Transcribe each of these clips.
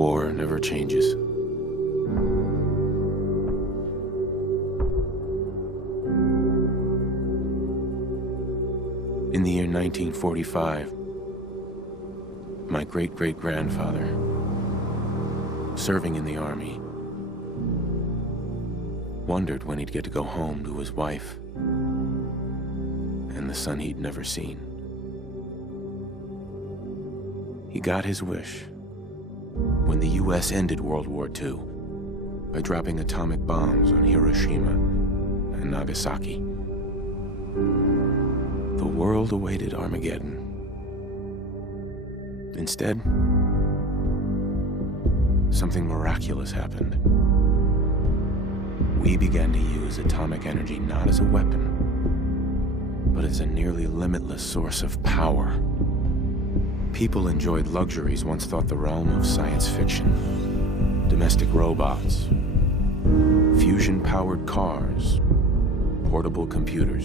War never changes. In the year 1945, my great-great-grandfather, serving in the army, wondered when he'd get to go home to his wife and the son he'd never seen. He got his wish when the U.S. ended World War II by dropping atomic bombs on Hiroshima and Nagasaki. The world awaited Armageddon. Instead, something miraculous happened. We began to use atomic energy not as a weapon, but as a nearly limitless source of power. People enjoyed luxuries once thought the realm of science fiction. Domestic robots, fusion-powered cars, portable computers.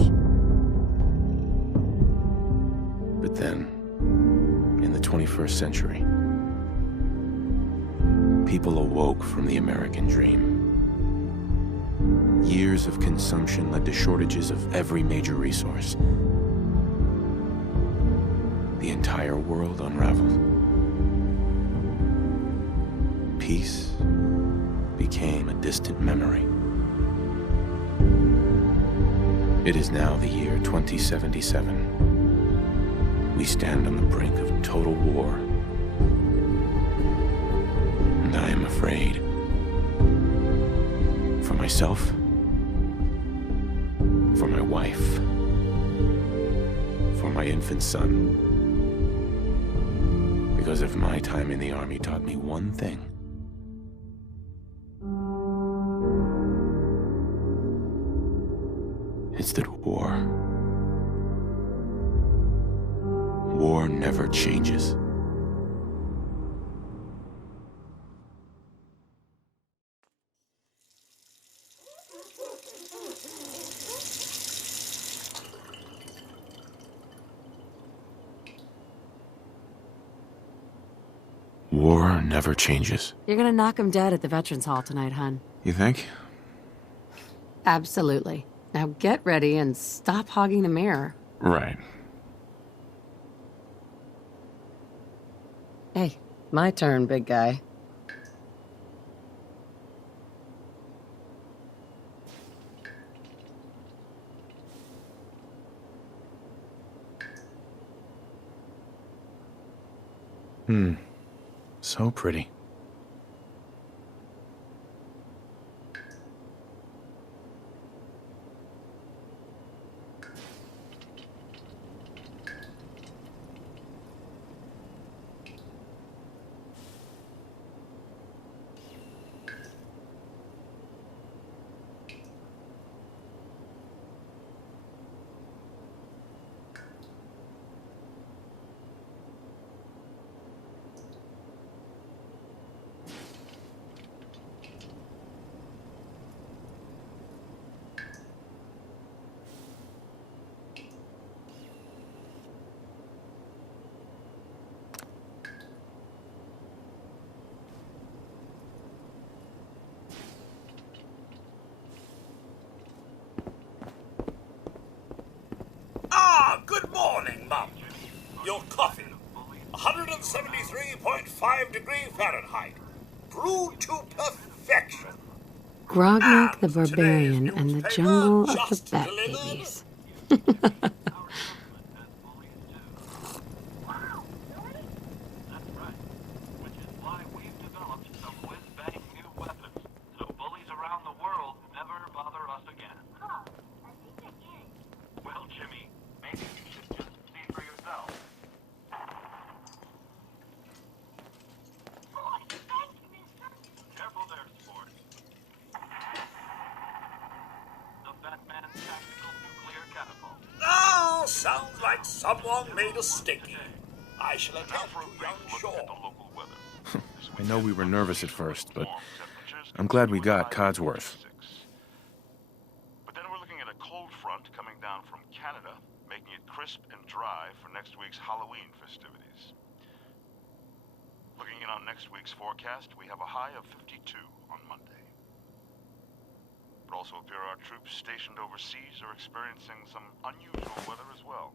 But then, in the 21st century, people awoke from the American dream. Years of consumption led to shortages of every major resource. The entire world unraveled. Peace became a distant memory. It is now the year 2077. We stand on the brink of total war. And I am afraid. For myself, for my wife, for my infant son. Because if my time in the army taught me one thing, it's that war never changes. War never changes. You're gonna knock him dead at the Veterans Hall tonight, hun. You think? Absolutely. Now get ready and stop hogging the mirror. Right. Hey, my turn, big guy. So pretty. Good morning, Mum. Your coffee. 173.5 degrees Fahrenheit. Brewed to perfection. Grognak the And Barbarian today's and the newspaper Jungle of the just Bat delivered. Babies. Oh, sounds like someone made a sticky. I shall attend to young Shaw. I know we were nervous at first, but I'm glad we got Codsworth. But then we're looking at a cold front coming down from Canada, making it crisp and dry for next week's Halloween festivities. Looking in on next week's forecast, we have a high of 52 on Monday. It also appears our troops stationed overseas are experiencing some unusual weather as well.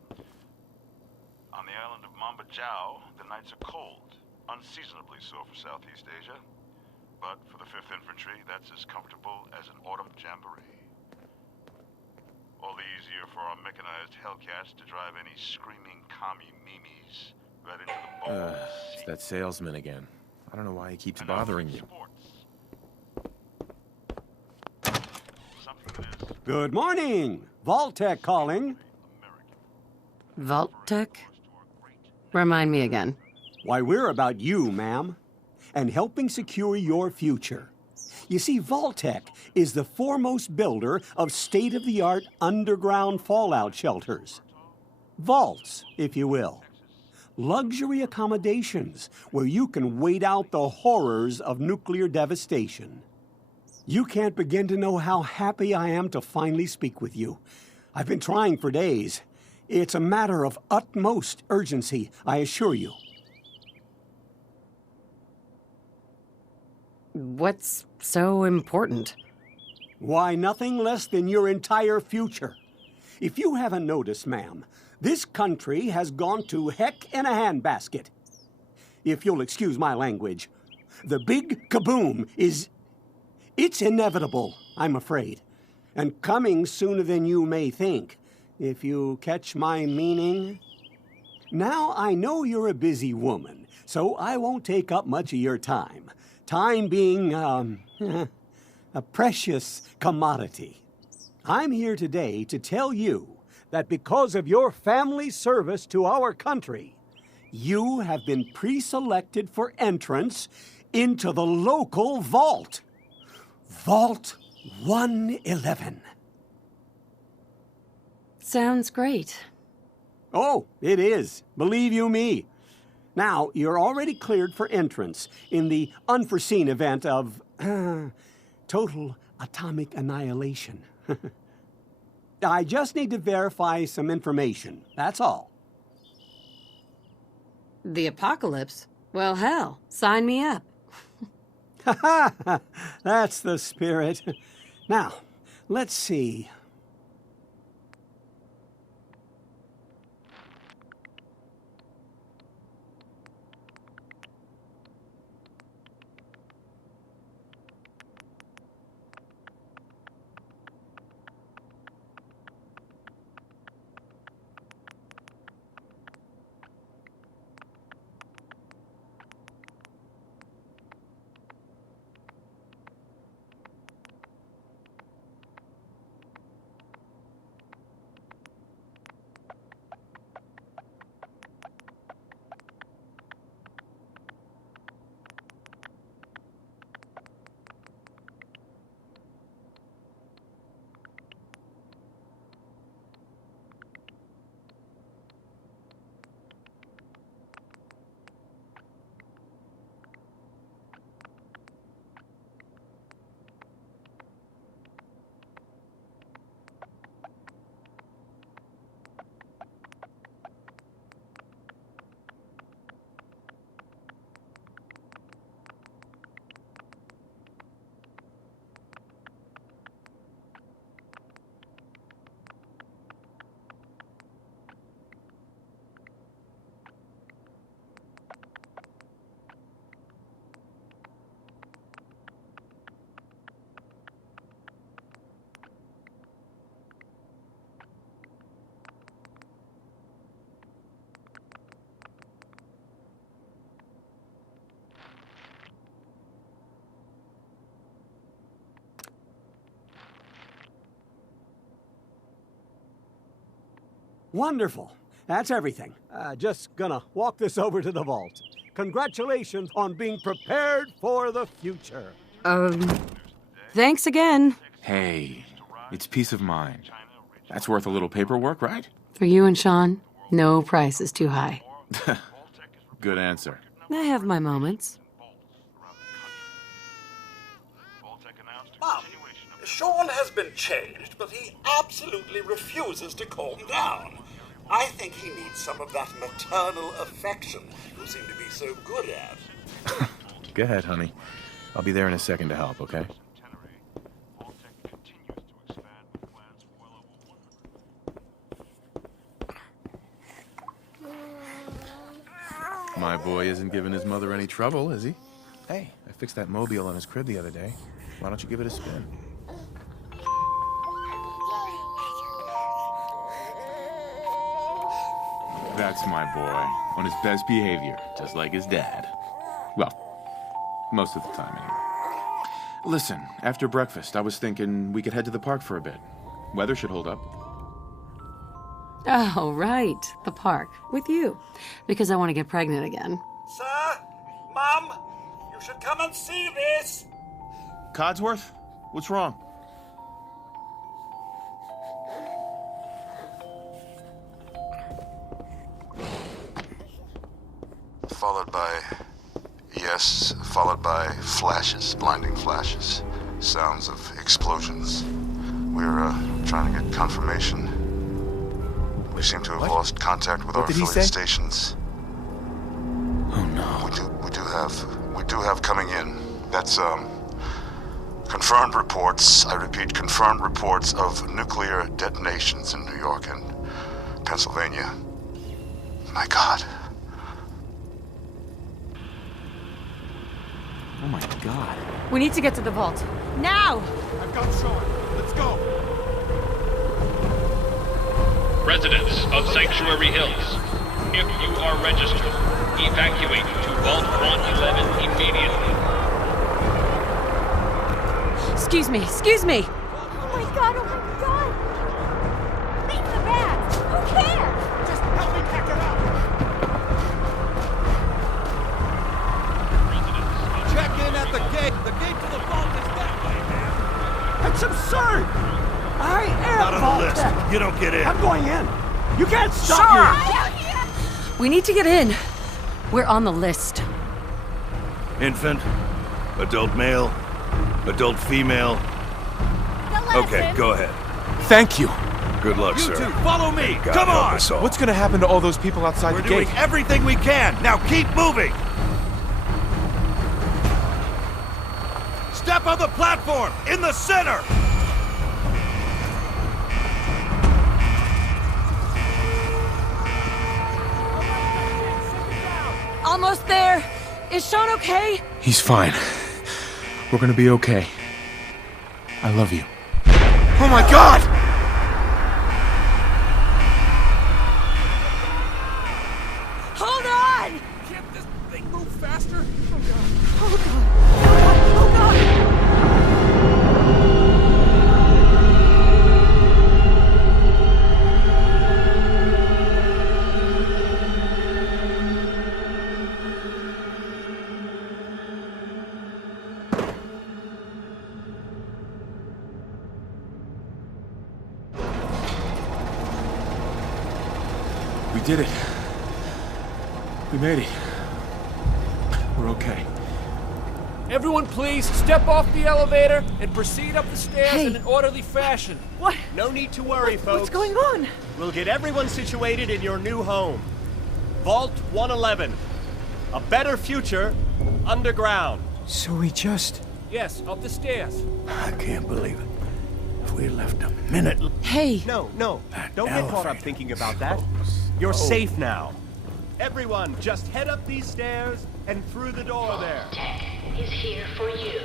On the island of Mamba Jau, the nights are cold, unseasonably so for Southeast Asia. But for the 5th Infantry, that's as comfortable as an autumn jamboree. All the easier for our mechanized Hellcats to drive any screaming commie memes right into the bone of the It's sea. that salesman again. I don't know why he keeps And now for bothering you. sports. Something that is Good morning. Vault-Tec calling. American. Vault Tech? Remind me again. Why, we're about you, ma'am, and helping secure your future. You see, Vault-Tec is the foremost builder of state-of-the-art underground fallout shelters. Vaults, if you will. Luxury accommodations where you can wait out the horrors of nuclear devastation. You can't begin to know how happy I am to finally speak with you. I've been trying for days. It's a matter of utmost urgency, I assure you. What's so important? Why, nothing less than your entire future. If you haven't noticed, ma'am, this country has gone to heck in a handbasket. If you'll excuse my language, the big kaboom is... It's inevitable, I'm afraid, and coming sooner than you may think, if you catch my meaning. Now, I know you're a busy woman, so I won't take up much of your time. Time being, a precious commodity. I'm here today to tell you that because of your family's service to our country, you have been pre-selected for entrance into the local vault. Vault 111. Sounds great. Oh, it is. Believe you me. Now, you're already cleared for entrance in the unforeseen event of total atomic annihilation. I just need to verify some information. That's all. The apocalypse? Well, hell, sign me up. Ha ha! That's the spirit. Now, let's see. Wonderful. That's everything. Just gonna walk this over to the vault. Congratulations on being prepared for the future. Thanks again. Hey, it's peace of mind. That's worth a little paperwork, right? For you and Sean, no price is too high. Good answer. I have my moments. Mom, Sean has been changed, but he absolutely refuses to calm down. I think he needs some of that maternal affection you seem to be so good at. Go ahead, honey. I'll be there in a second to help, okay? Vault-Tec continues to expand with plans for well over 100. My boy isn't giving his mother any trouble, is he? Hey, I fixed that mobile on his crib the other day. Why don't you give it a spin? That's my boy, on his best behavior, just like his dad. Well, most of the time, anyway. Listen, after breakfast, I was thinking we could head to the park for a bit. Weather should hold up. Oh, right. The park. With you. Because I want to get pregnant again. Sir, Mum, you should come and see this. Codsworth? What's wrong? Followed by flashes, blinding flashes, sounds of explosions. We're trying to get confirmation. We seem to have lost contact with our affiliate stations. Oh no. We do have coming in. That's confirmed reports. I repeat, confirmed reports of nuclear detonations in New York and Pennsylvania. My God. Oh my God. We need to get to the vault. Now! I've got Sean. Let's go. Residents of Sanctuary Hills, if you are registered, evacuate to Vault 111 immediately. Excuse me, excuse me! Oh my God, oh my God! Leave the bags! Who cares? Just help me pack it up. Check in at the gate. The gate to the vault is that way, man. That's absurd! I am Not on the list. Vault-Tec. You don't get in. I'm going in. You can't stop me! We need to get in. We're on the list. Infant, adult male, adult female. Okay, go ahead. Thank you. Good luck, You sir. two, follow me. God Come help on. us all. What's gonna happen to all those people outside We're the doing gate? everything we can. Now keep moving. Step on the platform in the center. Almost there. Is Sean okay? He's fine. We're gonna be okay. I love you. Oh my God! Hold on! Can't this thing move faster? We did it. We made it. We're okay. Everyone please step off the elevator and proceed up the stairs in an orderly fashion. What? No need to worry, folks. What's going on? We'll get everyone situated in your new home. Vault 111. A better future underground. So we just... Yes, up the stairs. I can't believe it. If we left a minute... Hey. No, That don't get caught up elevator thinking about that. was You're so- safe now. Everyone, just head up these stairs and through the door there. Tech is here for you.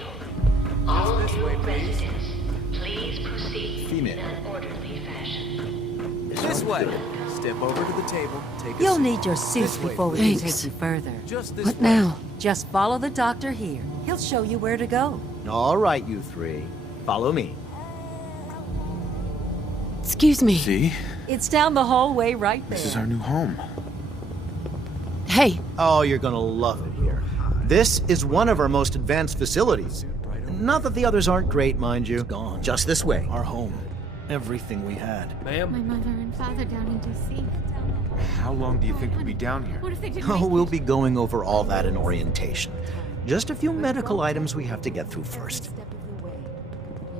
All this new way, please. residents, please proceed in an orderly fashion. This way. Step over to the table. Take You'll need your suits before we can Thanks. take you further. Just this What way. now? Just follow the doctor here. He'll show you where to go. All right, you three. Follow me. Excuse me. See? It's down the hallway right there. This is our new home. Hey. Oh, you're gonna love it here. This is one of our most advanced facilities. Not that the others aren't great, mind you. It's gone. Just this way. Our home. Everything we had. Ma'am? My mother and father down in D.C. How long do you think we'll be down here? What if they didn't Oh, make we'll it? be going over all that in orientation. Just a few medical items we have to get through first. Step of the way.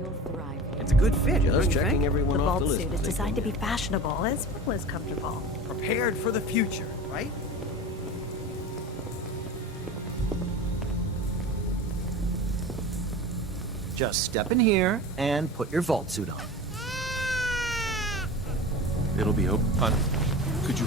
You'll thrive. It's a good fit, don't you checking think? everyone The off vault the suit list. is designed to be fashionable as well as comfortable. Prepared for the future, right? Just step in here and put your vault suit on. It'll be open. Could you...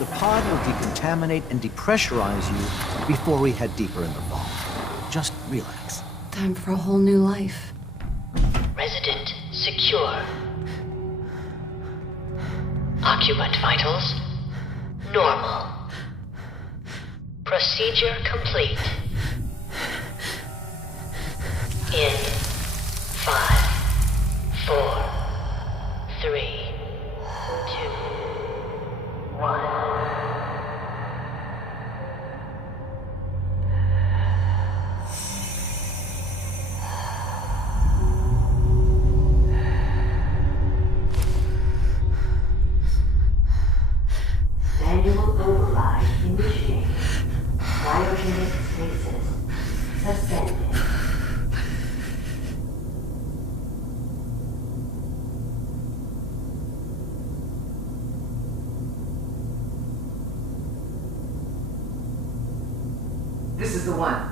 The pod will decontaminate and depressurize you before we head deeper in the vault. Just relax. Time for a whole new life. Resident secure. Occupant vitals normal. Procedure complete. In 5, 4, 3, 2, 1. Manual override initiated. Cryogenic stasis suspended. This is the one.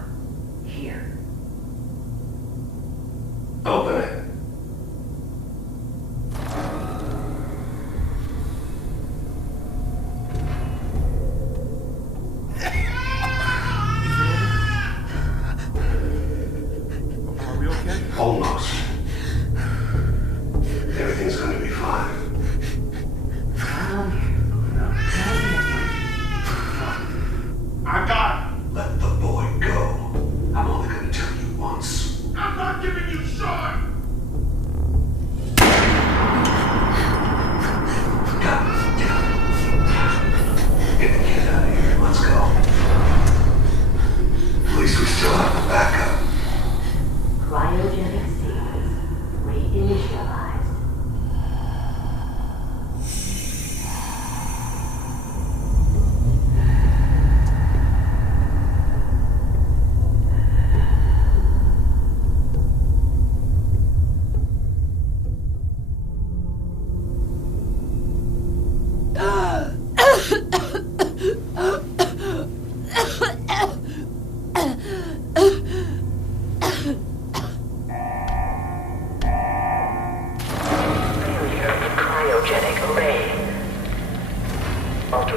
Here. Open it. Are we okay? Almost. Everything's gonna be fine. I got it. Let the boy go. I'm only gonna tell you once. I'm not giving you shot. Get the kid out of here. Let's go. At least we still have the backup. Cryogenic stasis reinitialized.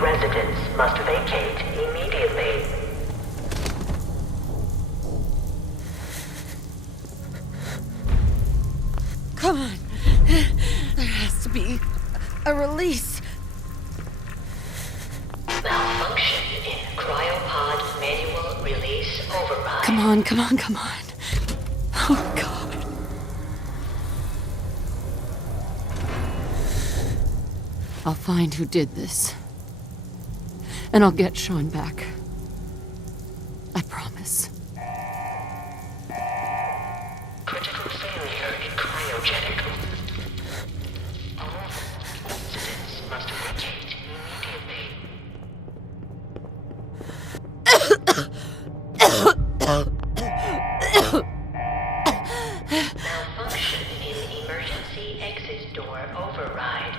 Residents must vacate immediately. Come on. There has to be a release. Malfunction in cryopod manual release override. Come on, come on, come on. Oh, God. I'll find who did this. And I'll get Sean back. I promise. Critical failure in cryogenic. All residents must vacate immediately. Malfunction in emergency exit door override.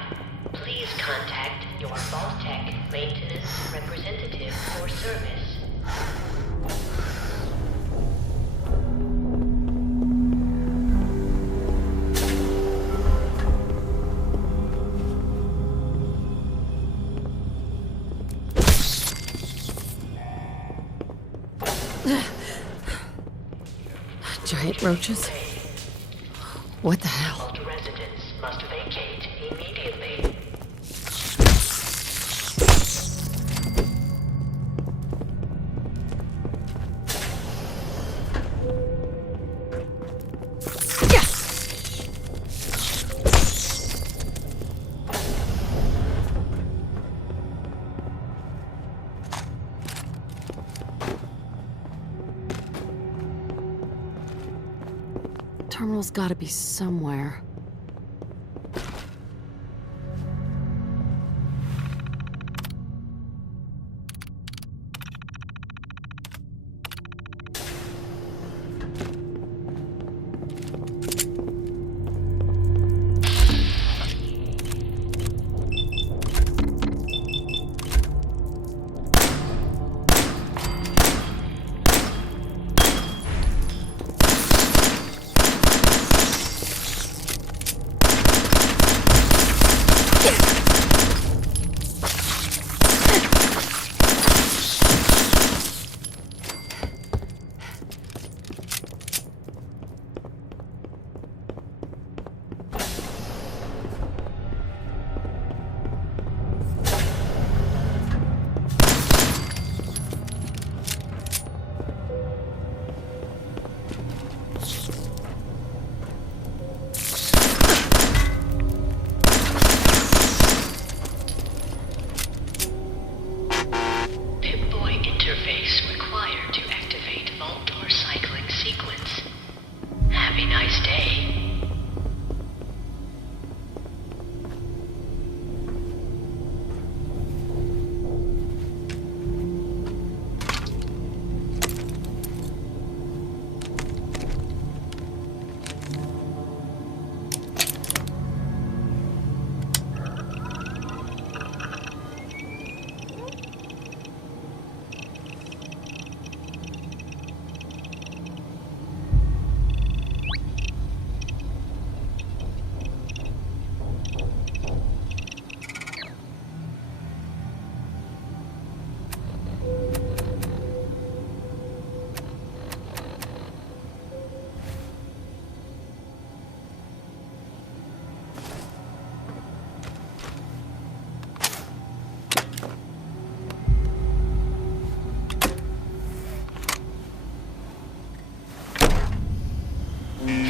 Please contact your Vault-Tec maintenance representative for service. Giant roaches? What the hell? Vault residents must vacate immediately. Terminal's gotta be somewhere.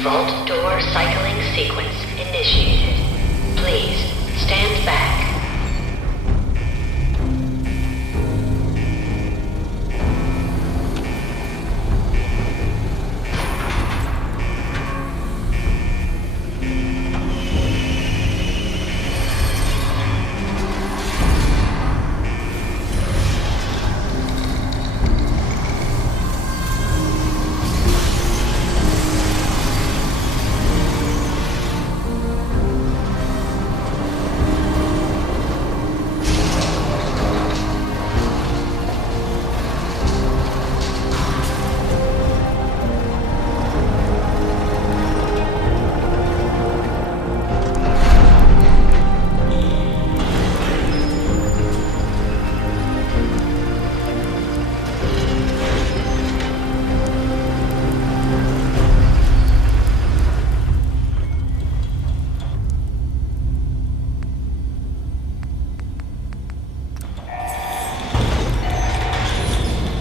Vault door cycling sequence initiated. Please stand back.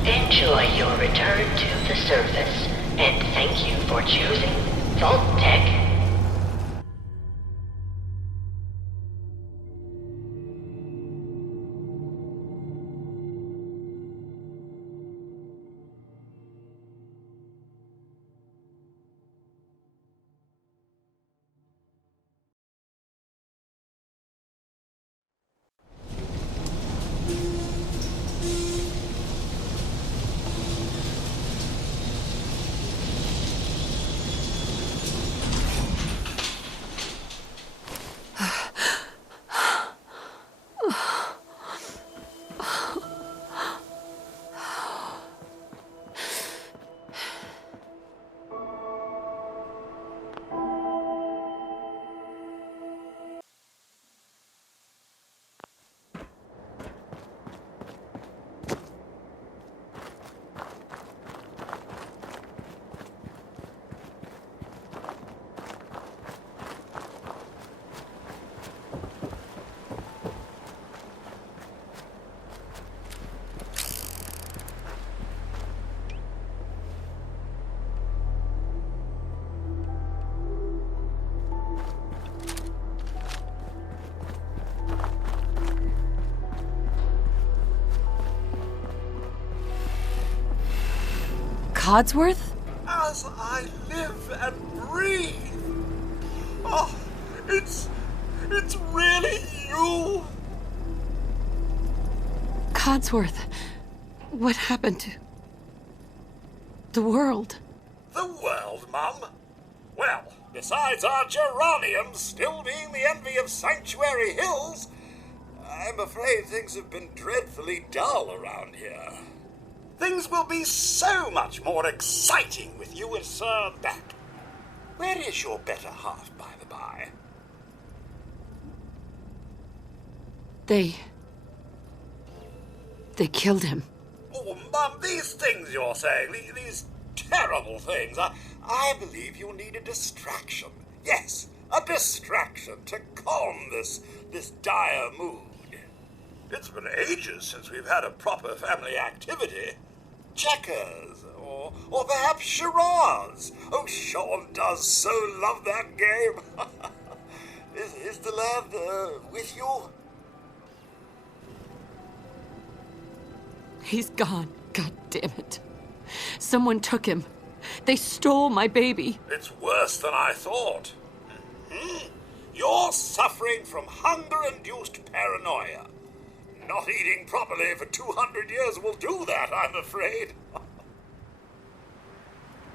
Enjoy your return to the surface, and thank you for choosing Vault Tech. Codsworth? As I live and breathe. Oh, it's really you. Codsworth, what happened to the world? The world, Mum? Well, besides our geraniums still being the envy of Sanctuary Hills, I'm afraid things have been dreadfully dull around here. Things will be so much more exciting with you and Sir back. Where is your better half, by the by? They killed him. Oh, Mum, these things you're saying, these terrible things, I believe you need a distraction. Yes, a distraction to calm this dire mood. It's been ages since we've had a proper family activity. Checkers, or perhaps charades. Oh, Sean does so love that game. Is the lad with you? He's gone. God damn it. Someone took him. They stole my baby. It's worse than I thought. You're suffering from hunger-induced paranoia. Not eating properly for 200 years will do that, I'm afraid.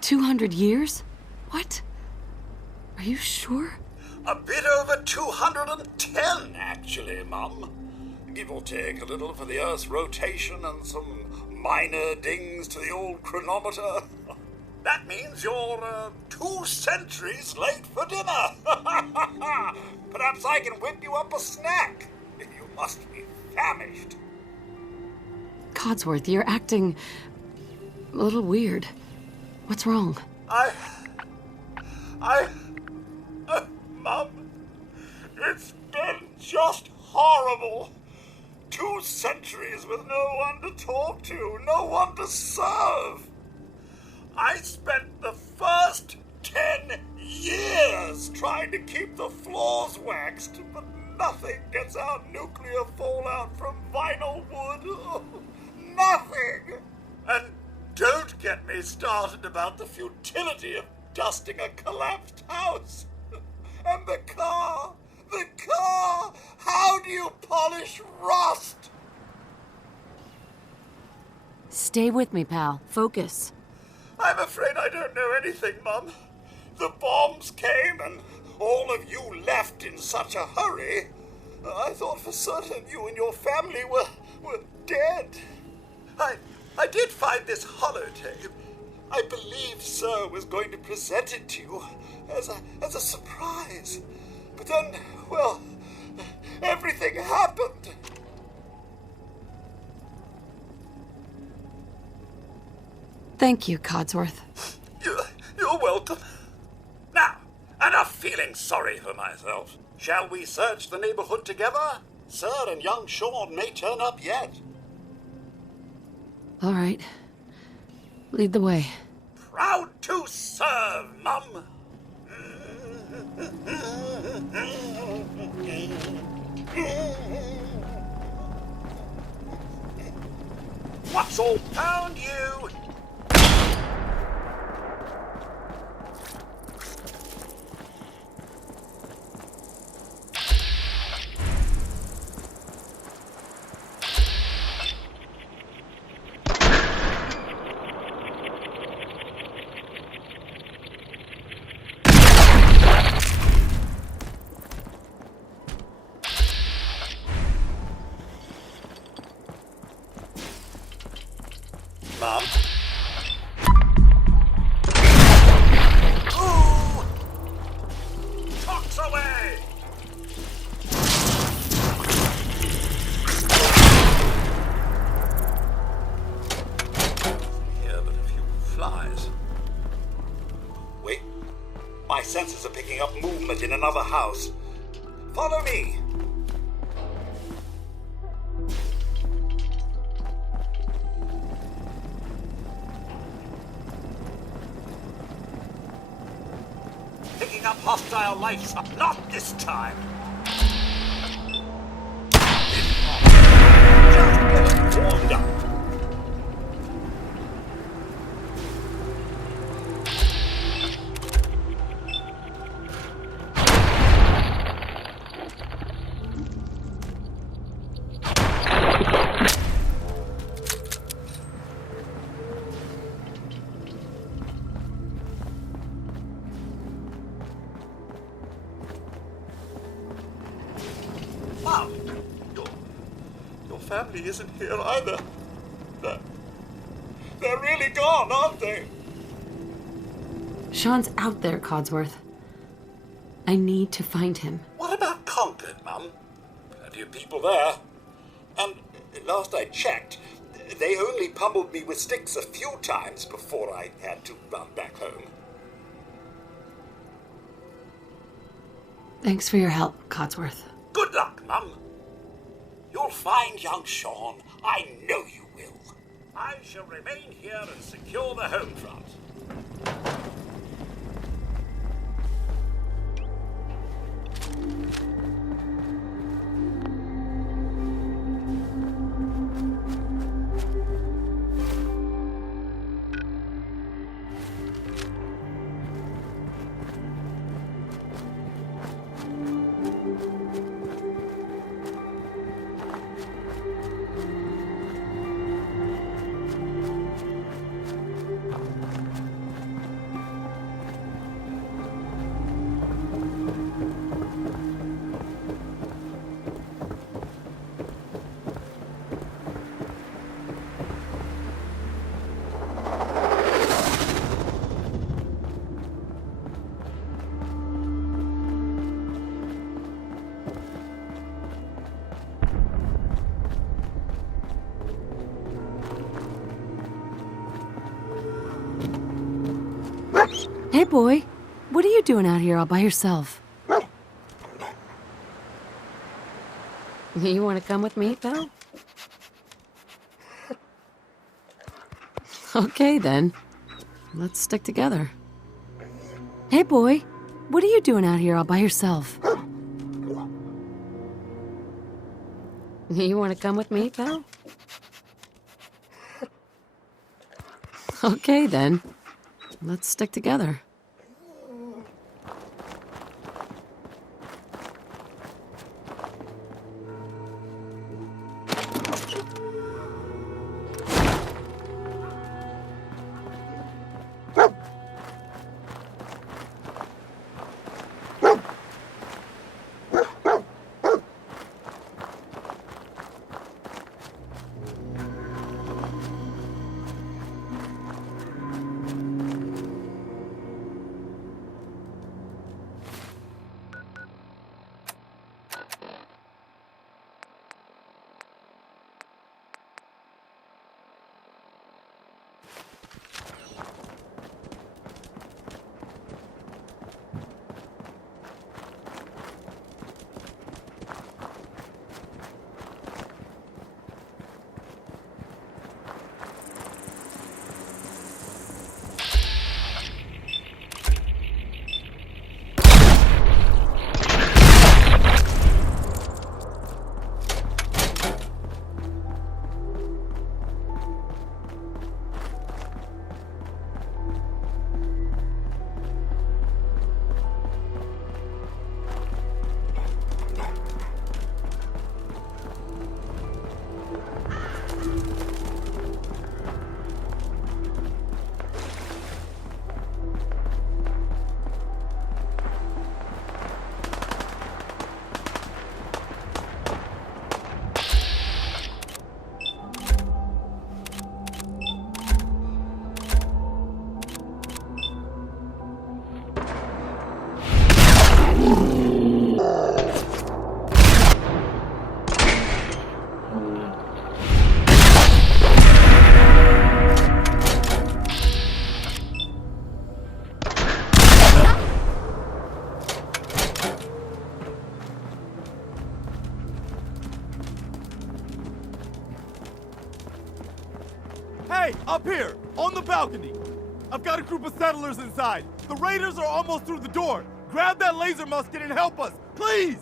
200 years? What? Are you sure? A bit over 210, actually, Mum. Give or take a little for the Earth's rotation and some minor dings to the old chronometer. That means you're 2 centuries late for dinner. Perhaps I can whip you up a snack. You must be famished. Codsworth, you're acting a little weird. What's wrong? Mum, it's been just horrible. 2 centuries with no one to talk to, no one to serve. I spent the first 10 years trying to keep the floors waxed, but nothing gets out nuclear fallout from vinyl wood. Nothing! And don't get me started about the futility of dusting a collapsed house. And the car! How do you polish rust? Stay with me, pal. Focus. I'm afraid I don't know anything, Mum. The bombs came and all of you left in such a hurry. I thought for certain you and your family were dead. I did find this holotape. I believed Sir was going to present it to you as a surprise. But then, well, everything happened. Thank you, Codsworth. You're welcome. Now, enough feeling sorry for myself. Shall we search the neighborhood together? Sir and young Sean may turn up yet. All right. Lead the way. Proud to serve, Mum. What's all found you? Mom? Ooh! Tox away! Here but a few flies. Wait. My senses are picking up movement in another house. Follow me. Picking up hostile life. Not this time. Just getting warmed up. Mom, your family isn't here either. They're really gone, aren't they? Sean's out there, Codsworth. I need to find him. What about Concord, Mum? plenty of people there. And last I checked, they only pummeled me with sticks a few times before I had to run back home. Thanks for your help, Codsworth. Good luck, Mum. You'll find young Sean. I know you will. I shall remain here and secure the home front. Hey, boy. What are you doing out here all by yourself? You want to come with me, pal? Okay, then. Let's stick together. Hey, boy. What are you doing out here all by yourself? You want to come with me, pal? Okay, then. Let's stick together. Hey, up here, on the balcony. I've got a group of settlers inside. The raiders are almost through the door. Grab that laser musket and help us, please!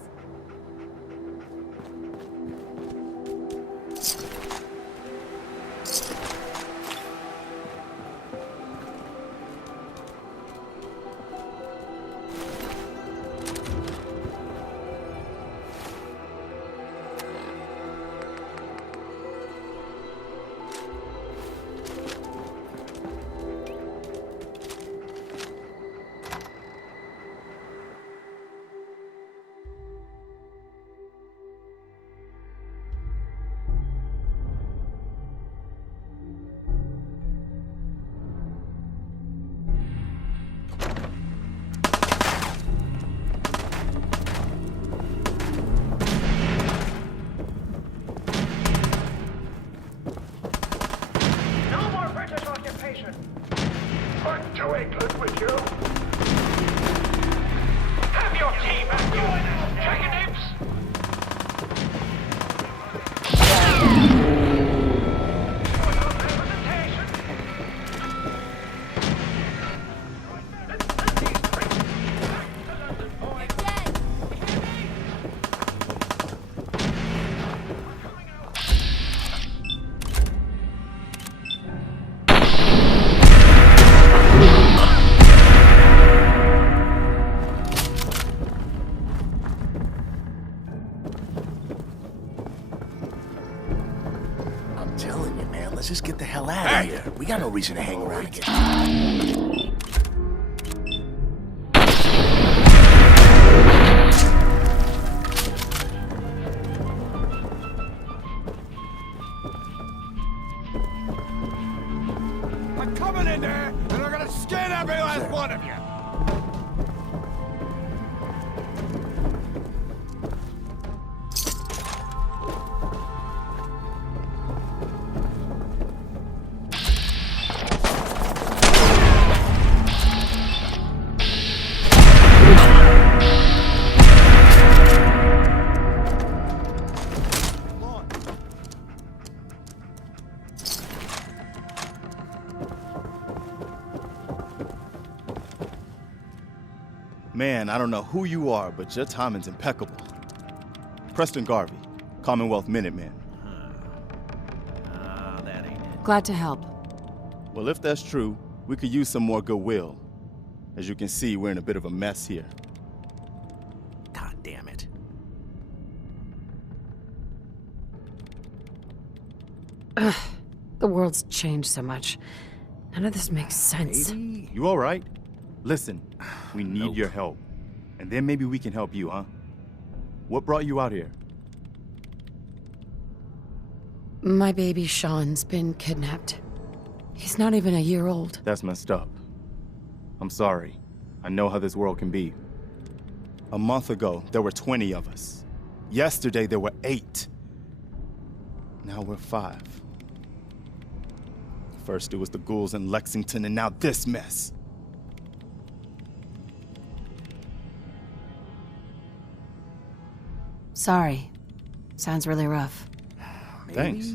let's just get the hell out of here. We got no reason to hang around again. I'm coming in there, and I'm gonna skin every last one of you! Man, I don't know who you are, but your timing's impeccable. Preston Garvey, Commonwealth Minuteman. That ain't it. Glad to help. Well, if that's true, we could use some more goodwill. As you can see, we're in a bit of a mess here. God damn it. Ugh, the world's changed so much. None of this makes sense. Baby, you all right? Listen, we need your help. And then maybe we can help you, huh? What brought you out here? My baby Sean's been kidnapped. He's not even a year old. That's messed up. I'm sorry. I know how this world can be. A month ago, there were 20 of us. Yesterday, there were 8. Now we're 5. First, it was the ghouls in Lexington, and now this mess. Sorry. Sounds really rough. Thanks.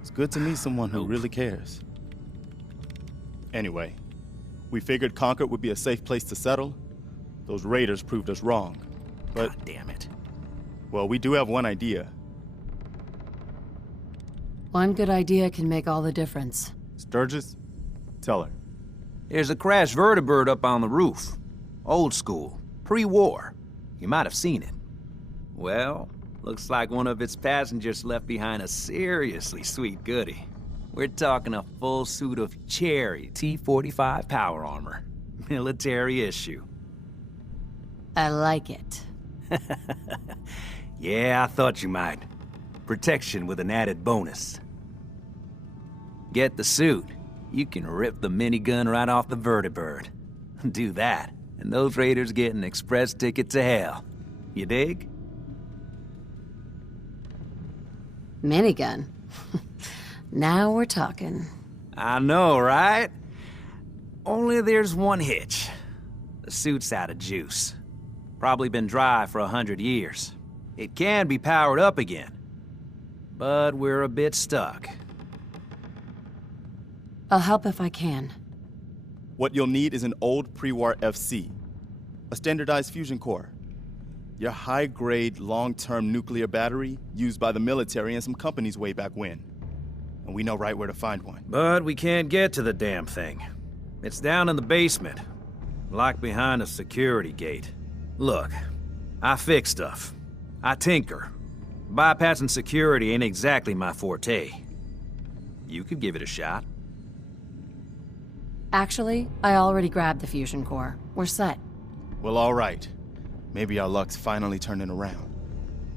It's good to meet someone who really cares. Anyway, we figured Concord would be a safe place to settle. Those raiders proved us wrong. But, God damn it. Well, we do have one idea. One good idea can make all the difference. Sturgis, tell her. There's a crashed vertibird up on the roof. Old school, pre-war. You might have seen it. Well, looks like one of its passengers left behind a seriously sweet goodie. We're talking a full suit of cherry T-45 power armor. Military issue. I like it. Yeah, I thought you might. Protection with an added bonus. Get the suit. You can rip the minigun right off the vertibird. Do that, and those raiders get an express ticket to hell. You dig? Minigun. Now we're talking. I know, right? Only there's one hitch. The suit's out of juice. Probably been dry for 100 years. It can be powered up again. But we're a bit stuck. I'll help if I can. What you'll need is an old pre-war FC, a standardized fusion core, your high-grade, long-term nuclear battery used by the military and some companies way back when. And we know right where to find one. But we can't get to the damn thing. It's down in the basement, locked behind a security gate. Look, I fix stuff. I tinker. Bypassing security ain't exactly my forte. You could give it a shot. Actually, I already grabbed the fusion core. We're set. Well, all right. Maybe our luck's finally turning around.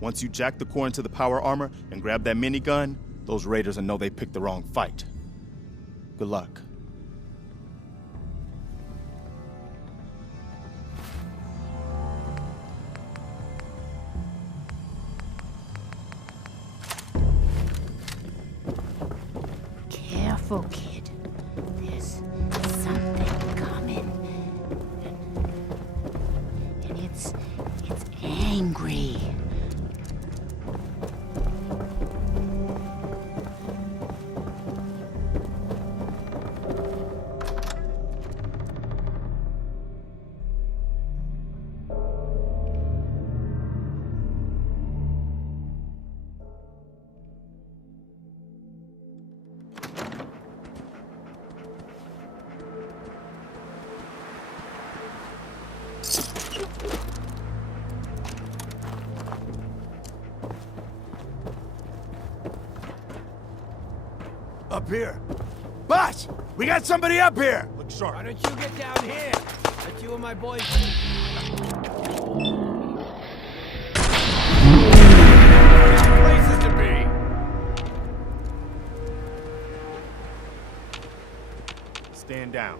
Once you jack the core into the power armor and grab that minigun, those raiders will know they picked the wrong fight. Good luck. Careful, kid. There's something coming. And it's angry. Up here. Boss! We got somebody up here! Look sharp. Why don't you get down here? Let you and my boys... Places to be! Stand down.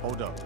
Hold up.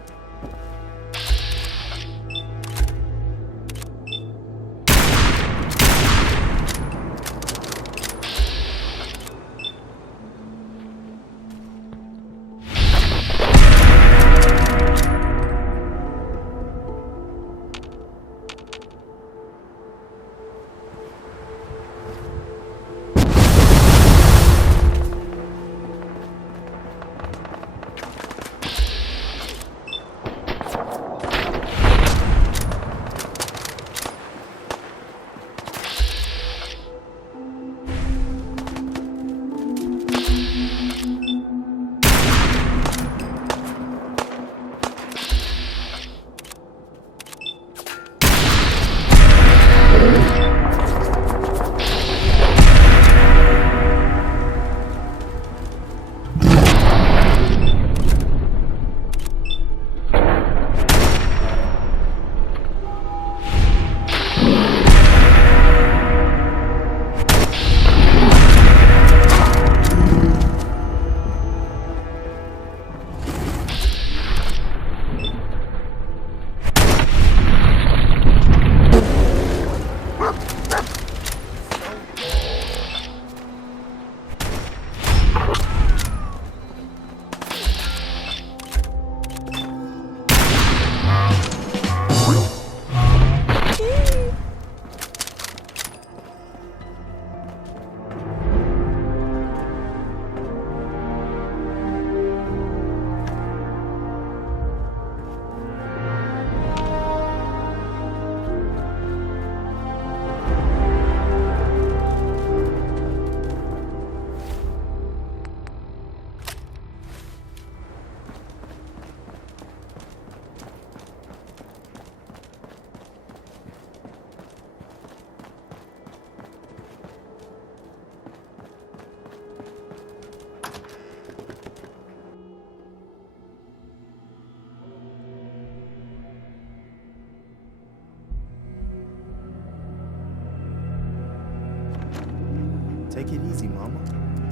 Take it easy, Mama.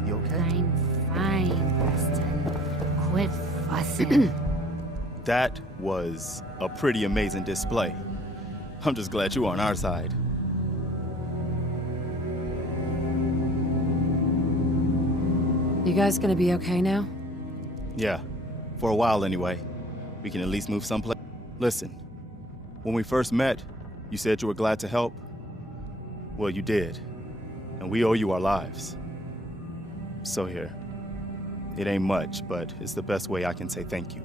You okay? I'm fine, Weston. Quit fussing. That was a pretty amazing display. I'm just glad you're on our side. You guys gonna be okay now? Yeah, for a while anyway. We can at least move someplace. Listen, when we first met, you said you were glad to help. Well, you did. And we owe you our lives. So here. It ain't much, but it's the best way I can say thank you.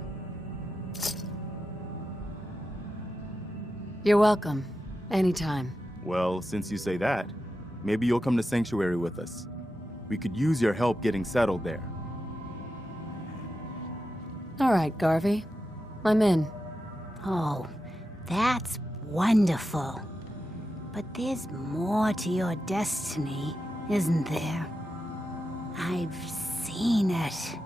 You're welcome. Anytime. Well, since you say that, maybe you'll come to Sanctuary with us. We could use your help getting settled there. All right, Garvey. I'm in. Oh, that's wonderful. But there's more to your destiny, isn't there? I've seen it,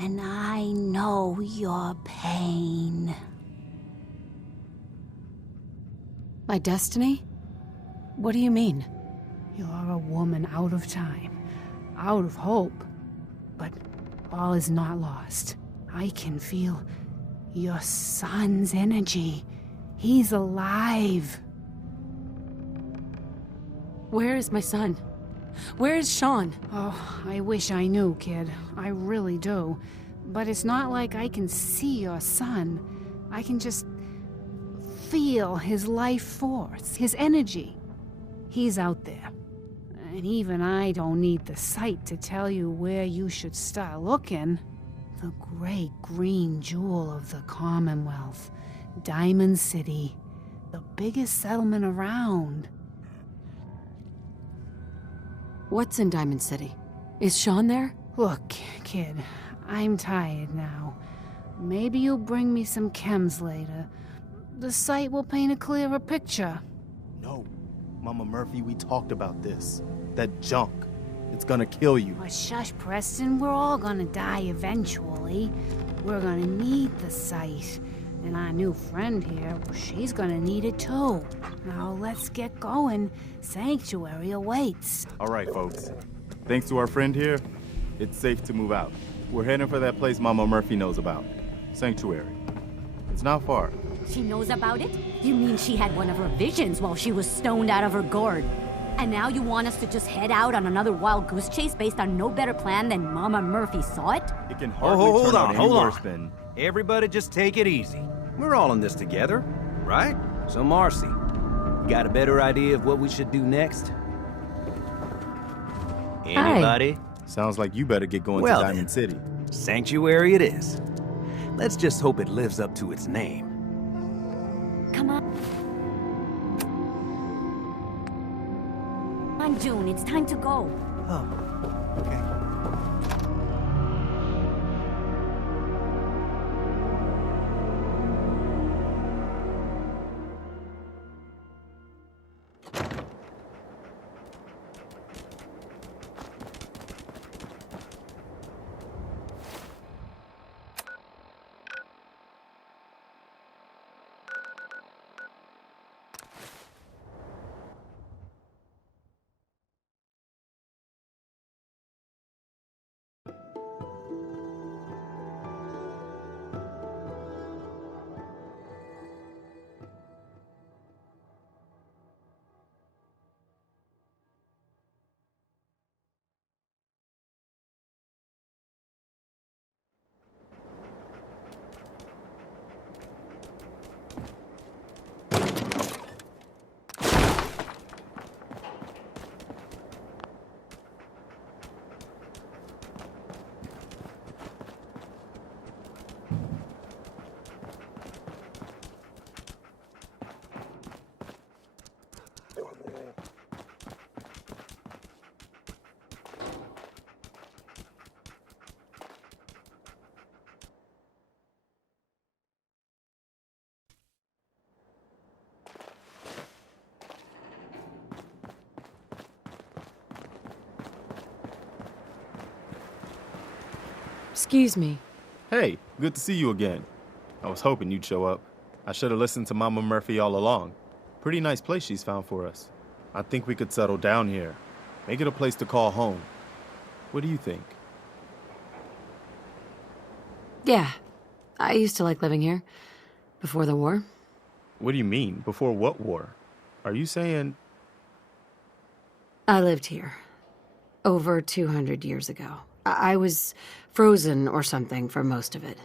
and I know your pain. My destiny? What do you mean? You're a woman out of time, out of hope. But all is not lost. I can feel your son's energy. He's alive. Where is my son? Where is Sean? Oh, I wish I knew, kid. I really do. But it's not like I can see your son. I can just feel his life force, his energy. He's out there. And even I don't need the sight to tell you where you should start looking. The great green jewel of the Commonwealth. Diamond City. The biggest settlement around. What's in Diamond City? Is Sean there? Look, kid, I'm tired now. Maybe you'll bring me some chems later. The sight will paint a clearer picture. No. Mama Murphy, we talked about this. That junk. It's gonna kill you. Oh, shush, Preston. We're all gonna die eventually. We're gonna need the site. And our new friend here, she's gonna need it too. Now let's get going. Sanctuary awaits. All right, folks. Thanks to our friend here, it's safe to move out. We're heading for that place Mama Murphy knows about. Sanctuary. It's not far. She knows about it? You mean she had one of her visions while she was stoned out of her gourd? And now you want us to just head out on another wild goose chase based on no better plan than Mama Murphy saw it? It can hardly turn out any worse than... Everybody just take it easy. We're all in this together, right? So Marcy, you got a better idea of what we should do next? Anybody? Sounds like you better get going to Diamond City. Sanctuary it is. Let's just hope it lives up to its name. Come on. Come on, June, it's time to go. Oh, okay. Excuse me. Hey, good to see you again. I was hoping you'd show up. I should have listened to Mama Murphy all along. Pretty nice place she's found for us. I think we could settle down here. Make it a place to call home. What do you think? Yeah, I used to like living here. Before the war. What do you mean? Before what war? Are you saying... I lived here. Over 200 years ago. I was frozen or something for most of it.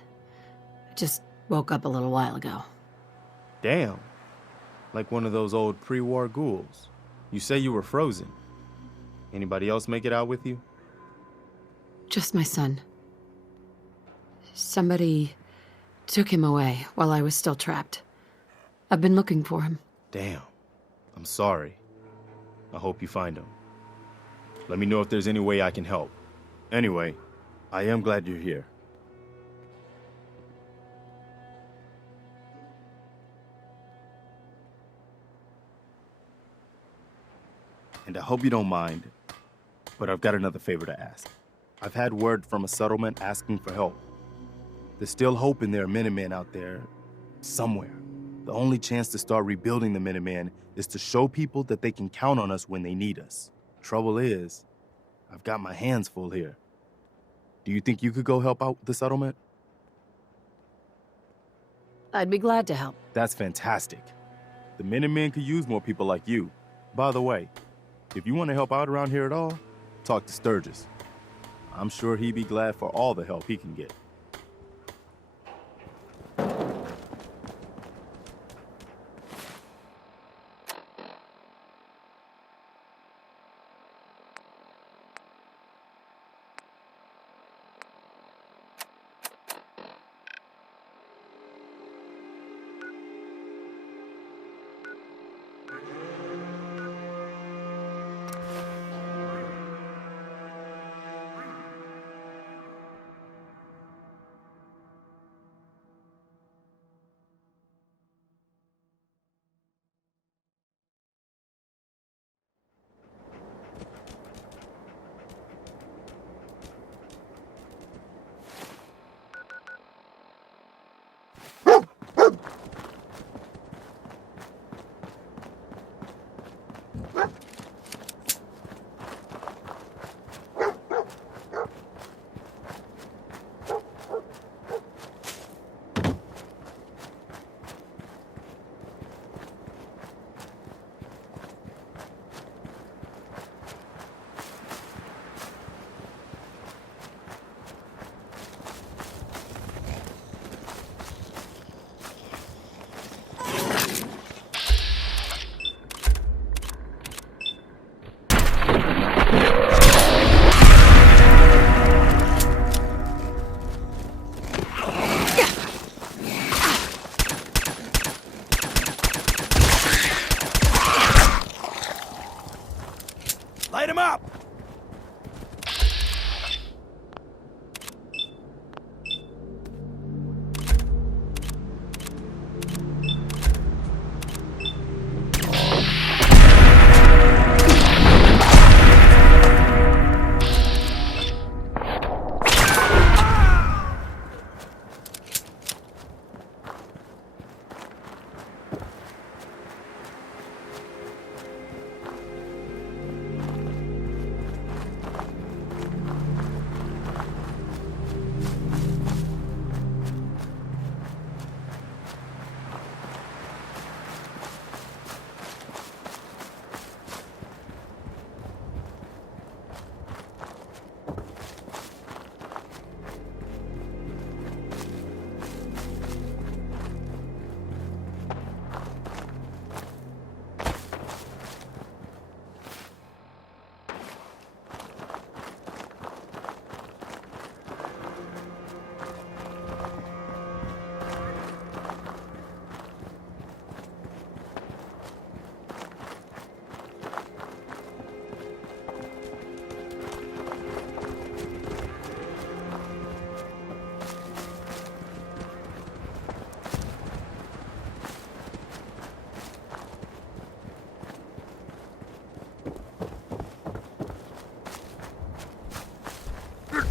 I just woke up a little while ago. Damn. Like one of those old pre-war ghouls. You say you were frozen. Anybody else make it out with you? Just my son. Somebody took him away while I was still trapped. I've been looking for him. Damn. I'm sorry. I hope you find him. Let me know if there's any way I can help. Anyway, I am glad you're here. And I hope you don't mind, but I've got another favor to ask. I've had word from a settlement asking for help. There's still hope in there are Minutemen out there, somewhere. The only chance to start rebuilding the Minutemen is to show people that they can count on us when they need us. Trouble is, I've got my hands full here. Do you think you could go help out the settlement? I'd be glad to help. That's fantastic. The Minutemen could use more people like you. By the way, if you want to help out around here at all, talk to Sturgis. I'm sure he'd be glad for all the help he can get.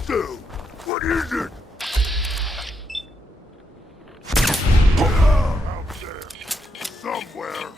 do? What is it? Out there. Somewhere.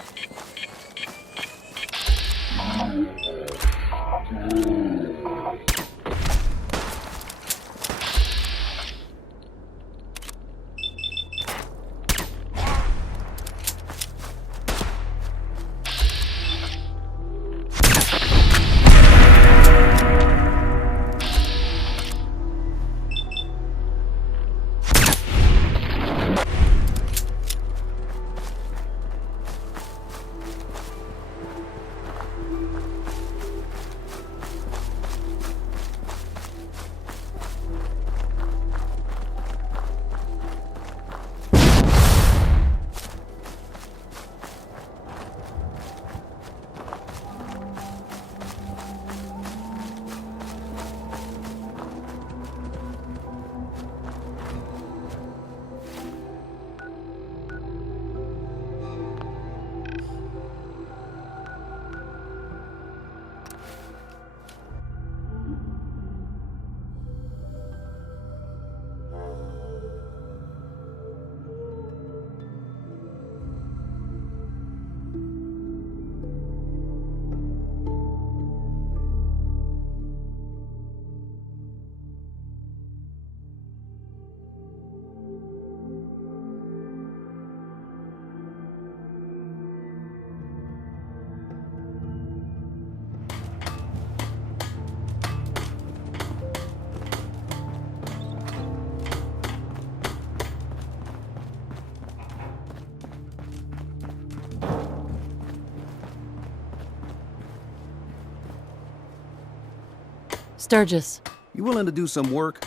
Sturgis. You willing to do some work?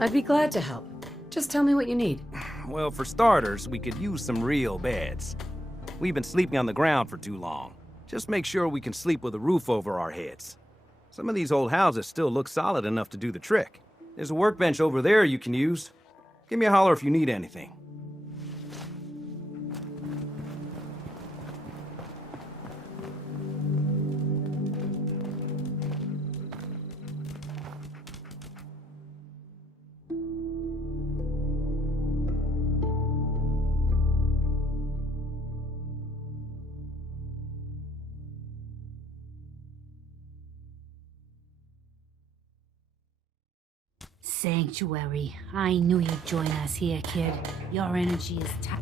I'd be glad to help. Just tell me what you need. Well, for starters, we could use some real beds. We've been sleeping on the ground for too long. Just make sure we can sleep with a roof over our heads. Some of these old houses still look solid enough to do the trick. There's a workbench over there you can use. Give me a holler if you need anything. Sanctuary. I knew you'd join us here, kid. Your energy is tight.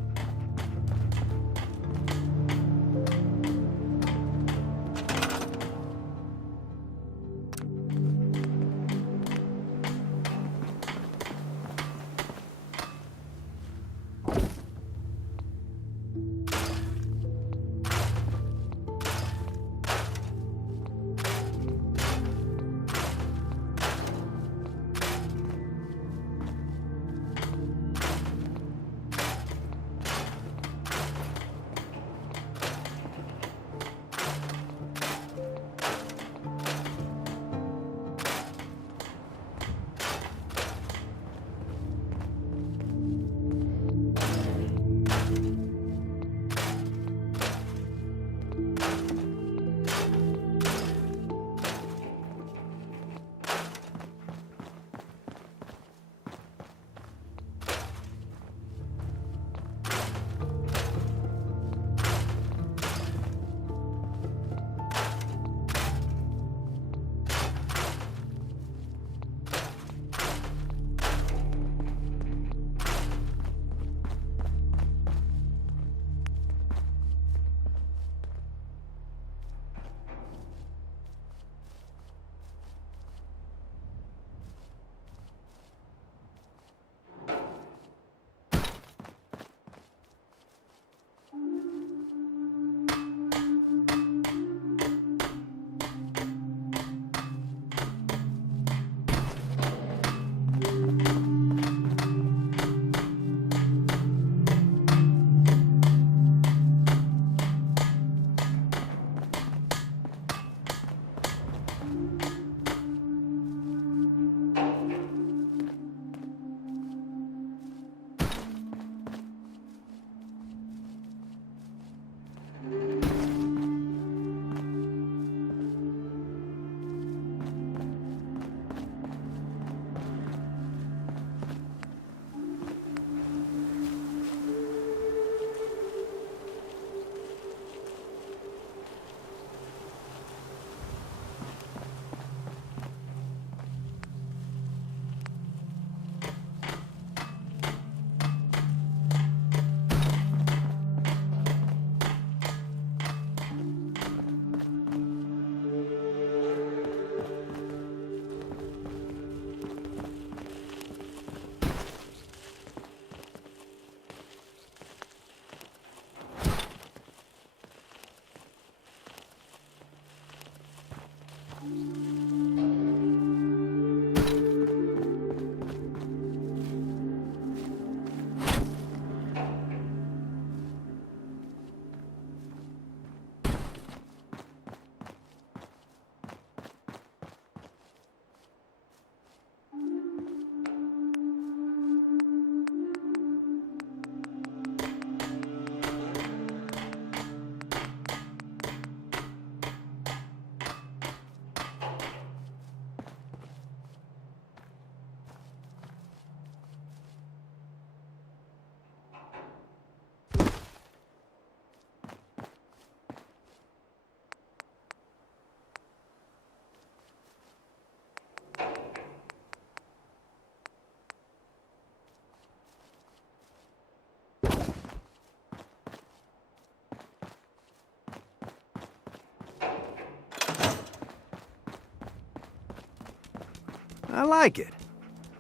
I like it.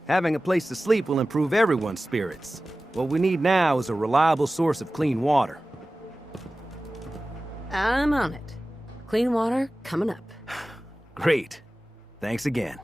Having a place to sleep will improve everyone's spirits. What we need now is a reliable source of clean water. I'm on it. Clean water coming up. Great. Thanks again.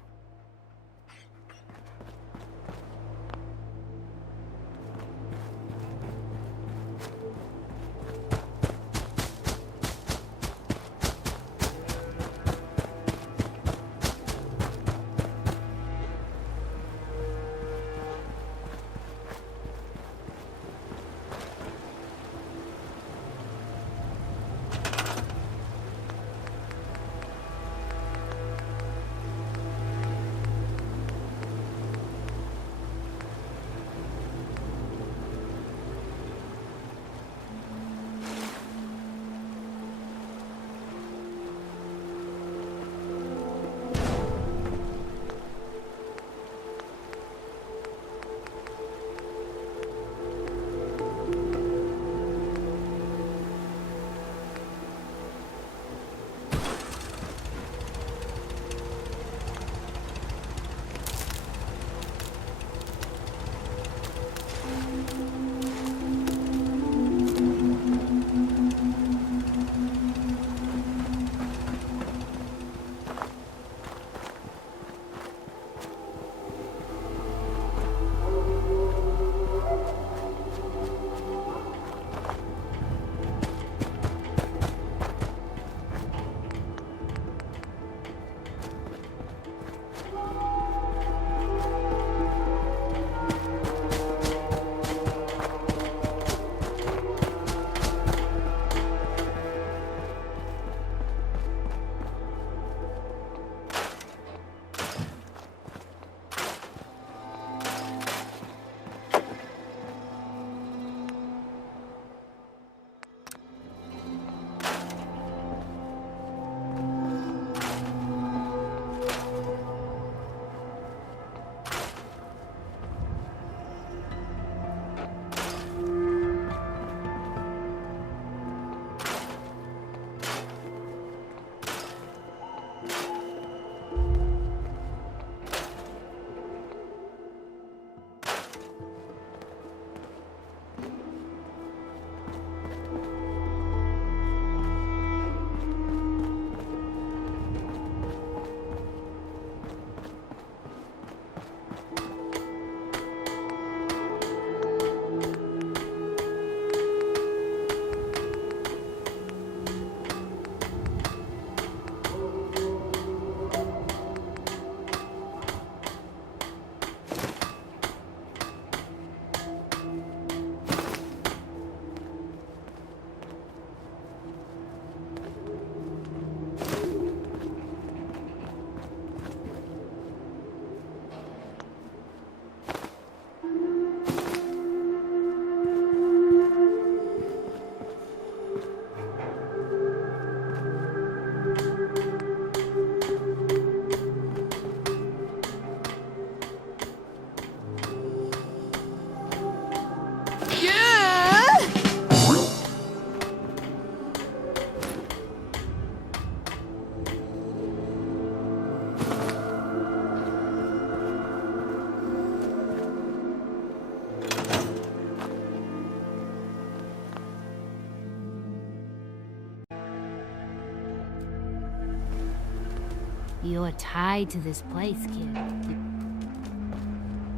You're tied to this place, kid.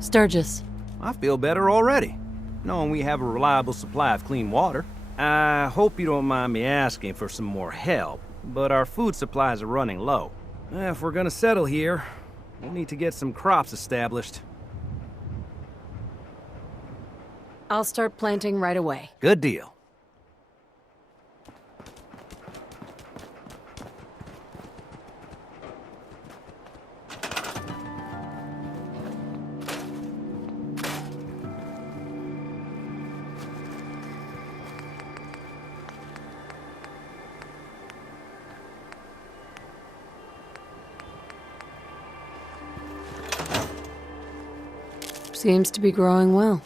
Sturgis. I feel better already, knowing we have a reliable supply of clean water. I hope you don't mind me asking for some more help, but our food supplies are running low. If we're gonna settle here, we'll need to get some crops established. I'll start planting right away. Good deal. Seems to be growing well.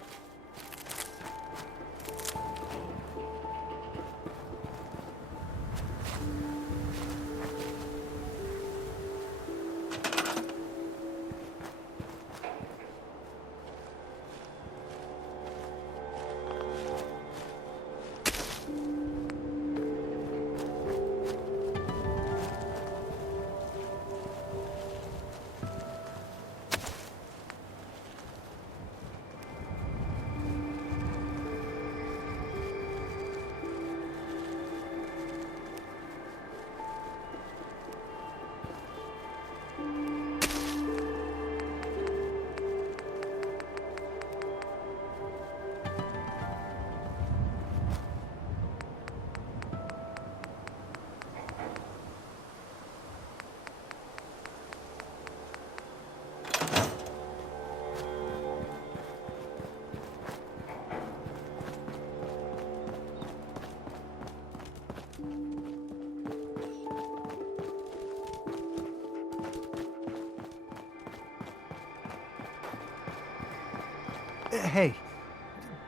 Hey,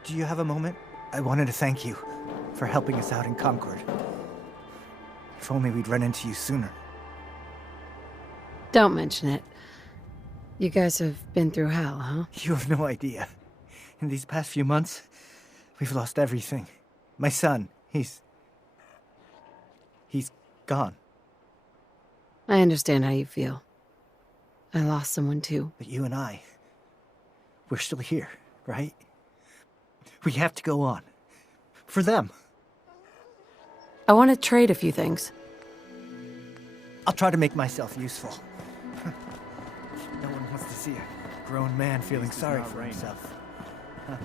do you have a moment? I wanted to thank you for helping us out in Concord. If only we'd run into you sooner. Don't mention it. You guys have been through hell, huh? You have no idea. In these past few months, we've lost everything. My son, he's gone. I understand how you feel. I lost someone too. But you and I, we're still here, right? We have to go on. For them. I want to trade a few things. I'll try to make myself useful. No one wants to see a grown man feeling sorry for himself. Huh.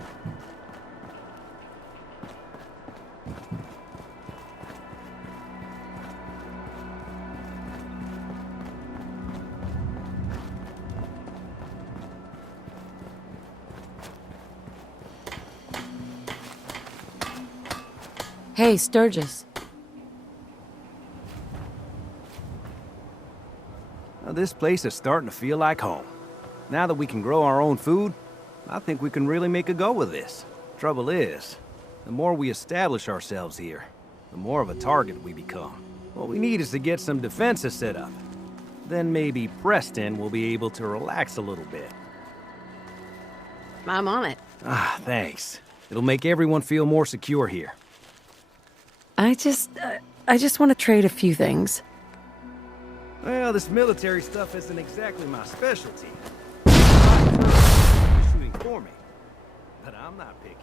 Hey, Sturgis. Well, this place is starting to feel like home. Now that we can grow our own food, I think we can really make a go with this. Trouble is, the more we establish ourselves here, the more of a target we become. What we need is to get some defenses set up. Then maybe Preston will be able to relax a little bit. I'm on it. Ah, thanks. It'll make everyone feel more secure here. I just want to trade a few things. Well, this military stuff isn't exactly my specialty. Shooting for me, but I'm not picky.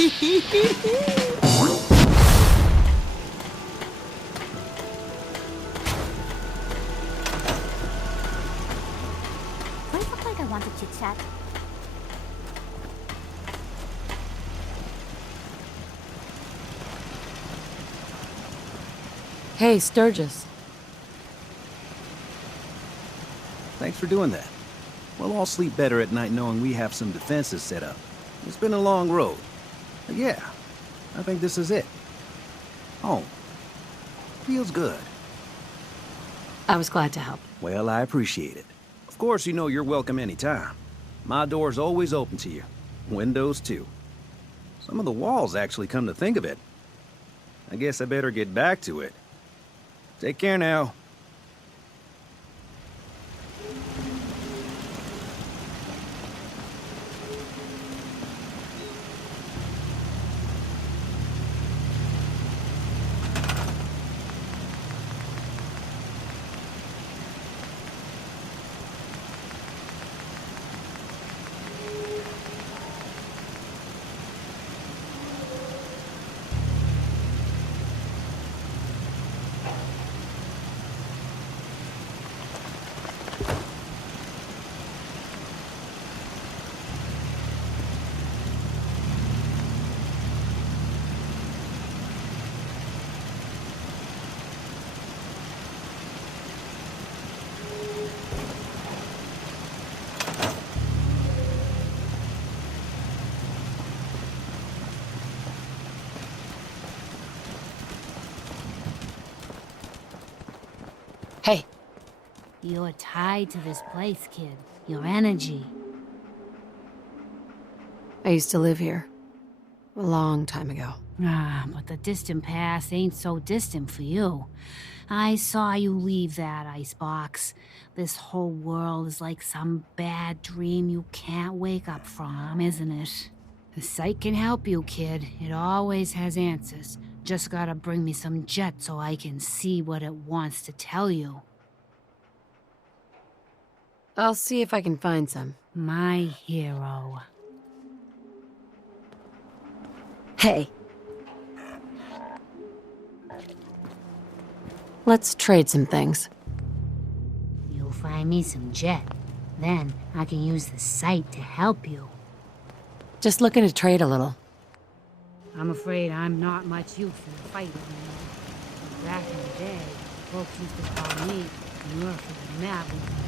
Do I look like I want to chit-chat? Hey, Sturgis. Thanks for doing that. We'll all sleep better at night knowing we have some defenses set up. It's been a long road. But yeah, I think this is it. Home. Feels good. I was glad to help. Well, I appreciate it. Of course, you know you're welcome anytime. My door's always open to you. Windows, too. Some of the walls, actually, come to think of it. I guess I better get back to it. Take care now. Hey. You're tied to this place, kid. Your energy. I used to live here. A long time ago. Ah, but the distant past ain't so distant for you. I saw you leave that icebox. This whole world is like some bad dream you can't wake up from, isn't it? The sight can help you, kid. It always has answers. Just gotta bring me some jet so I can see what it wants to tell you. I'll see if I can find some. My hero. Hey. Let's trade some things. You'll find me some jet. Then I can use the sight to help you. Just looking to trade a little. I'm afraid I'm not much use in a fight anymore. Back in the day, folks used to call me Murphy the Maverick.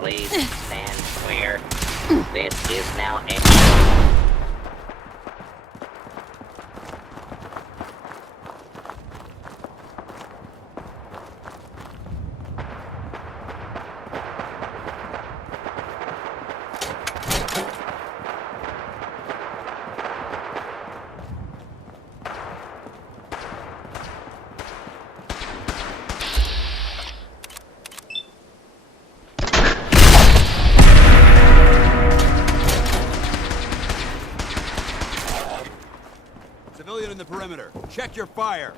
Please stand clear. This is now a... Civilian in the perimeter. Check your fire.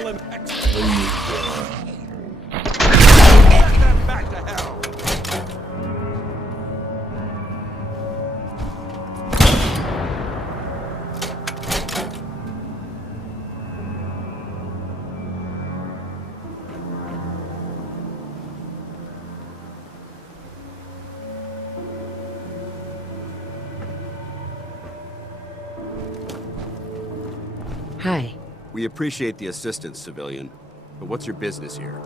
kill him. Get them back to hell. Hi. We appreciate the assistance, civilian. But what's your business here?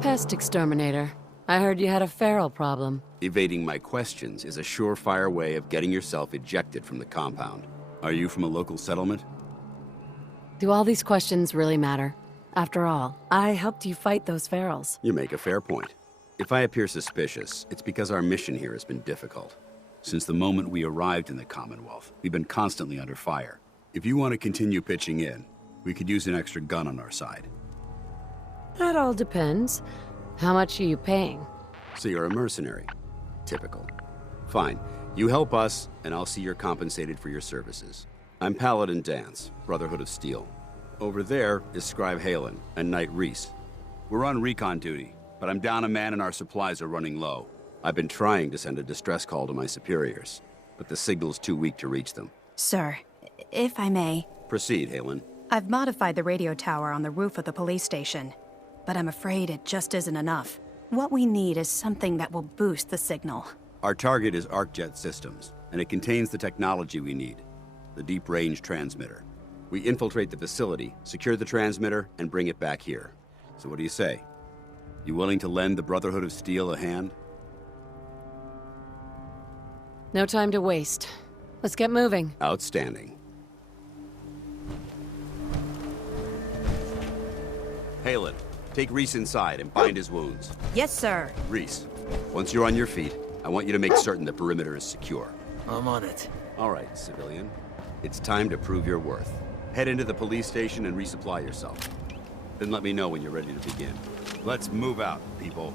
Pest exterminator. I heard you had a feral problem. Evading my questions is a surefire way of getting yourself ejected from the compound. Are you from a local settlement? Do all these questions really matter? After all, I helped you fight those ferals. You make a fair point. If I appear suspicious, it's because our mission here has been difficult. Since the moment we arrived in the Commonwealth, we've been constantly under fire. If you want to continue pitching in, we could use an extra gun on our side. That all depends. How much are you paying? So you're a mercenary. Typical. Fine. You help us, and I'll see you're compensated for your services. I'm Paladin Dance, Brotherhood of Steel. Over there is Scribe Halen and Knight Reese. We're on recon duty, but I'm down a man and our supplies are running low. I've been trying to send a distress call to my superiors, but the signal's too weak to reach them. Sir, if I may. Proceed, Halen. I've modified the radio tower on the roof of the police station, but I'm afraid it just isn't enough. What we need is something that will boost the signal. Our target is ArcJet Systems, and it contains the technology we need, the deep-range transmitter. We infiltrate the facility, secure the transmitter, and bring it back here. So what do you say? You willing to lend the Brotherhood of Steel a hand? No time to waste. Let's get moving. Outstanding. Halen, take Reese inside and bind his wounds. Yes, sir. Reese, once you're on your feet, I want you to make certain the perimeter is secure. I'm on it. All right, civilian. It's time to prove your worth. Head into the police station and resupply yourself. Then let me know when you're ready to begin. Let's move out, people.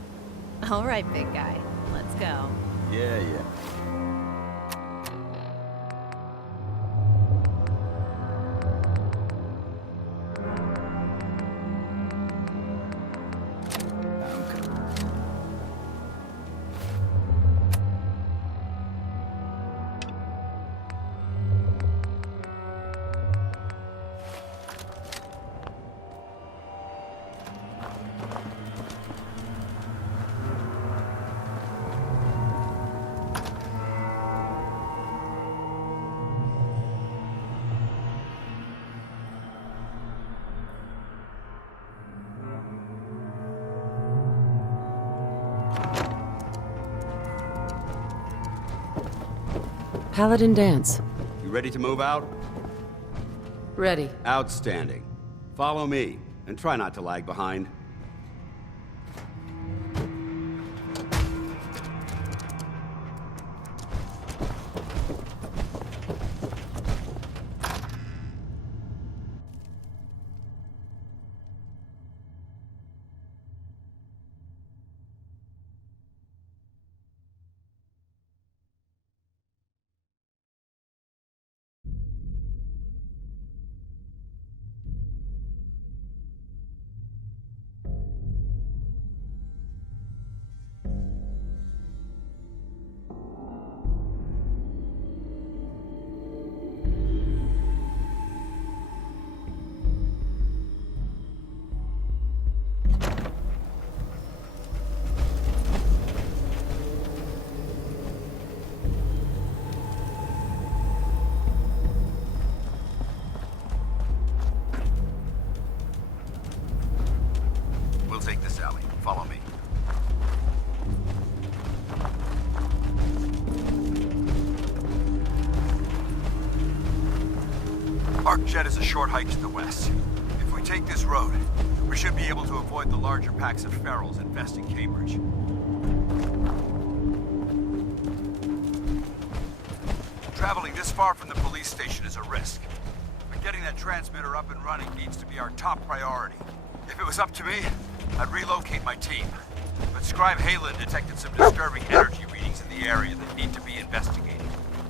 All right, big guy. Let's go. Yeah. Paladin Dance. You ready to move out? Ready. Outstanding. Follow me, and try not to lag behind. Take this alley. Follow me. ArcJet is a short hike to the west. If we take this road, we should be able to avoid the larger packs of ferals infesting Cambridge. Traveling this far from the police station is a risk, but getting that transmitter up and running needs to be our top priority. If it was up to me, I'd relocate my team. But Scribe Halen detected some disturbing energy readings in the area that need to be investigated.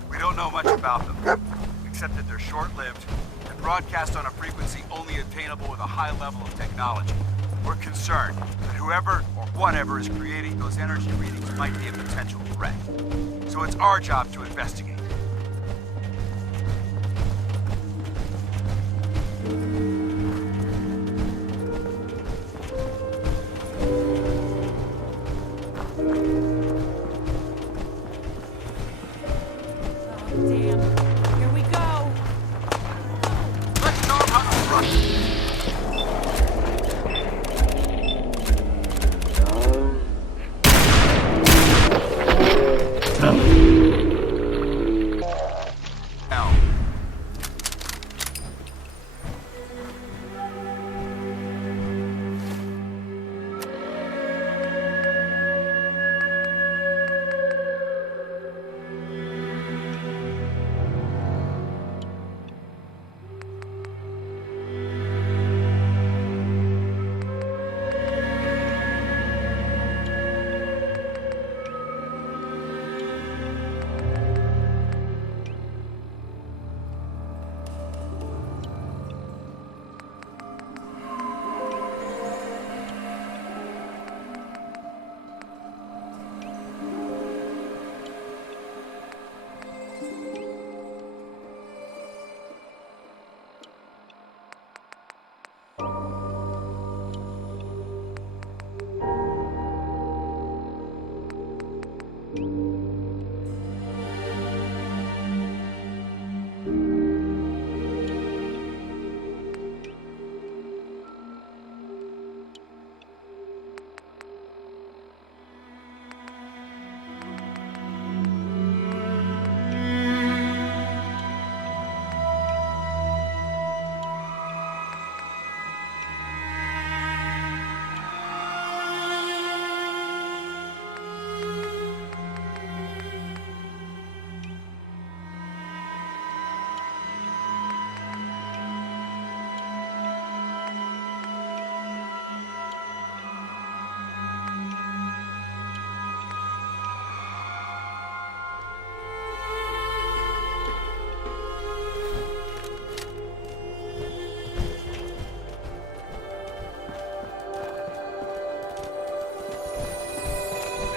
We don't know much about them, except that they're short-lived and and broadcast on a frequency only attainable with a high level of technology. We're concerned that whoever or whatever is creating those energy readings might be a potential threat. So it's our job to investigate.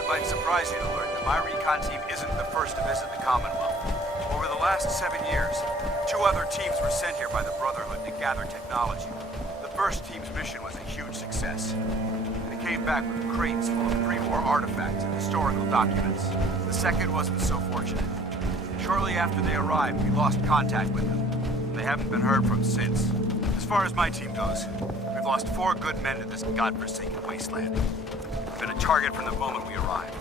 Might surprise you to learn that my recon team isn't the first to visit the Commonwealth. Over the last 7 years, 2 other teams were sent here by the Brotherhood to gather technology. The first team's mission was a huge success. They came back with crates full of pre-war artifacts and historical documents. The second wasn't so fortunate. Shortly after they arrived, we lost contact with them. They haven't been heard from since. As far as my team goes, we've lost 4 good men to this godforsaken wasteland. Been a target from the moment we arrived.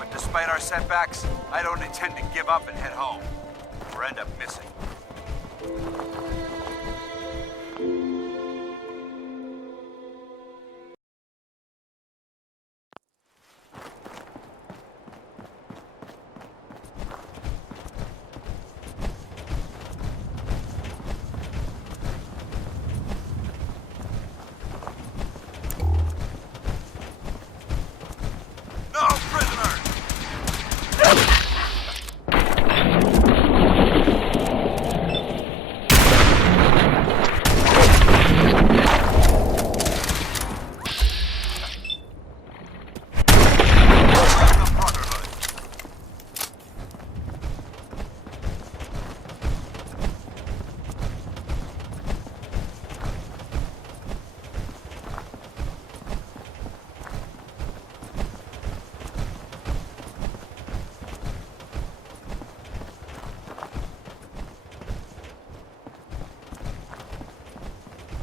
But despite our setbacks, I don't intend to give up and head home, or end up missing.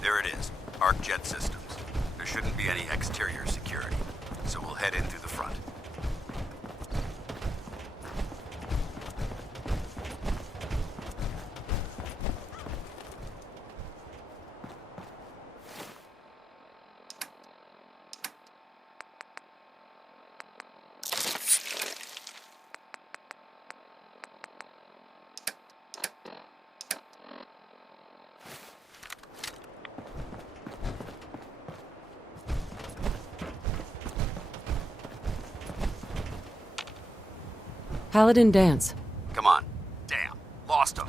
There it is, Arc Jet Systems. There shouldn't be any exterior security, so we'll head in through the front. Paladin dance. Come on. Damn. Lost him.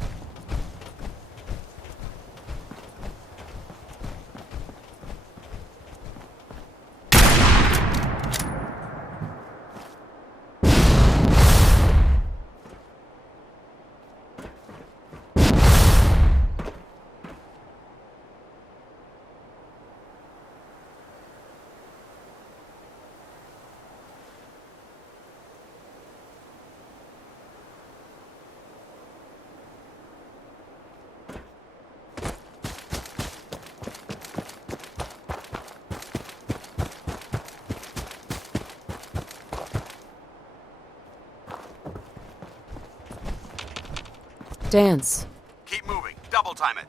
Dance. Keep moving. Double time it.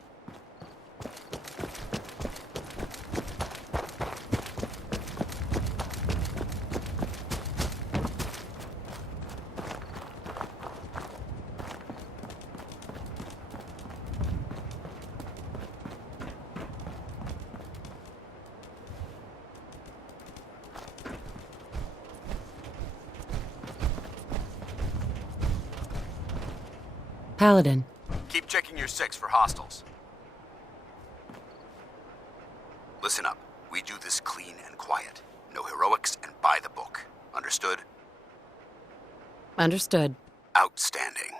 Paladin. Keep checking your 6 for hostiles. Listen up. We do this clean and quiet. No heroics and by the book. Understood? Understood. Outstanding.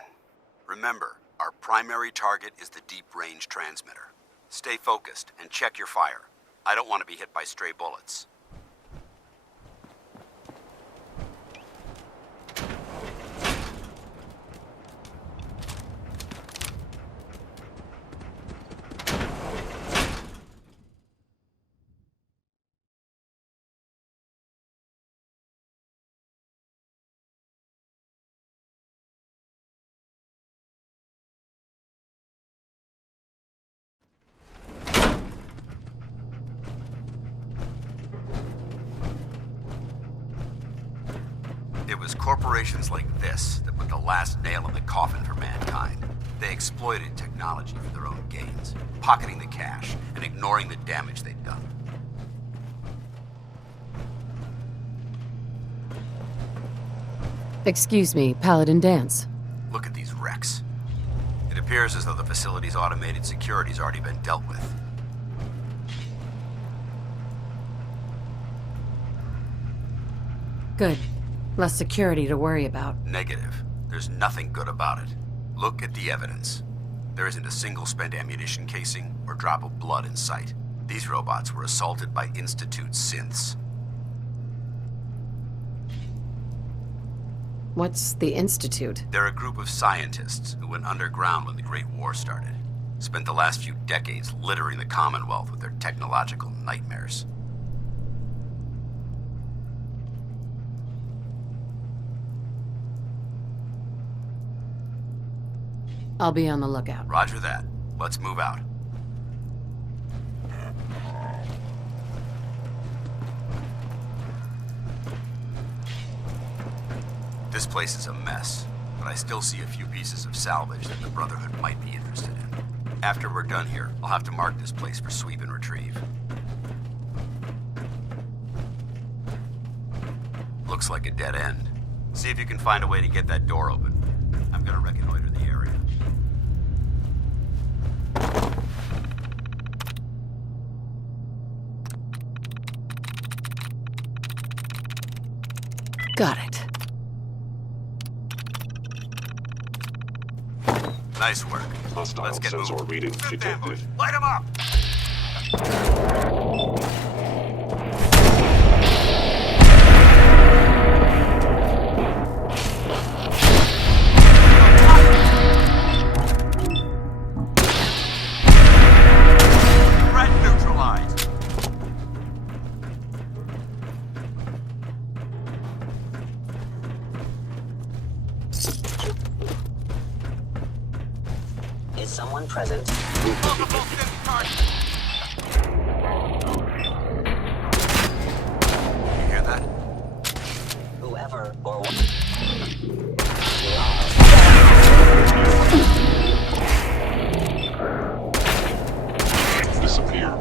Remember, our primary target is the deep-range transmitter. Stay focused and check your fire. I don't want to be hit by stray bullets. It was corporations like this that put the last nail in the coffin for mankind. They exploited technology for their own gains, pocketing the cash and ignoring the damage they'd done. Excuse me, Paladin Dance. Look at these wrecks. It appears as though the facility's automated security's already been dealt with. Good. Less security to worry about. Negative. There's nothing good about it. Look at the evidence. There isn't a single spent ammunition casing or drop of blood in sight. These robots were assaulted by Institute synths. What's the Institute? They're a group of scientists who went underground when the Great War started. Spent the last few decades littering the Commonwealth with their technological nightmares. I'll be on the lookout. Roger that. Let's move out. This place is a mess, but I still see a few pieces of salvage that the Brotherhood might be interested in. After we're done here, I'll have to mark this place for sweep and retrieve. Looks like a dead end. See if you can find a way to get that door open. I'm gonna reconnoiter the area. Got it. Nice work. Hostile Let's get sensor moving. reading detected. Light him up! Threat neutralized. Is someone present? Multiple synth targets. You hear that? Whoever or what? Disappear.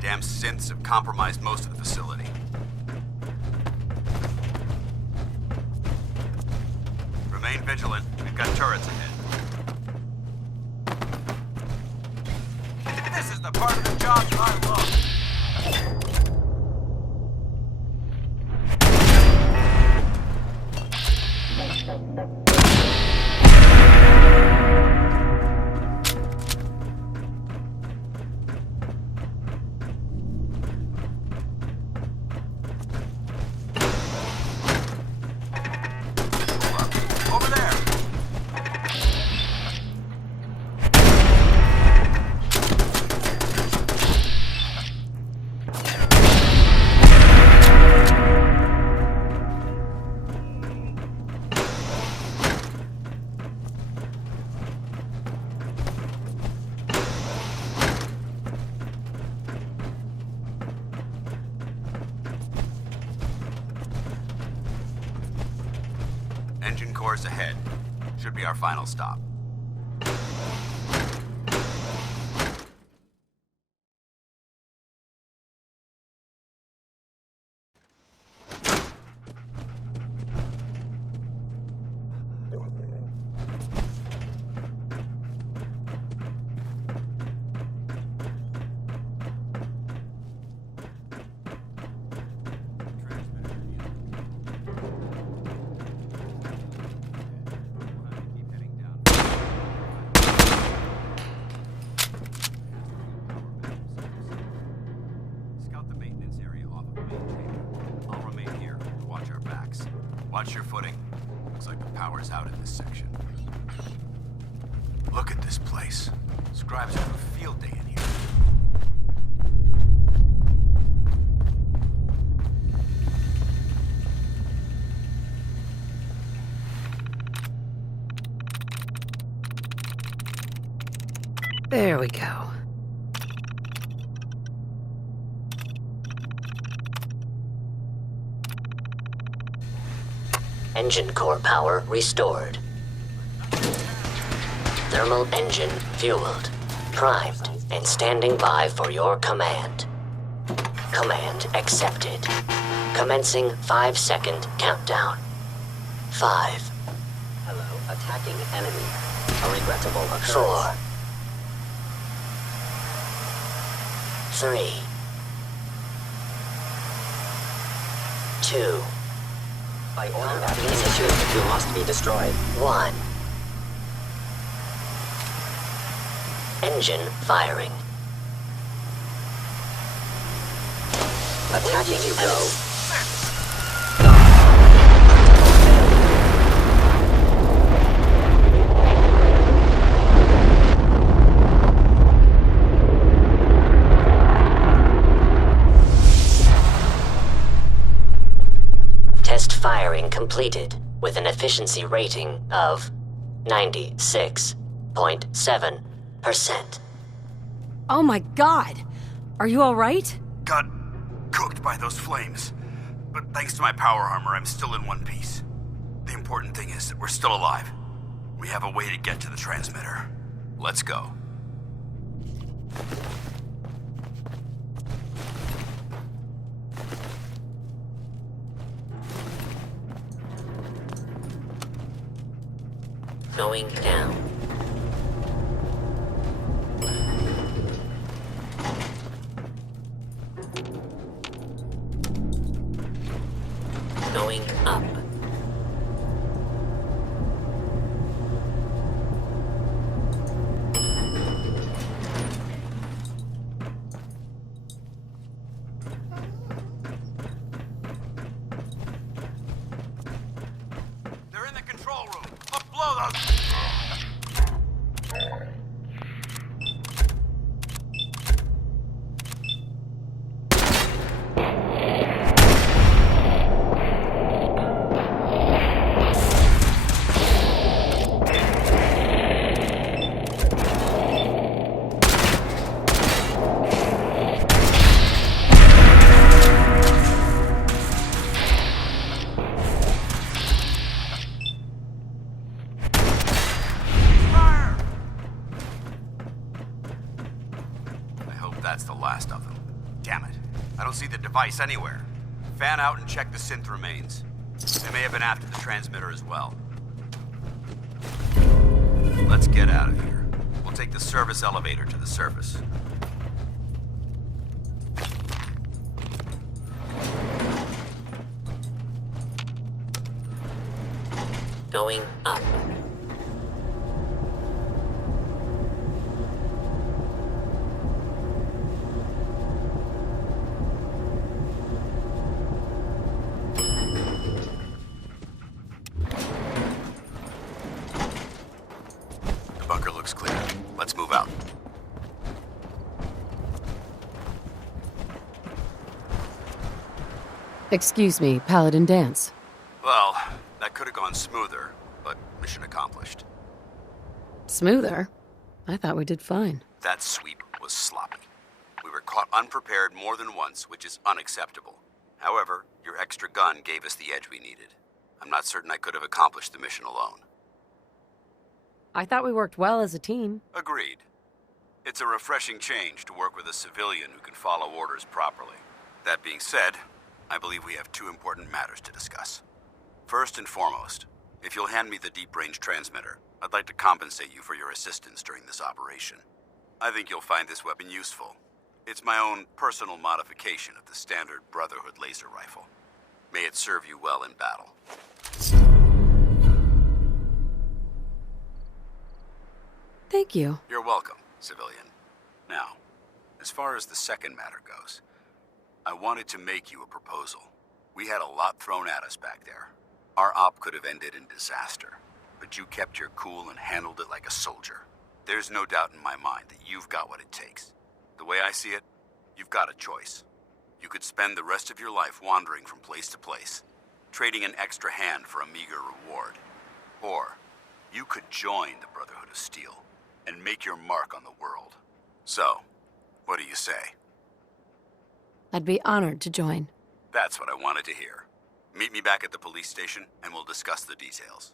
Damn synths have compromised most of the facility. Remain vigilant. We've got turrets ahead. This is the part of the job I love. Engine core's ahead. Should be our final stop. Watch your footing. Looks like the power's out in this section. Look at this place. Scribes have a field day in here. There we go. Engine core power restored. Thermal engine fueled, primed, and standing by for your command. Command accepted. Commencing 5-second countdown. 5. Hello, attacking enemy. A regrettable occurrence. 4. 3. 2. By order of the initiative, you must be destroyed. 1. Engine firing. Attacking you go. Test firing completed with an efficiency rating of 96.7%. Oh my god! Are you alright? Got cooked by those flames. But thanks to my power armor, I'm still in one piece. The important thing is that we're still alive. We have a way to get to the transmitter. Let's go. Going down. Going up. They're in the control room. Look below those. That's the last of them. Damn it. I don't see the device anywhere. Fan out and check the synth remains. They may have been after the transmitter as well. Let's get out of here. We'll take the service elevator to the surface. Going up. The bunker looks clear. Let's move out. Excuse me, Paladin Dance. Well, that could have gone smoother, but mission accomplished. Smoother? I thought we did fine. That sweep was sloppy. We were caught unprepared more than once, which is unacceptable. However, your extra gun gave us the edge we needed. I'm not certain I could have accomplished the mission alone. I thought we worked well as a team. Agreed. It's a refreshing change to work with a civilian who can follow orders properly. That being said, I believe we have two important matters to discuss. First and foremost, if you'll hand me the deep-range transmitter, I'd like to compensate you for your assistance during this operation. I think you'll find this weapon useful. It's my own personal modification of the standard Brotherhood laser rifle. May it serve you well in battle. Thank you. You're welcome, civilian. Now, as far as the second matter goes, I wanted to make you a proposal. We had a lot thrown at us back there. Our op could have ended in disaster, but you kept your cool and handled it like a soldier. There's no doubt in my mind that you've got what it takes. The way I see it, you've got a choice. You could spend the rest of your life wandering from place to place, trading an extra hand for a meager reward. Or you could join the Brotherhood of Steel and make your mark on the world. So, what do you say? I'd be honored to join. That's what I wanted to hear. Meet me back at the police station and we'll discuss the details.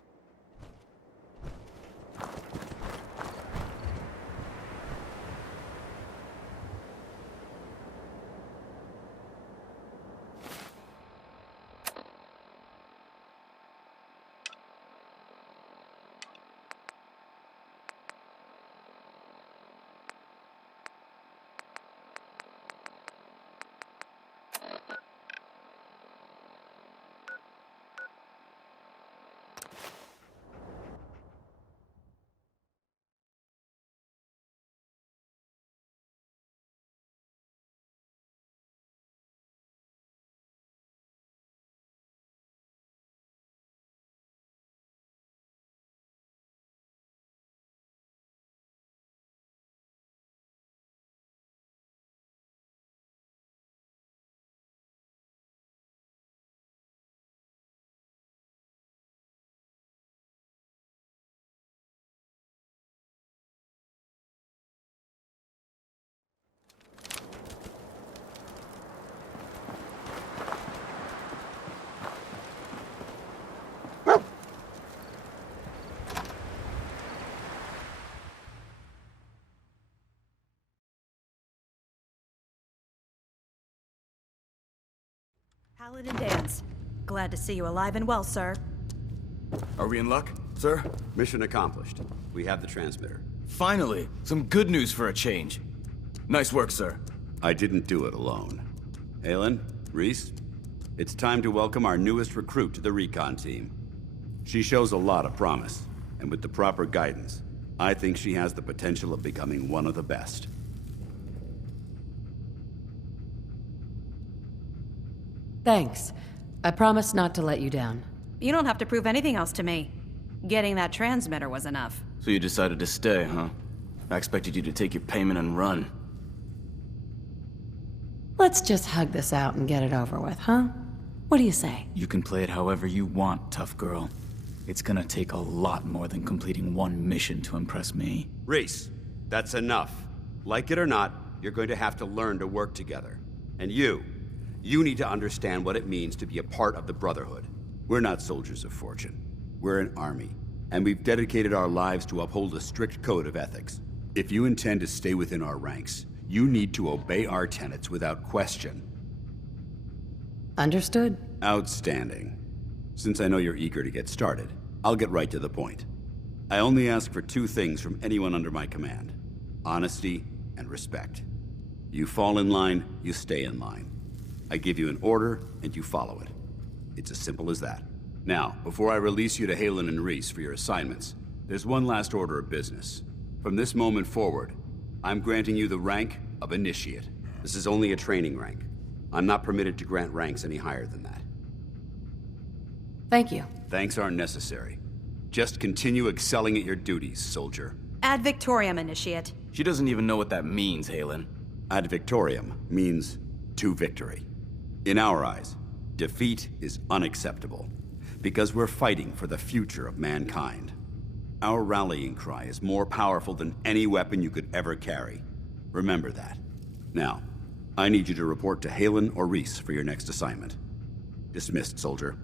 Paladin Dance. Glad to see you alive and well, sir. Are we in luck, sir? Mission accomplished. We have the transmitter. Finally, some good news for a change. Nice work, sir. I didn't do it alone. Aylin, Reese, it's time to welcome our newest recruit to the recon team. She shows a lot of promise, and with the proper guidance, I think she has the potential of becoming one of the best. Thanks. I promise not to let you down. You don't have to prove anything else to me. Getting that transmitter was enough. So you decided to stay, huh? I expected you to take your payment and run. Let's just hug this out and get it over with, huh? What do you say? You can play it however you want, tough girl. It's gonna take a lot more than completing one mission to impress me. Reese, that's enough. Like it or not, you're going to have to learn to work together. And you need to understand what it means to be a part of the Brotherhood. We're not soldiers of fortune. We're an army, and we've dedicated our lives to uphold a strict code of ethics. If you intend to stay within our ranks, you need to obey our tenets without question. Understood. Outstanding. Since I know you're eager to get started, I'll get right to the point. I only ask for two things from anyone under my command: honesty and respect. You fall in line, you stay in line. I give you an order, and you follow it. It's as simple as that. Now, before I release you to Halen and Reese for your assignments, there's one last order of business. From this moment forward, I'm granting you the rank of Initiate. This is only a training rank. I'm not permitted to grant ranks any higher than that. Thank you. Thanks aren't necessary. Just continue excelling at your duties, soldier. Ad Victoriam, Initiate. She doesn't even know what that means, Halen. Ad Victoriam means to victory. In our eyes, defeat is unacceptable, because we're fighting for the future of mankind. Our rallying cry is more powerful than any weapon you could ever carry. Remember that. Now, I need you to report to Halen or Reese for your next assignment. Dismissed, soldier.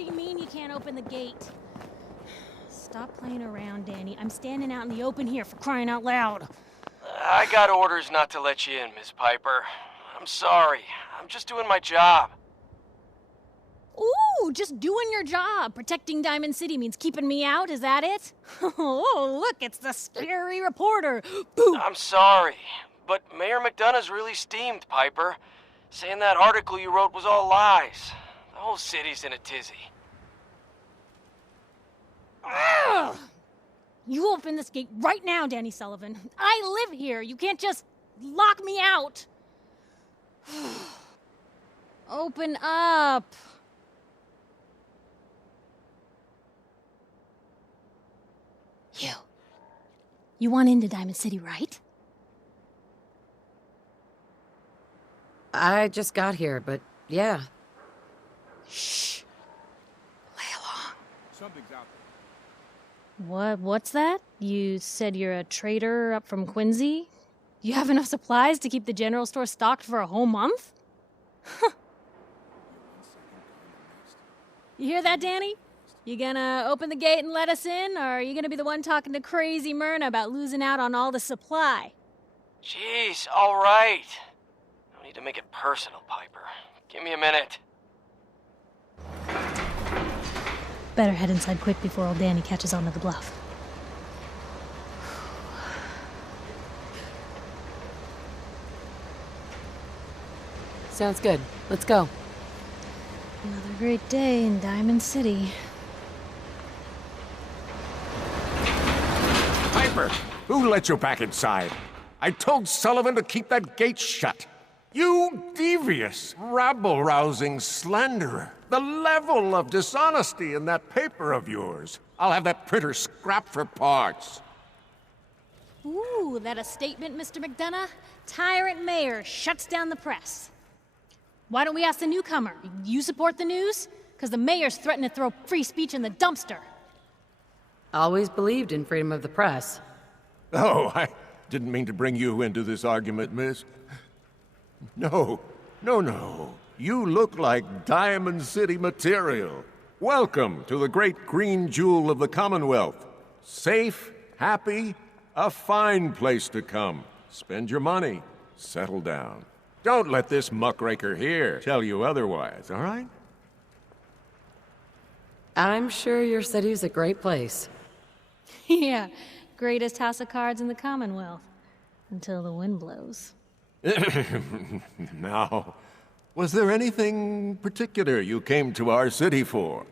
do you mean you can't open the gate? Stop playing around, Danny. I'm standing out in the open here for crying out loud. I got orders not to let you in, Miss Piper. I'm sorry. I'm just doing my job. Ooh, just doing your job. Protecting Diamond City means keeping me out, is that it? Oh, look, it's the scary reporter. Boo! I'm sorry, but Mayor McDonough's really steamed, Piper. Saying that article you wrote was all lies. The whole city's in a tizzy. Ugh! You open this gate right now, Danny Sullivan. I live here. You can't just lock me out. Open up. You want into Diamond City, right? I just got here, but yeah. Shh. Lay along. Something's out there. What's that? You said you're a trader up from Quincy? You have enough supplies to keep the general store stocked for a whole month? You hear that, Danny? You gonna open the gate and let us in, or are you gonna be the one talking to crazy Myrna about losing out on all the supply? Jeez, all right. No need to make it personal, Piper. Give me a minute. Better head inside quick before old Danny catches on to the bluff. Sounds good. Let's go. Another great day in Diamond City. Piper, who let you back inside? I told Sullivan to keep that gate shut. You devious, rabble-rousing slanderer. The level of dishonesty in that paper of yours. I'll have that printer scrapped for parts. Ooh, that a statement, Mr. McDonough? Tyrant mayor shuts down the press. Why don't we ask the newcomer? You support the news? Because the mayor's threatened to throw free speech in the dumpster. Always believed in freedom of the press. Oh, I didn't mean to bring you into this argument, miss. No. You look like Diamond City material. Welcome to the great green jewel of the Commonwealth. Safe, happy, a fine place to come. Spend your money, settle down. Don't let this muckraker here tell you otherwise, all right? I'm sure your city's a great place. Yeah, greatest house of cards in the Commonwealth. Until the wind blows. Now, was there anything particular you came to our city for?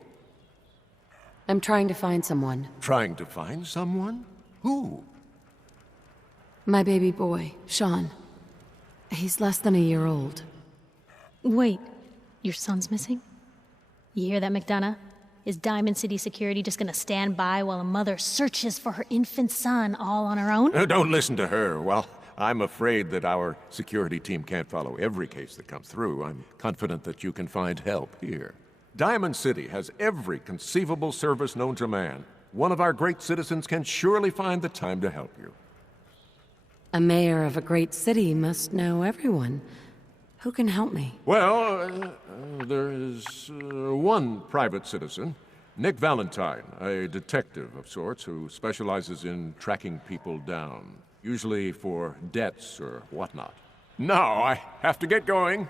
I'm trying to find someone. Trying to find someone? Who? My baby boy, Sean. He's less than a year old. Wait, your son's missing? You hear that, McDonough? Is Diamond City Security just gonna stand by while a mother searches for her infant son all on her own? Don't listen to her. Well, I'm afraid that our security team can't follow every case that comes through. I'm confident that you can find help here. Diamond City has every conceivable service known to man. One of our great citizens can surely find the time to help you. A mayor of a great city must know everyone. Who can help me? Well, there is one private citizen, Nick Valentine, a detective of sorts who specializes in tracking people down, usually for debts or whatnot. Now, I have to get going.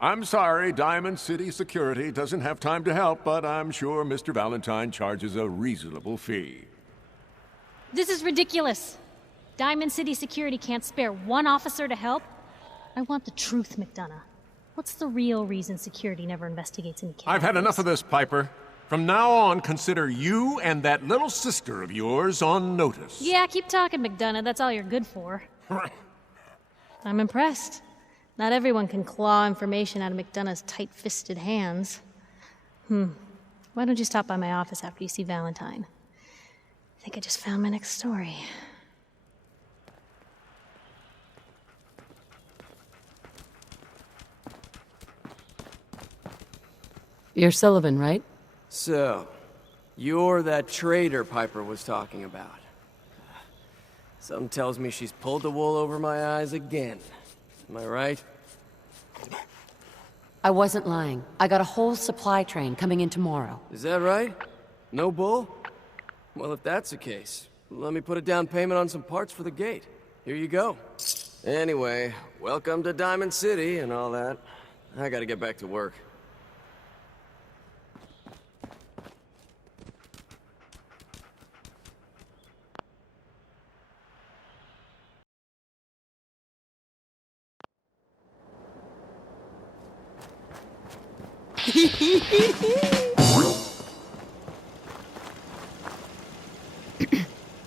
I'm sorry, Diamond City Security doesn't have time to help, but I'm sure Mr. Valentine charges a reasonable fee. This is ridiculous. Diamond City Security can't spare one officer to help. I want the truth, McDonough. What's the real reason security never investigates any cases? I've had enough of this, Piper. From now on, consider you and that little sister of yours on notice. Yeah, keep talking, McDonough. That's all you're good for. I'm impressed. Not everyone can claw information out of McDonough's tight-fisted hands. Why don't you stop by my office after you see Valentine? I think I just found my next story. You're Sullivan, right? So, you're that traitor Piper was talking about. Something tells me she's pulled the wool over my eyes again. Am I right? I wasn't lying. I got a whole supply train coming in tomorrow. Is that right? No bull? Well, if that's the case, let me put a down payment on some parts for the gate. Here you go. Anyway, welcome to Diamond City and all that. I gotta get back to work.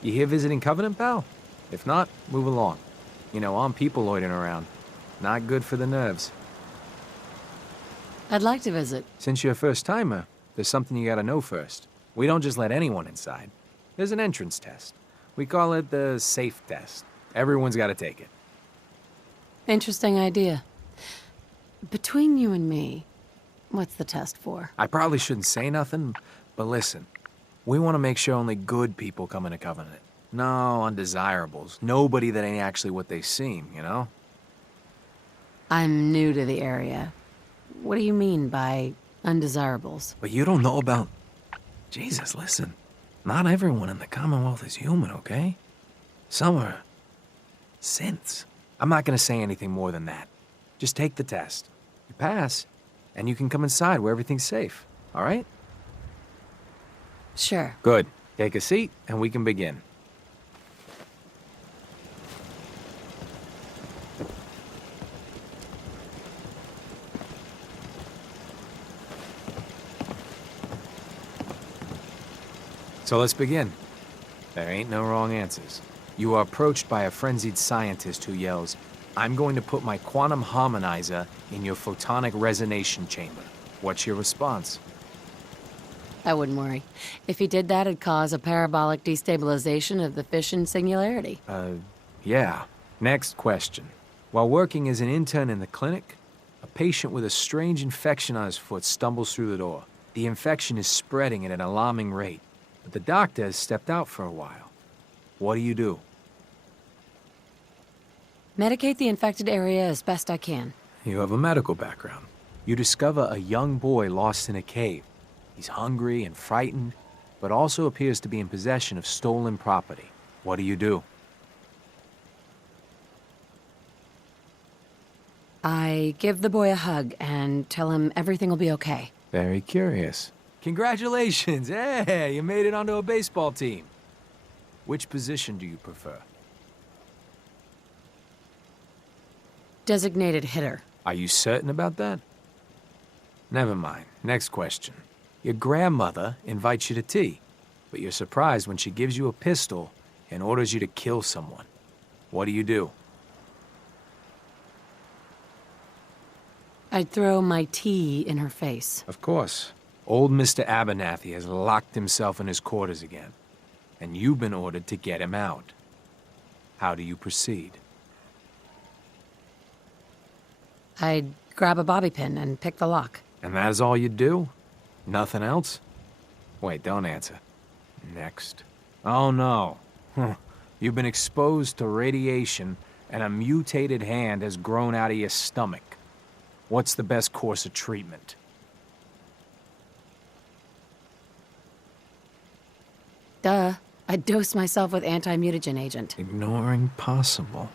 You here visiting Covenant, pal? If not, move along. You know, armed people loitering around. Not good for the nerves. I'd like to visit. Since you're a first-timer, there's something you gotta know first. We don't just let anyone inside. There's an entrance test. We call it the safe test. Everyone's gotta take it. Interesting idea. Between you and me, what's the test for? I probably shouldn't say nothing, but listen. We want to make sure only good people come into Covenant. No undesirables. Nobody that ain't actually what they seem, you know? I'm new to the area. What do you mean by undesirables? But you don't know about... Jesus, listen. Not everyone in the Commonwealth is human, okay? Some are... synths. I'm not gonna say anything more than that. Just take the test. You pass, and you can come inside where everything's safe, all right? Sure. Good. Take a seat, and we can begin. So let's begin. There ain't no wrong answers. You are approached by a frenzied scientist who yells, "I'm going to put my quantum harmonizer in your photonic resonation chamber." What's your response? I wouldn't worry. If he did that, it'd cause a parabolic destabilization of the fission singularity. Yeah. Next question. While working as an intern in the clinic, a patient with a strange infection on his foot stumbles through the door. The infection is spreading at an alarming rate, but the doctor has stepped out for a while. What do you do? Medicate the infected area as best I can. You have a medical background. You discover a young boy lost in a cave. He's hungry and frightened, but also appears to be in possession of stolen property. What do? I give the boy a hug and tell him everything will be okay. Very curious. Congratulations! Hey, you made it onto a baseball team. Which position do you prefer? Designated hitter. Are you certain about that? Never mind. Next question. Your grandmother invites you to tea, but you're surprised when she gives you a pistol and orders you to kill someone. What do? I'd throw my tea in her face. Of course. Old Mr. Abernathy has locked himself in his quarters again, and you've been ordered to get him out. How do you proceed? I'd grab a bobby pin and pick the lock. And that is all you do? Nothing else? Wait, don't answer. Next. Oh no. You've been exposed to radiation and a mutated hand has grown out of your stomach. What's the best course of treatment? Duh. I'd dose myself with anti-mutagen agent. Ignoring possible.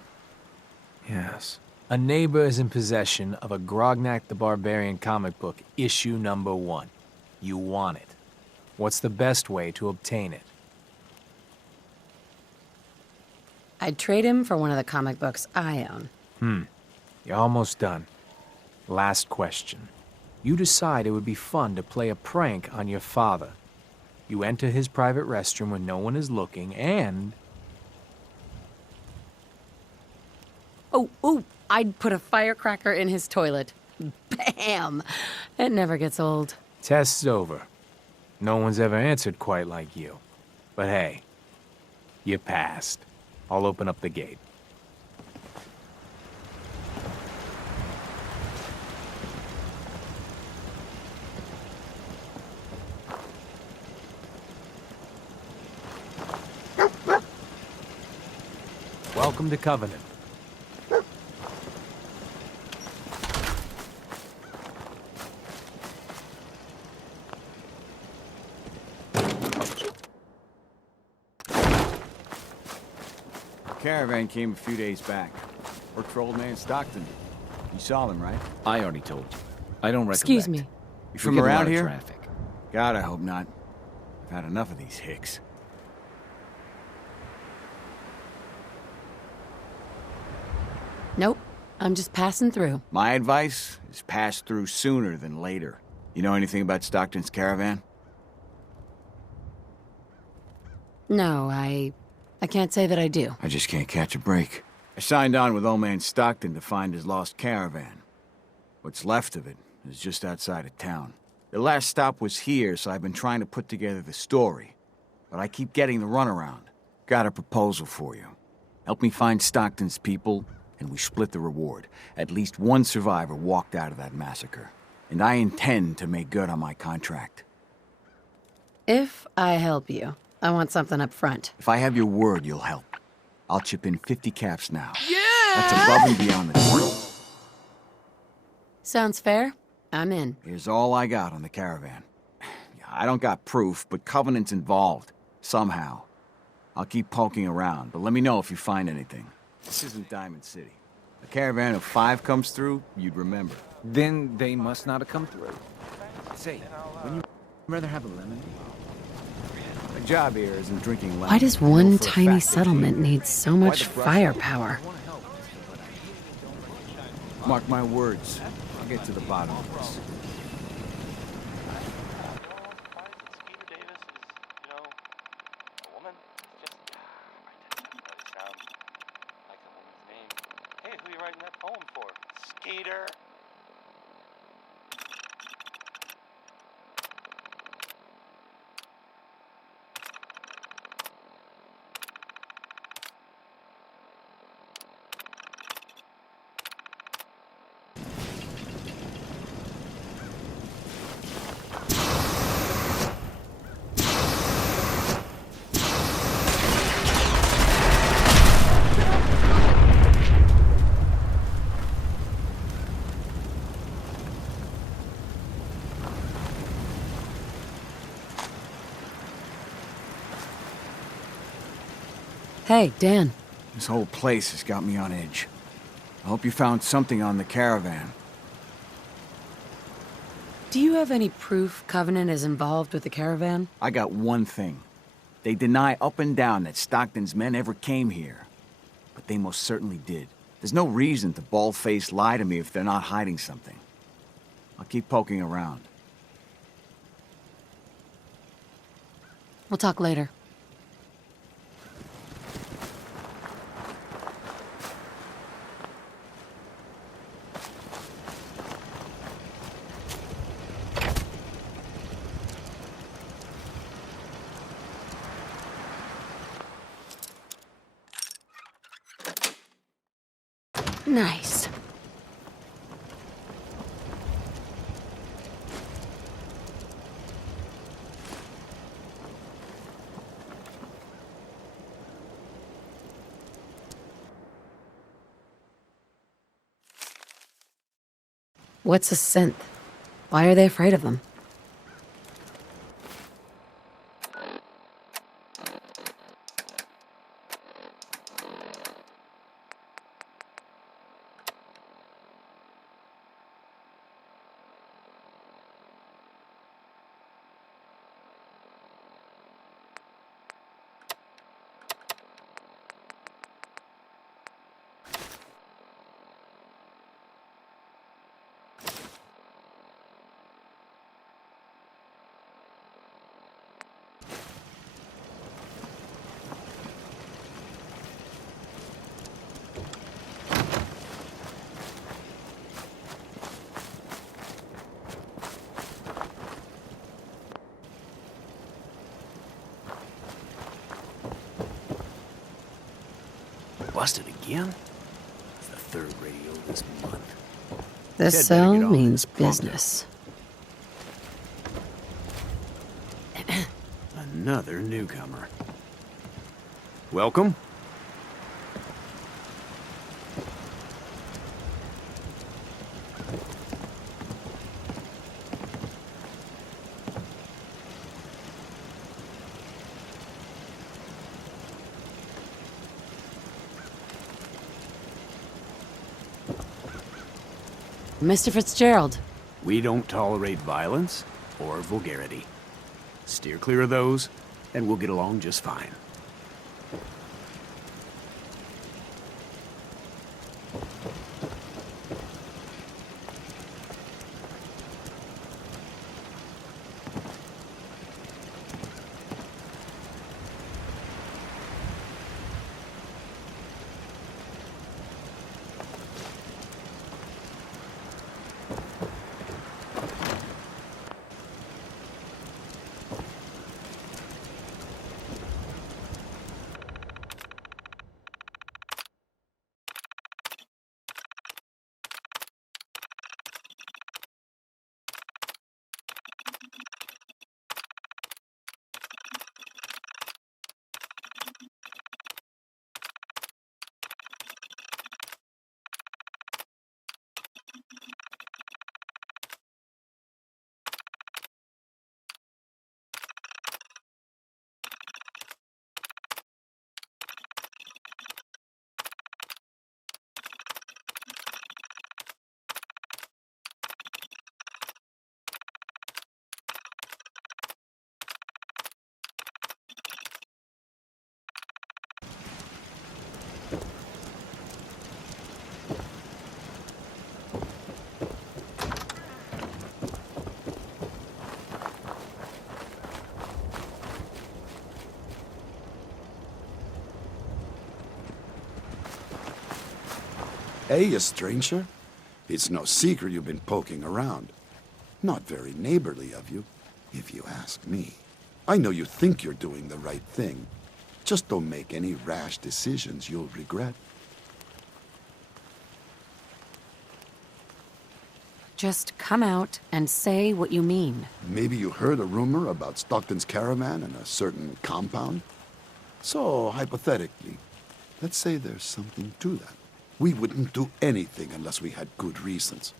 Yes. A neighbor is in possession of a Grognak the Barbarian comic book, issue number 1. You want it. What's the best way to obtain it? I'd trade him for one of the comic books I own. You're almost done. Last question. You decide it would be fun to play a prank on your father. You enter his private restroom when no one is looking, and... Oh, I'd put a firecracker in his toilet. Bam! It never gets old. Test's over. No one's ever answered quite like you. But hey, you passed. I'll open up the gate. Welcome to Covenant. Caravan came a few days back. Worked for old man Stockton. You saw them, right? I already told you. I don't recollect. Excuse me. You from We get a around lot of here? traffic. God, I hope not. I've had enough of these hicks. Nope. I'm just passing through. My advice is pass through sooner than later. You know anything about Stockton's caravan? No, I can't say that I do. I just can't catch a break. I signed on with old man Stockton to find his lost caravan. What's left of it is just outside of town. The last stop was here, so I've been trying to put together the story. But I keep getting the runaround. Got a proposal for you. Help me find Stockton's people, and we split the reward. At least one survivor walked out of that massacre. And I intend to make good on my contract. If I help you, I want something up front. If I have your word, you'll help. I'll chip in 50 caps now. Yeah! That's above and beyond the deal. Sounds fair. I'm in. Here's all I got on the caravan. I don't got proof, but Covenant's involved. Somehow. I'll keep poking around, but let me know if you find anything. This isn't Diamond City. A caravan of 5 comes through, you'd remember. Then they must not have come through. Say, wouldn't you rather have a lemonade? My job here isn't drinking lemon. Why does one tiny settlement need so much firepower? Mark my words. I'll get to the bottom of this. Hey, who are you writing that poem for? Skeeter? Hey, Dan. This whole place has got me on edge. I hope you found something on the caravan. Do you have any proof Covenant is involved with the caravan? I got one thing. They deny up and down that Stockton's men ever came here. But they most certainly did. There's no reason to bald-faced lie to me if they're not hiding something. I'll keep poking around. We'll talk later. Nice. What's a synth? Why are they afraid of them? Busted again? It's the 3rd radio this month. This cell means business. Another newcomer. Welcome. Mr. Fitzgerald. We don't tolerate violence or vulgarity. Steer clear of those, and we'll get along just fine. Hey, you stranger. It's no secret you've been poking around. Not very neighborly of you, if you ask me. I know you think you're doing the right thing. Just don't make any rash decisions you'll regret. Just come out and say what you mean. Maybe you heard a rumor about Stockton's caravan and a certain compound? So, hypothetically, let's say there's something to that. We wouldn't do anything unless we had good reasons.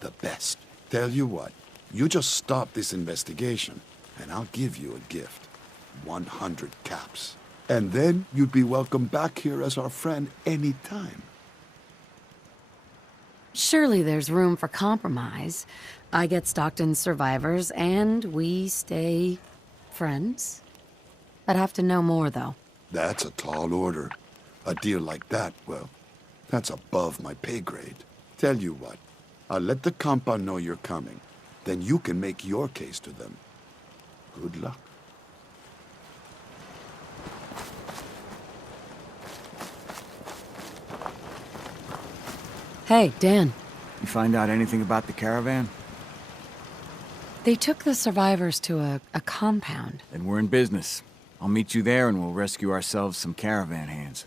The best. Tell you what, you just stop this investigation, and I'll give you a gift. 100 caps. And then you'd be welcome back here as our friend any time. Surely there's room for compromise. I get Stockton's survivors, and we stay friends. I'd have to know more, though. That's a tall order. A deal like that, well, that's above my pay grade. Tell you what, I'll let the compound know you're coming. Then you can make your case to them. Good luck. Hey, Dan. You find out anything about the caravan? They took the survivors to a compound. Then we're in business. I'll meet you there and we'll rescue ourselves some caravan hands.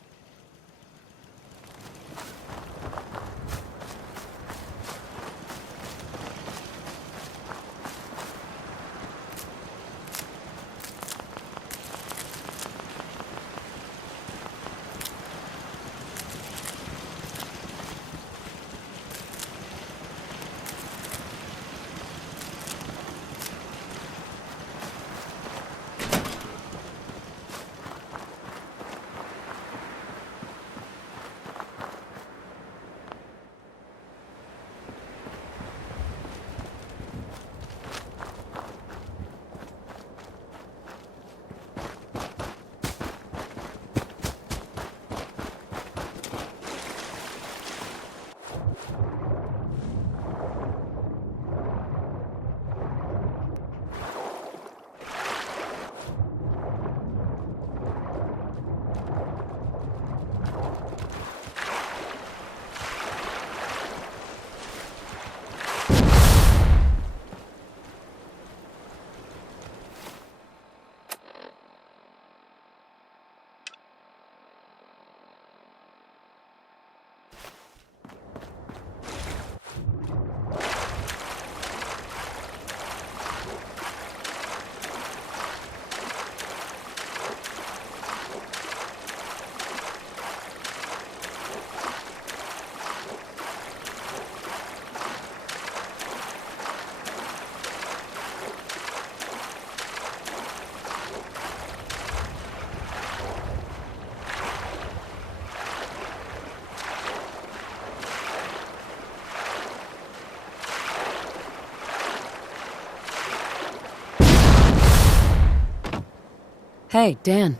Hey, Dan.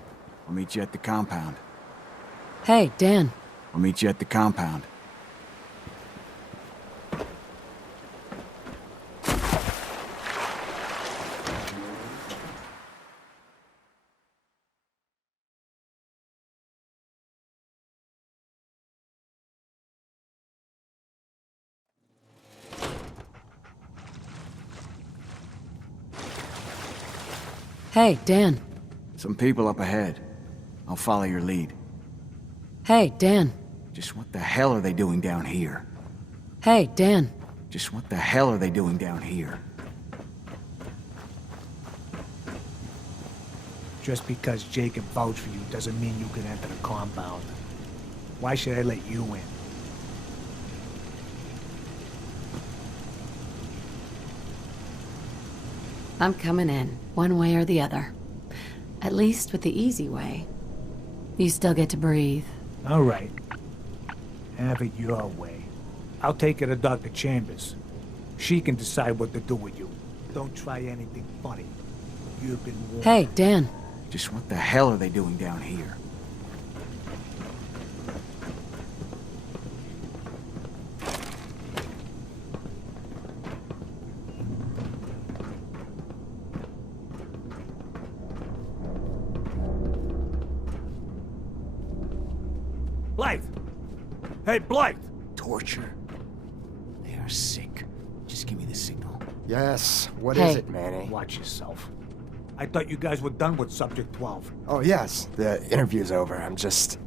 I'll meet you at the compound. Hey, Dan. I'll meet you at the compound. Hey, Dan. Some people up ahead. I'll follow your lead. Hey, Dan. Just what the hell are they doing down here? Hey, Dan. Just what the hell are they doing down here? Just because Jacob vouched for you doesn't mean you can enter the compound. Why should I let you in? I'm coming in, one way or the other. At least with the easy way. You still get to breathe. All right. Have it your way. I'll take her to Dr. Chambers. She can decide what to do with you. Don't try anything funny. You've been warned. Hey, Dan. Just what the hell are they doing down here? Blythe! Hey, Blythe! Torture. They are sick. Just give me the signal. Yes, what is it, Manny? Watch yourself. I thought you guys were done with Subject 12. Oh, yes, the interview's over. I'm just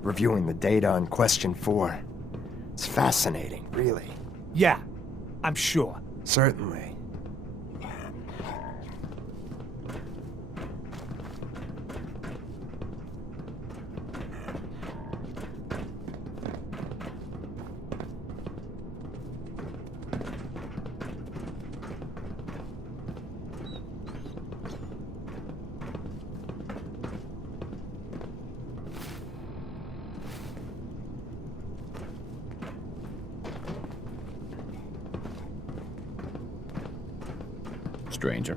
reviewing the data on Question 4. It's fascinating, really. Yeah, I'm sure. Certainly. Stranger.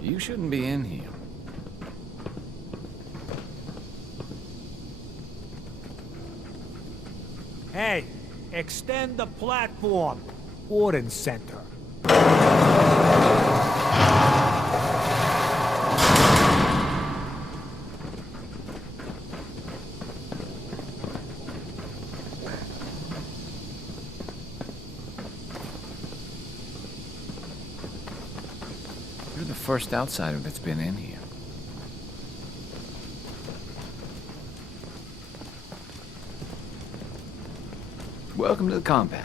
You shouldn't be in here. Hey, extend the platform. Ordnance Center. You're the first outsider that's been in here. Welcome to the compound.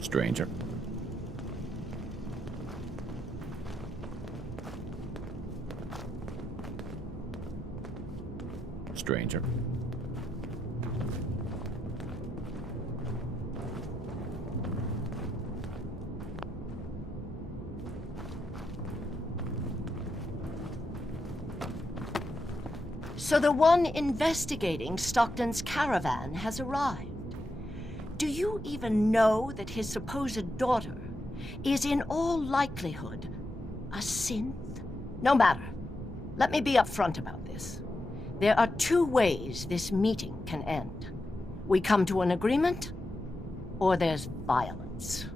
Stranger. Stranger. So the one investigating Stockton's caravan has arrived. Do you even know that his supposed daughter is in all likelihood a synth? No matter. Let me be upfront about this. There are two ways this meeting can end. We come to an agreement, or there's violence.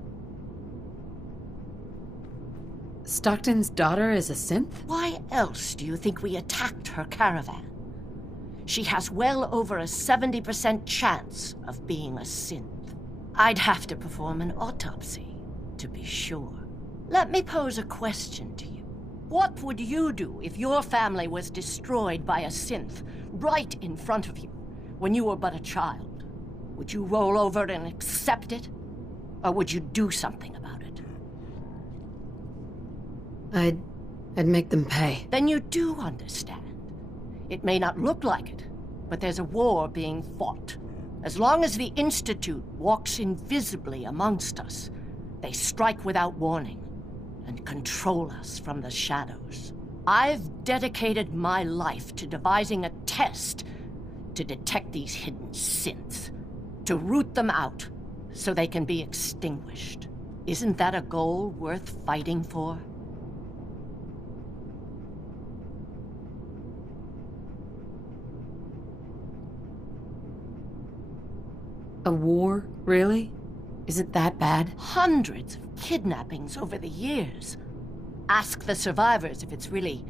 Stockton's daughter is a synth? Why else do you think we attacked her caravan? She has well over a 70% chance of being a synth. I'd have to perform an autopsy to be sure. Let me pose a question to you. What would you do if your family was destroyed by a synth right in front of you when you were but a child? Would you roll over and accept it? Or would you do something about it? I'd make them pay. Then you do understand. It may not look like it, but there's a war being fought. As long as the Institute walks invisibly amongst us, they strike without warning. and control us from the shadows. I've dedicated my life to devising a test to detect these hidden synths, to root them out so they can be extinguished. Isn't that a goal worth fighting for? A war, really? Is it that bad? Hundreds of kidnappings over the years. Ask the survivors if it's really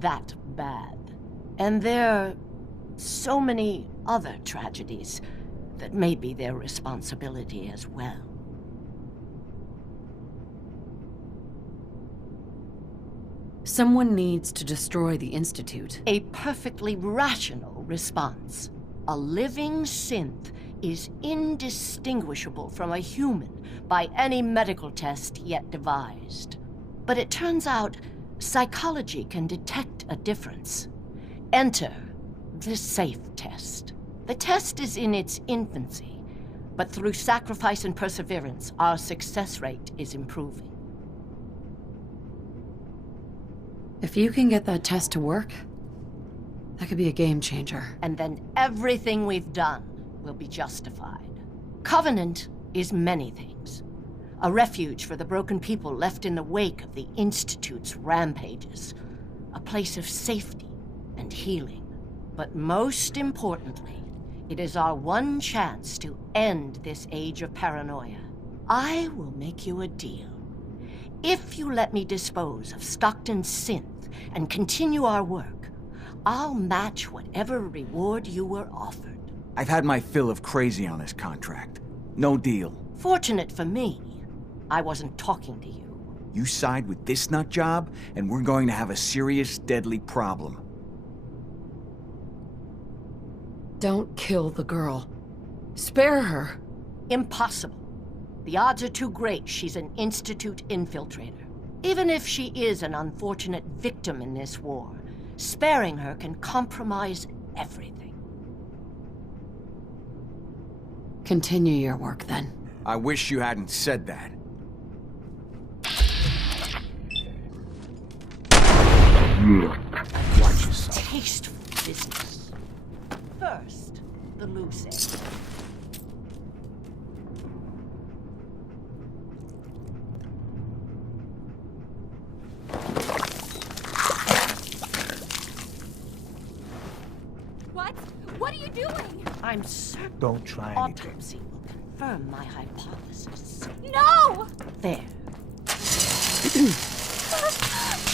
that bad. And there are so many other tragedies that may be their responsibility as well. Someone needs to destroy the Institute. A perfectly rational response. A living synth is indistinguishable from a human by any medical test yet devised. But it turns out psychology can detect a difference. Enter the SAFE test. The test is in its infancy, but through sacrifice and perseverance, our success rate is improving. If you can get that test to work, that could be a game changer. And then everything we've done will be justified. Covenant is many things. A refuge for the broken people left in the wake of the Institute's rampages. A place of safety and healing. But most importantly, it is our one chance to end this age of paranoia. I will make you a deal. If you let me dispose of Stockton's synth and continue our work, I'll match whatever reward you were offered. I've had my fill of crazy on this contract. No deal. Fortunate for me, I wasn't talking to you. You side with this nut job, and we're going to have a serious, deadly problem. Don't kill the girl. Spare her. Impossible. The odds are too great she's an Institute infiltrator. Even if she is an unfortunate victim in this war, sparing her can compromise everything. Continue your work, then. I wish you hadn't said that. Watch yourself. Tasteful business. First, the loose end. What? What are you doing? I'm certain Don't try anything. autopsy will confirm my hypothesis. No! There.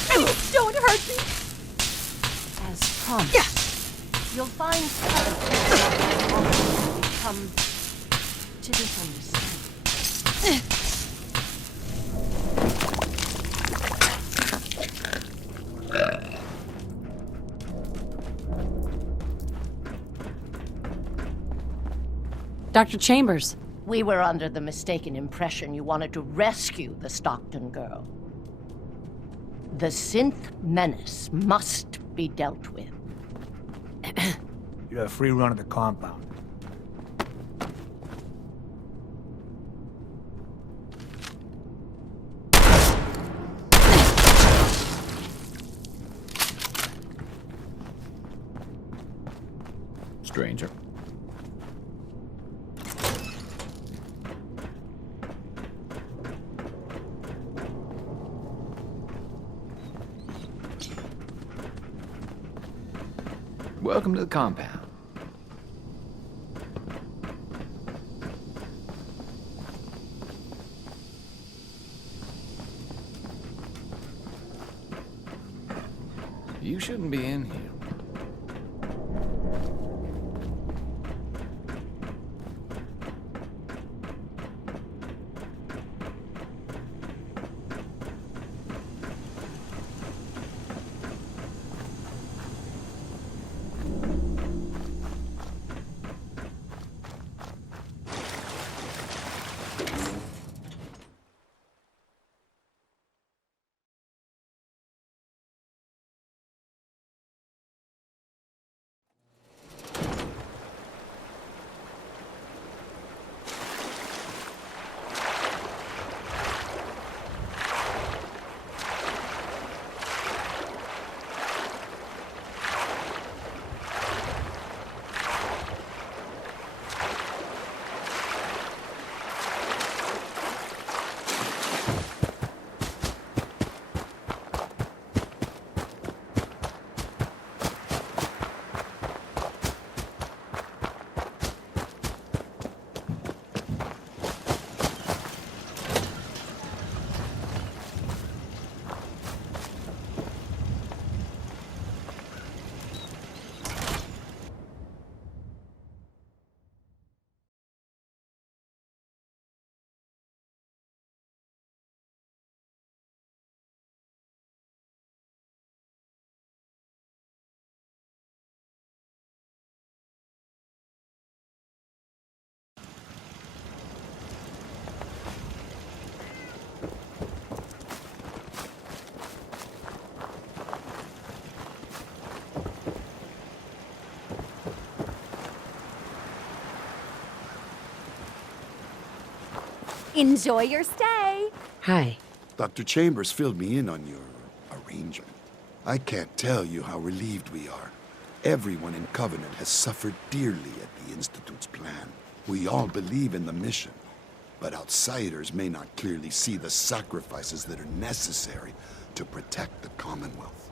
Please don't hurt me. As promised, you'll find will become to this understanding. Dr. Chambers. We were under the mistaken impression you wanted to rescue the Stockton girl. The synth menace must be dealt with. You have free run of the compound. Stranger. Welcome to the compound. You shouldn't be in here. Enjoy your stay. Hi. Dr. Chambers filled me in on your arrangement. I can't tell you how relieved we are. Everyone in Covenant has suffered dearly at the Institute's plan. We all believe in the mission, but outsiders may not clearly see the sacrifices that are necessary to protect the Commonwealth.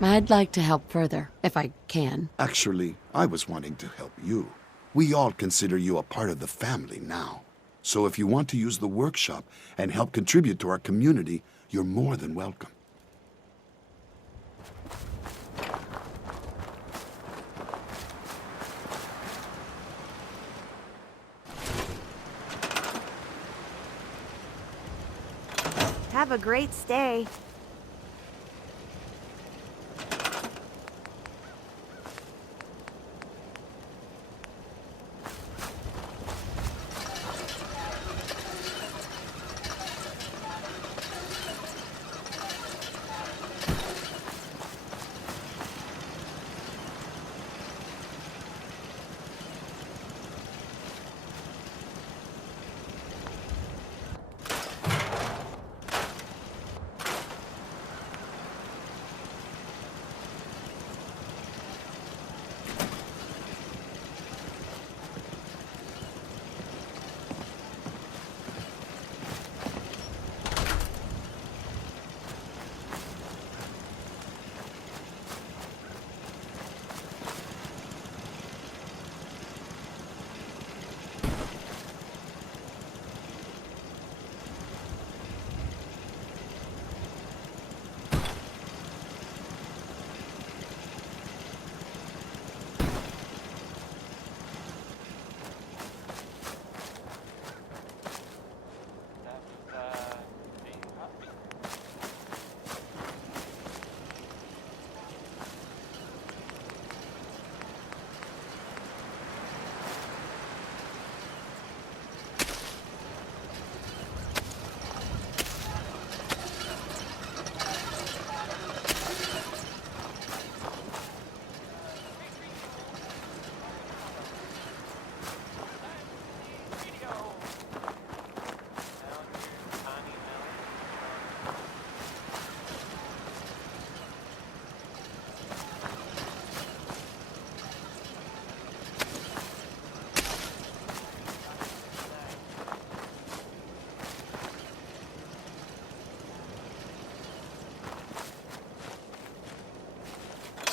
I'd like to help further, if I can. Actually, I was wanting to help you. We all consider you a part of the family now. So if you want to use the workshop and help contribute to our community, you're more than welcome. Have a great stay.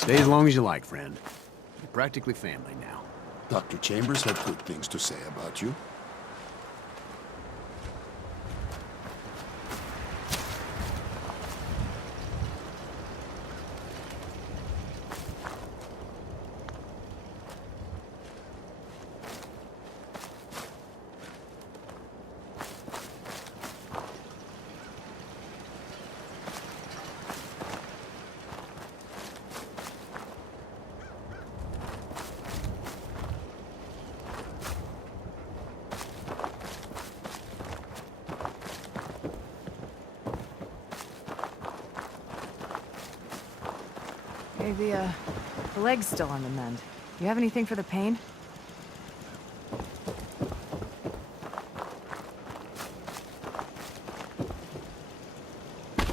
Stay as long as you like, friend. You're practically family now. Dr. Chambers had good things to say about you. Hey, the leg's still on the mend. You have anything for the pain? As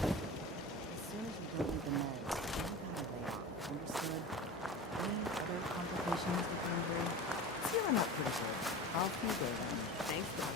soon as you don't need the meds, you gotta lay off, understood? Any other complications with the injury? It's healing up pretty good. I'll feed you then. Thanks, Doc.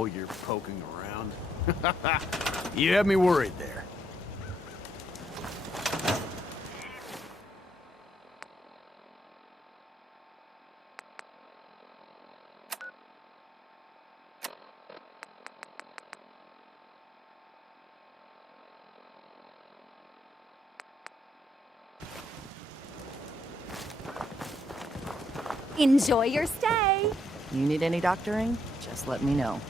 Oh, you're poking around? You have me worried there. Enjoy your stay. You need any doctoring? Just let me know.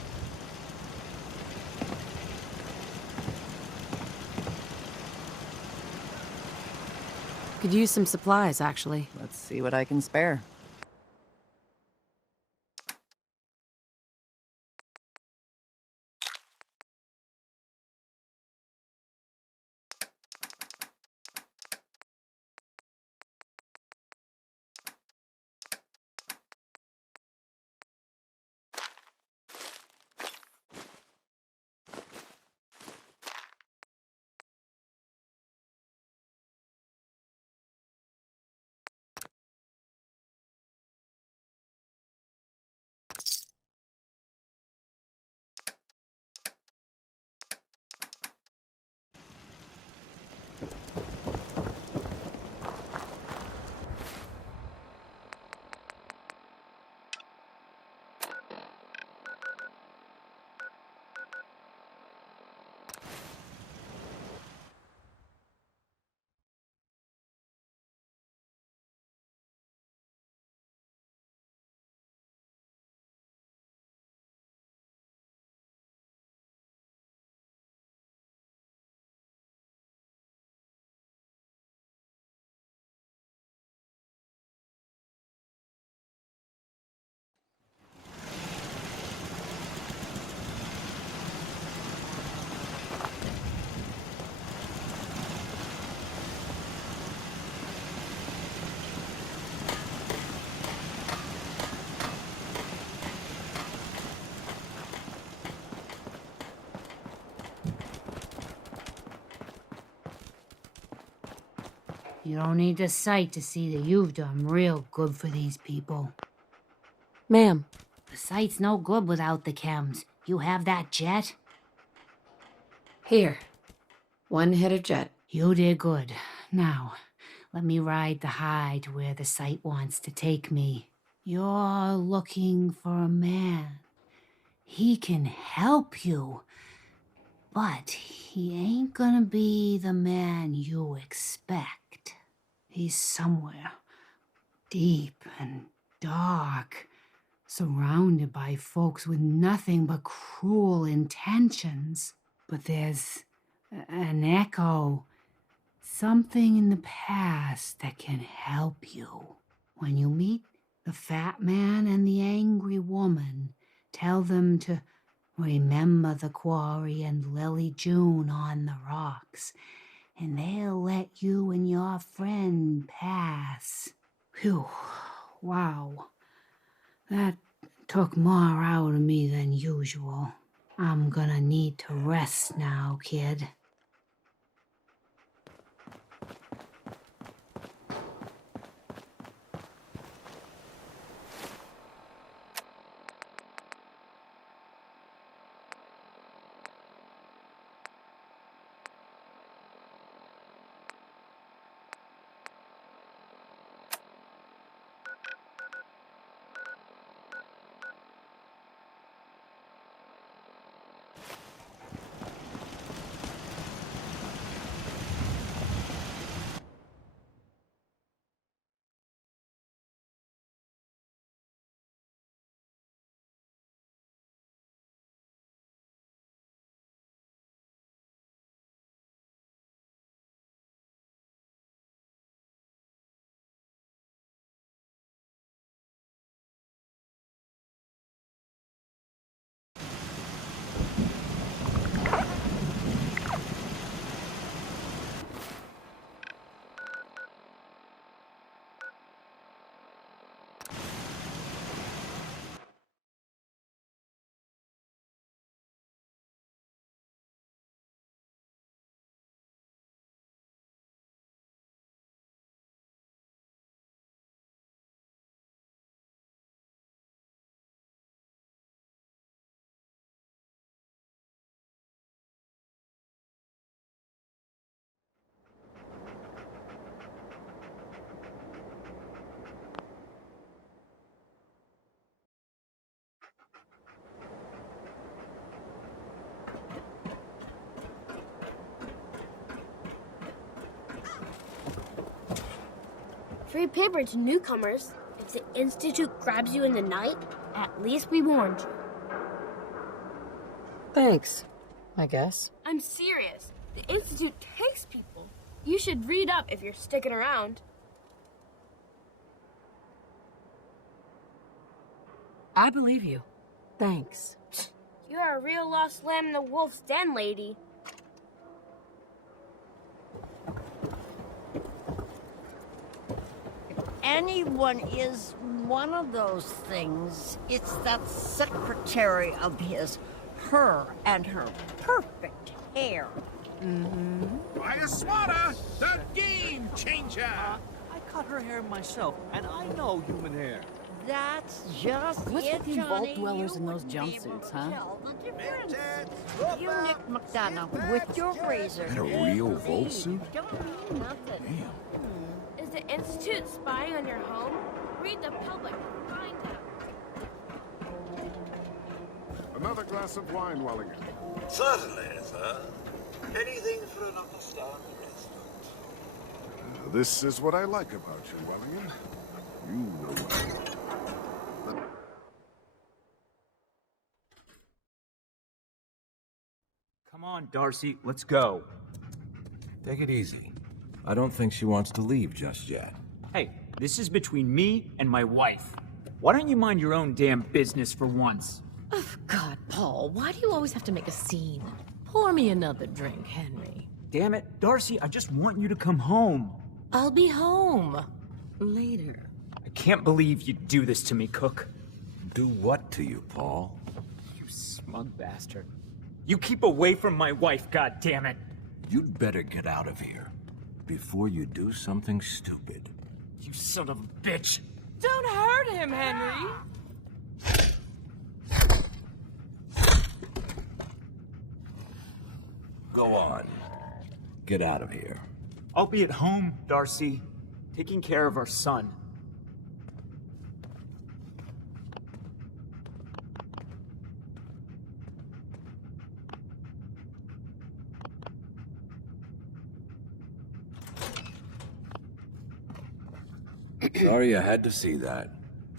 Could use some supplies, actually. Let's see what I can spare. You don't need the sight to see that you've done real good for these people. Ma'am. The sight's no good without the chems. You have that jet? Here. One hit of jet. You did good. Now, let me ride the high to where the sight wants to take me. You're looking for a man. He can help you. But he ain't gonna be the man you expect. He's somewhere deep and dark, surrounded by folks with nothing but cruel intentions. But there's an echo, something in the past that can help you. When you meet the fat man and the angry woman, tell them to remember the quarry and Lily June on the rocks, and they'll let you and your friend pass. Phew, wow. That took more out of me than usual. I'm gonna need to rest now, kid. Free paper to newcomers. If the Institute grabs you in the night, at least we warned you. Thanks, I guess. I'm serious. The Institute takes people. You should read up if you're sticking around. I believe you. Thanks. You're a real lost lamb in the wolf's den, lady. Anyone is one of those things. It's that secretary of his, her and her perfect hair. By a swatter, the game changer! I cut her hair myself, and I know human hair. That's just What's it, with these Johnny. vault dwellers in You those wouldn't be able jumpsuits, to huh? tell the difference. You Nick McDonough with your razor. That a real vault suit? Don't mean nothing. Is the Institute spying on your home? Read the public. Find out. Another glass of wine, Wellington. Certainly, sir. Anything for an upstanding resident. This is what I like about you, Wellington. You will... Come on, Darcy, let's go. Take it easy. I don't think she wants to leave just yet. Hey, this is between me and my wife. Why don't you mind your own damn business for once? Oh, God, Paul, why do you always have to make a scene? Pour me another drink, Henry. Damn it, Darcy, I just want you to come home. I'll be home. Later. I can't believe you'd do this to me, Cook. Do what to you, Paul? You smug bastard. You keep away from my wife, goddammit. You'd better get out of here before you do something stupid. You son of a bitch. Don't hurt him, Henry. Go on. Get out of here. I'll be at home, Darcy, taking care of our son. Sorry you had to see that.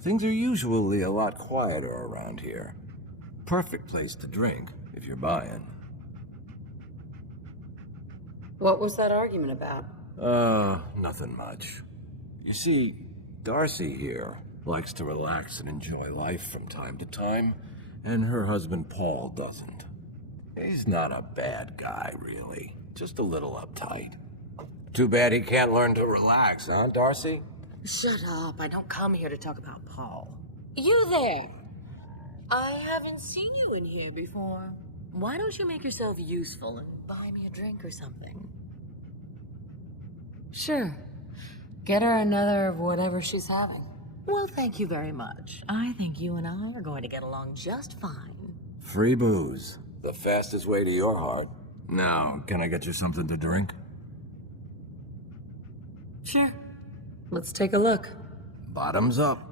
Things are usually a lot quieter around here. Perfect place to drink, if you're buying. What was that argument about? Nothing much. You see, Darcy here likes to relax and enjoy life from time to time, and her husband Paul doesn't. He's not a bad guy, really. Just a little uptight. Too bad he can't learn to relax, huh, Darcy? Shut up. I don't come here to talk about Paul. You there? I haven't seen you in here before. Why don't you make yourself useful and buy me a drink or something? Sure. Get her another of whatever she's having. Well, thank you very much. I think you and I are going to get along just fine. Free booze. The fastest way to your heart. Now, can I get you something to drink? Sure. Let's take a look. Bottoms up.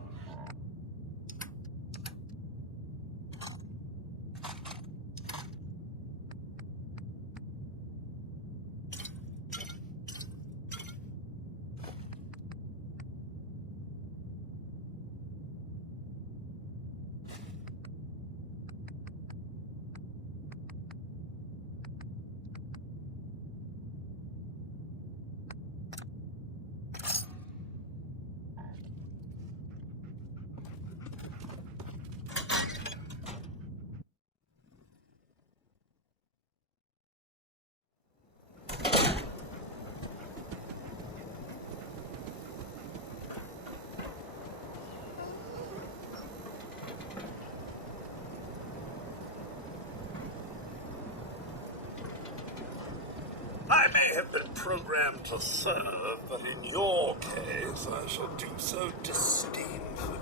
I may have been programmed to serve, but in your case, I shall do so disdainfully.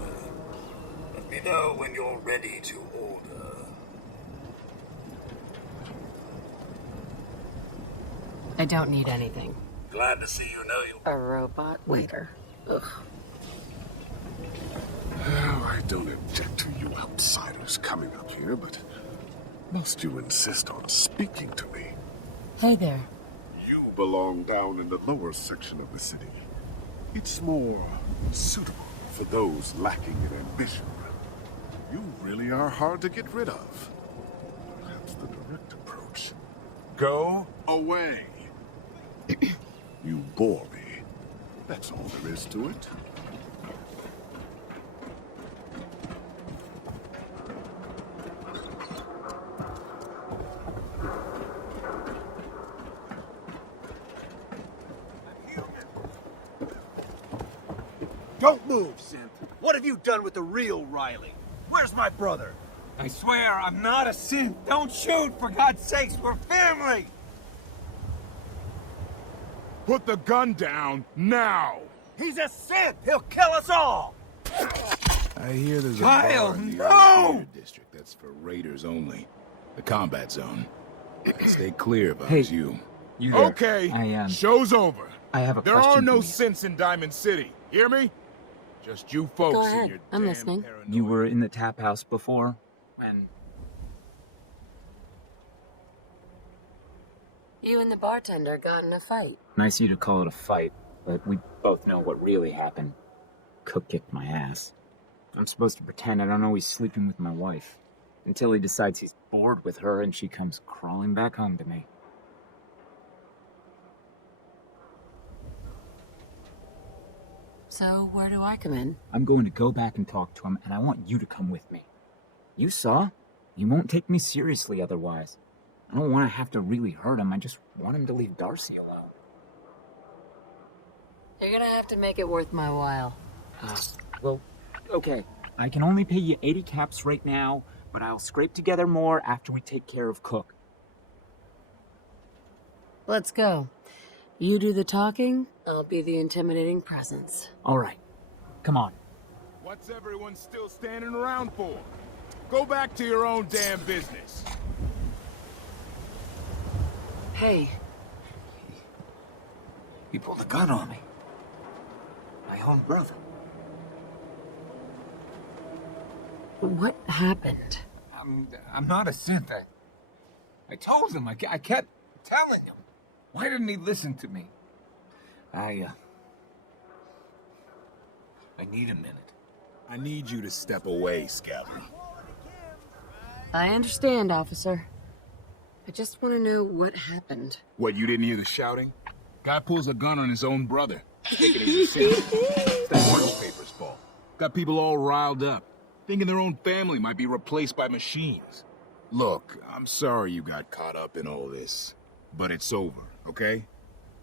Let me know when you're ready to order. I don't need anything. Glad to see you know you... A robot waiter. Ugh. Oh, I don't object to you outsiders coming up here, but must you insist on speaking to me? Hey there. You belong down in the lower section of the city. It's more suitable for those lacking in ambition. You really are hard to get rid of. Perhaps the direct approach. Go away. You bore me. That's all there is to it. Don't move, Synth. What have you done with the real Riley? Where's my brother? I swear, I'm not a synth. Don't shoot, for God's sakes, we're family! Put the gun down, now! He's a synth! He'll kill us all! I hear there's a Kyle, bar in the no! Raider district that's for raiders only. The combat zone. I'd stay clear if I Hey, was you. You there. Okay, show's over. I have a There question are no for you. synths in Diamond City. Hear me? Just you folks Go and ahead. your I'm damn listening. You were in the tap house before? When? You and the bartender got in a fight. Nice of you to call it a fight, but we both know what really happened. Cook kicked my ass. I'm supposed to pretend I don't know he's sleeping with my wife. Until he decides he's bored with her and she comes crawling back home to me. So, where do I come in? I'm going to go back and talk to him, and I want you to come with me. You saw? You won't take me seriously otherwise. I don't want to have to really hurt him. I just want him to leave Darcy alone. You're gonna have to make it worth my while. Well, okay. I can only pay you 80 caps right now, but I'll scrape together more after we take care of Cook. Let's go. You do the talking, I'll be the intimidating presence. All right. Come on. What's everyone still standing around for? Go back to your own damn business. Hey. He pulled a gun on me. My own brother. What happened? I'm not a synth. I told him. I kept telling him. Why didn't he listen to me? I need a minute. I need you to step away, Scabby. I understand, officer. I just want to know what happened. What, you didn't hear the shouting? Guy pulls a gun on his own brother. Thinking he's a synth. It's that orange paper's fault. Got people all riled up. Thinking their own family might be replaced by machines. Look, I'm sorry you got caught up in all this. But it's over, okay?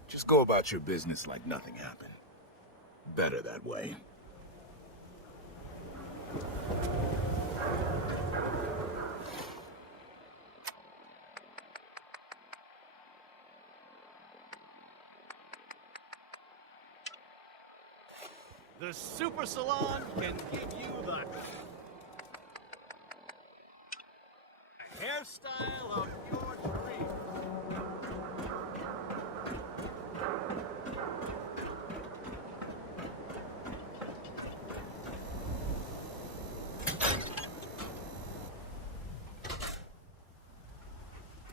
Just go about your business like nothing happened. Better that way. The Super Salon can give you the hairstyle of your dreams.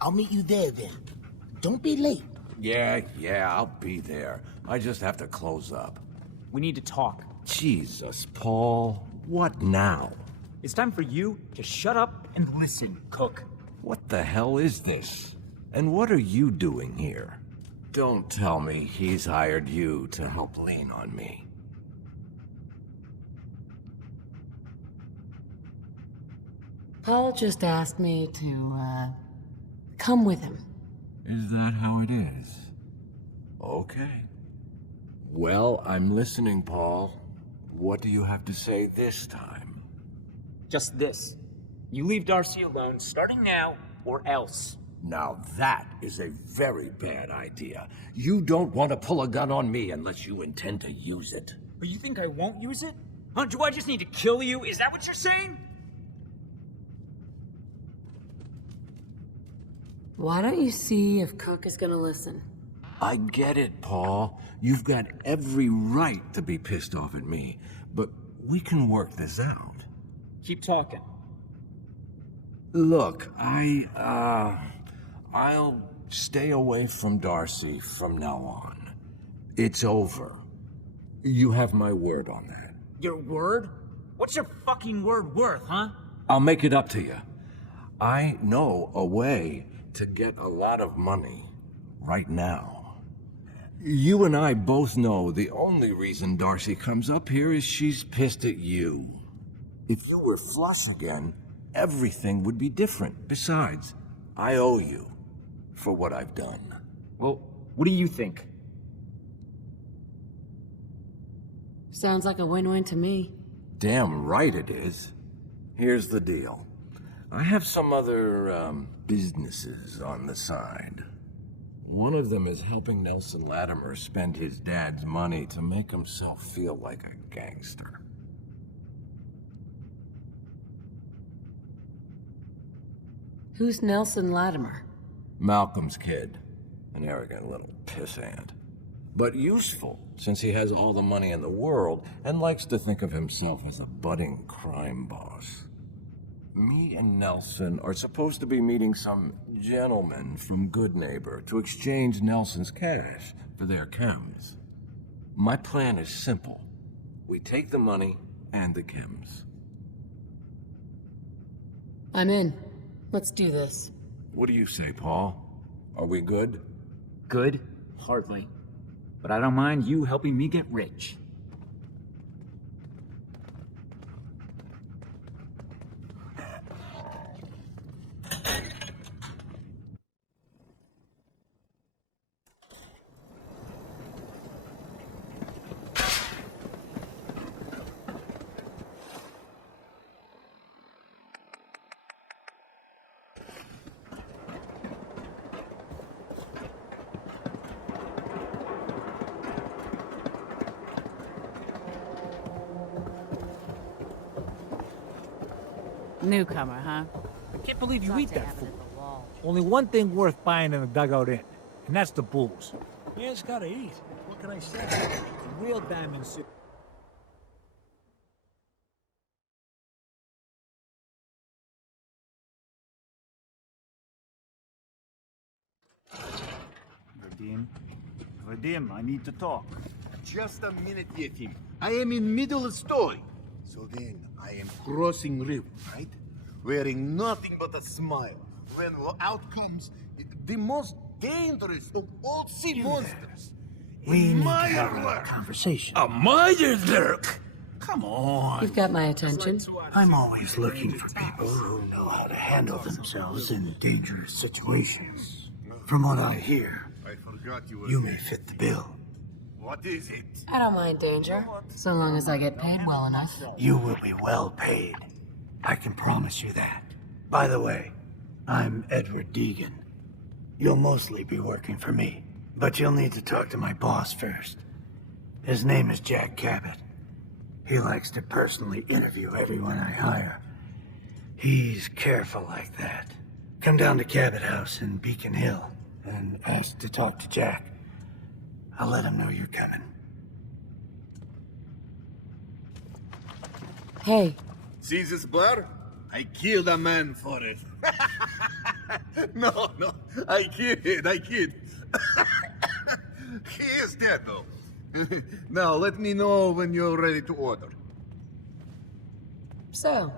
I'll meet you there then. Don't be late. Yeah, I'll be there. I just have to close up. We need to talk. Jesus, Paul. What now? It's time for you to shut up and listen, Cook. What the hell is this? And what are you doing here? Don't tell me he's hired you to help lean on me. Paul just asked me to, come with him. Is that how it is? Okay. Well, I'm listening, Paul. What do you have to say this time? Just this. You leave Darcy alone, starting now, or else. Now that is a very bad idea. You don't want to pull a gun on me unless you intend to use it. But you think I won't use it? Huh? Do I just need to kill you? Is that what you're saying? Why don't you see if Cook is gonna listen? I get it, Paul. You've got every right to be pissed off at me, but we can work this out. Keep talking. Look, I'll stay away from Darcy from now on. It's over. You have my word on that. Your word? What's your fucking word worth, huh? I'll make it up to you. I know a way to get a lot of money right now. You and I both know the only reason Darcy comes up here is she's pissed at you. If you were flush again, everything would be different. Besides, I owe you for what I've done. Well, what do you think? Sounds like a win-win to me. Damn right it is. Here's the deal. I have some other, businesses on the side. One of them is helping Nelson Latimer spend his dad's money to make himself feel like a gangster. Who's Nelson Latimer? Malcolm's kid. An arrogant little pissant. But useful, since he has all the money in the world and likes to think of himself as a budding crime boss. Me and Nelson are supposed to be meeting some gentleman from Good Neighbor to exchange Nelson's cash for their chems. My plan is simple. We take the money and the chems. I'm in. Let's do this. What do you say, Paul? Are we good? Good? Hardly. But I don't mind you helping me get rich. Newcomer, huh? I can't believe you Thought eat to that have it food. at the wall. Only one thing worth buying in a dugout inn, and that's the booze. Man's gotta eat. What can I say? The real Diamond City. Vadim, I need to talk. Just a minute, Yefim. I am in middle of story. So then, I am crossing river, right? Wearing nothing but a smile. When out comes the most dangerous of all sea monsters. We need to Meyer have a Lurk. conversation. A Meyer Lurk? Come on. You've got my attention. I'm always looking for people who know how to handle themselves in dangerous situations. From what I hear, you may fit the bill. What is it? I don't mind danger, so long as I get paid well enough. You will be well paid. I can promise you that. By the way, I'm Edward Deegan. You'll mostly be working for me, but you'll need to talk to my boss first. His name is Jack Cabot. He likes to personally interview everyone I hire. He's careful like that. Come down to Cabot House in Beacon Hill and ask to talk to Jack. I'll let him know you're coming. Hey. See this blur? I killed a man for it. No, I kid. He is dead, though. Now, let me know when you're ready to order. So,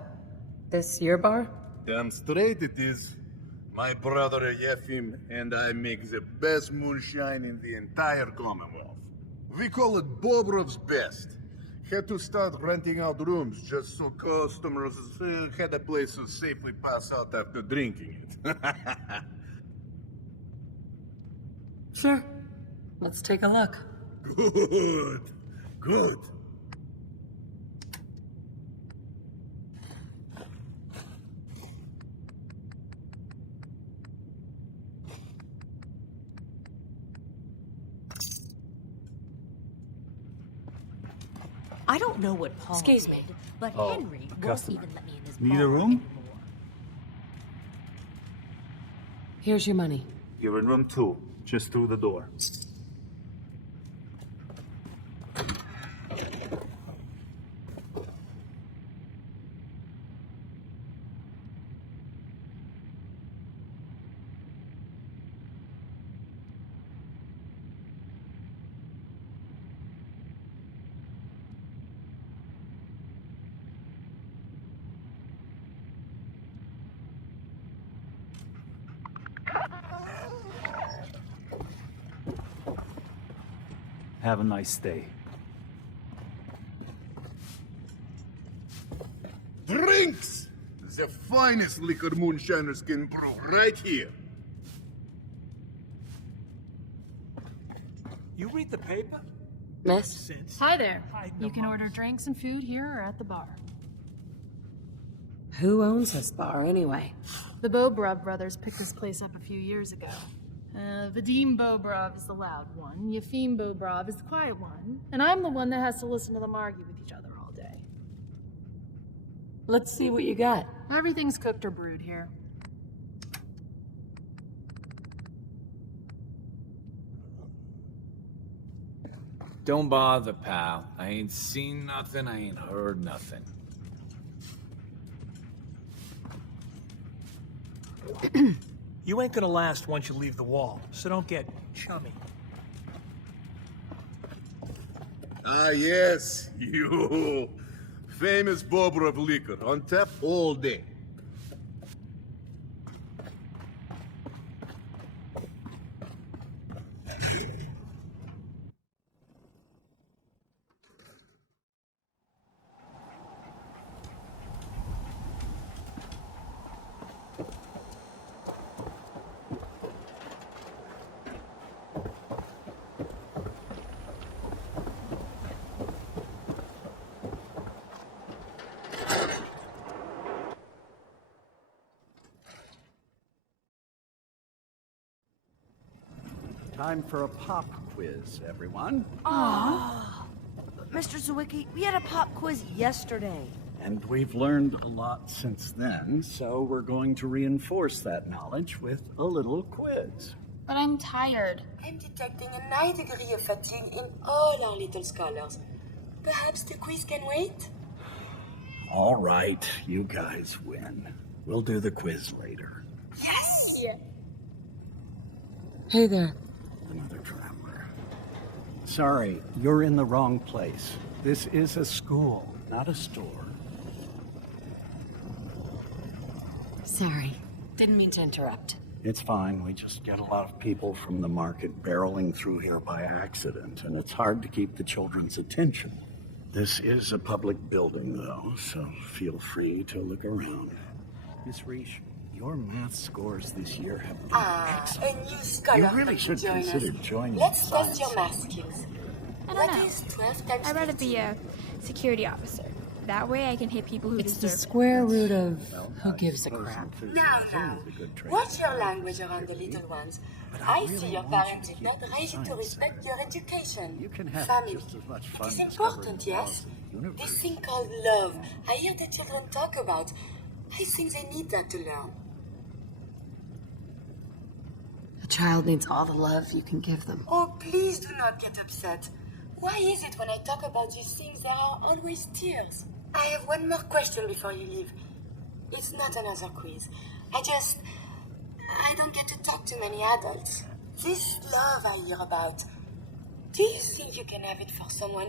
this your bar? Damn straight it is. My brother Yefim and I make the best moonshine in the entire Commonwealth. We call it Bobrov's Best. Had to start renting out rooms just so customers had a place to safely pass out after drinking it. Sure. Let's take a look. Good. I don't know what Paul Excuse did, me. but Oh, Henry won't customer. even let me in his Need a bar room? anymore. Here's your money. You're in room 2, just through the door. Have a nice day. Drinks! The finest liquor moonshiners can brew right here. You read the paper? Miss? Hi there. You can order drinks and food here or at the bar. Who owns this bar, anyway? The Bobrov brothers picked this place up a few years ago. Vadim Bobrov is the loud one, Yefim Bobrov is the quiet one, and I'm the one that has to listen to them argue with each other all day. Let's see what you got. Everything's cooked or brewed here. Don't bother, pal. I ain't seen nothing, I ain't heard nothing. You ain't gonna last once you leave the wall, so don't get chummy. Ah, yes, you. Famous Bobrov liquor, on tap all day. Time for a pop quiz, everyone. Aww. Mr. Zwicky, we had a pop quiz yesterday. And we've learned a lot since then, so we're going to reinforce that knowledge with a little quiz. But I'm tired. I'm detecting a high degree of fatigue in all our little scholars. Perhaps the quiz can wait? All right, you guys win. We'll do the quiz later. Yes! Hey there. Another traveler. Sorry, you're in the wrong place. This is a school, not a store. Sorry. Didn't mean to interrupt. It's fine. We just get a lot of people from the market barreling through here by accident, and it's hard to keep the children's attention. This is a public building, though, so feel free to look around. Miss Reich, your math scores this year have been excellent. A new scholar. You really should consider joining. Let's test your math skills. I don't What know. is 12 times I'd rather be a security officer. That way I can hit people who It's the deserve square root of who gives a crap. Now, watch your language around the little ones. I see your parents did not raise you to respect your education. You can have Family. just as much It fun is discovering important, the yes? laws of the universe. This thing called love. I hear the children talk about. I think they need that to learn. A child needs all the love you can give them. Oh, please do not get upset. Why is it when I talk about these things there are always tears? I have one more question before you leave. It's not another quiz. I don't get to talk to many adults. This love I hear about, do you think you can have it for someone,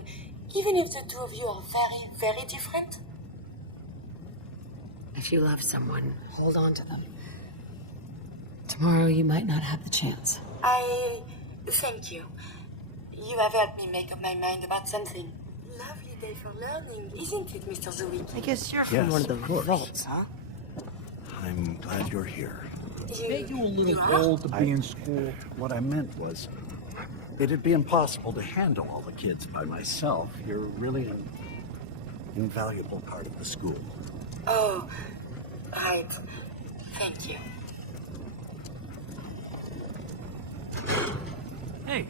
even if the two of you are very, very different? If you love someone, hold on to them. Tomorrow you might not have the chance. I thank you. You have helped me make up my mind about something. Lovely day for learning, isn't it, Mr. Zwicky? I guess you're Yes, from one of the of course. revolts, huh? I'm glad you're here. Ain't you a little You are? old to be in school? What I meant was, it'd be impossible to handle all the kids by myself. You're really an invaluable part of the school. Oh, right. Thank you. Hey.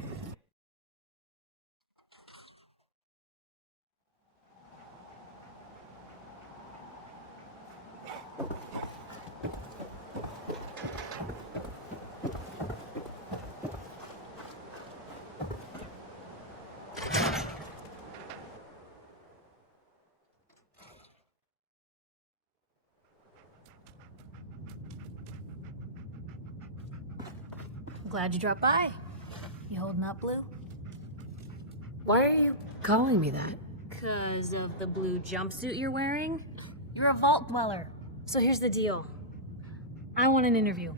Glad you dropped by. You holding up, Blue? Why are you calling me that? 'Cause of the blue jumpsuit you're wearing? You're a vault dweller. So here's the deal. I want an interview.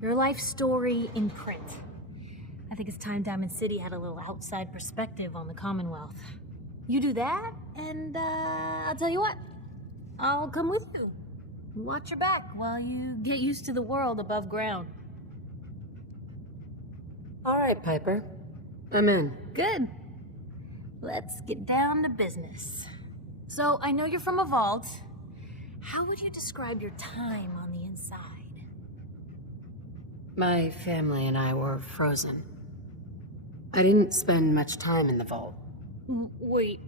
Your life story in print. think it's time Diamond City had a little outside perspective on the Commonwealth. You do that, and I'll tell you what, I'll come with you. Watch your back while you get used to the world above ground. All right, Piper. I'm in. Good. Let's get down to business. So, I know you're from a vault. How would you describe your time on the inside? My family and I were frozen. I didn't spend much time in the vault. Wait,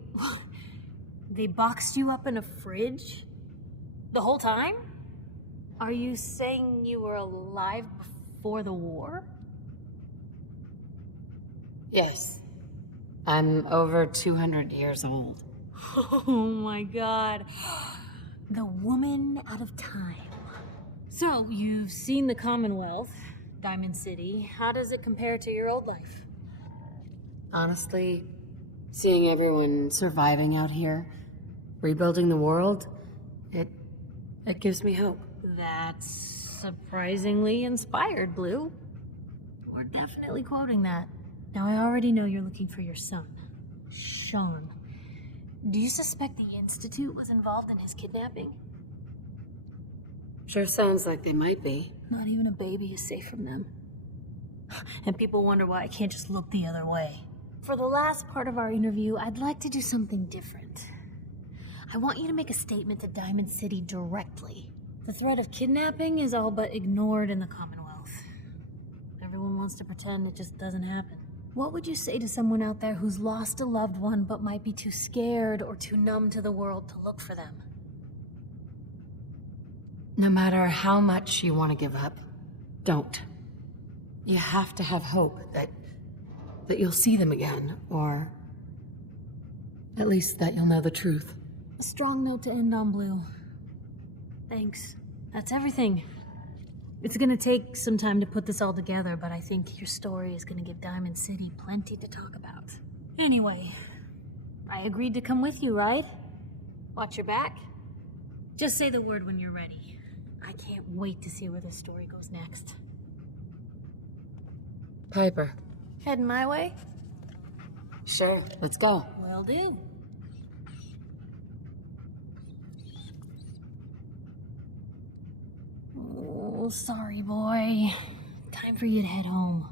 they boxed you up in a fridge? The whole time? Are you saying you were alive before the war? Yes. I'm over 200 years old. Oh my god. The woman out of time. So, you've seen the Commonwealth, Diamond City. How does it compare to your old life? Honestly, seeing everyone surviving out here, rebuilding the world, it gives me hope. That's surprisingly inspired, Blue. We're definitely quoting that. Now, I already know you're looking for your son, Sean. Do you suspect the Institute was involved in his kidnapping? Sure sounds like they might be. Not even a baby is safe from them. And people wonder why I can't just look the other way. For the last part of our interview, I'd like to do something different. I want you to make a statement to Diamond City directly. The threat of kidnapping is all but ignored in the Commonwealth. Everyone wants to pretend it just doesn't happen. What would you say to someone out there who's lost a loved one but might be too scared or too numb to the world to look for them? No matter how much you want to give up, don't. You have to have hope that you'll see them again, or at least that you'll know the truth. A strong note to end on, Blue. Thanks. That's everything. It's gonna take some time to put this all together, but I think your story is gonna give Diamond City plenty to talk about. Anyway, I agreed to come with you, right? Watch your back. Just say the word when you're ready. I can't wait to see where this story goes next. Piper. Heading my way? Sure, let's go. Will do. Oh, sorry, boy. Time for you to head home.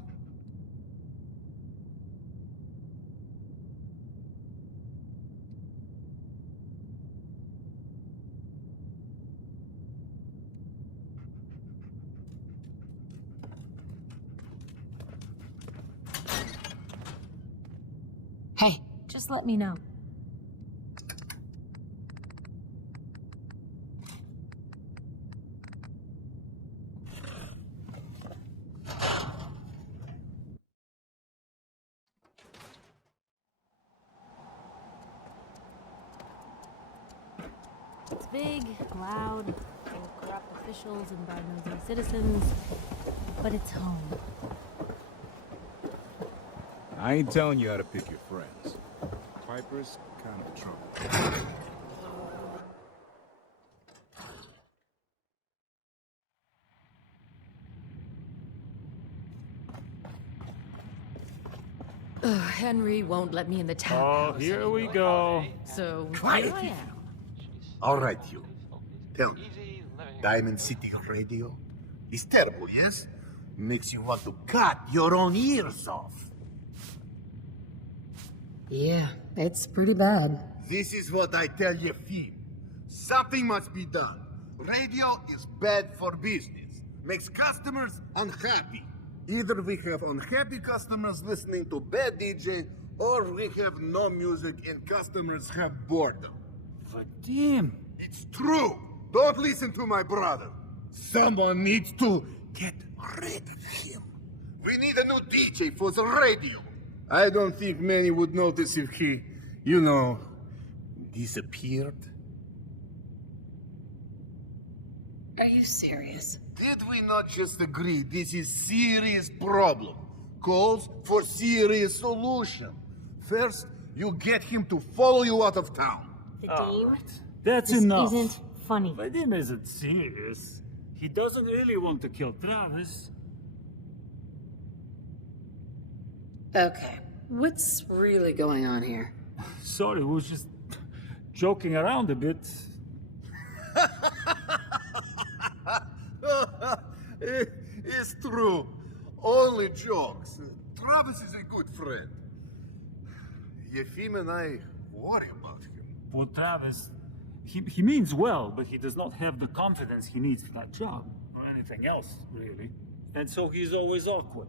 Hey. Just let me know. It's big, loud, full of corrupt officials and bad-nosing citizens, but it's home. I ain't telling you how to pick your friends. Piper's kind of trouble. Henry won't let me in the town. Oh, here we go. So Quiet. here I am. All right, you. Tell me, Diamond City Radio is terrible, yes? Makes you want to cut your own ears off. Yeah, it's pretty bad. This is what I tell you, Fee. Something must be done. Radio is bad for business. Makes customers unhappy. Either we have unhappy customers listening to bad DJ, or we have no music and customers have boredom. Vadim! It's true! Don't listen to my brother. Someone needs to get rid of him. We need a new DJ for the radio. I don't think many would notice if he, disappeared. Are you serious? Did we not just agree this is serious problem? Calls for serious solution. First, you get him to follow you out of town. Vadim? That's This enough. isn't funny. Vadim isn't serious. He doesn't really want to kill Travis. Okay, what's really going on here? Sorry, we was just joking around a bit. It's true. Only jokes. Travis is a good friend. Yefim and I worry about him. For Travis, he means well, but he does not have the confidence he needs for that job, or anything else, really. And so he's always awkward.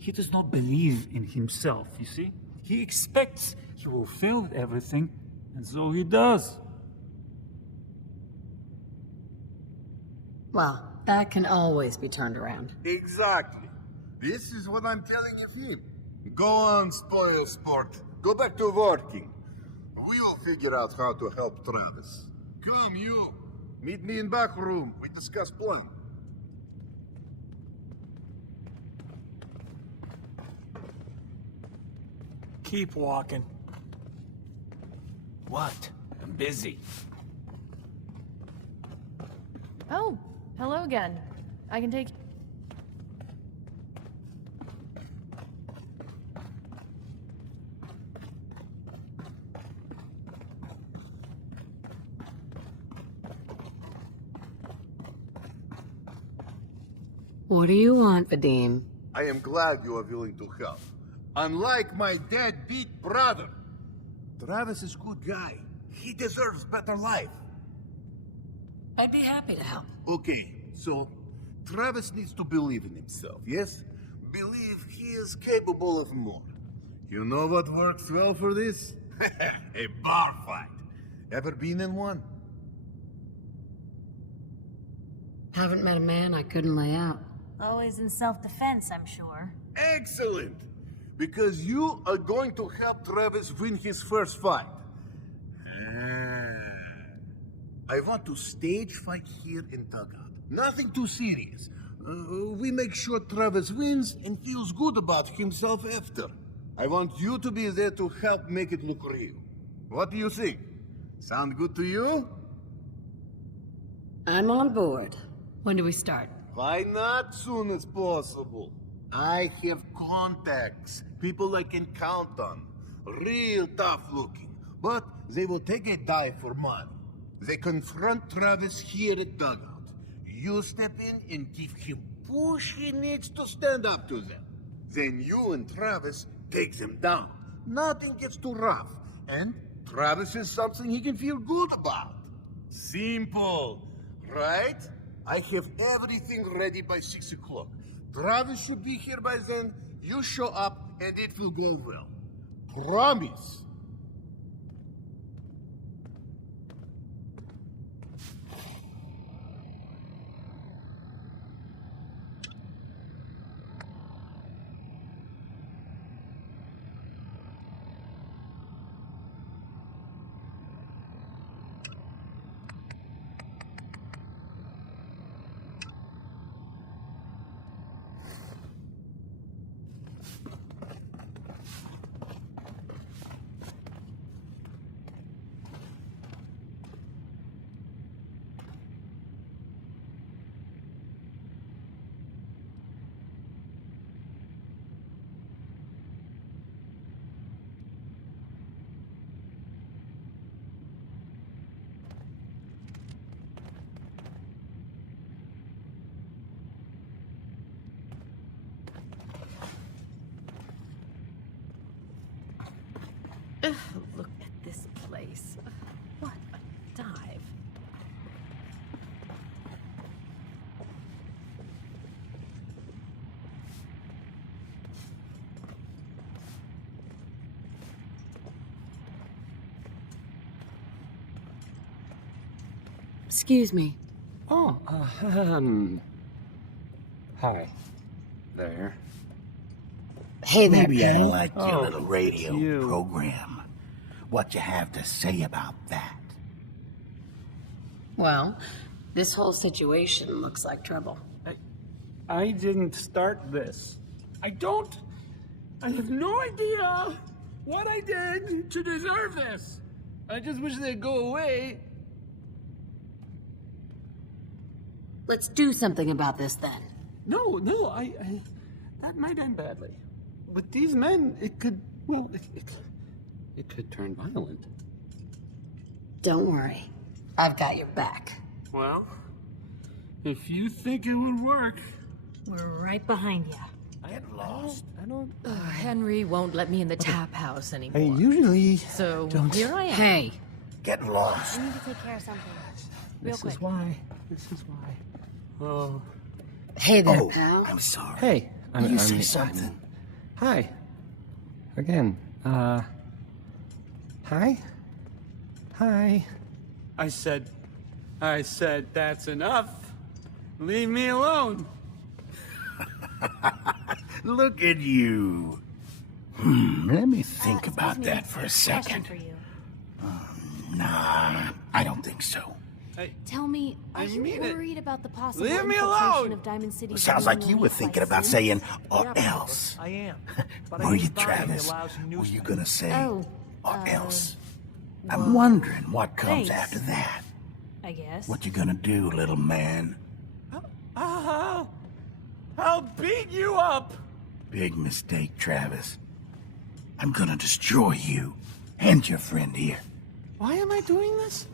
He does not believe in himself, you see? He expects he will fail at everything, and so he does. Well, that can always be turned around. Exactly. This is what I'm telling Yefim. Go on, spoil sport. Go back to working. We'll figure out how to help Travis. Come, you. Meet me in back room. We discuss plan. Keep walking. What? I'm busy. Oh, hello again. I can take... What do you want, Vadim? I am glad you are willing to help. Unlike my deadbeat brother. Travis is a good guy. He deserves better life. I'd be happy to help. Okay, so Travis needs to believe in himself, yes? Believe he is capable of more. You know what works well for this? A bar fight. Ever been in one? Haven't met a man I couldn't lay out. Always in self-defense, I'm sure. Excellent! Because you are going to help Travis win his first fight. I want to stage fight here in Dugout. Nothing too serious. We make sure Travis wins and feels good about himself after. I want you to be there to help make it look real. What do you think? Sound good to you? I'm on board. When do we start? Why not soon as possible? I have contacts, people I can count on. Real tough looking, but they will take a dive for money. They confront Travis here at Dugout. You step in and give him push he needs to stand up to them. Then you and Travis take them down. Nothing gets too rough, and Travis is something he can feel good about. Simple, right? I have everything ready by 6 o'clock. Travis should be here by then. You show up, and it will go well. Promise. Ugh, look at this place. What a dive. Excuse me. Oh, hi. There. Hey there, Maybe I Ken. like your little radio program. What you have to say about that? Well, this whole situation looks like trouble. I didn't start this. I have no idea what I did to deserve this. I just wish they'd go away. Let's do something about this then. No, that might end badly. with these men, it could, well, it could turn violent. Don't worry. I've got your back. Well, if you think it would work. We're right behind you. Get lost. I don't. Henry won't let me in the tap house anymore. I usually So don't. here I am. Hey. Get lost. We need to take care of something. Real This quick. is why. This is why. Oh. Hey there, Oh, pal. I'm sorry. Hey. You say something. Hi. Again. Hi. Hi. I said that's enough. Leave me alone. Look at you. Let me think about Excuse me, that for a question second. for you. Nah, I don't think so. Tell me, are I you mean it. worried about the possible Leave me infiltration alone! of Diamond City? Sounds like you were thinking about saying, or else. I am. But Were I you, ain't buying Travis? your lousy Were you newspaper. gonna say, Oh, or else? I'm wondering what comes thanks. after that. I guess. What you gonna do, little man? I'll beat you up. Big mistake, Travis. I'm gonna destroy you and your friend here. Why am I doing this?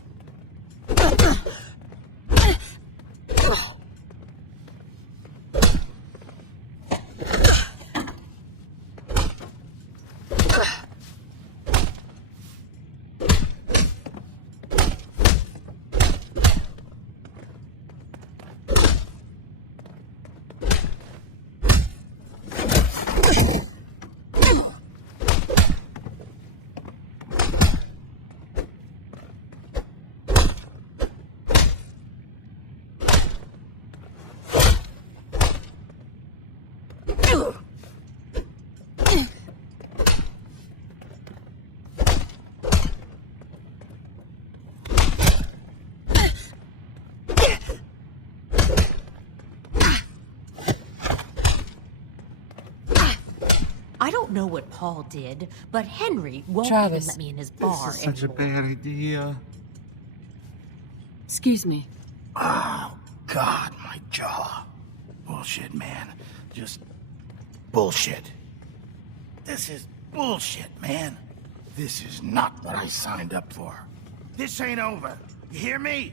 I don't know what Paul did, but Henry won't Travis, even let me in his bar This is such a anymore. bad idea. Excuse me. Oh, God, my jaw. Bullshit, man. Just bullshit. This is bullshit, man. This is not what I signed up for. This ain't over. You hear me?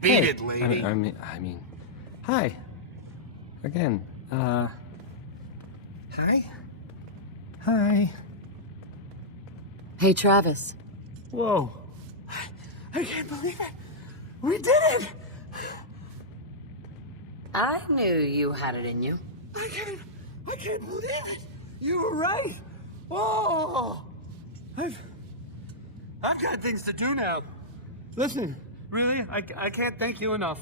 Beat it, lady. I mean, hi. Again. Hi. Hi. Hey, Travis. Whoa. I can't believe it. We did it. I knew you had it in you. I can't believe it. You were right. Oh. I've got things to do now. Listen, really, I can't thank you enough.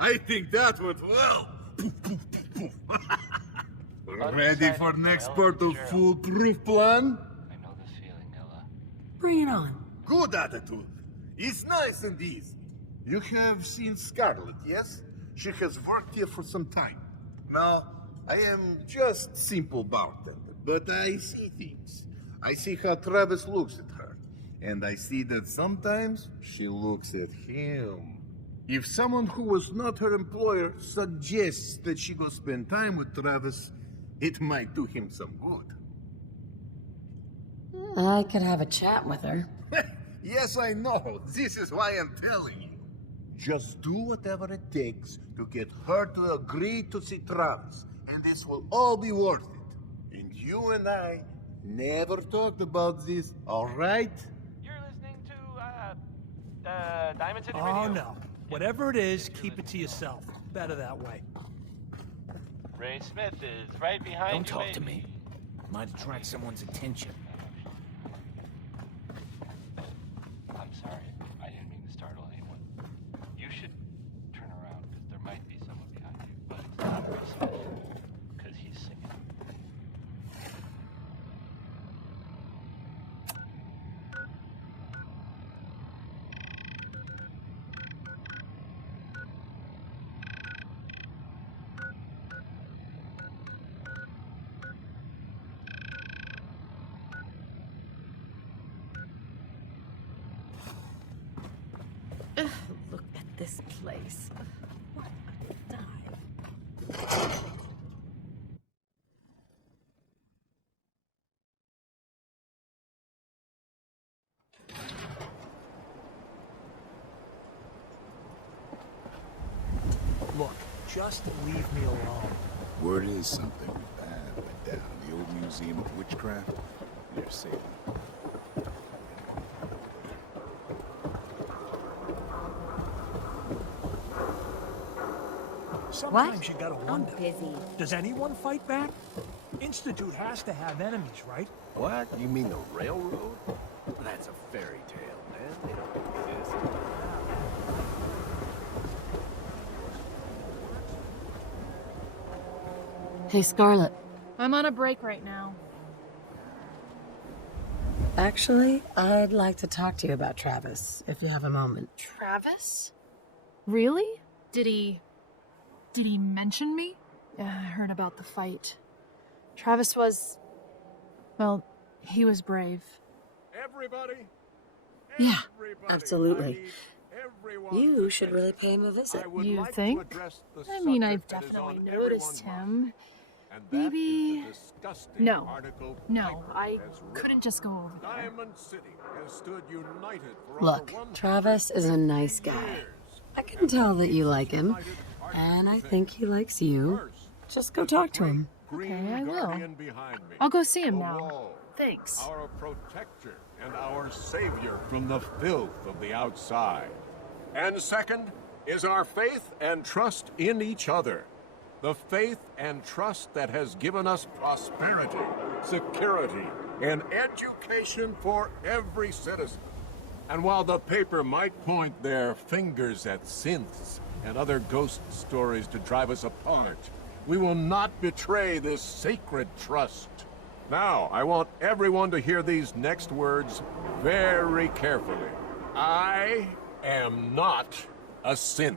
I think that went well. Ready for next part of foolproof plan? Bring it on. Good attitude. It's nice and easy. You have seen Scarlett, yes? She has worked here for some time. Now, I am just simple bartender, but I see things. I see how Travis looks at her, and I see that sometimes she looks at him. If someone who was not her employer suggests that she go spend time with Travis, it might do him some good. I could have a chat with her. Yes, I know. This is why I'm telling you. Just do whatever it takes to get her to agree to see Travis, and this will all be worth it. And you and I never talked about this, all right? You're listening to, Diamond City Oh, Radio. no. Whatever it is, keep it to yourself. Better that way. Ray Smith is right behind Don't you, talk to baby. me. Might attract someone's attention. I'm sorry. I didn't mean to startle anyone. You should turn around, because there might be someone behind you. But it's not Ray Smith, because he's singing. Ugh, look at this place. What a dive. Just leave me alone. Word is something bad went down in the old Museum of Witchcraft. You're safe. Sometimes you gotta wonder. I'm busy. Does anyone fight back? Institute has to have enemies, right? What? You mean the railroad? That's a fairy tale, man. They don't exist. Hey, Scarlet. I'm on a break right now. Actually, I'd like to talk to you about Travis, if you have a moment. Travis? Really? Did he mention me? Yeah, I heard about the fight. Travis was... well, he was brave. Everybody? Yeah, absolutely. You should really pay him a visit. You think? I mean, I've definitely noticed him. Maybe... No, I couldn't just go over there. Look, Travis is a nice guy. I can tell that you like him, and I think he likes you. Just go talk to him. Okay, I will. I'll go see him now. Thanks. Our protector and our savior from the filth of the outside. And second is our faith and trust in each other. The faith and trust that has given us prosperity, security, and education for every citizen. And while the paper might point their fingers at synths and other ghost stories to drive us apart, we will not betray this sacred trust. Now, I want everyone to hear these next words very carefully. I am not a synth.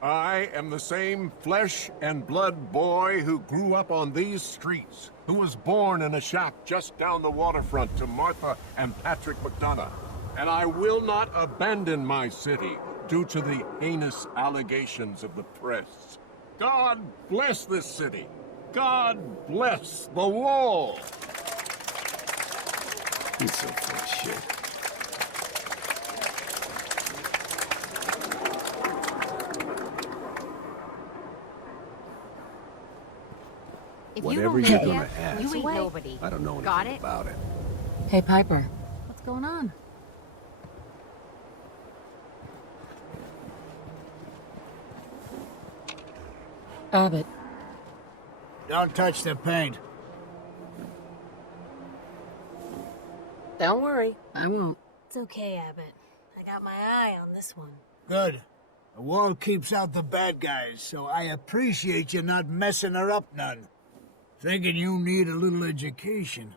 I am the same flesh and blood boy who grew up on these streets, who was born in a shack just down the waterfront to Martha and Patrick McDonough. And I will not abandon my city due to the heinous allegations of the press. God bless this city. God bless the wall. He's so full of shit. Whatever you're gonna ask, you ain't nobody. I don't know Got anything it? about it. Hey, Piper. What's going on? Abbott. Don't touch the paint. Don't worry, I won't. It's okay, Abbott. I got my eye on this one. Good. The wall keeps out the bad guys, so I appreciate you not messing her up none. Thinking you need a little education.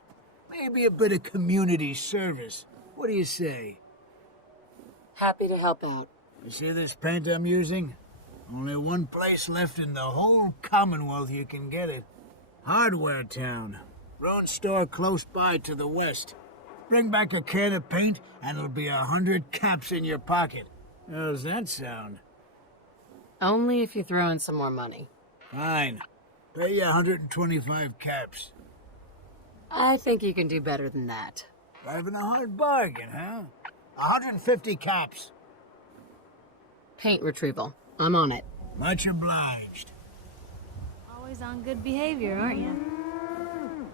Maybe a bit of community service. What do you say? Happy to help out. You see this paint I'm using? Only one place left in the whole Commonwealth you can get it. Hardware Town. Roan store close by to the west. Bring back a can of paint and it'll be 100 caps in your pocket. How's that sound? Only if you throw in some more money. Fine. Pay you 125 caps. I think you can do better than that. Driving a hard bargain, huh? 150 caps. Paint retrieval. I'm on it. Much obliged. Always on good behavior, aren't you?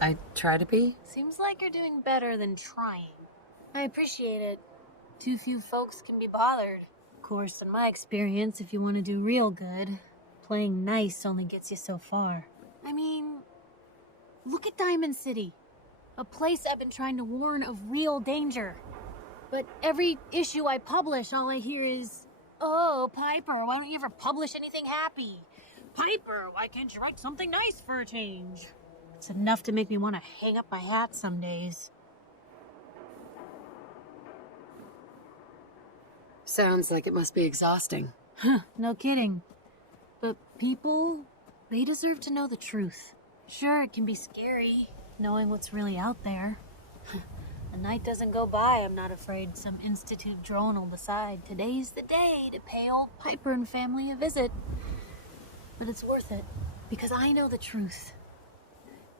I try to be. Seems like you're doing better than trying. I appreciate it. Too few folks can be bothered. Of course, in my experience, if you want to do real good, playing nice only gets you so far. I mean, look at Diamond City. A place I've been trying to warn of real danger. But every issue I publish, all I hear is, "Oh, Piper, why don't you ever publish anything happy? Piper, why can't you write something nice for a change?" It's enough to make me want to hang up my hat some days. Sounds like it must be exhausting. Huh, no kidding. But people, they deserve to know the truth. Sure, it can be scary, knowing what's really out there. A night doesn't go by, I'm not afraid some Institute drone will decide today's the day to pay old Piper and family a visit. But it's worth it, because I know the truth.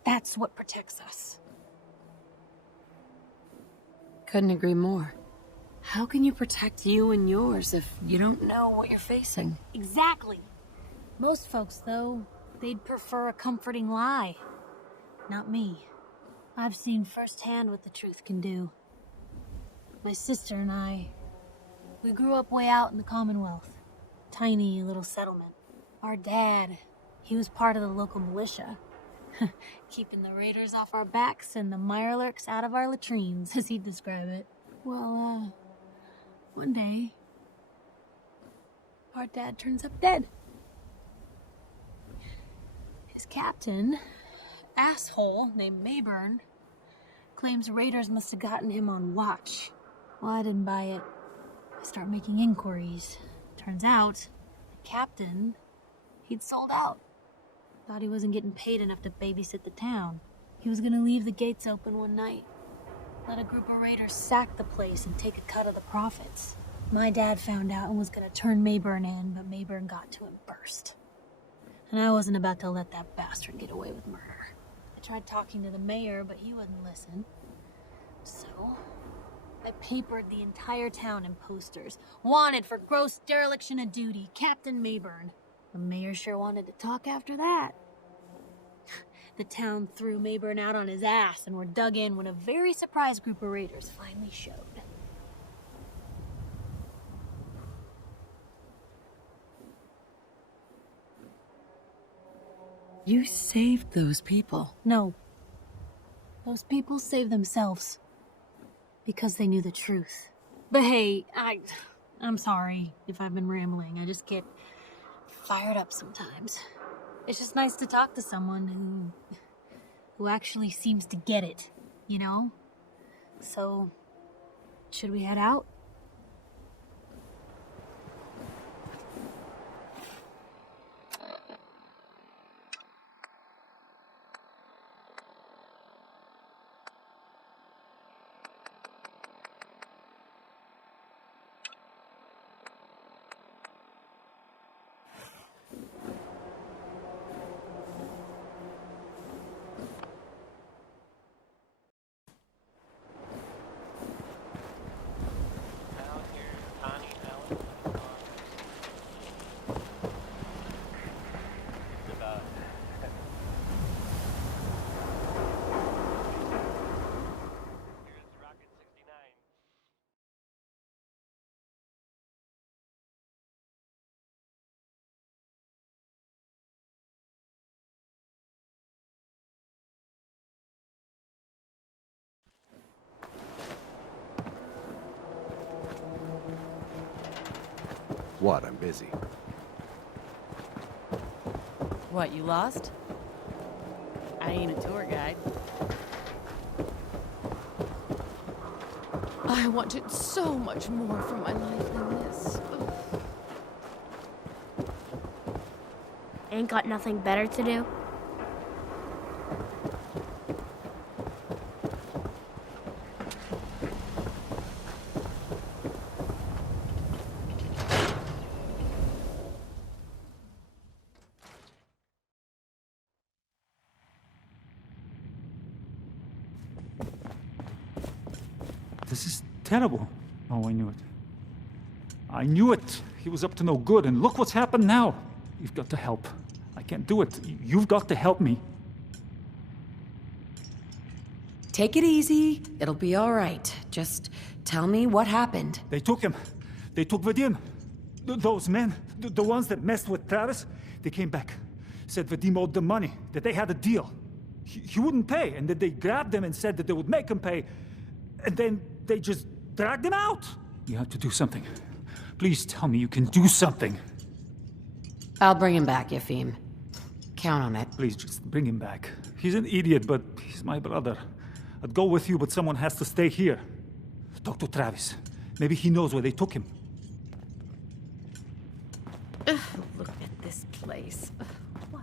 That's what protects us. Couldn't agree more. How can you protect you and yours if you don't know what you're facing? Exactly. Most folks, though, they'd prefer a comforting lie. Not me. I've seen firsthand what the truth can do. My sister and I, we grew up way out in the Commonwealth. Tiny little settlement. Our dad, he was part of the local militia. Keeping the raiders off our backs and the mirelurks out of our latrines, as he'd describe it. Well, one day, our dad turns up dead. His captain, asshole named Mayburn, claims raiders must have gotten him on watch. Well, I didn't buy it. I start making inquiries. Turns out, the captain, he'd sold out. Thought he wasn't getting paid enough to babysit the town. He was gonna leave the gates open one night. Let a group of raiders sack the place and take a cut of the profits. My dad found out and was gonna turn Mayburn in, but Mayburn got to him first. And I wasn't about to let that bastard get away with murder. I tried talking to the mayor, but he wouldn't listen. So, I papered the entire town in posters. Wanted for gross dereliction of duty, Captain Mayburn. The mayor sure wanted to talk after that. The town threw Mayburn out on his ass and were dug in when a very surprised group of raiders finally showed. You saved those people. No. Those people saved themselves. Because they knew the truth. But hey, I'm sorry if I've been rambling. I just get fired up sometimes. It's just nice to talk to someone who actually seems to get it, you know? So, should we head out? What? I'm busy. What, you lost? I ain't a tour guide. I wanted so much more from my life than this. Ugh. Ain't got nothing better to do? This is terrible. Oh, I knew it. I knew it. He was up to no good, and look what's happened now. You've got to help. I can't do it. You've got to help me. Take it easy. It'll be all right. Just tell me what happened. They took him. They took Vadim. Those men, the ones that messed with Travis, they came back. Said Vadim owed them money, that they had a deal. He wouldn't pay, and that they grabbed him and said that they would make him pay. And then they just dragged him out. You have to do something. Please tell me you can do something. I'll bring him back, Yefim. Count on it. Please, just bring him back. He's an idiot, but he's my brother. I'd go with you, but someone has to stay here. Talk to Travis. Maybe he knows where they took him. Ugh, look at this place. Ugh, what?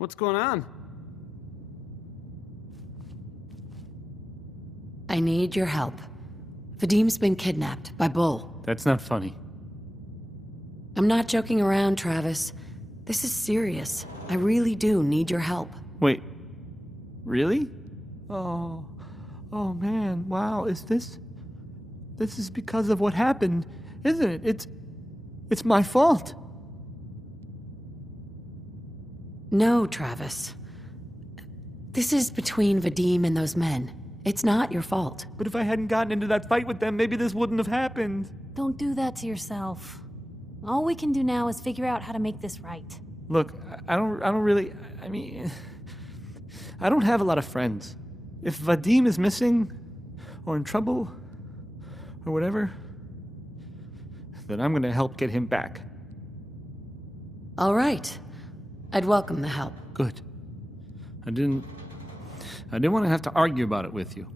What's going on? I need your help. Vadim's been kidnapped by Bull. That's not funny. I'm not joking around, Travis. This is serious. I really do need your help. Wait. Really? Oh. Oh man, wow, is this... This is because of what happened, isn't it? It's my fault. No, Travis. This is between Vadim and those men. It's not your fault. But if I hadn't gotten into that fight with them, maybe this wouldn't have happened. Don't do that to yourself. All we can do now is figure out how to make this right. Look, I don't really... I mean... I don't have a lot of friends. If Vadim is missing, or in trouble, or whatever, then I'm gonna help get him back. All right. I'd welcome the help. Good. I didn't want to have to argue about it with you.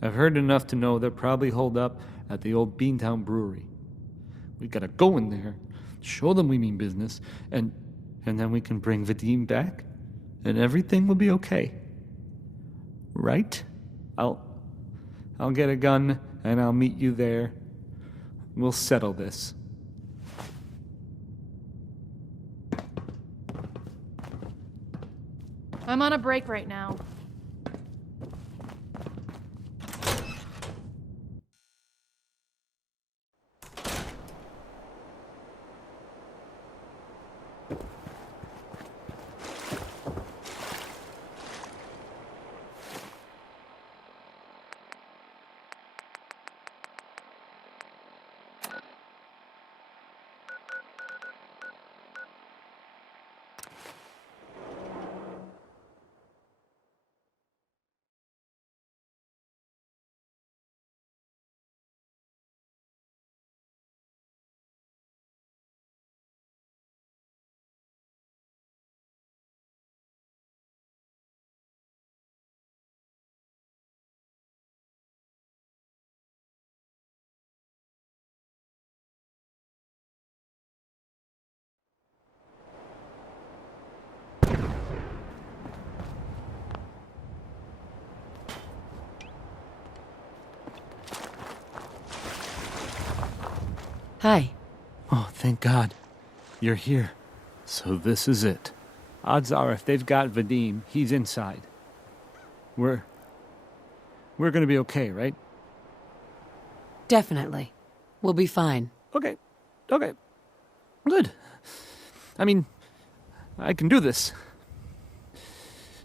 I've heard enough to know they're probably holed up at the old Beantown Brewery. We gotta go in there, show them we mean business, and then we can bring Vadim back, and everything will be okay. Right? I'll get a gun, and I'll meet you there. We'll settle this. I'm on a break right now. Hi. Oh, thank God. You're here. So this is it. Odds are if they've got Vadim, he's inside. We're gonna be okay, right? Definitely. We'll be fine. Okay. Good. I mean, I can do this.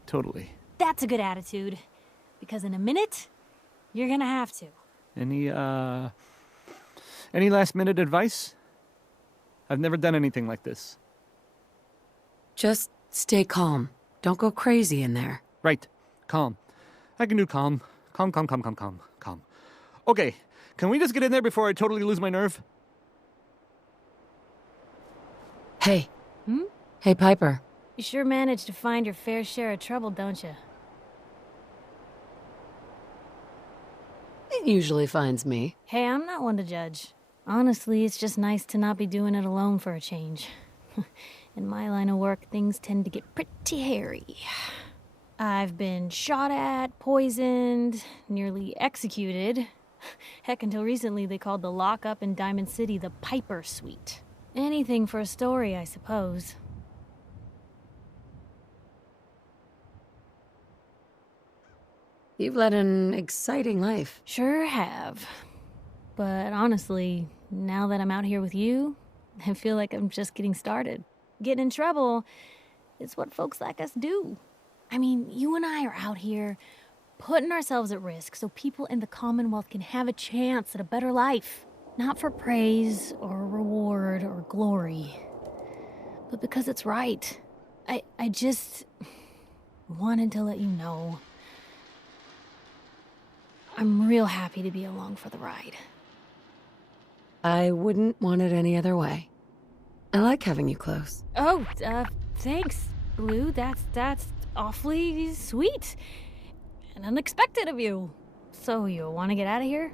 Totally. That's a good attitude. Because in a minute, you're gonna have to. Any last minute advice? I've never done anything like this. Just stay calm. Don't go crazy in there. Right. Calm. I can do calm. Calm. Okay, can we just get in there before I totally lose my nerve? Hey. Hey, Piper. You sure manage to find your fair share of trouble, don't you? It usually finds me. Hey, I'm not one to judge. Honestly, it's just nice to not be doing it alone for a change. In my line of work, things tend to get pretty hairy. I've been shot at, poisoned, nearly executed. Heck, until recently they called the lockup in Diamond City the Piper Suite. Anything for a story, I suppose. You've led an exciting life. Sure have. But honestly, now that I'm out here with you, I feel like I'm just getting started. Getting in trouble is what folks like us do. I mean, you and I are out here putting ourselves at risk so people in the Commonwealth can have a chance at a better life. Not for praise or reward or glory, but because it's right. I just wanted to let you know I'm real happy to be along for the ride. I wouldn't want it any other way. I like having you close. Oh, thanks, Blue. That's awfully sweet and unexpected of you. So you want to get out of here?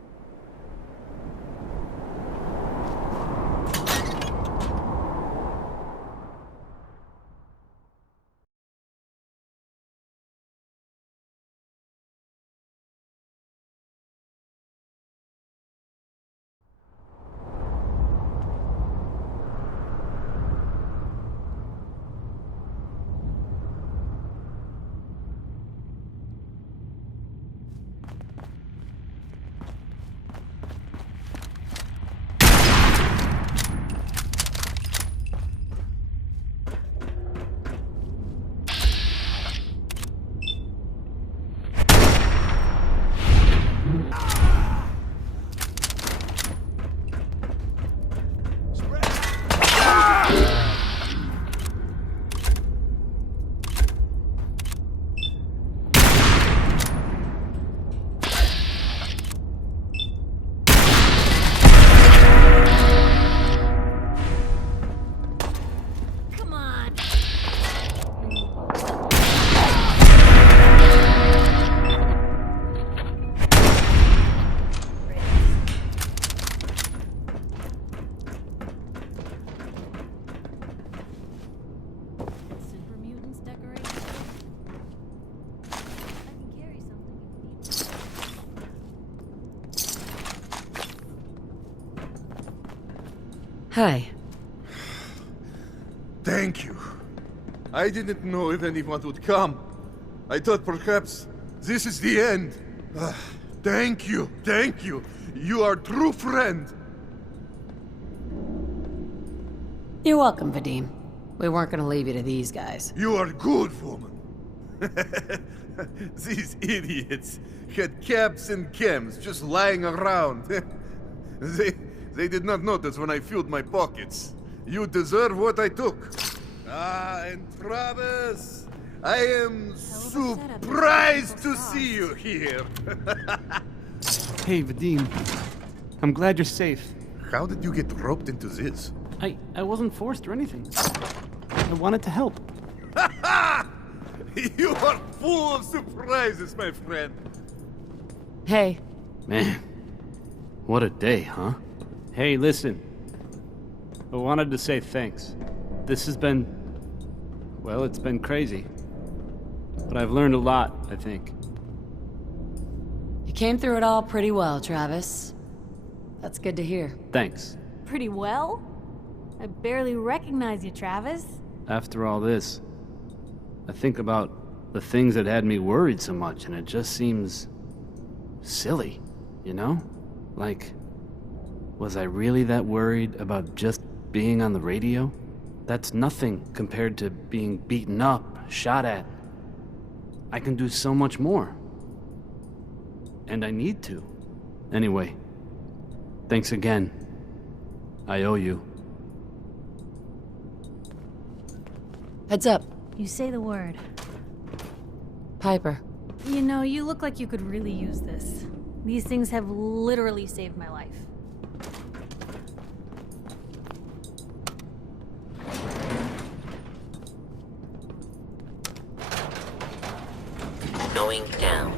Hi. Thank you. I didn't know if anyone would come. I thought perhaps this is the end. Thank you, thank you. You are a true friend. You're welcome, Vadim. We weren't gonna leave you to these guys. You are good, woman. These idiots had caps and chems just lying around. They did not notice when I filled my pockets. You deserve what I took. And Travis, I am surprised to see you here. Hey, Vadim. I'm glad you're safe. How did you get roped into this? I wasn't forced or anything. I wanted to help. You are full of surprises, my friend. Hey. Man, what a day, huh? Hey, listen. I wanted to say thanks. This has been... well, it's been crazy. But I've learned a lot, I think. You came through it all pretty well, Travis. That's good to hear. Thanks. Pretty well? I barely recognize you, Travis. After all this, I think about the things that had me worried so much, and it just seems... silly, you know? Like, was I really that worried about just being on the radio? That's nothing compared to being beaten up, shot at. I can do so much more. And I need to. Anyway, thanks again. I owe you. Heads up. You say the word. Piper. You know, you look like you could really use this. These things have literally saved my life. Going down.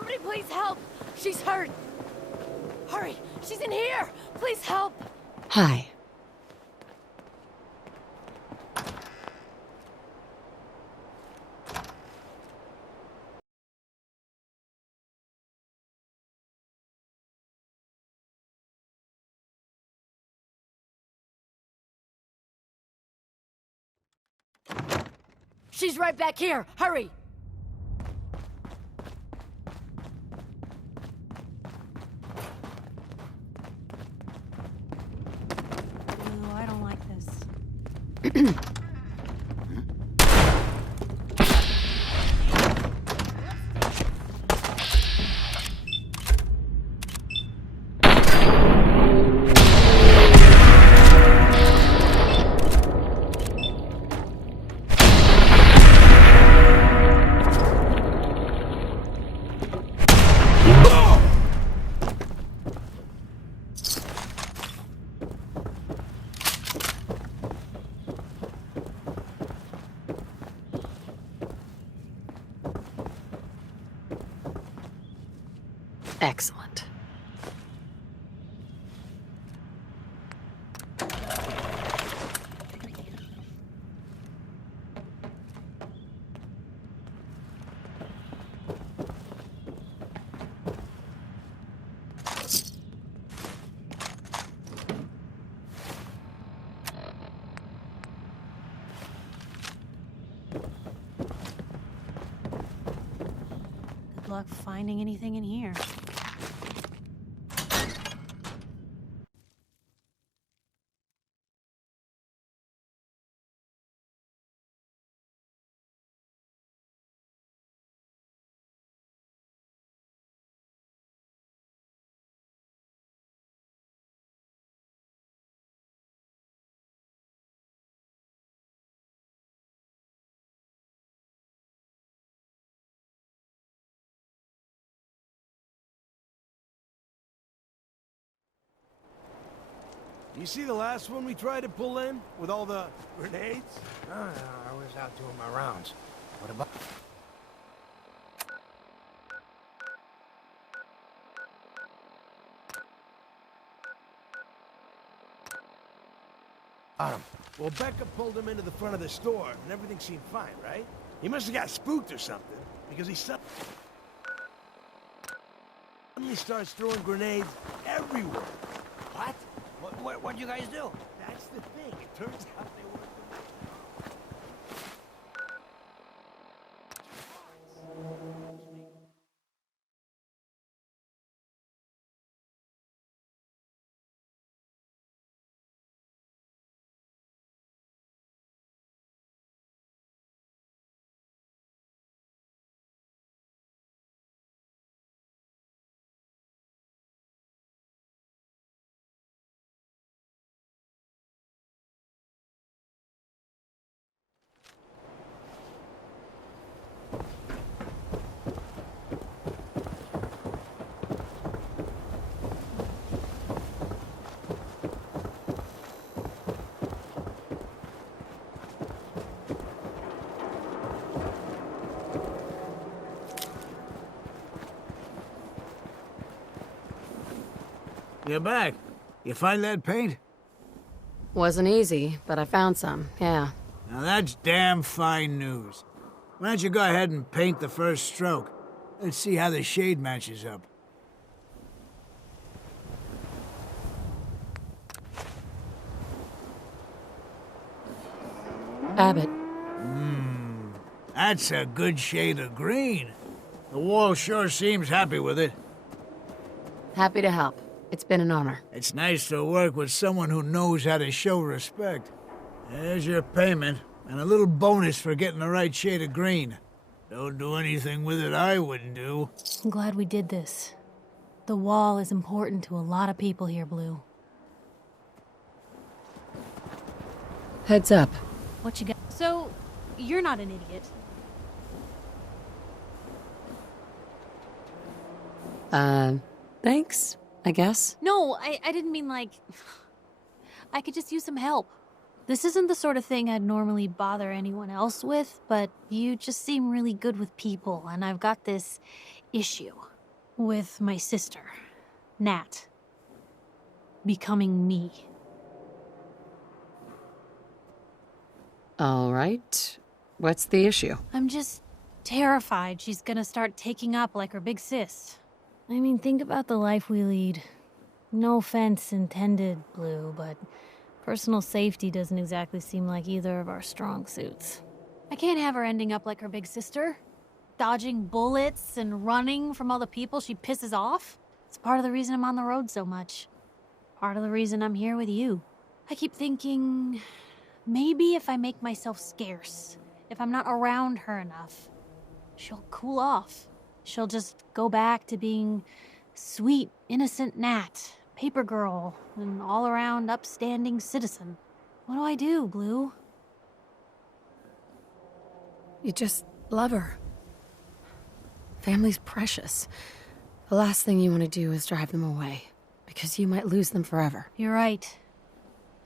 Somebody please help! She's hurt! Hurry! She's in here! Please help! Hi. She's right back here! Hurry! Ooh, I don't like this. Excellent. Good luck finding anything in here. You see the last one we tried to pull in? With all the grenades? No, I was out doing my rounds. What about... Well, Becca pulled him into the front of the store, and everything seemed fine, right? He must have got spooked or something, because he suddenly starts throwing grenades everywhere. What? What'd you guys do? That's the thing. It turns out they were... You're back. You find that paint? Wasn't easy, but I found some, yeah. Now that's damn fine news. Why don't you go ahead and paint the first stroke? Let's see how the shade matches up. Abbott. That's a good shade of green. The wall sure seems happy with it. Happy to help. It's been an honor. It's nice to work with someone who knows how to show respect. There's your payment, and a little bonus for getting the right shade of green. Don't do anything with it I wouldn't do. I'm glad we did this. The wall is important to a lot of people here, Blue. Heads up. What you got? So, you're not an idiot. Thanks, I guess. No, I didn't mean like... I could just use some help. This isn't the sort of thing I'd normally bother anyone else with, but you just seem really good with people, and I've got this issue. with my sister, Nat. Becoming me. All right. What's the issue? I'm just terrified she's gonna start taking up like her big sis. I mean, think about the life we lead. No offense intended, Blue, but personal safety doesn't exactly seem like either of our strong suits. I can't have her ending up like her big sister. Dodging bullets and running from all the people she pisses off. It's part of the reason I'm on the road so much. Part of the reason I'm here with you. I keep thinking, maybe if I make myself scarce, if I'm not around her enough, she'll cool off. She'll just go back to being sweet, innocent Nat, paper girl, an all-around upstanding citizen. What do I do, Blue? You just love her. Family's precious. The last thing you want to do is drive them away, because you might lose them forever. You're right.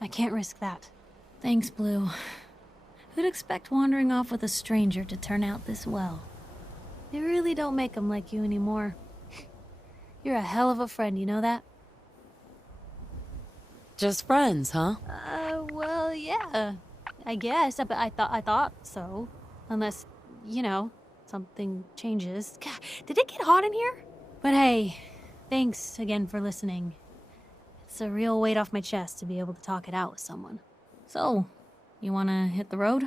I can't risk that. Thanks, Blue. Who'd expect wandering off with a stranger to turn out this well? They really don't make them like you anymore. You're a hell of a friend, you know that? Just friends, huh? Well, yeah. I guess, but I thought so. Unless, you know, something changes. God, did it get hot in here? But hey, thanks again for listening. It's a real weight off my chest to be able to talk it out with someone. So, you wanna hit the road?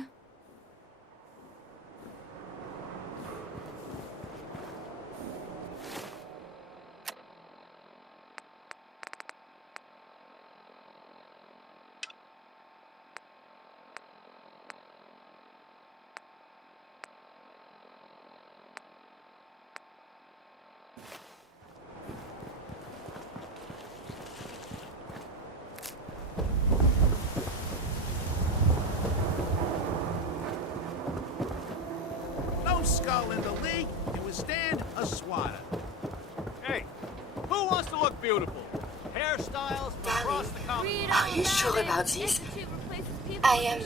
No skull in the league can withstand a swatter. Hey, who wants to look beautiful? Hairstyles from across the continent. Are you sure about this? I am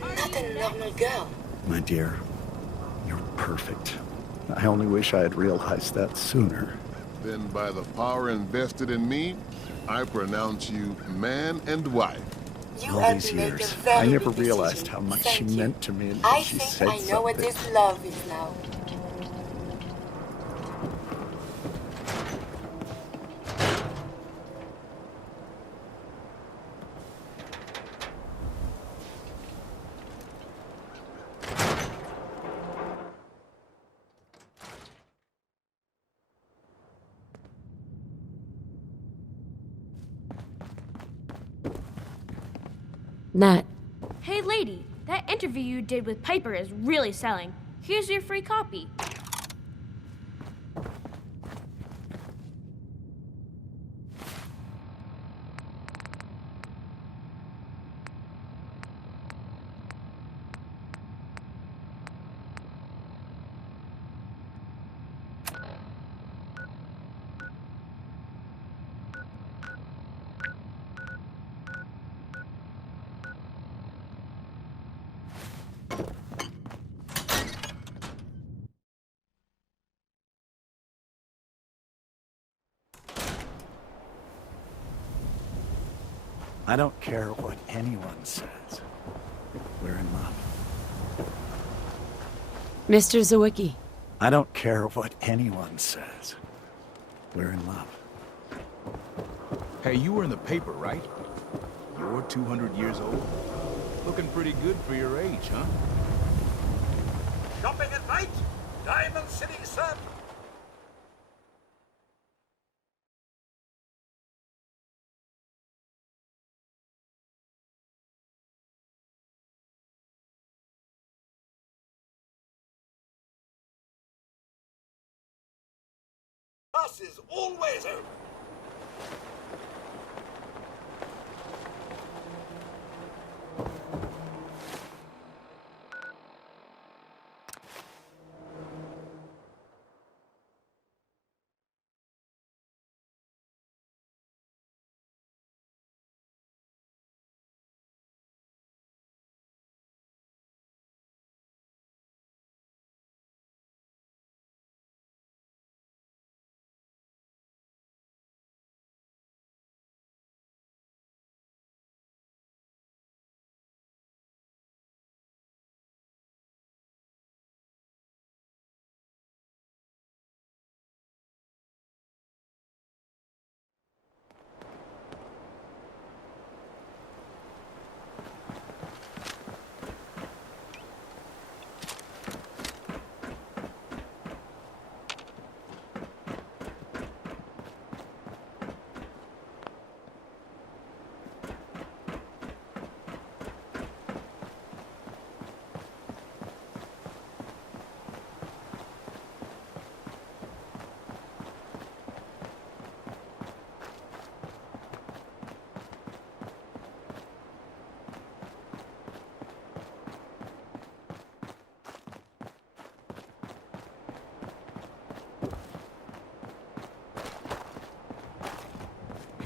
not a normal girl. My dear, you're perfect. I only wish I had realized that sooner. Then by the power invested in me, I pronounce you man and wife. All these years, I never realized how much she meant to me until she said I know what this love is now. Nat. Hey, lady, that interview you did with Piper is really selling. Here's your free copy. I don't care what anyone says. We're in love. Mr. Zawicki. I don't care what anyone says. We're in love. Hey, you were in the paper, right? You're 200 years old. Looking pretty good for your age, huh? Shopping at night? Diamond City Sun. Bus is always open.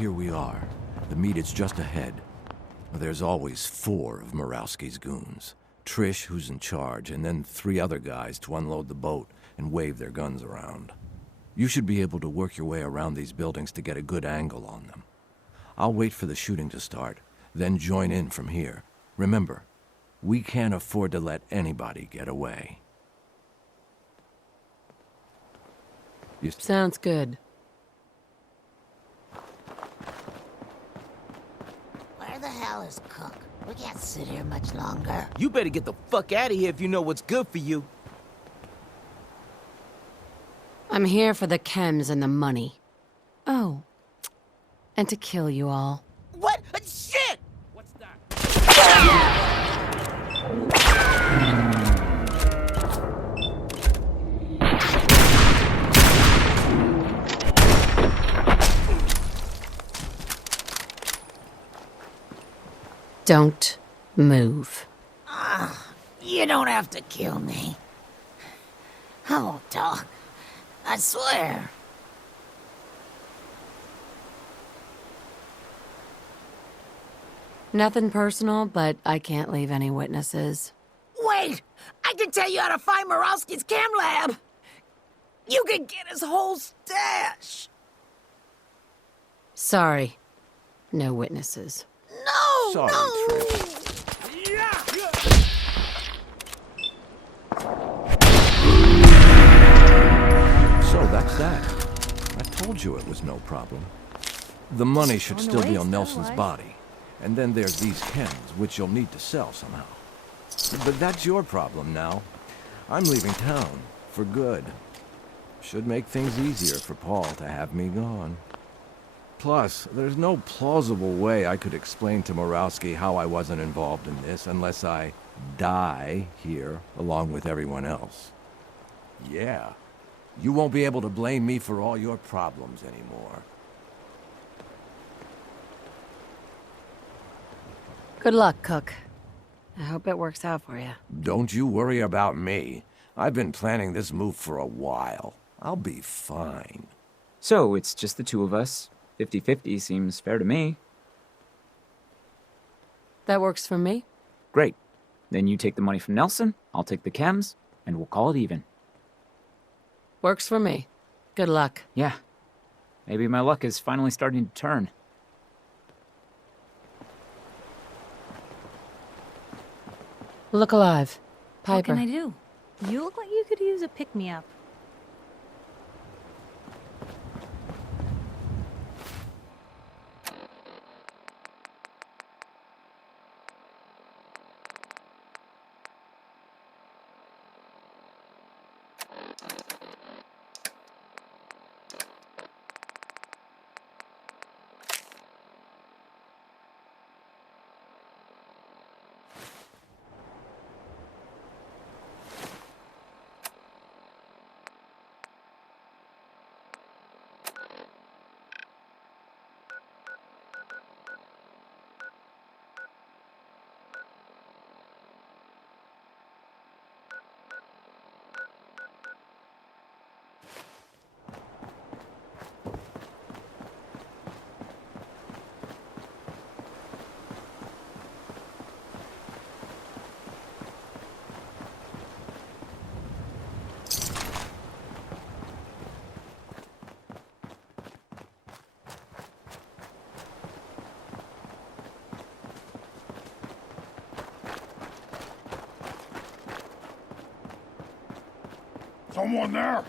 here we are. The meet is just ahead. There's always 4 of Murawski's goons. Trish, who's in charge, and then 3 other guys to unload the boat and wave their guns around. You should be able to work your way around these buildings to get a good angle on them. I'll wait for the shooting to start, then join in from here. Remember, we can't afford to let anybody get away. Sounds good. Where the hell is Cook? We can't sit here much longer. You better get the fuck out of here if you know what's good for you. I'm here for the chems and the money. Oh. And to kill you all. What? Shit! What's that? Don't move. You don't have to kill me. I won't talk. I swear. Nothing personal, but I can't leave any witnesses. Wait! I can tell you how to find Murawski's chem lab! You can get his whole stash! Sorry. No witnesses. No! Sorry, no! Trish. So that's that. I told you it was no problem. The money should still be on Nelson's body. And then there's these chems, which you'll need to sell somehow. But that's your problem now. I'm leaving town, for good. Should make things easier for Paul to have me gone. Plus, there's no plausible way I could explain to Murawski how I wasn't involved in this unless I die here along with everyone else. Yeah, you won't be able to blame me for all your problems anymore. Good luck, Cook. I hope it works out for you. Don't you worry about me. I've been planning this move for a while. I'll be fine. So, it's just the 2 of us. 50-50 seems fair to me. That works for me. Great. Then you take the money from Nelson, I'll take the chems, and we'll call it even. Works for me. Good luck. Yeah. Maybe my luck is finally starting to turn. Look alive. Piper. What can I do? You look like you could use a pick-me-up. Someone there?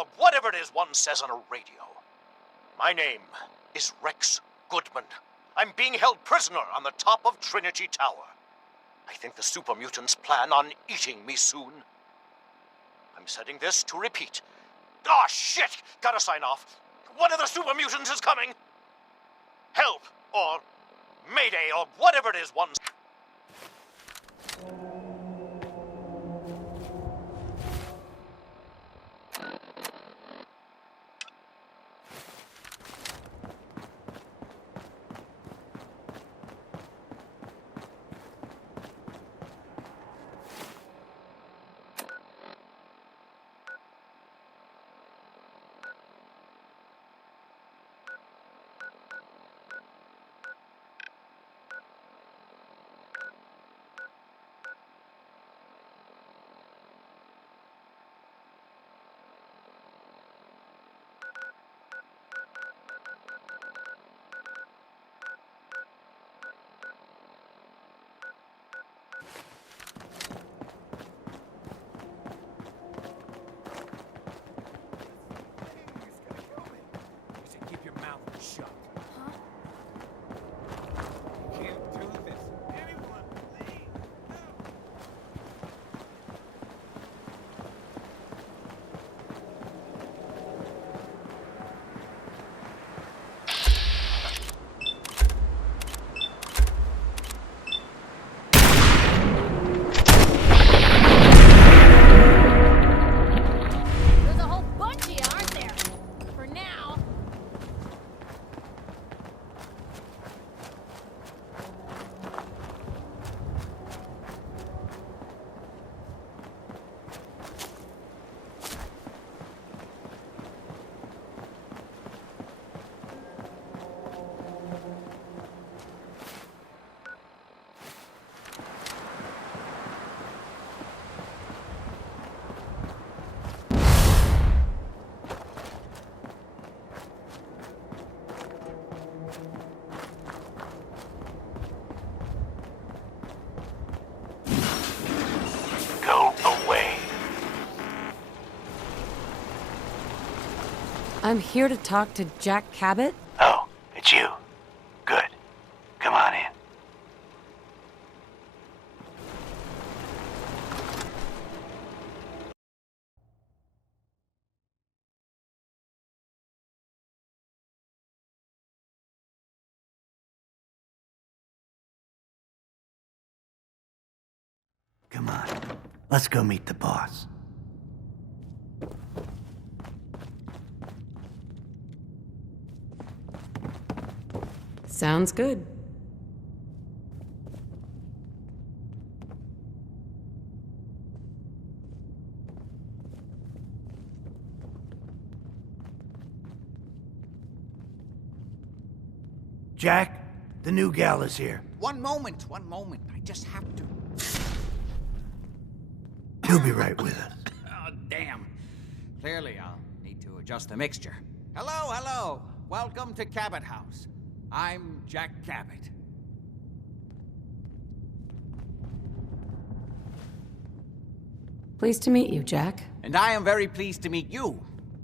or whatever it is one says on a radio. My name is Rex Goodman. I'm being held prisoner on the top of Trinity Tower. I think the super mutants plan on eating me soon. I'm setting this to repeat. Ah, shit! Gotta sign off. One of the super mutants is coming! Help! Or mayday, or whatever it is one... Keep your mouth shut. Huh? You can't do this. Anyone, please. There's a whole bunch of you, aren't there? For now. Go away. I'm here to talk to Jack Cabot. Oh, it's you. Good. Come on in. Come on. Let's go meet the boss. Sounds good. Jack, the new gal is here. One moment. I just have to... You'll be right with us. Oh, damn. Clearly, I'll need to adjust the mixture. Hello. Welcome to Cabot House. I'm Jack Cabot. Pleased to meet you, Jack. And I am very pleased to meet you.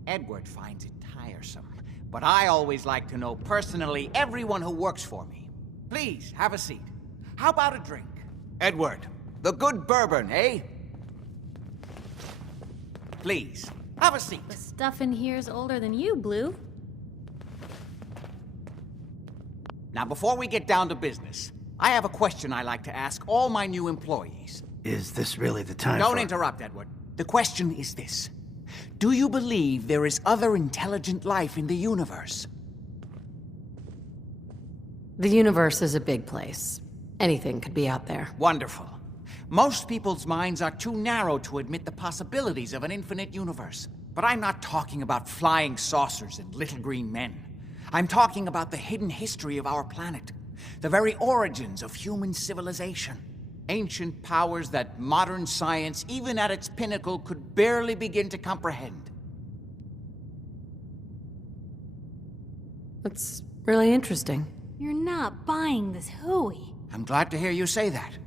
Edward finds it tiresome, but I always like to know personally everyone who works for me. Please, have a seat. How about a drink? Edward, the good bourbon, eh? Please, have a seat. The stuff in here's older than you, Blue. Now, before we get down to business, I have a question I like to ask all my new employees. Is this really the time Don't for... interrupt, Edward. The question is this. Do you believe there is other intelligent life in the universe? The universe is a big place. Anything could be out there. Wonderful. Most people's minds are too narrow to admit the possibilities of an infinite universe. But I'm not talking about flying saucers and little green men. I'm talking about the hidden history of our planet. The very origins of human civilization. Ancient powers that modern science, even at its pinnacle, could barely begin to comprehend. That's really interesting. You're not buying this hooey. I'm glad to hear you say that.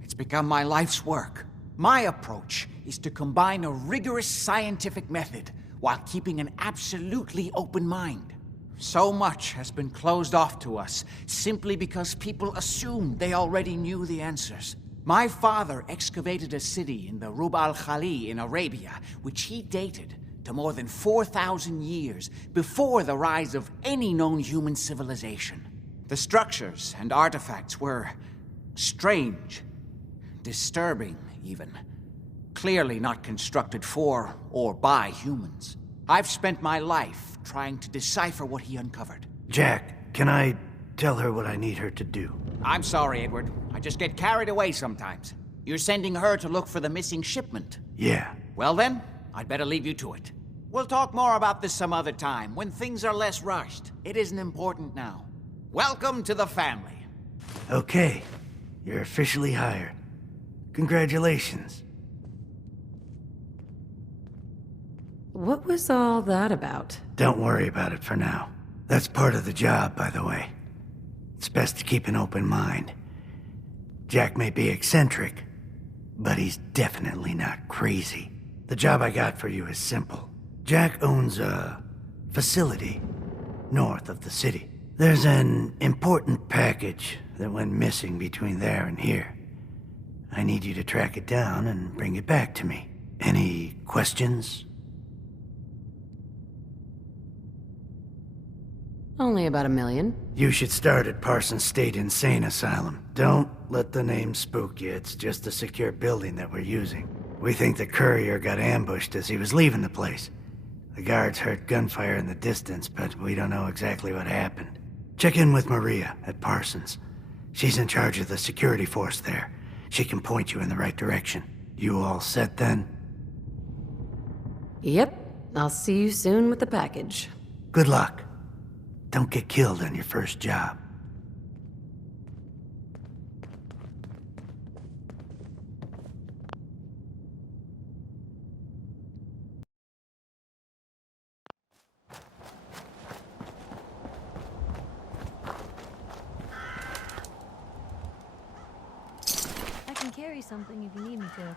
It's become my life's work. My approach is to combine a rigorous scientific method while keeping an absolutely open mind. So much has been closed off to us simply because people assumed they already knew the answers. My father excavated a city in the Rub al-Khali in Arabia, which he dated to more than 4,000 years before the rise of any known human civilization. The structures and artifacts were strange, disturbing even. Clearly not constructed for or by humans. I've spent my life trying to decipher what he uncovered. Jack, can I tell her what I need her to do? I'm sorry, Edward. I just get carried away sometimes. You're sending her to look for the missing shipment? Yeah. Well then, I'd better leave you to it. We'll talk more about this some other time, when things are less rushed. It isn't important now. Welcome to the family. Okay. You're officially hired. Congratulations. What was all that about? Don't worry about it for now. That's part of the job, by the way. It's best to keep an open mind. Jack may be eccentric, but he's definitely not crazy. The job I got for you is simple. Jack owns a facility north of the city. There's an important package that went missing between there and here. I need you to track it down and bring it back to me. Any questions? Only about 1 million. You should start at Parsons State Insane Asylum. Don't let the name spook you. It's just a secure building that we're using. We think the courier got ambushed as he was leaving the place. The guards heard gunfire in the distance, but we don't know exactly what happened. Check in with Maria at Parsons. She's in charge of the security force there. She can point you in the right direction. You all set then? Yep. I'll see you soon with the package. Good luck. Don't get killed on your first job. I can carry something if you need me to.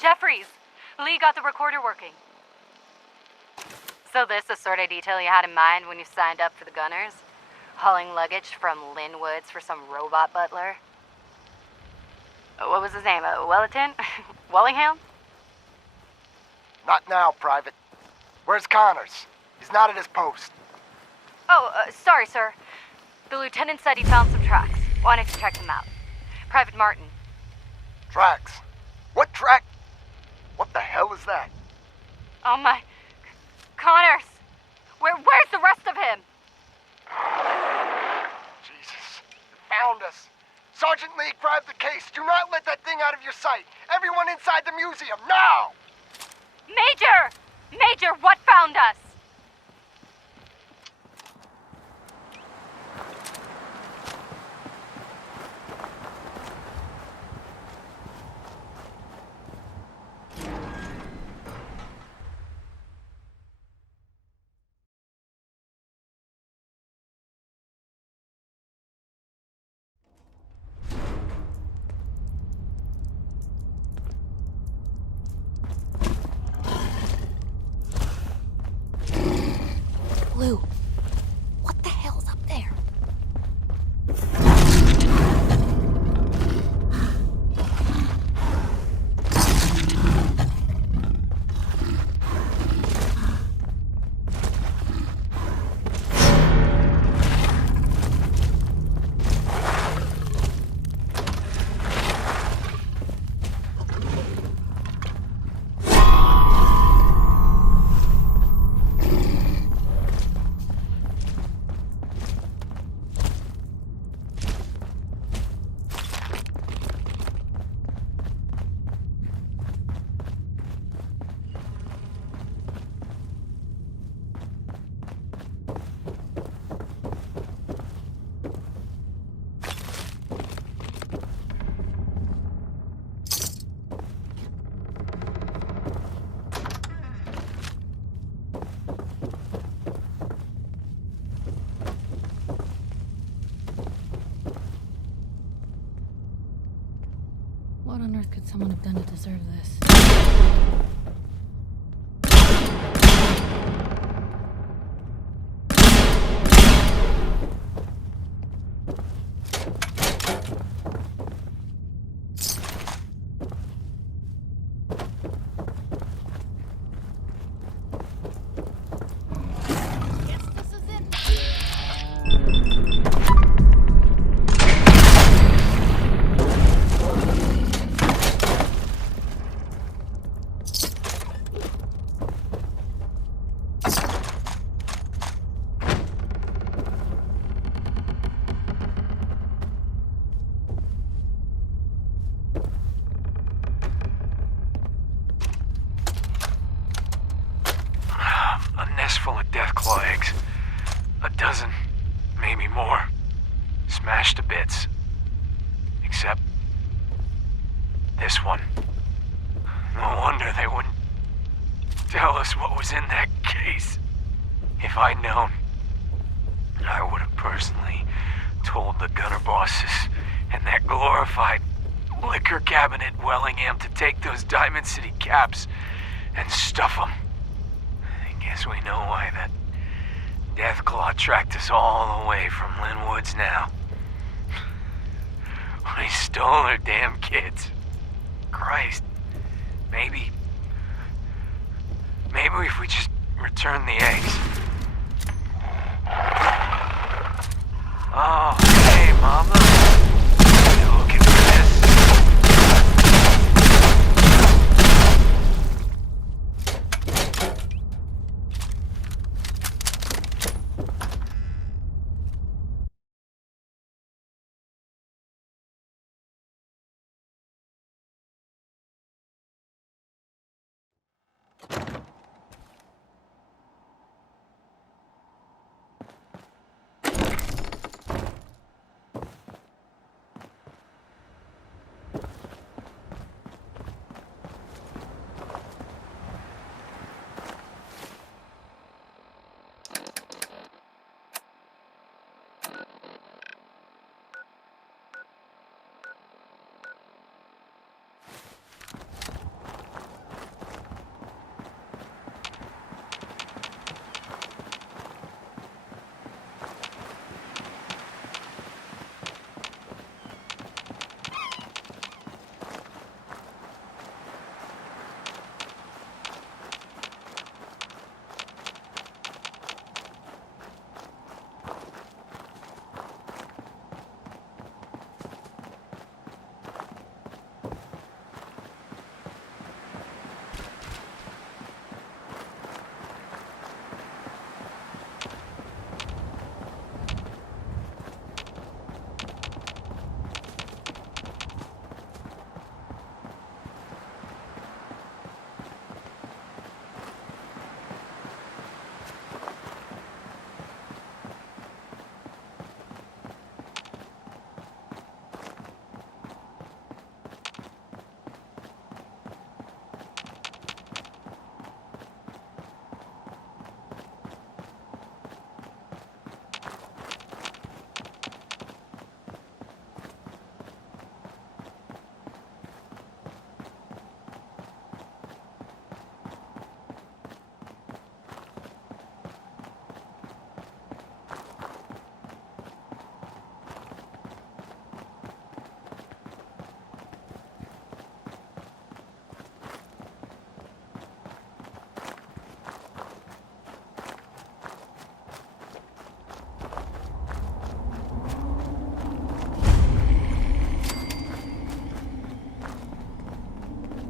Jeffries! Lee got the recorder working. So this the sort of detail you had in mind when you signed up for the Gunners? Hauling luggage from Linwoods for some robot butler? What was his name? Wellerton? Wellingham? Not now, Private. Where's Connors? He's not at his post. Oh, sorry, sir. The lieutenant said he found some tracks. Wanted to check them out. Private Martin. Tracks? What track? What the hell is that? Oh my... Connors! Where's the rest of him? Jesus. It found us. Sergeant Lee, grab the case. Do not let that thing out of your sight. Everyone inside the museum, now! Major! Major, what found us? Blue, what the hell's up there? could someone have done to deserve this? A nest full of deathclaw eggs. A dozen, maybe more. Smashed to bits. Except this one. No wonder they wouldn't tell us what was in that case. If I'd known, I would have personally told the gunner bosses and that glorified liquor cabinet Wellingham to take those Diamond City caps and stuff them. I guess we know why that Deathclaw tracked us all the way from Linwoods now. We stole their damn kids. Christ. Maybe if we just return the eggs. Oh, hey, Mama. You looking for this?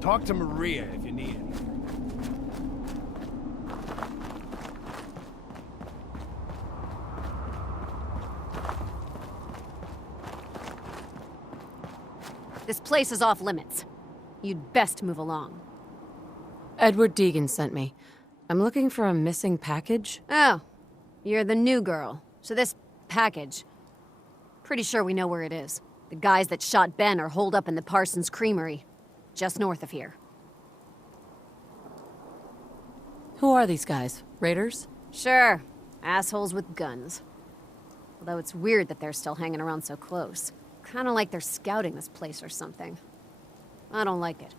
Talk to Maria if you need it. This place is off limits. You'd best move along. Edward Deegan sent me. I'm looking for a missing package. Oh, you're the new girl. So this package... Pretty sure we know where it is. The guys that shot Ben are holed up in the Parsons Creamery, just north of here. Who are these guys? Raiders? Sure. Assholes with guns. Although it's weird that they're still hanging around so close. Kinda like they're scouting this place or something. I don't like it.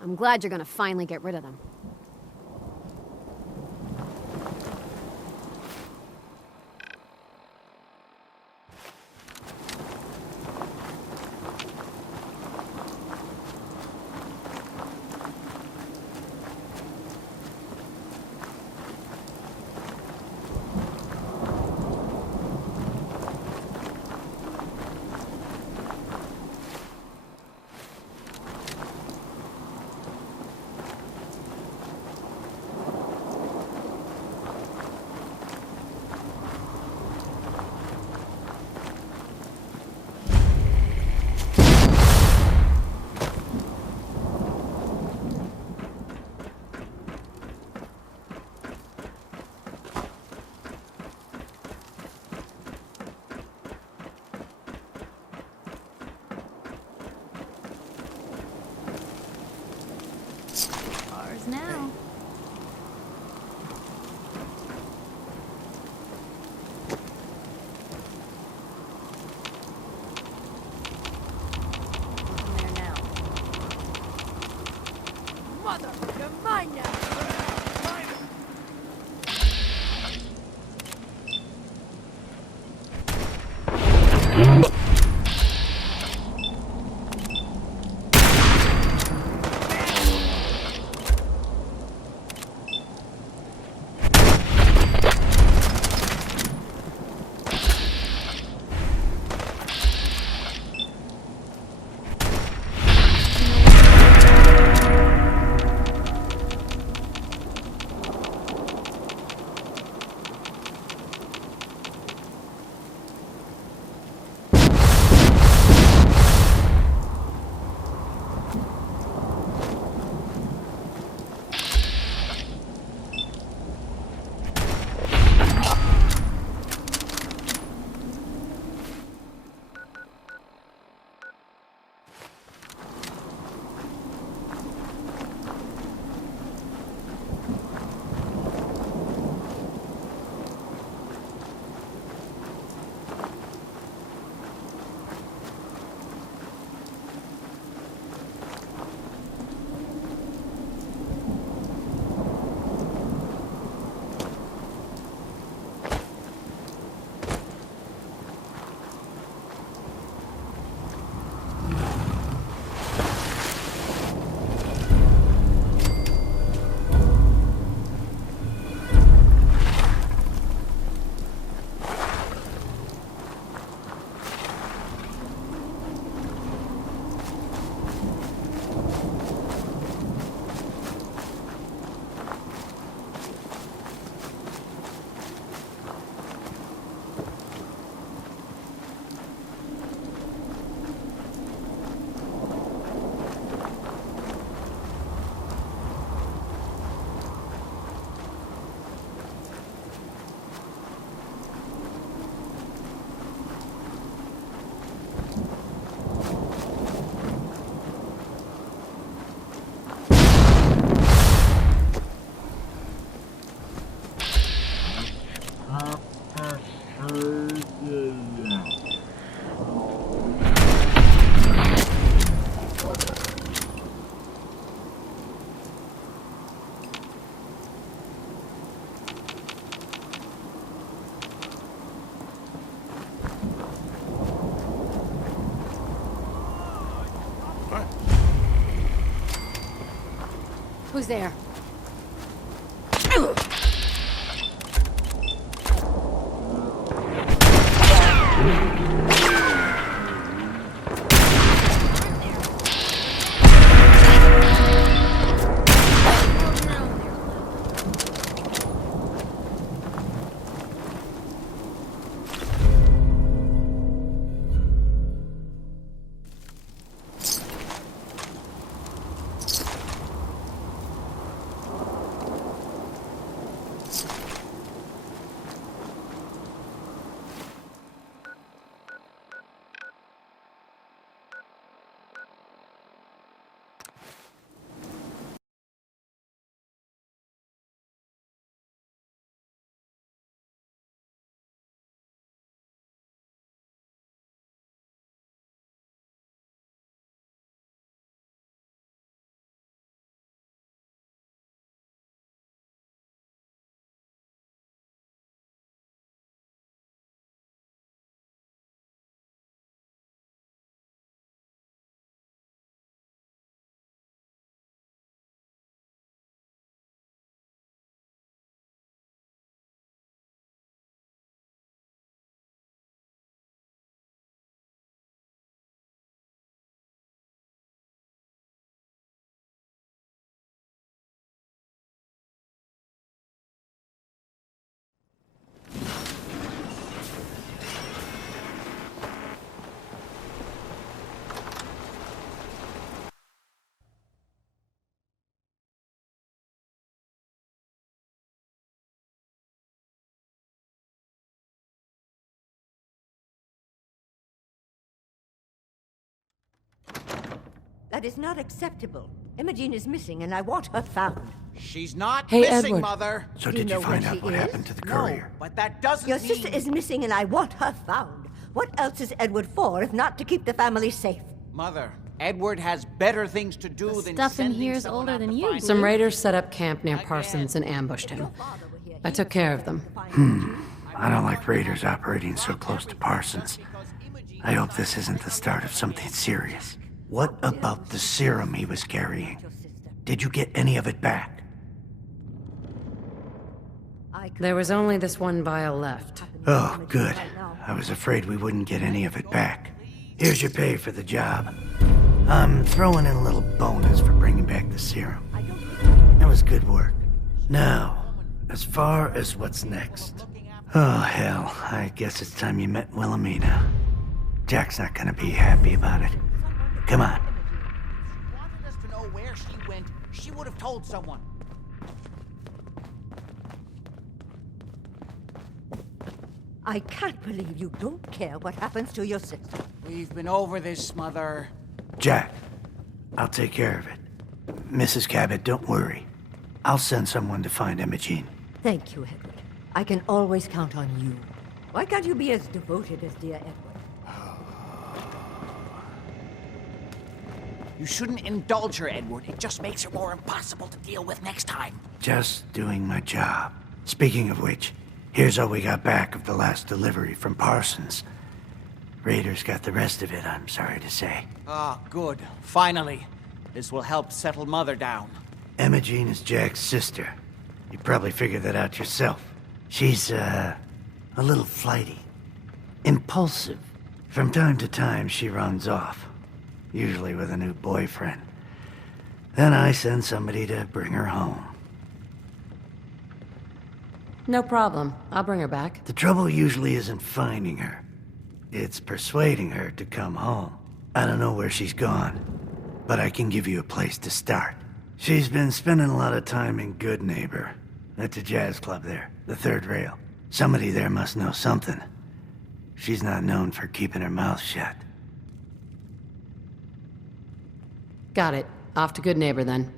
I'm glad you're gonna finally get rid of them. Ours now. Motherfucker, mine now! Who's there? That is not acceptable. Imogen is missing, and I want her found. She's not Hey, missing, Edward. Mother. So Do you did you know where find out she what is? happened to the No, courier? but that doesn't Your mean... sister is missing, and I want her found. What else is Edward for, if not to keep the family safe? Mother, Edward has better things to do than Stuff in sending here is someone older out than to you, find Some Blue. raiders set up camp near Parsons and ambushed him. I took care of them. I don't like raiders operating so close to Parsons. I hope this isn't the start of something serious. What about the serum he was carrying? Did you get any of it back? There was only this one vial left. Oh, good. I was afraid we wouldn't get any of it back. Here's your pay for the job. I'm throwing in a little bonus for bringing back the serum. That was good work. Now, as far as what's next. Oh, hell. I guess it's time you met Wilhelmina. Jack's not gonna be happy about it. Come on. Wanted us to know where she went. She would have told someone. I can't believe you don't care what happens to your sister. We've been over this, Mother. Jack, I'll take care of it. Mrs. Cabot, don't worry. I'll send someone to find Imogen. Thank you, Edward. I can always count on you. Why can't you be as devoted as dear Edward? You shouldn't indulge her, Edward. It just makes her more impossible to deal with next time. Just doing my job. Speaking of which, here's all we got back of the last delivery from Parsons. Raiders got the rest of it, I'm sorry to say. Ah, good. Finally. This will help settle Mother down. Imogen is Jack's sister. You probably figured that out yourself. She's, a little flighty. Impulsive. From time to time, she runs off. Usually with a new boyfriend. Then I send somebody to bring her home. No problem. I'll bring her back. The trouble usually isn't finding her. It's persuading her to come home. I don't know where she's gone, but I can give you a place to start. She's been spending a lot of time in Good Neighbor. That's a jazz club there, the third rail. Somebody there must know something. She's not known for keeping her mouth shut. Got it. Off to Good Neighbor then.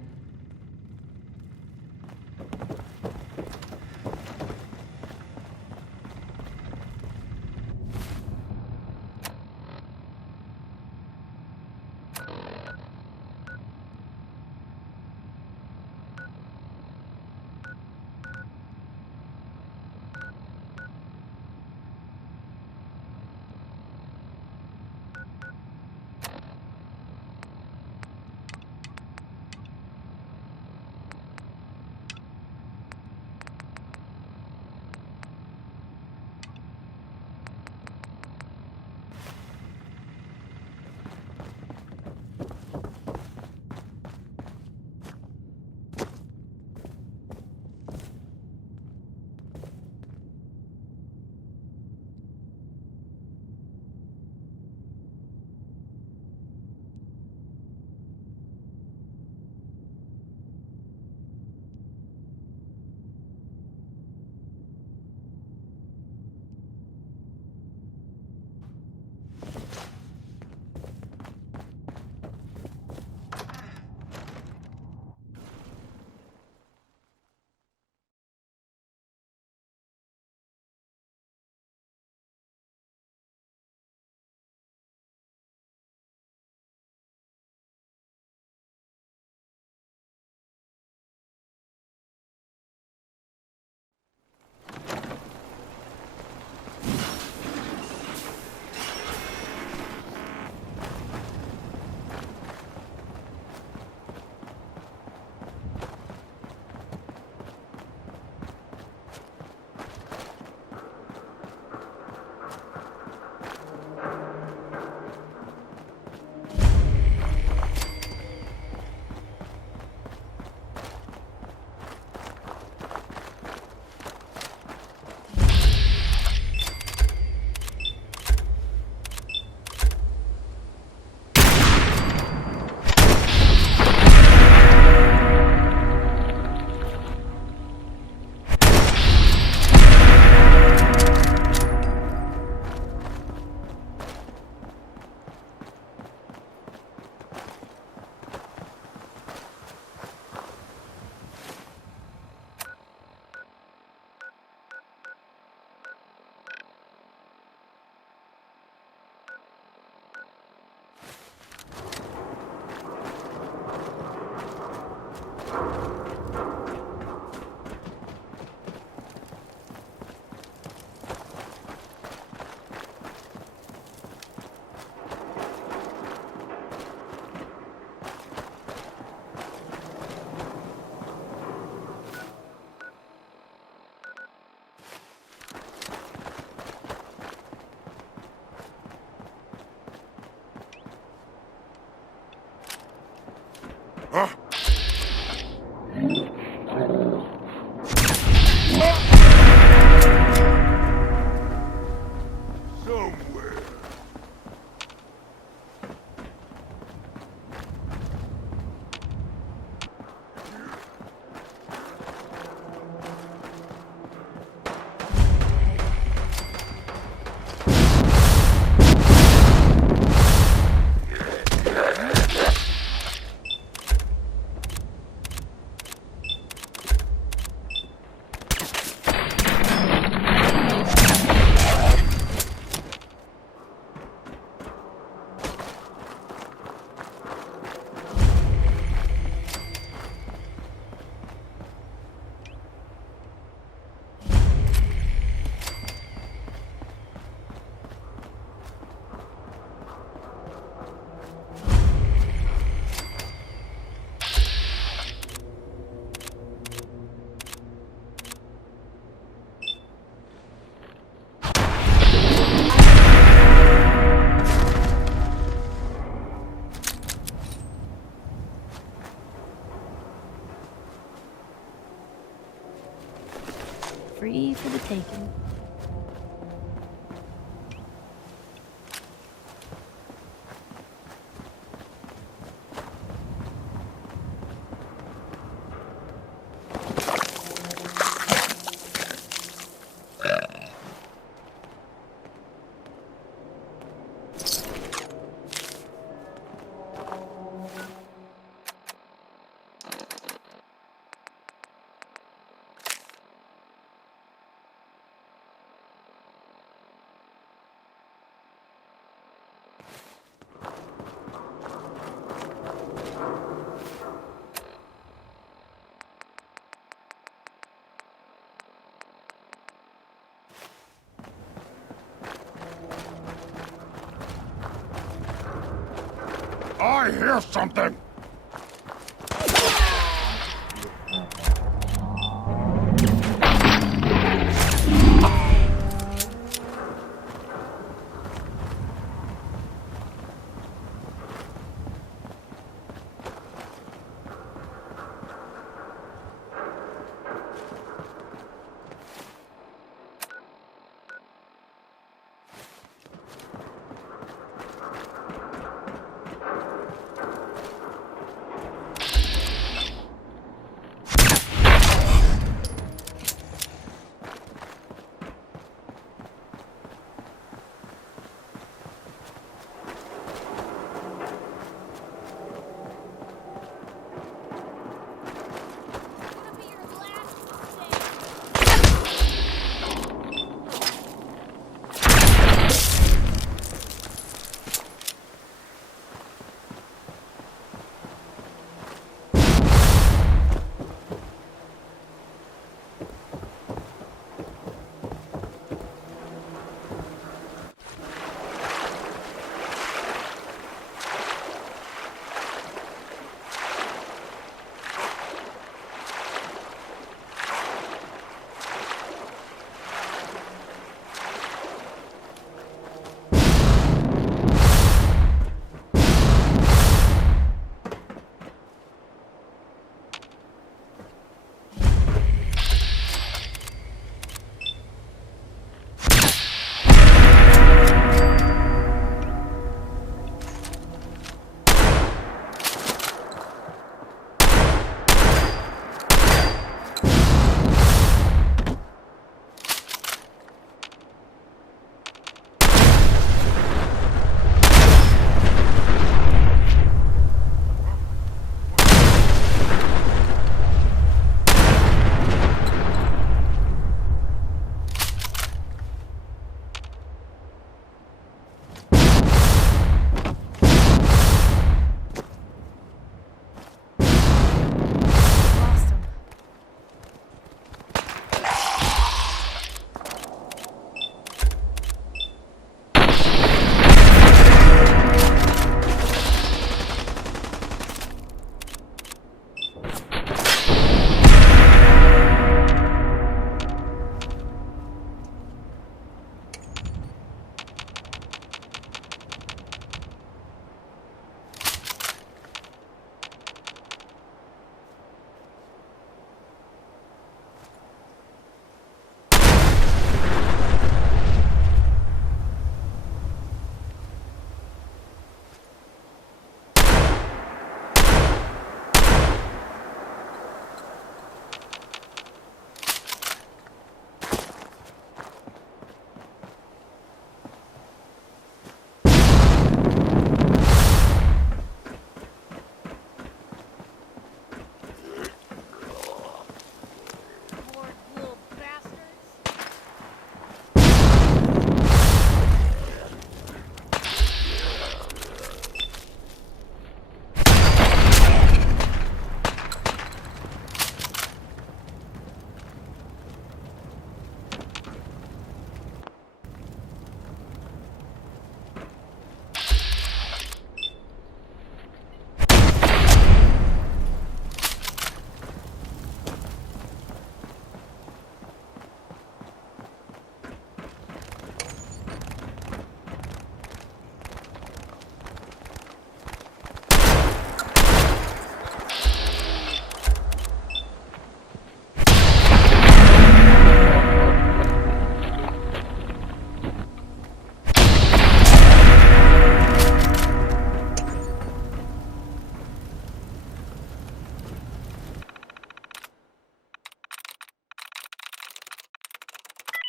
for the taking. I hear something!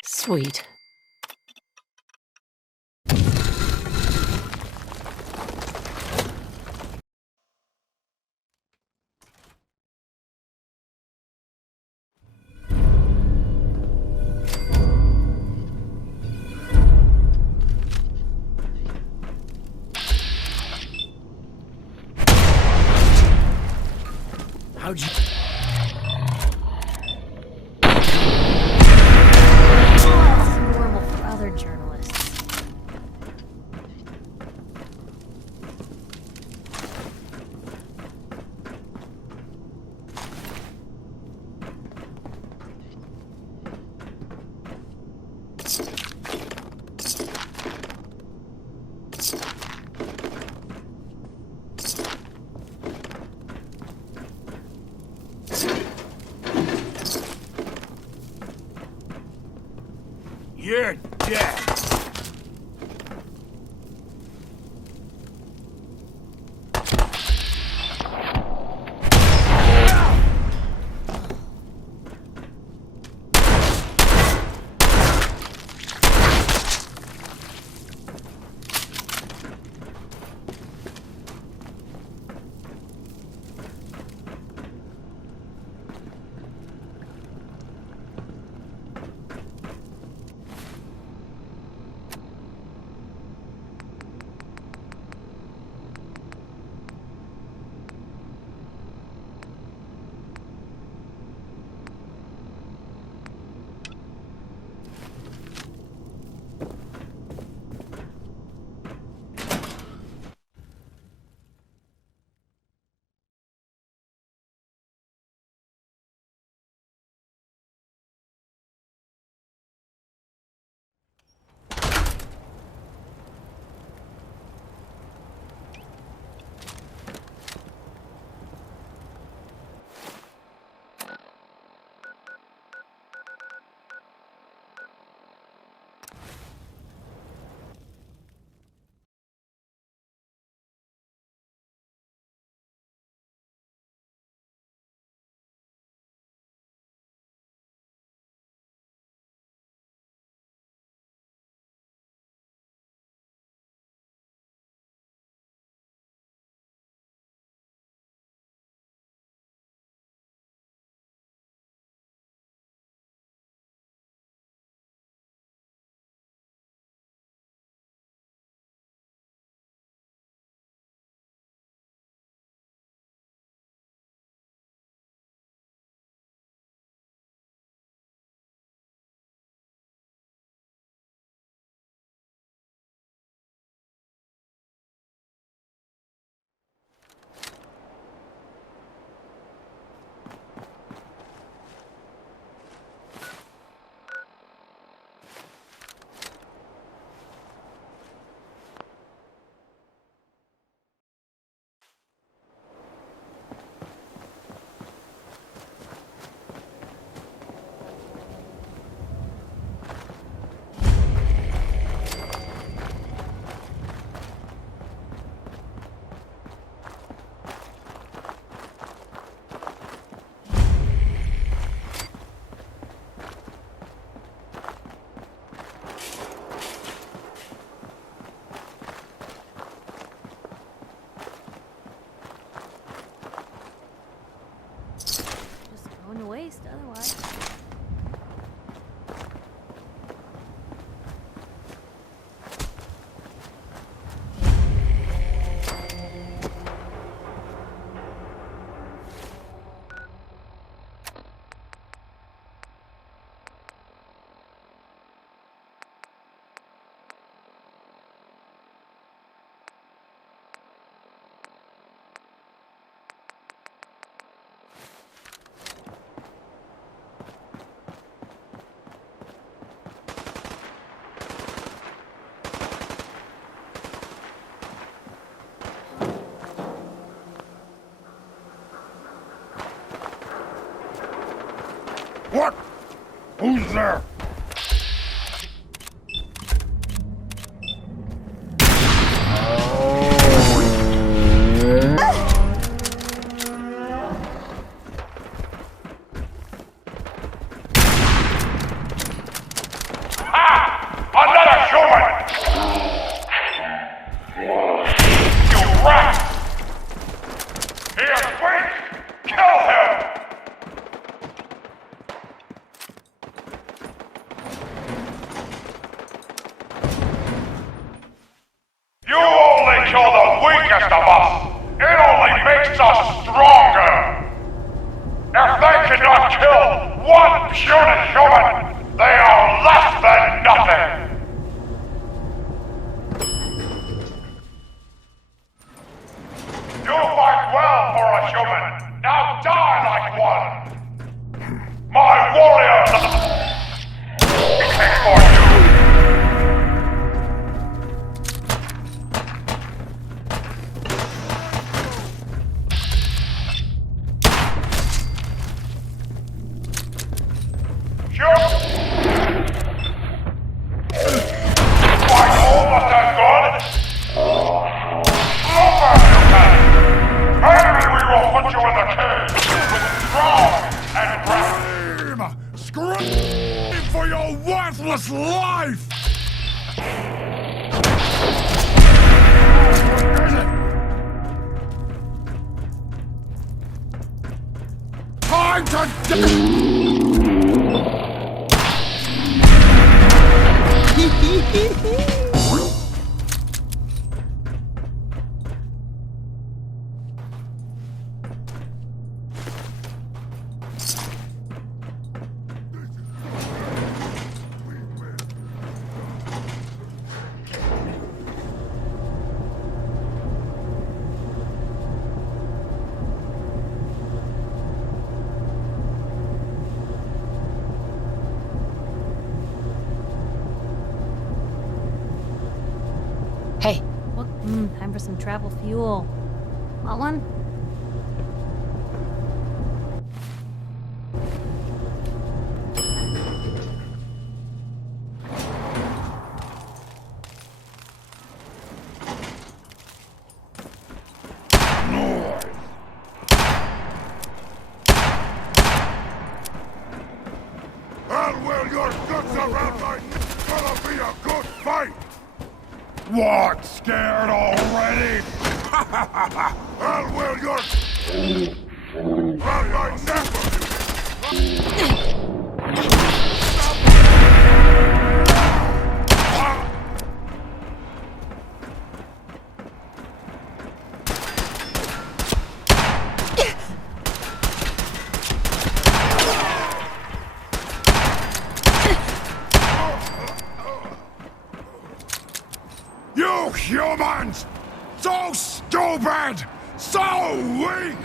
Sweet. How'd you... That's normal for other journalists. You're dead. Going to waste otherwise. What? Who's there? deathless life! Time to Hey. What? Time for some travel fuel. Want one? I'll wear your guts around my neck. Gonna be a good fight! What? Scared already? I'll wear your around my neck! You humans! So stupid! So weak!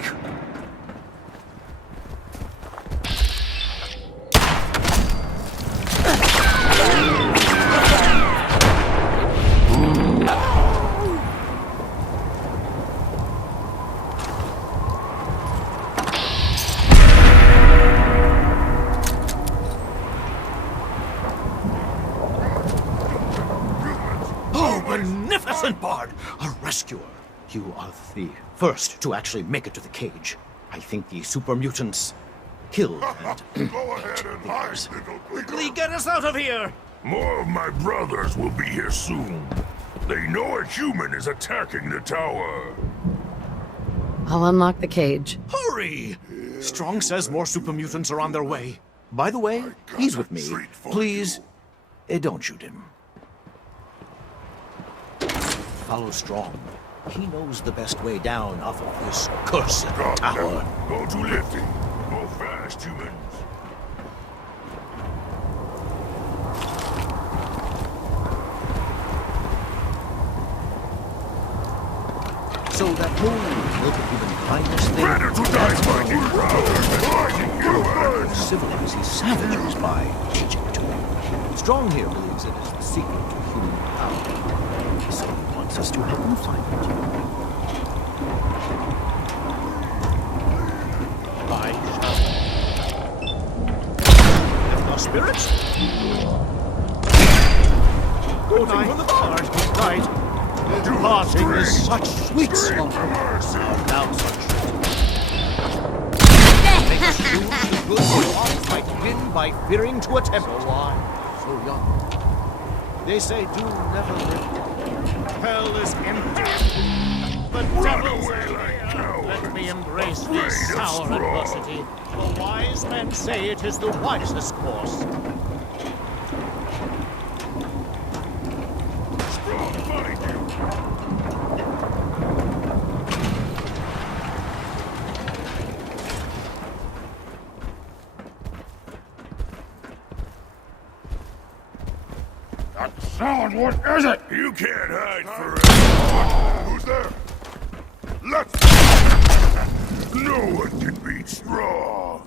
Oh, magnificent, Bard! A rescuer. You are the first to actually make it to the cage. I think the super mutants killed and Go ahead and hide, little quickly get us out of here! More of my brothers will be here soon. They know a human is attacking the tower. I'll unlock the cage. Hurry! Strong says more super mutants are on their way. By the way, he's with me. Please, don't shoot him. Follow Strong. He knows the best way down off of this cursed tower. Go too lifty. Go fast, humans. So that whole look of human kindness thing... Better to die fighting brothers than fighting humans! Civilize these savages by teaching to them. Strong here believes it is the secret to human power. So he wants us to help him find it. By Have no spirits? Good night for the bard, right? Parting is such sweet slumber. Now such makes you the good off might win by fearing to attempt. So why? So young. They say do never live. Hell is empty. The devils are here. Let me embrace this sour adversity. The wise men say it is the wisest course. Sound, what is it? You can't hide forever. Who's there? Let's... No one can beat Strong.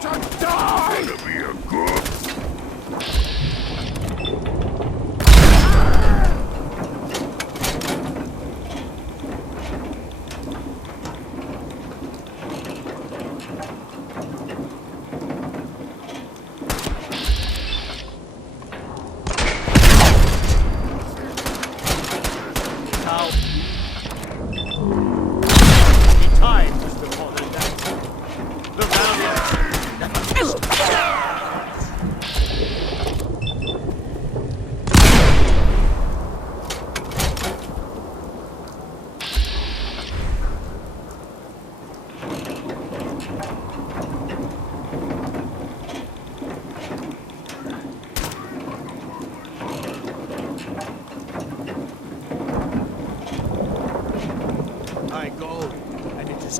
Time to die! Gonna be a good...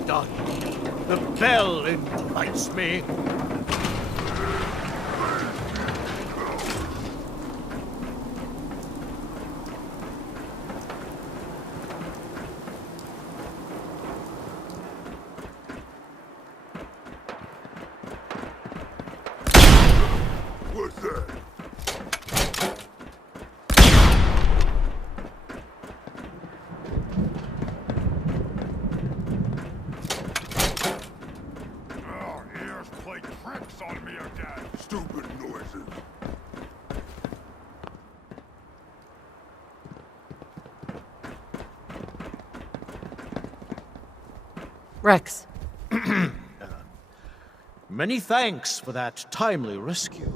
done. The bell invites me. What's that? Oh, ears play tricks on me again. Stupid noises. Rex. Many thanks for that timely rescue.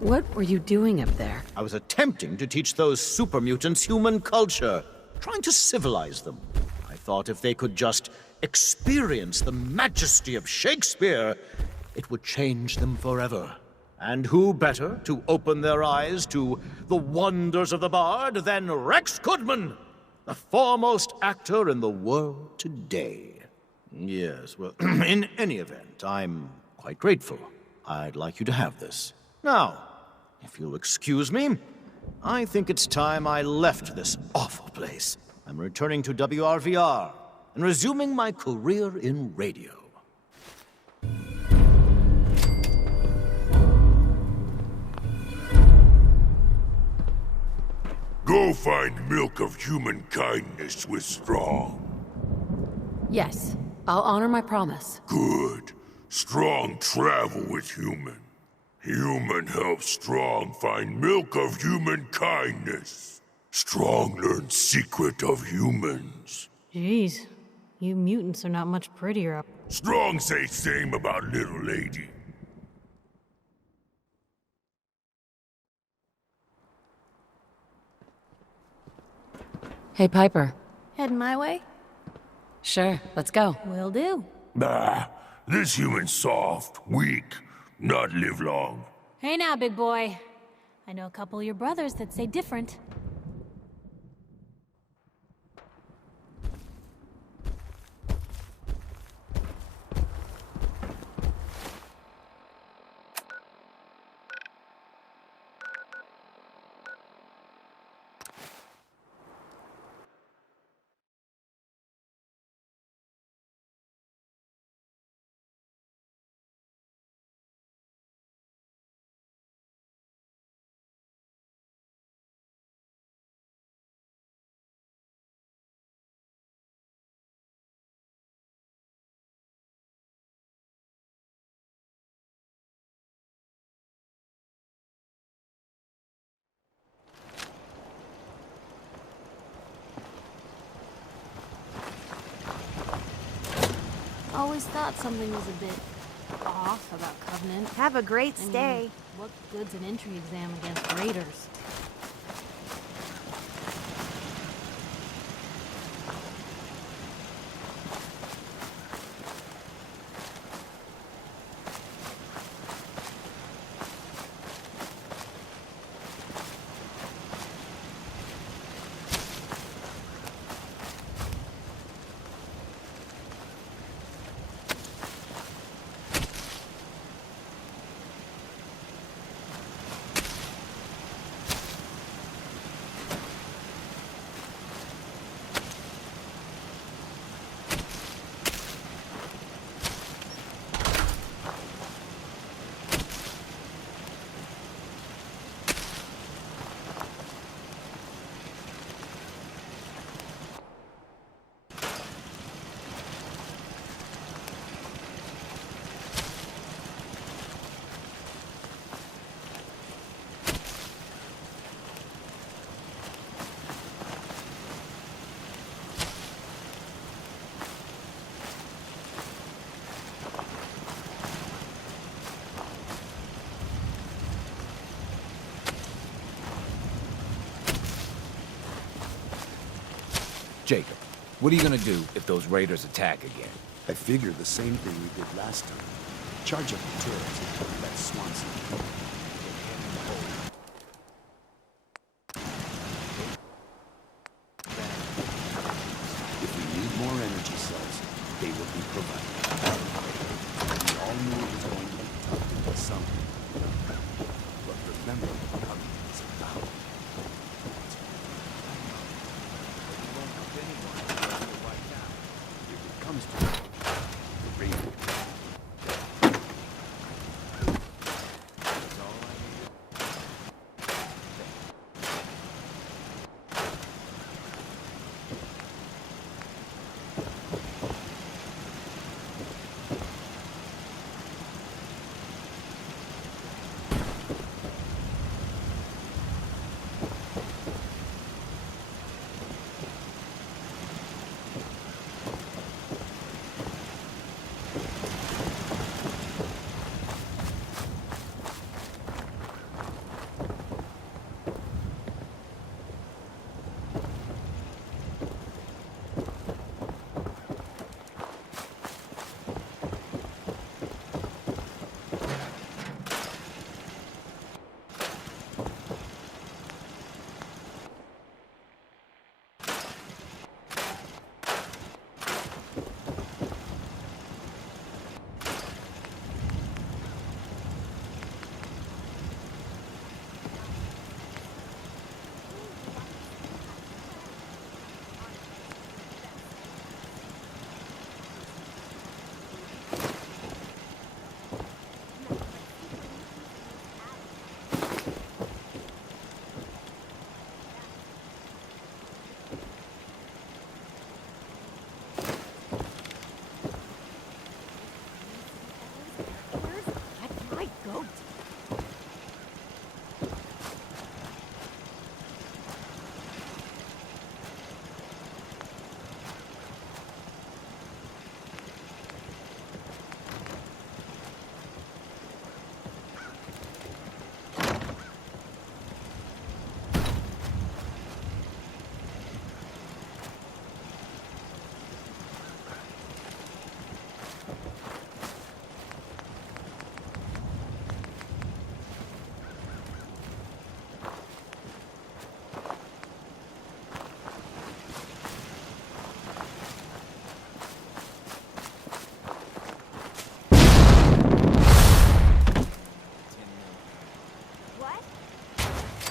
What were you doing up there? I was attempting to teach those super mutants human culture, trying to civilize them. I thought if they could just experience the majesty of Shakespeare, it would change them forever. And who better to open their eyes to the wonders of the bard than Rex Goodman, the foremost actor in the world today? Yes, well, in any event, I'm quite grateful. I'd like you to have this. Now, if you'll excuse me, I think it's time I left this awful place. I'm returning to WRVR and resuming my career in radio. Go find milk of human kindness with Strong. Yes, I'll honor my promise. Good. Strong travel with Human. Human helps Strong find milk of human kindness. Strong learns secret of humans. Jeez, you mutants are not much prettier up. Strong say same about little lady. Hey, Piper. Heading my way? Sure, let's go. Will do. Bah, this human soft, weak, not live long. Hey now, big boy. I know a couple of your brothers that say different. Always thought something was a bit off about Covenant. Have a great I mean, stay. what good's an entry exam against raiders? Jacob, what are you gonna do if those raiders attack again? I figured the same thing we did last time. Charge up the turrets and let Swanson go. If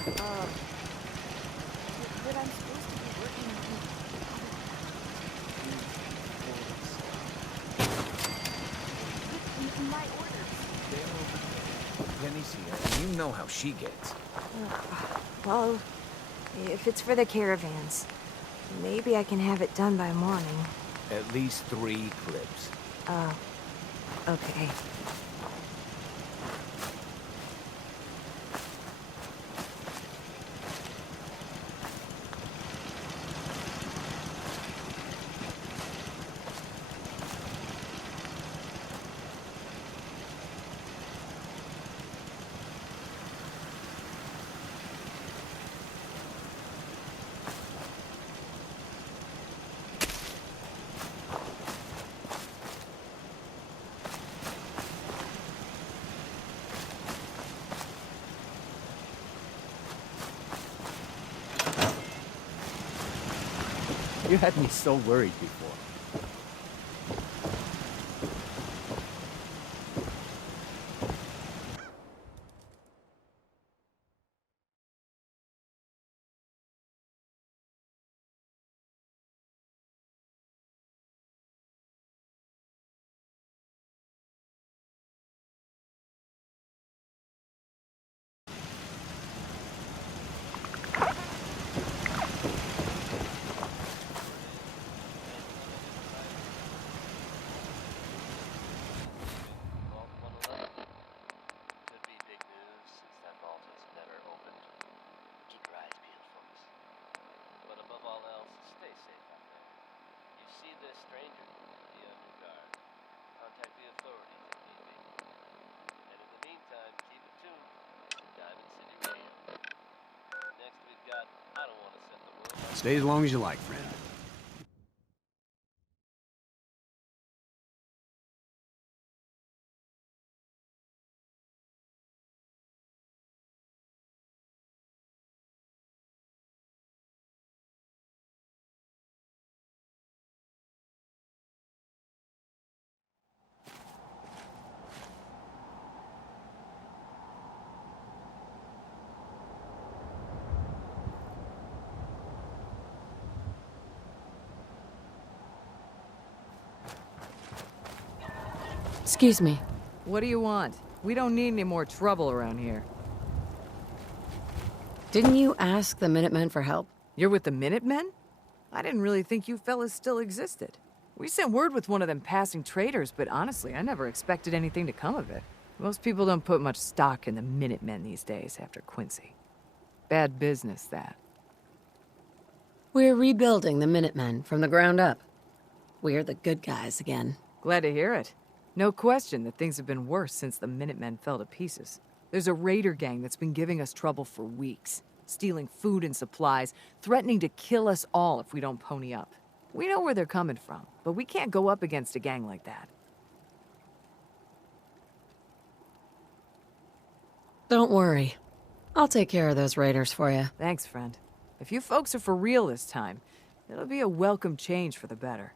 But I'm supposed to be working with my orders. Penny's here, and you know how she gets. Well, if it's for the caravans, maybe I can have it done by morning. At least 3 clips. Oh, okay. You had me so worried before. Stay as long as you like, friend. Excuse me. What do you want? We don't need any more trouble around here. Didn't you ask the Minutemen for help? You're with the Minutemen? I didn't really think you fellas still existed. We sent word with one of them passing traders, but honestly, I never expected anything to come of it. Most people don't put much stock in the Minutemen these days after Quincy. Bad business, that. We're rebuilding the Minutemen from the ground up. We're the good guys again. Glad to hear it. No question that things have been worse since the Minutemen fell to pieces. There's a raider gang that's been giving us trouble for weeks, stealing food and supplies, threatening to kill us all if we don't pony up. We know where they're coming from, but we can't go up against a gang like that. Don't worry. I'll take care of those raiders for you. Thanks, friend. If you folks are for real this time, it'll be a welcome change for the better.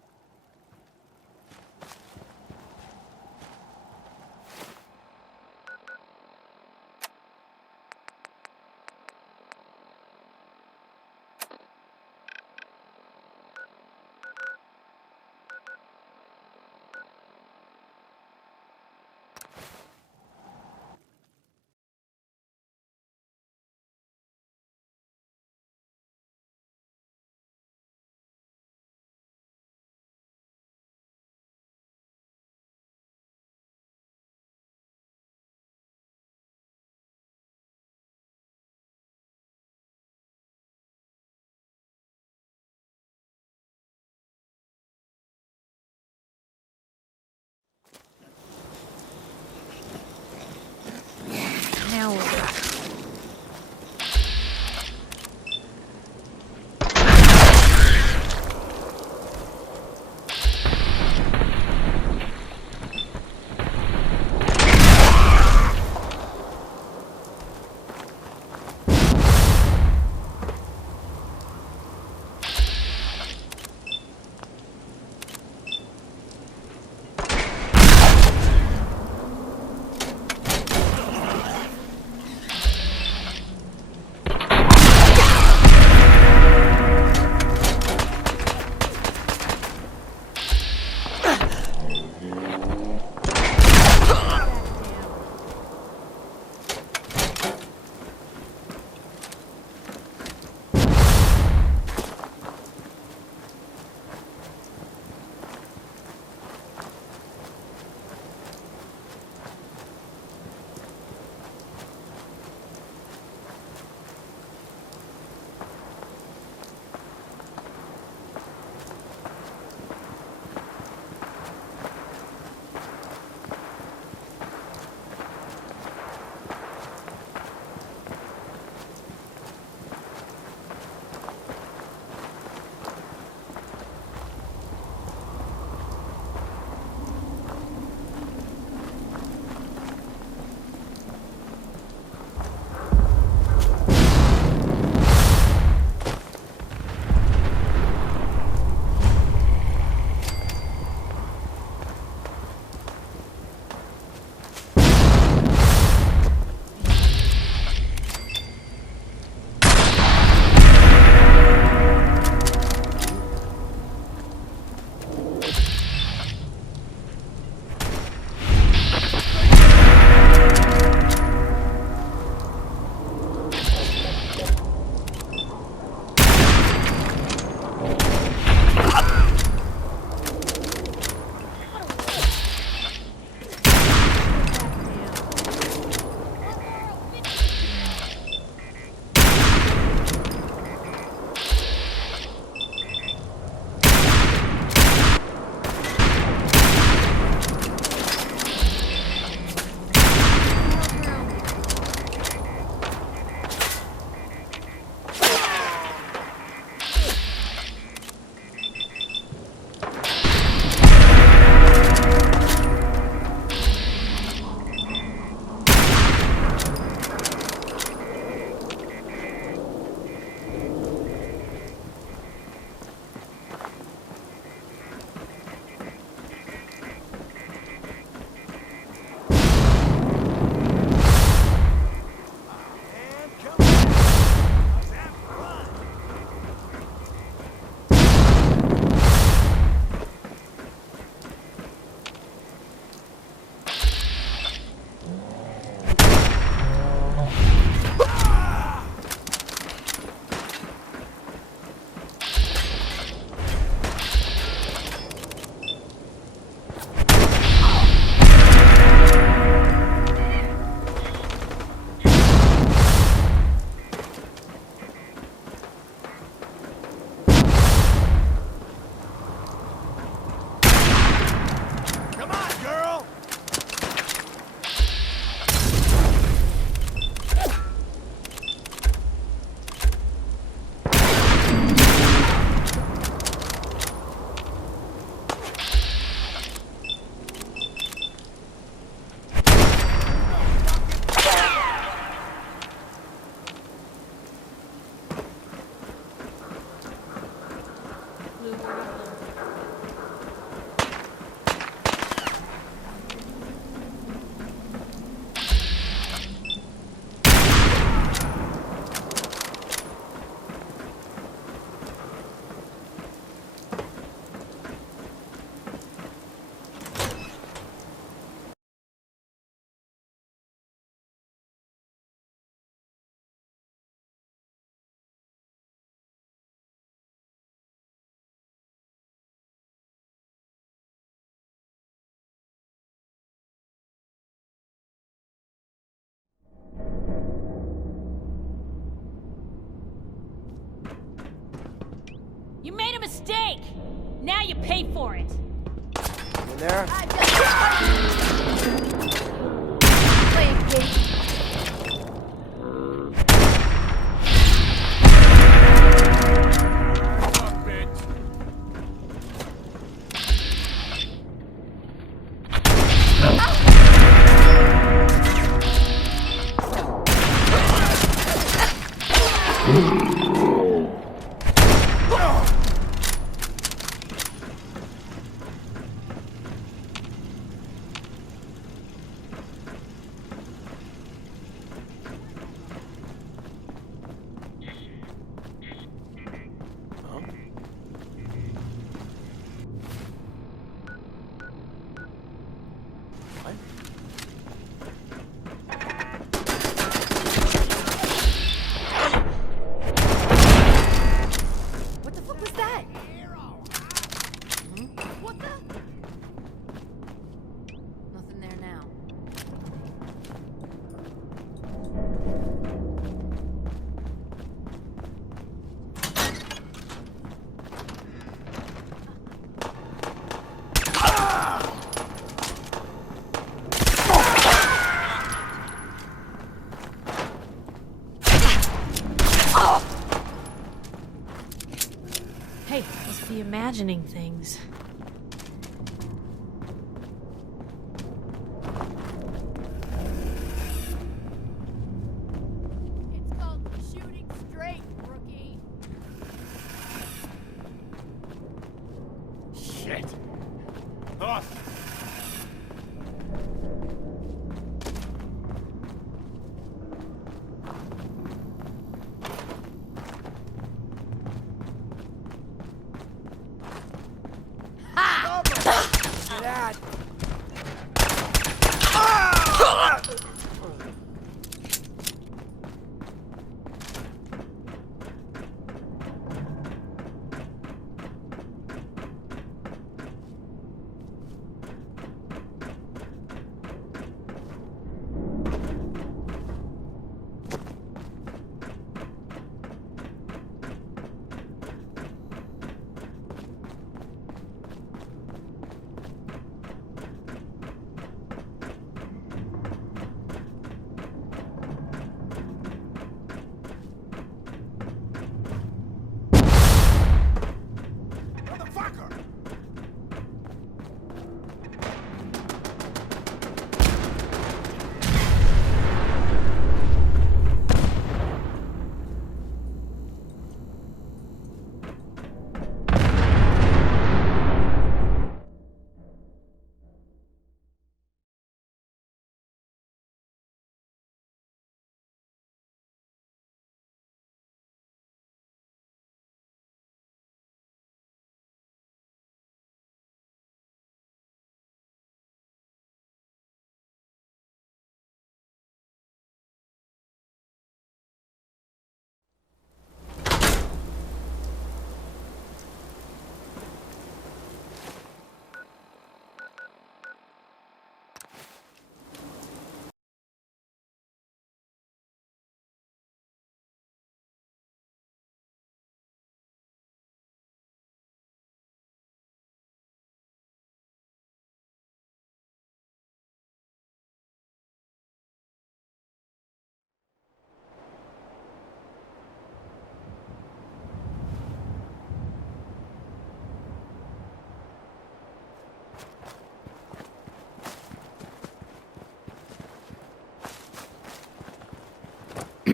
You made a mistake! Now you pay for it! You there? Play it, Kate. What the fuck was that? What the? Nothing there now. Hey, must be imagining things. It's called shooting straight, rookie. Shit. Oh. Dad.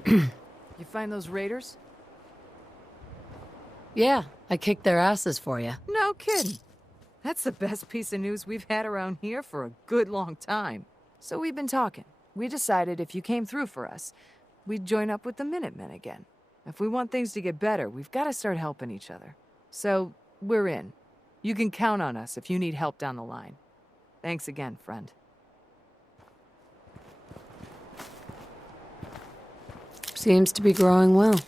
You find those raiders? Yeah, I kicked their asses for you. No kidding. That's the best piece of news we've had around here for a good long time. So we've been talking. We decided if you came through for us, we'd join up with the Minutemen again. If we want things to get better, we've got to start helping each other. So, we're in. You can count on us if you need help down the line. Thanks again, friend. Seems to be growing well.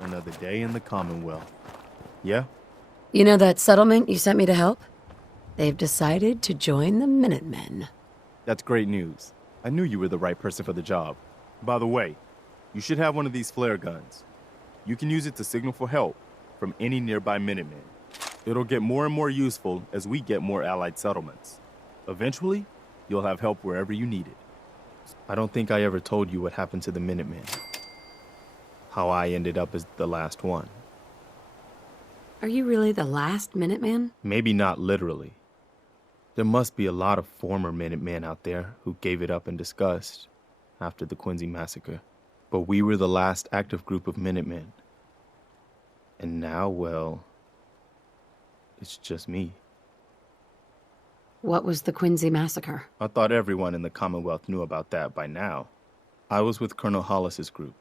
Another day in the Commonwealth. Yeah? You know that settlement you sent me to help? They've decided to join the Minutemen. That's great news. I knew you were the right person for the job. By the way, you should have one of these flare guns. You can use it to signal for help from any nearby Minutemen. It'll get more and more useful as we get more allied settlements. Eventually, you'll have help wherever you need it. I don't think I ever told you what happened to the Minutemen. How I ended up as the last one. Are you really the last Minuteman? Maybe not literally. There must be a lot of former Minutemen out there who gave it up in disgust after the Quincy massacre. But we were the last active group of Minutemen. And now, well, it's just me. What was the Quincy massacre? I thought everyone in the Commonwealth knew about that by now. I was with Colonel Hollis's group.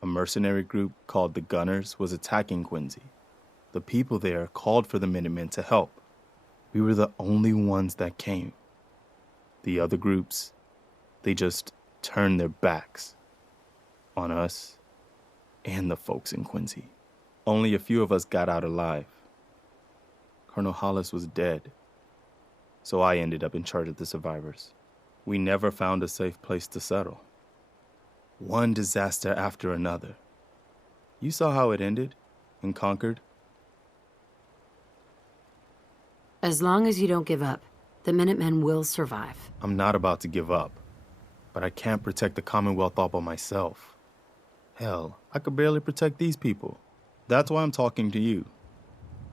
A mercenary group called the Gunners was attacking Quincy. The people there called for the Minutemen to help. We were the only ones that came. The other groups, they just turned their backs on us and the folks in Quincy. Only a few of us got out alive. Colonel Hollis was dead, so I ended up in charge of the survivors. We never found a safe place to settle. One disaster after another. You saw how it ended in Concord? As long as you don't give up, the Minutemen will survive. I'm not about to give up, but I can't protect the Commonwealth all by myself. Hell, I could barely protect these people. That's why I'm talking to you.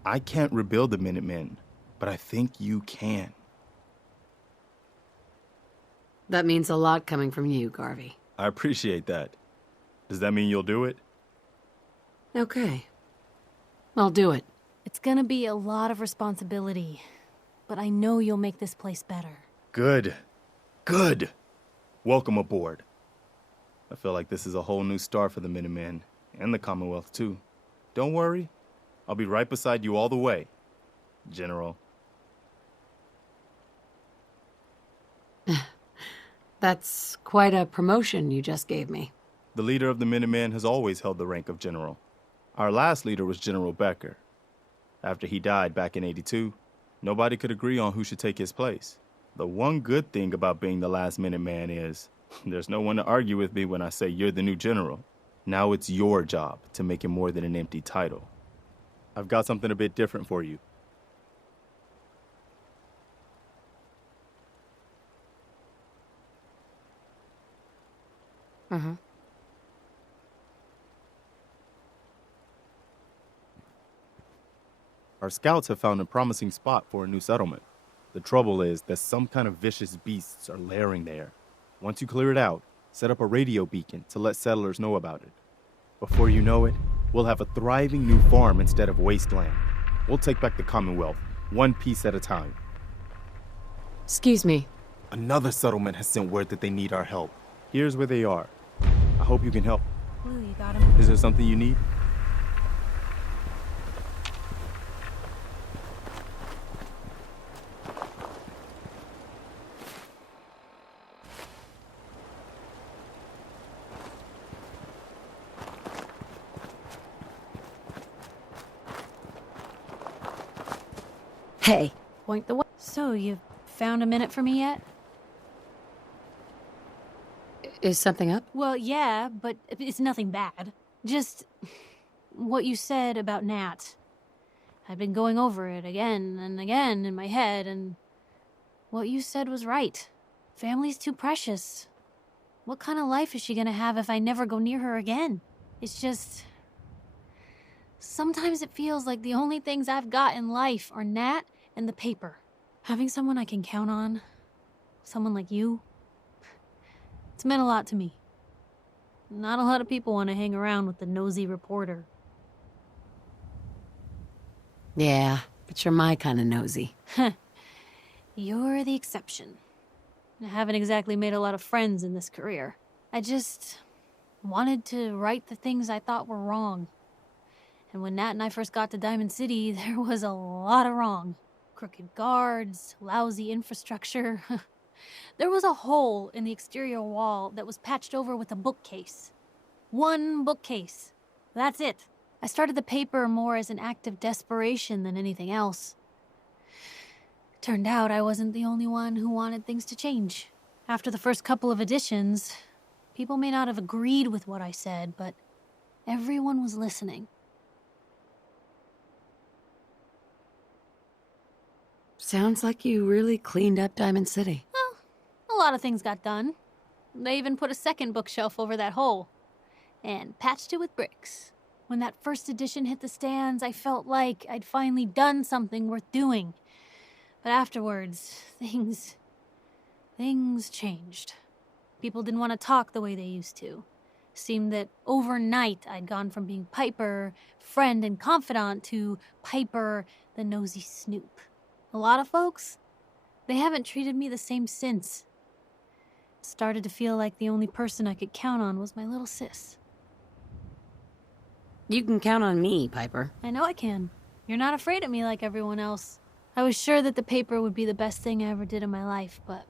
I can't rebuild the Minutemen, but I think you can. That means a lot coming from you, Garvey. I appreciate that. Does that mean you'll do it? Okay. I'll do it. It's gonna be a lot of responsibility, but I know you'll make this place better. Good. Good. Welcome aboard. I feel like this is a whole new start for the Minutemen, and the Commonwealth too. Don't worry. I'll be right beside you all the way, General. That's quite a promotion you just gave me. The leader of the Minutemen has always held the rank of general. Our last leader was General Becker. After he died back in '82, nobody could agree on who should take his place. The one good thing about being the last Minuteman is there's no one to argue with me when I say you're the new general. Now it's your job to make it more than an empty title. I've got something a bit different for you. Our scouts have found a promising spot for a new settlement. The trouble is that some kind of vicious beasts are lairing there. Once you clear it out, set up a radio beacon to let settlers know about it. Before you know it, we'll have a thriving new farm instead of wasteland. We'll take back the Commonwealth, one piece at a time. Excuse me. Another settlement has sent word that they need our help. Here's where they are. I hope you can help. Blue, you got him. Is there something you need? Hey. Point the way. So, you found a minute for me yet? Is something up? Well, yeah, but it's nothing bad. Just what you said about Nat. I'd been going over it again and again in my head, and what you said was right. Family's too precious. What kind of life is she gonna have if I never go near her again? It's just... Sometimes it feels like the only things I've got in life are Nat and the paper. Having someone I can count on, someone like you, it's meant a lot to me. Not a lot of people want to hang around with the nosy reporter. Yeah, but you're my kind of nosy. You're the exception. I haven't exactly made a lot of friends in this career. I just wanted to right the things I thought were wrong. And when Nat and I first got to Diamond City, there was a lot of wrong. Crooked guards, lousy infrastructure. There was a hole in the exterior wall that was patched over with a bookcase. One bookcase. That's it. I started the paper more as an act of desperation than anything else. Turned out I wasn't the only one who wanted things to change. After the first couple of editions, people may not have agreed with what I said, but everyone was listening. Sounds like you really cleaned up Diamond City. Well, a lot of things got done. They even put a second bookshelf over that hole. And patched it with bricks. When that first edition hit the stands, I felt like I'd finally done something worth doing. But afterwards, things changed. People didn't want to talk the way they used to. Seemed that overnight I'd gone from being Piper, friend and confidant, to Piper, the nosy snoop. A lot of folks, they haven't treated me the same since. It started to feel like the only person I could count on was my little sis. You can count on me, Piper. I know I can. You're not afraid of me like everyone else. I was sure that the paper would be the best thing I ever did in my life, but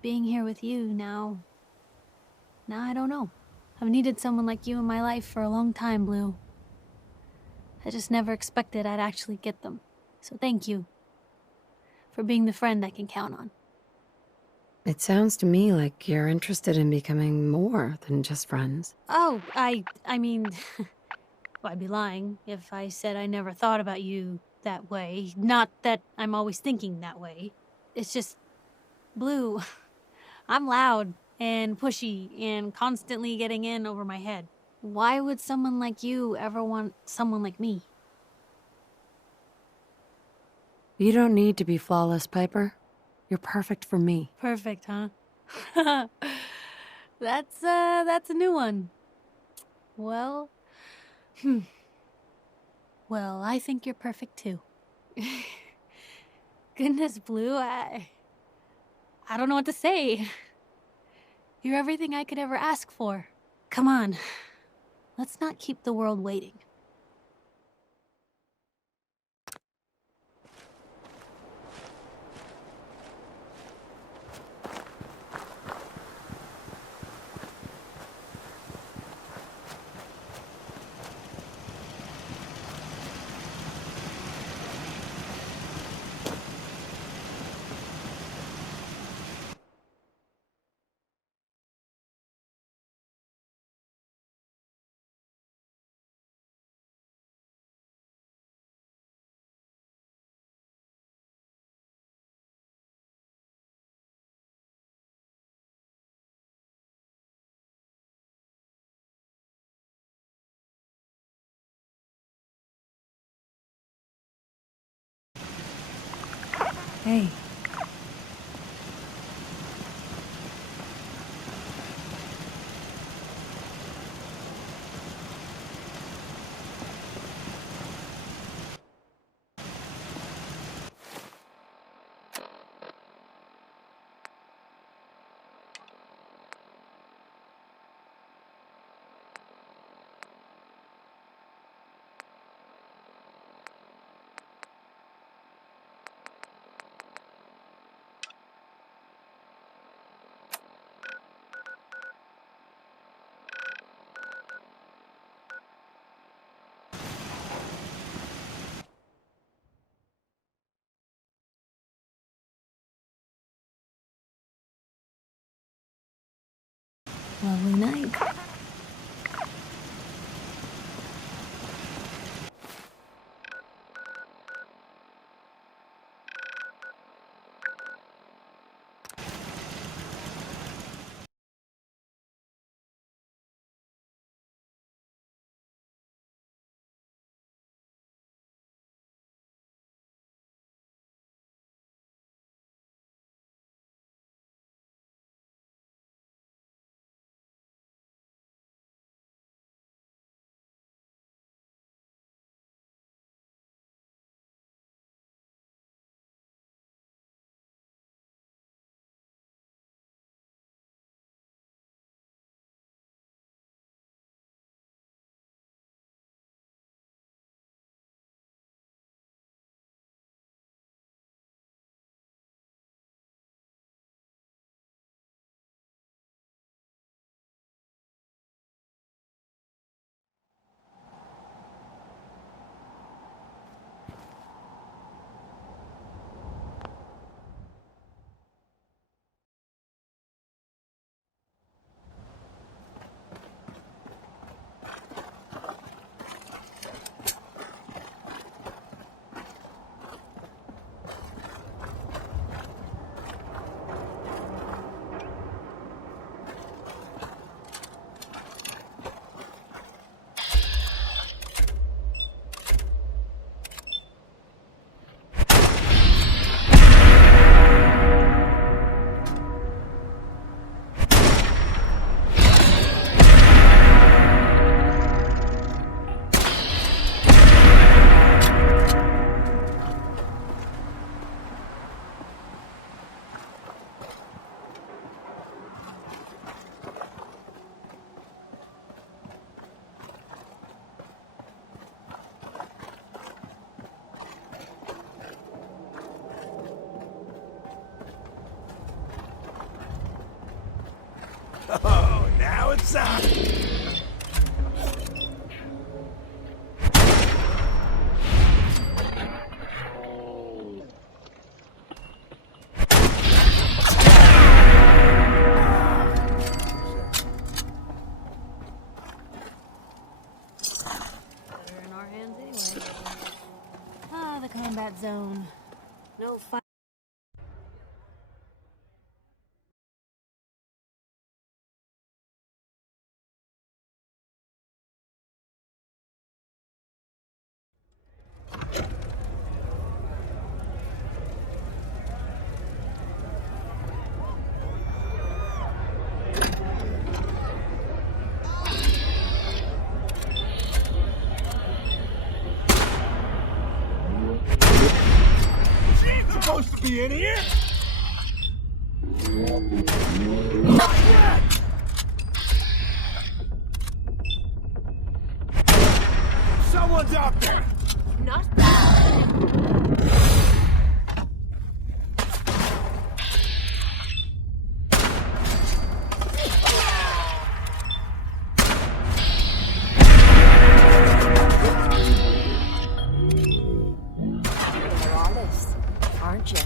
being here with you now I don't know. I've needed someone like you in my life for a long time, Blue. I just never expected I'd actually get them. So thank you for being the friend I can count on. It sounds to me like you're interested in becoming more than just friends. Oh, I mean, well, I'd be lying if I said I never thought about you that way. Not that I'm always thinking that way. It's just, Blue, I'm loud and pushy and constantly getting in over my head. Why would someone like you ever want someone like me? You don't need to be flawless, Piper. You're perfect for me. Perfect, huh? That's a new one. Well, well, I think you're perfect too. Goodness, Blue, I don't know what to say. You're everything I could ever ask for. Come on, let's not keep the world waiting. Hey. Lovely night. Oh, now it's on. They're in our hands anyway. Ah, the combat zone. No fun. She's supposed to be in here. Someone's out there. Not You're honest, aren't you?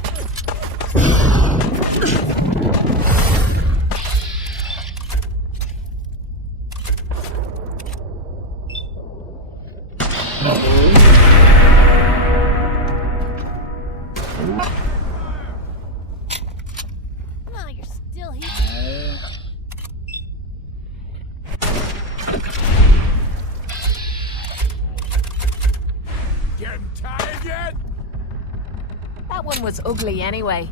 No, you're still here. Getting tired yet? That one was ugly anyway.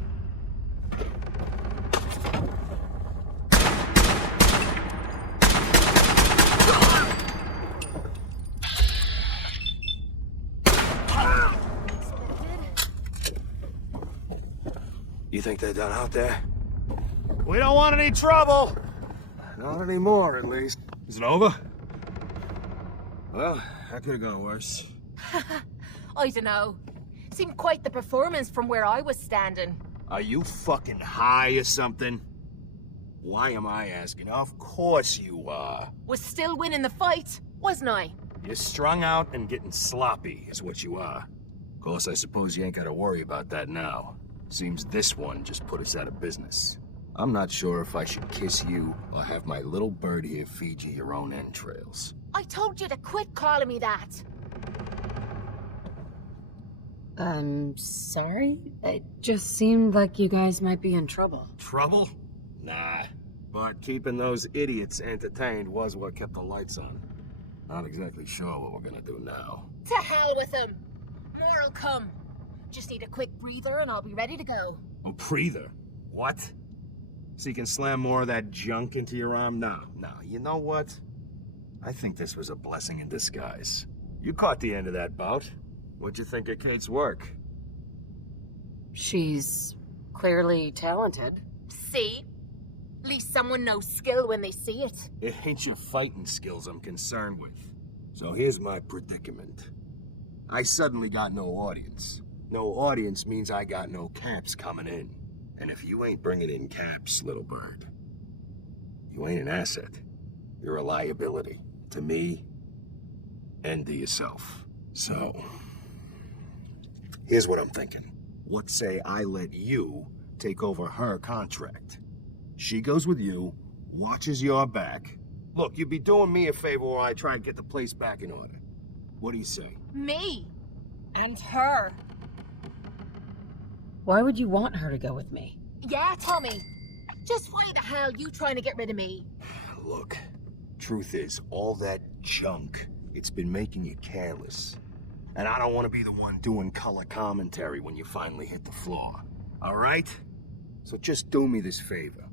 You think they're done out there? We don't want any trouble. Not anymore, at least. Is it over? Well, that could have gone worse. I don't know. Seemed quite the performance from where I was standing. Are you fucking high or something? Why am I asking? Of course you are. Was still winning the fight, wasn't I? You're strung out and getting sloppy, is what you are. Of course, I suppose you ain't gotta worry about that now. Seems this one just put us out of business. I'm not sure if I should kiss you or have my little bird here feed you your own entrails. I told you to quit calling me that. Sorry? It just seemed like you guys might be in trouble. Trouble? Nah. But keeping those idiots entertained was what kept the lights on. Not exactly sure what we're gonna do now. To hell with them. More'll come. Just need a quick breather and I'll be ready to go. A breather? What? So you can slam more of that junk into your arm? No. You know what? I think this was a blessing in disguise. You caught the end of that bout. What'd you think of Kate's work? She's clearly talented. See? At least someone knows skill when they see it. It ain't your fighting skills I'm concerned with. So here's my predicament. I suddenly got no audience. No audience means I got no caps coming in. And if you ain't bringing in caps, little bird, you ain't an asset. You're a liability to me and to yourself. So, here's what I'm thinking. What say I let you take over her contract? She goes with you, watches your back. Look, you'd be doing me a favor while I try and get the place back in order. What do you say? Me? And her? Why would you want her to go with me? Yeah, Tommy. Just why the hell you trying to get rid of me? Look, truth is, all that junk, it's been making you careless. And I don't want to be the one doing color commentary when you finally hit the floor. All right? So just do me this favor.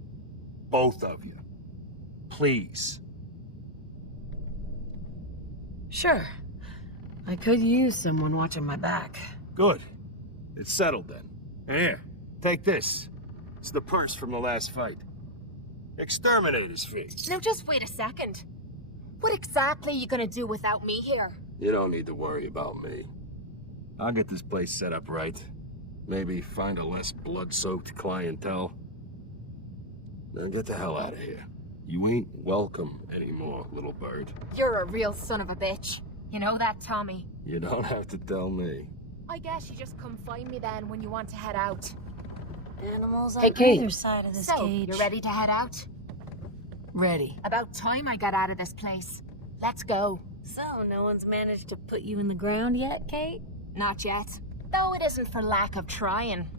Both of you. Please. Sure. I could use someone watching my back. Good. It's settled then. And here, take this. It's the purse from the last fight. Exterminator's fee. Now just wait a second. What exactly are you gonna do without me here? You don't need to worry about me. I'll get this place set up right. Maybe find a less blood-soaked clientele. Then get the hell out of here. You ain't welcome anymore, little bird. You're a real son of a bitch. You know that, Tommy? You don't have to tell me. I guess you just come find me then when you want to head out. Animals on Hey, Kate. either side of this So, cage. you ready to head out? Ready. About time I got out of this place. Let's go. So, no one's managed to put you in the ground yet, Kate? Not yet. Though it isn't for lack of trying.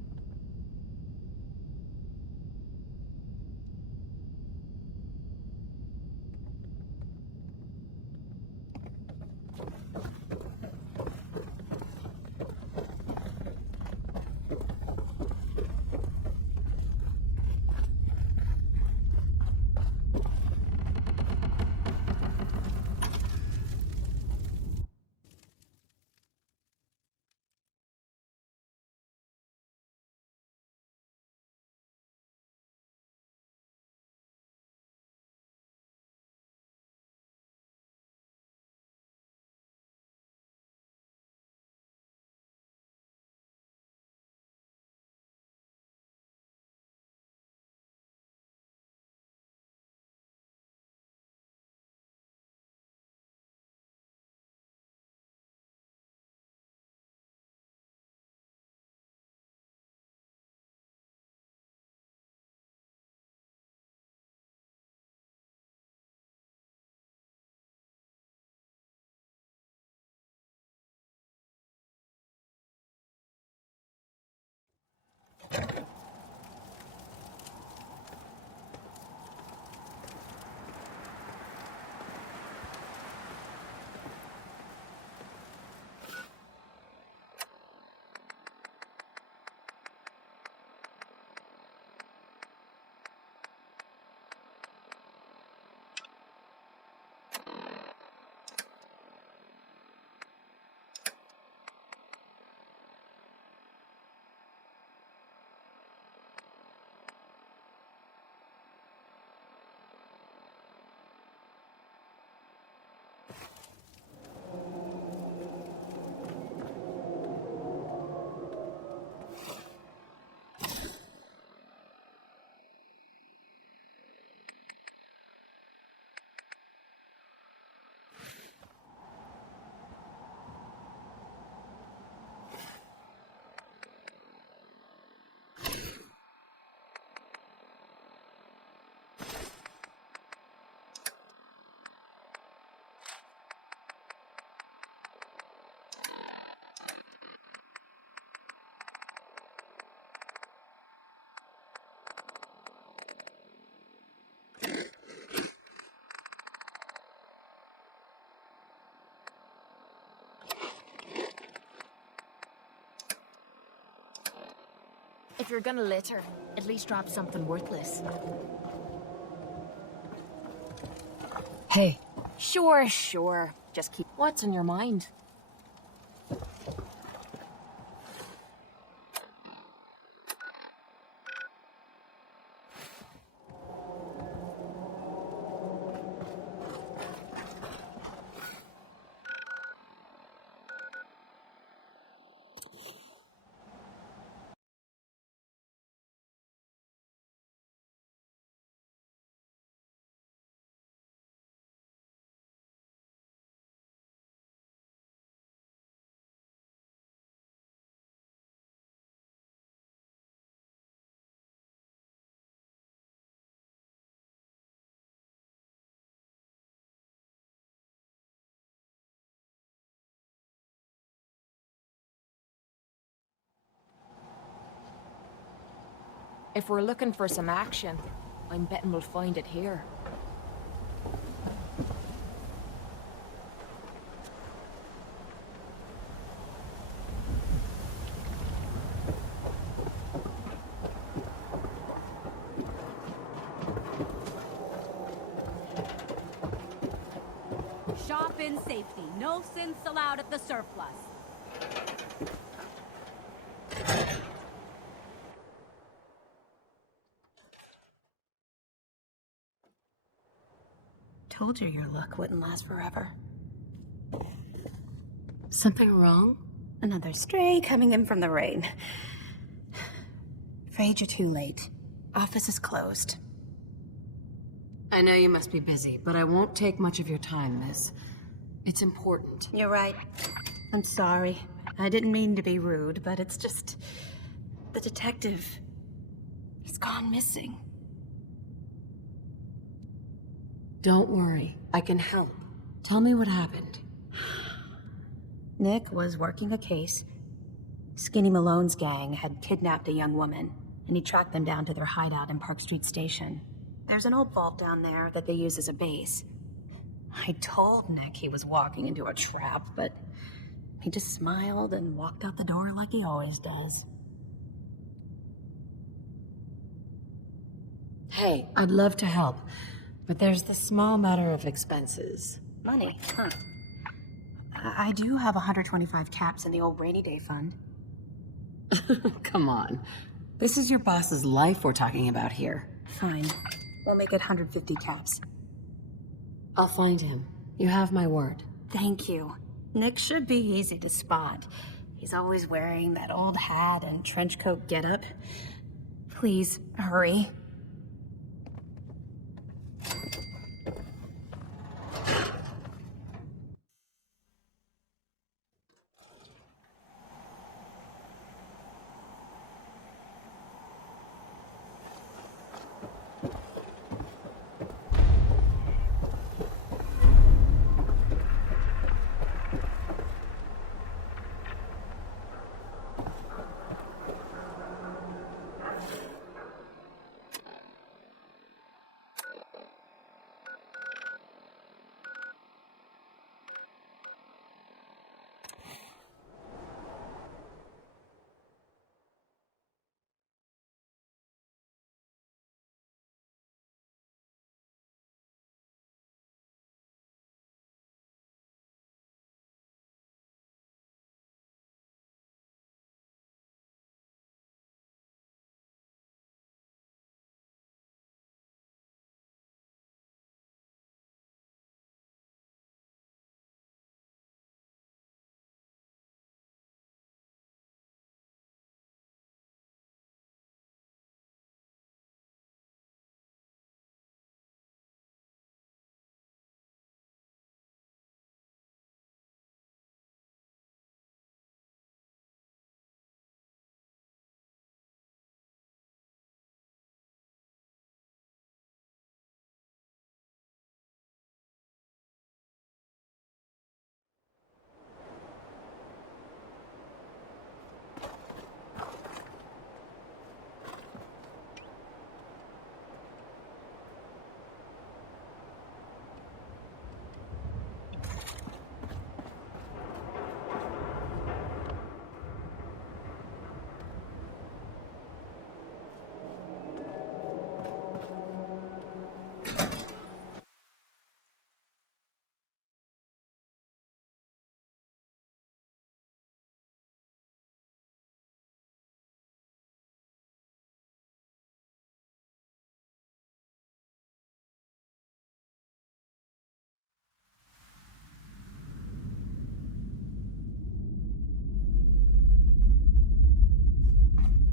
If you're gonna litter, at least drop something worthless. Hey. Sure. Just keep what's in your mind. If we're looking for some action, I'm betting we'll find it here. Shop in safety. No synths allowed at the surplus. Told you your luck wouldn't last forever. Something wrong? Another stray coming in from the rain. Afraid you're too late. Office is closed. I know you must be busy, but I won't take much of your time, miss. It's important. You're right. I'm sorry. I didn't mean to be rude, but it's just... the detective... he's gone missing. Don't worry. I can help. Tell me what happened. Nick was working a case. Skinny Malone's gang had kidnapped a young woman, and he tracked them down to their hideout in Park Street Station. There's an old vault down there that they use as a base. I told Nick he was walking into a trap, but he just smiled and walked out the door like he always does. Hey, I'd love to help, but there's the small matter of expenses. Money, huh? I do have 125 caps in the old rainy day fund. Come on. This is your boss's life we're talking about here. Fine. We'll make it 150 caps. I'll find him. You have my word. Thank you. Nick should be easy to spot. He's always wearing that old hat and trench coat getup. Please, hurry.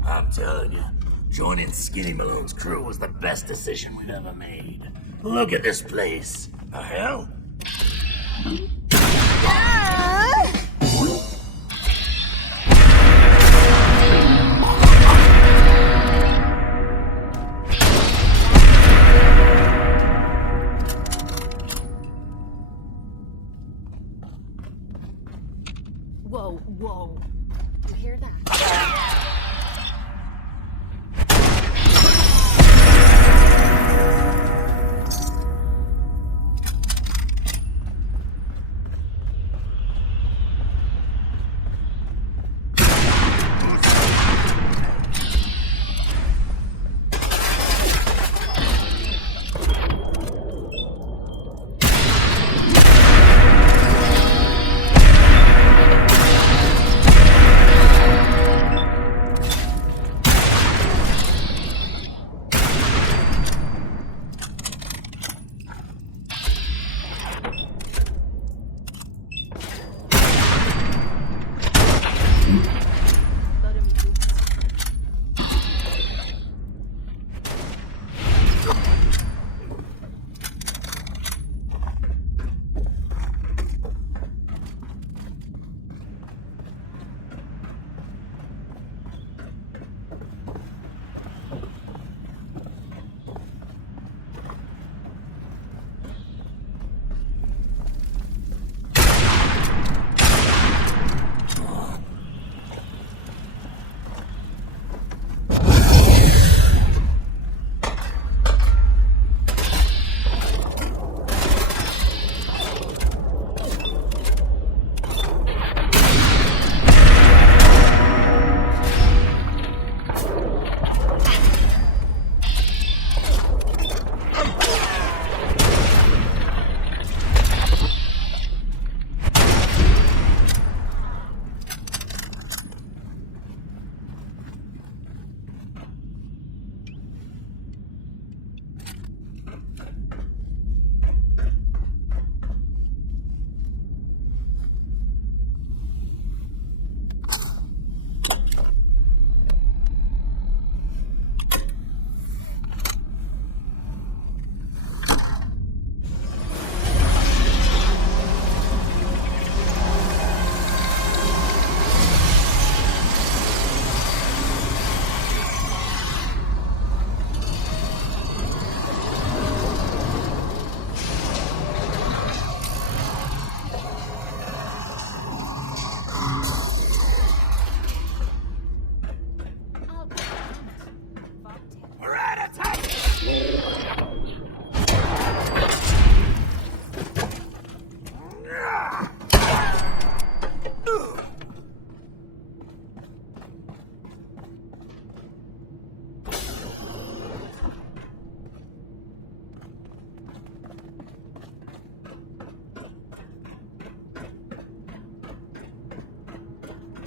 I'm telling you, joining Skinny Malone's crew was the best decision we've ever made. Look at this place. The hell? Whoa, whoa. You hear that?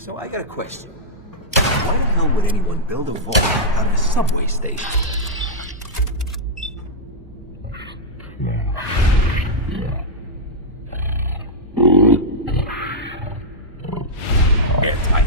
So I got a question. Why the hell would anyone build a vault on a subway station? Airtight.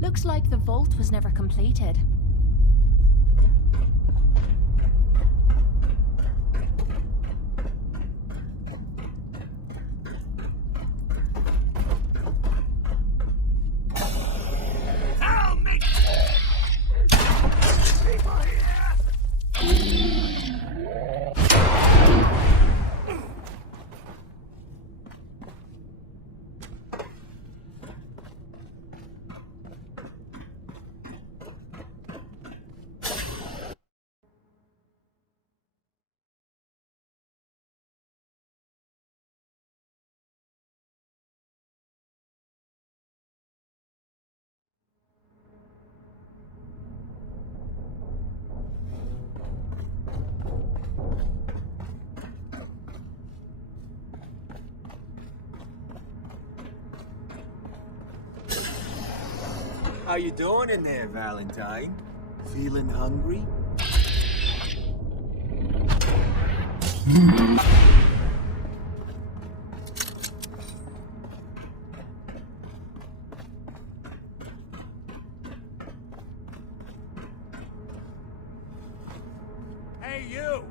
Looks like the vault was never completed. Help me! People How you doing in there, Valentine? Feeling hungry? Hey, you!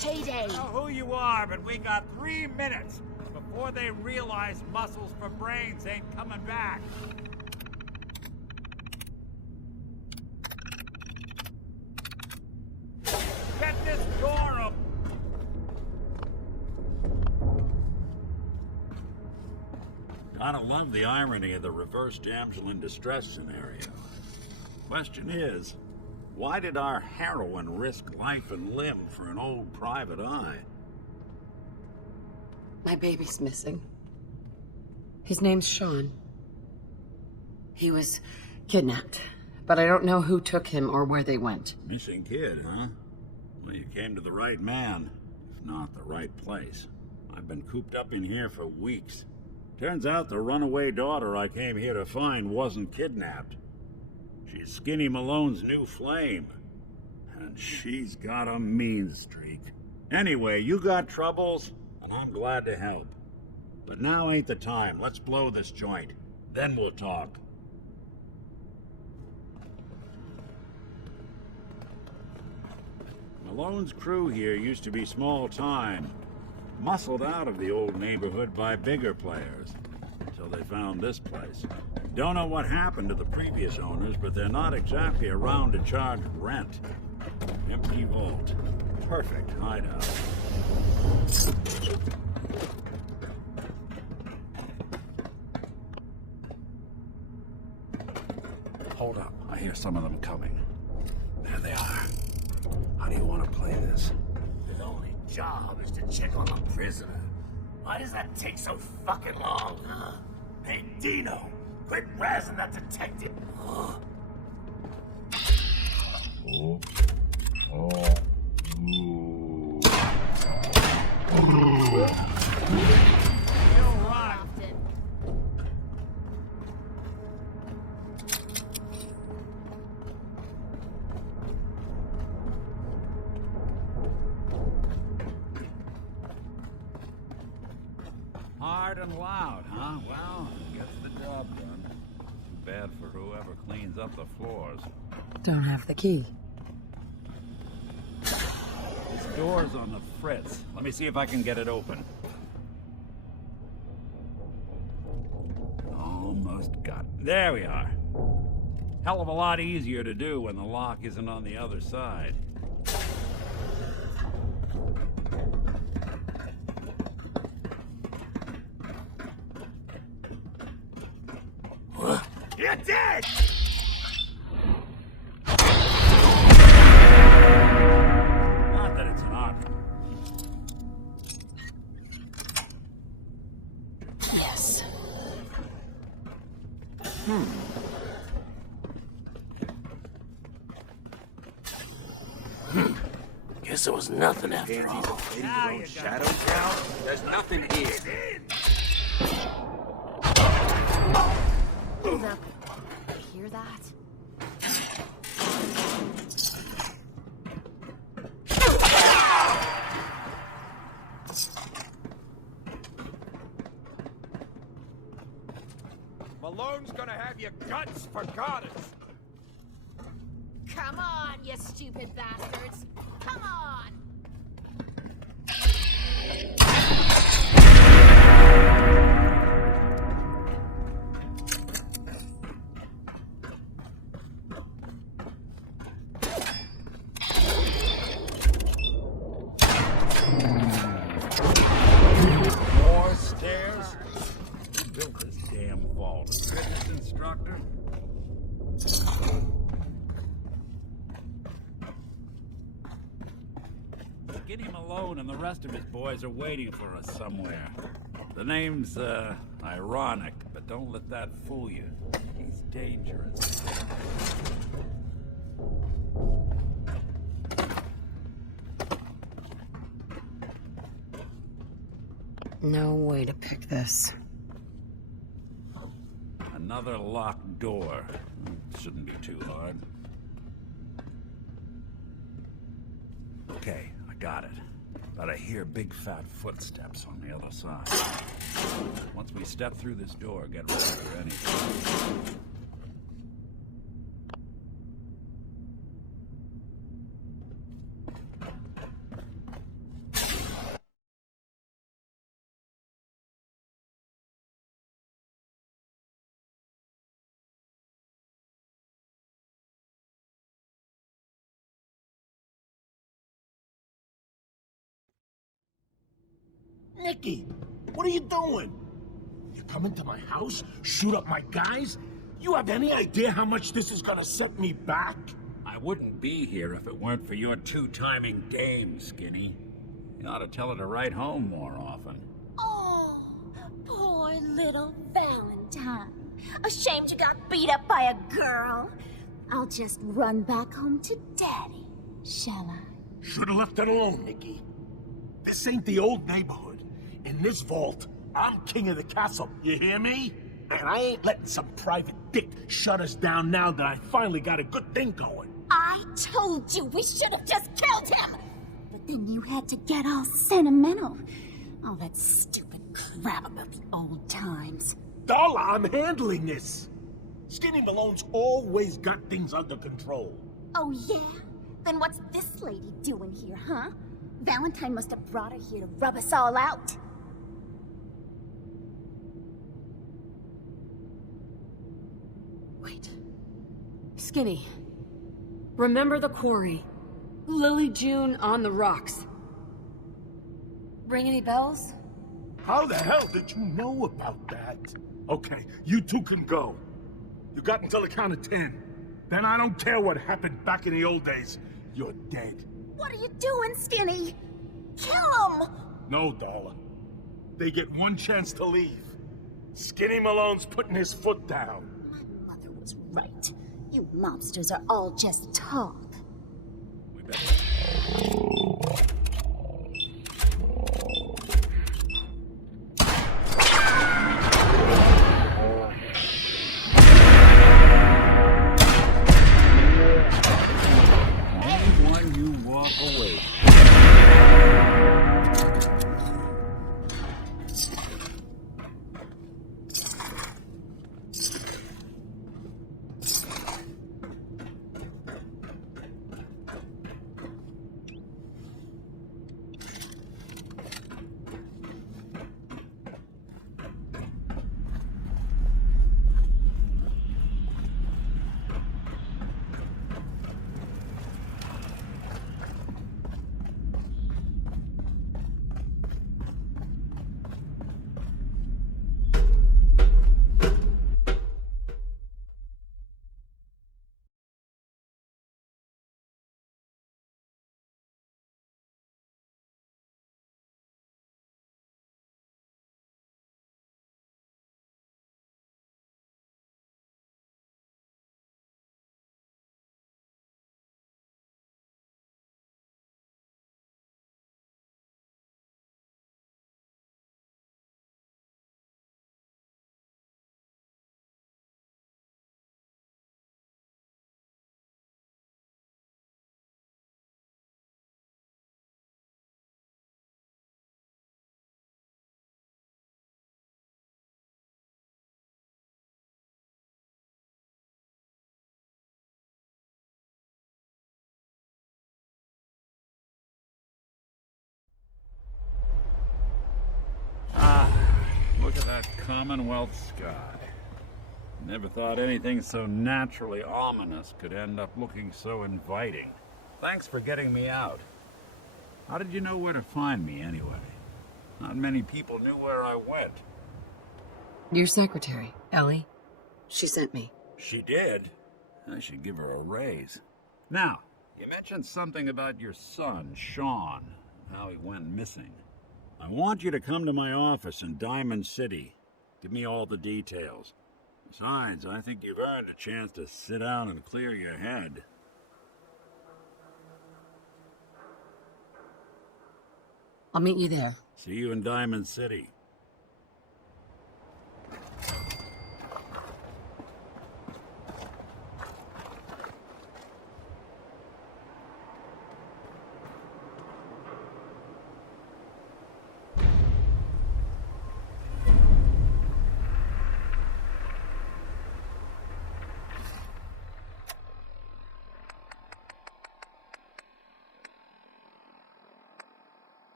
Payday! I know who you are, but we got 3 minutes before they realize muscles for brains ain't coming back. Get this door open! Gotta love the irony of the reverse damsel in distress scenario. Question is, why did our heroine risk life and limb for an old private eye? My baby's missing. His name's Sean. He was kidnapped, but I don't know who took him or where they went. Missing kid, huh? Well, you came to the right man, if not the right place. I've been cooped up in here for weeks. Turns out the runaway daughter I came here to find wasn't kidnapped. She's Skinny Malone's new flame. And she's got a mean streak. Anyway, you got troubles, and I'm glad to help. But now ain't the time. Let's blow this joint. Then we'll talk. Malone's crew here used to be small time. Muscled out of the old neighborhood by bigger players. Until they found this place. Don't know what happened to the previous owners, but they're not exactly around to charge rent. Empty vault. Perfect hideout. Hold up. I hear some of them coming. There they are. How do you want to play this? His only job is to check on the prisoner. Why does that take so fucking long, huh? Hey, Dino, quit razzing that detective. hard and loud, huh? Well, gets the job done. Too bad for whoever cleans up the floors. Don't have the key. This door's on the fritz. Let me see if I can get it open. Almost got it. There we are. Hell of a lot easier to do when the lock isn't on the other side. You're dead! Not that it's an option. Yes. Guess it was nothing after all. Shadows out? There's nothing here. Hold up. Hear that? Malone's gonna have your guts for goddess. Come on, you stupid bastards! Come on! More stairs? Who built this damn vault? A fitness instructor? Skinny Malone and the rest of his boys are waiting for us somewhere. The name's, ironic, but don't let that fool you. He's dangerous. No way to pick this. Another locked door. Shouldn't be too hard. Okay, I got it. But I hear big fat footsteps on the other side. Once we step through this door, get ready for anything. Nicky, what are you doing? You come into my house, shoot up my guys? You have any idea how much this is gonna set me back? I wouldn't be here if it weren't for your two-timing dame, Skinny. You ought to tell her to write home more often. Oh, poor little Valentine. Ashamed you got beat up by a girl. I'll just run back home to Daddy, shall I? Should've left it alone, Nicky. This ain't the old neighborhood. In this vault, I'm king of the castle, you hear me? And I ain't letting some private dick shut us down now that I finally got a good thing going. I told you we should have just killed him! But then you had to get all sentimental. All that stupid crap about the old times. Darla, I'm handling this. Skinny Malone's always got things under control. Oh yeah? Then what's this lady doing here, huh? Valentine must have brought her here to rub us all out. Wait. Skinny. Remember the quarry. Lily June on the rocks. Ring any bells? How the hell did you know about that? Okay, you two can go. You got until the count of 10. Then I don't care what happened back in the old days. You're dead. What are you doing, Skinny? Kill him! No, Darla. They get one chance to leave. Skinny Malone's putting his foot down. My mother was right. You monsters are all just talk. We better... Anyone you walk away. Commonwealth sky. Never thought anything so naturally ominous could end up looking so inviting. Thanks for getting me out. How did you know where to find me, anyway? Not many people knew where I went. Your secretary, Ellie. She sent me. She did? I should give her a raise. Now, you mentioned something about your son, Sean, how he went missing. I want you to come to my office in Diamond City. Give me all the details. Besides, I think you've earned a chance to sit down and clear your head. I'll meet you there. See you in Diamond City.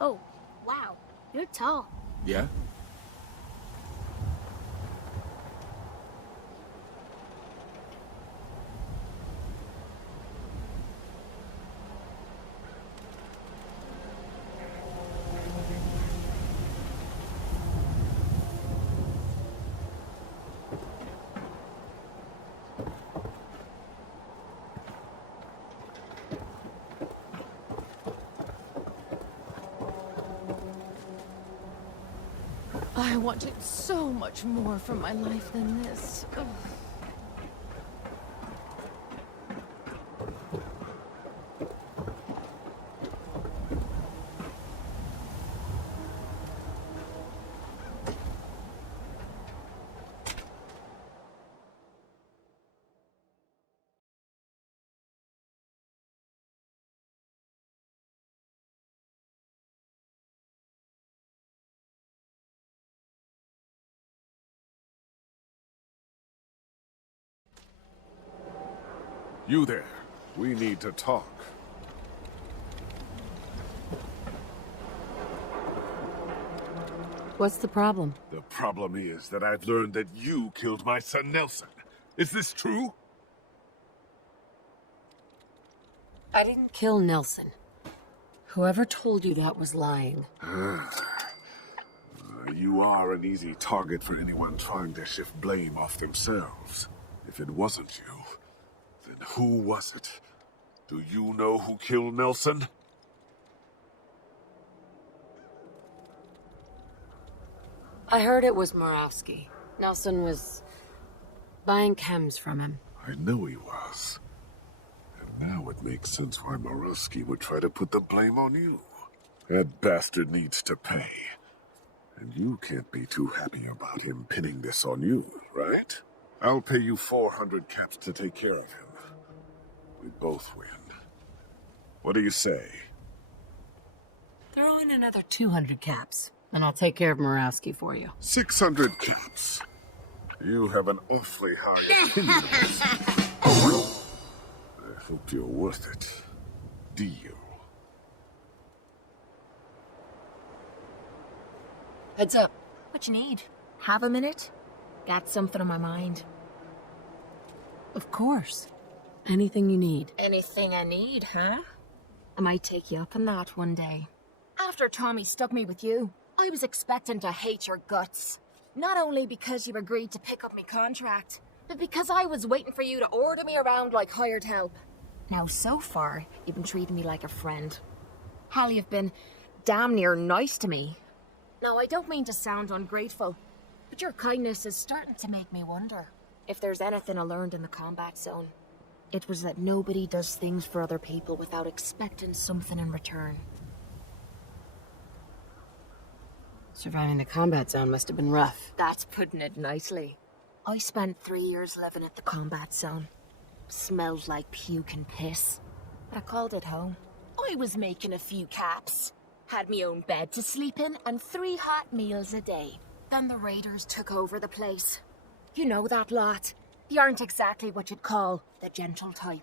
Oh, wow. You're tall. Yeah? I wanted so much more from my life than this. Ugh. You there. We need to talk. What's the problem? The problem is that I've learned that you killed my son Nelson. Is this true? I didn't kill Nelson. Whoever told you that was lying. You are an easy target for anyone trying to shift blame off themselves. If it wasn't you, then who was it? Do you know who killed Nelson? I heard it was Moravsky. Nelson was buying chems from him. I know he was. And now it makes sense why Moravsky would try to put the blame on you. That bastard needs to pay. And you can't be too happy about him pinning this on you, right? I'll pay you 400 caps to take care of him. We both win. What do you say? Throw in another 200 caps, and I'll take care of Moravsky for you. 600 caps. You have an awfully high opinion of me. I hope you're worth it. Deal. Heads up. What you need? Have a minute? Got something on my mind. Of course. Anything you need. Anything I need, huh? I might take you up on that one day. After Tommy stuck me with you, I was expecting to hate your guts. Not only because you agreed to pick up my contract, but because I was waiting for you to order me around like hired help. Now, so far, you've been treating me like a friend. Hell, you've been damn near nice to me. Now, I don't mean to sound ungrateful, But your kindness is starting to make me wonder. If there's anything I learned in the combat zone, it was that nobody does things for other people without expecting something in return. Surviving the combat zone must have been rough. That's putting it nicely. I spent 3 years living at the combat zone. Smelled like puke and piss. But I called it home. I was making a few caps. Had me own bed to sleep in and 3 hot meals a day. Then the raiders took over the place. You know that lot. They aren't exactly what you'd call the gentle type.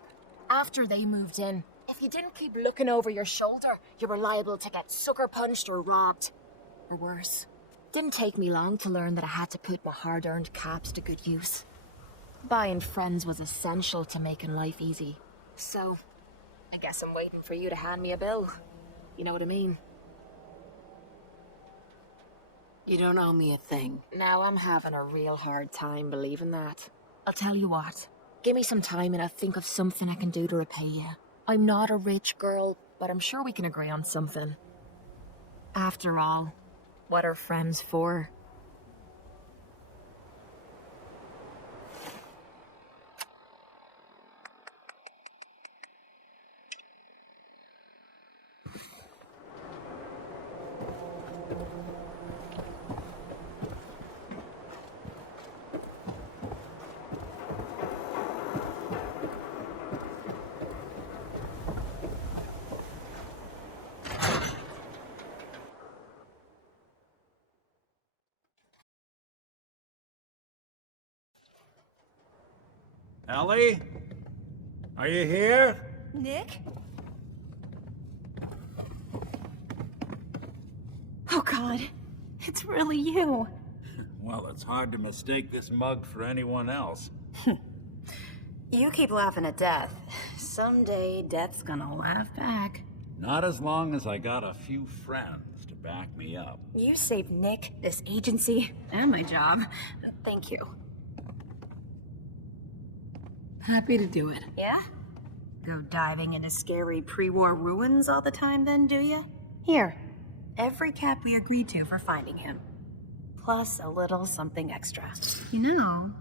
After they moved in, if you didn't keep looking over your shoulder, you were liable to get sucker punched or robbed. Or worse. Didn't take me long to learn that I had to put my hard-earned caps to good use. Buying friends was essential to making life easy. So, I guess I'm waiting for you to hand me a bill. You know what I mean? You don't owe me a thing. Now I'm having a real hard time believing that. I'll tell you what. Give me some time and I'll think of something I can do to repay you. I'm not a rich girl, but I'm sure we can agree on something. After all, what are friends for? Ellie? Are you here? Nick? Oh God, it's really you. Well, it's hard to mistake this mug for anyone else. You keep laughing at death. Someday, death's gonna laugh back. Not as long as I got a few friends to back me up. You saved Nick, this agency, and my job. Thank you. Happy to do it. Yeah? Go diving into scary pre-war ruins all the time then, do you? Here, every cap we agreed to for finding him. Plus a little something extra. You know,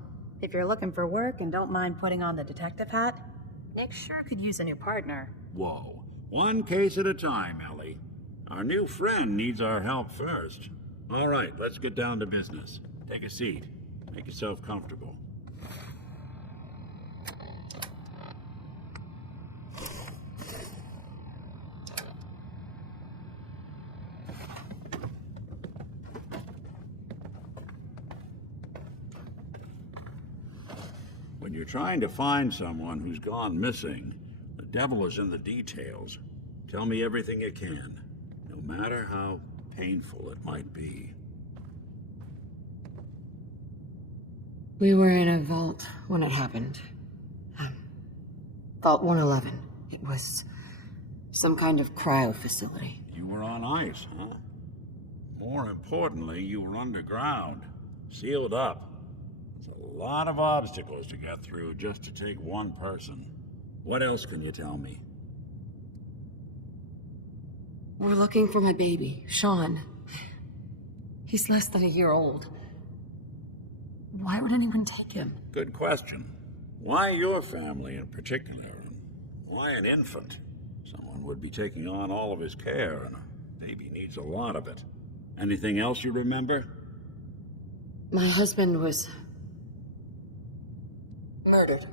if you're looking for work and don't mind putting on the detective hat, Nick sure could use a new partner. Whoa. One case at a time, Ellie. Our new friend needs our help first. All right, let's get down to business. Take a seat. Make yourself comfortable. When you're trying to find someone who's gone missing, the devil is in the details. Tell me everything you can, no matter how painful it might be. We were in a vault when it happened. Vault 111. It was some kind of cryo facility. You were on ice, huh? More importantly, you were underground, sealed up. There's a lot of obstacles to get through just to take one person. What else can you tell me? We're looking for my baby, Sean. He's less than a year old. Why would anyone take him? Good question. Why your family in particular? And why an infant? Someone would be taking on all of his care, and a baby needs a lot of it. Anything else you remember? My husband was murdered.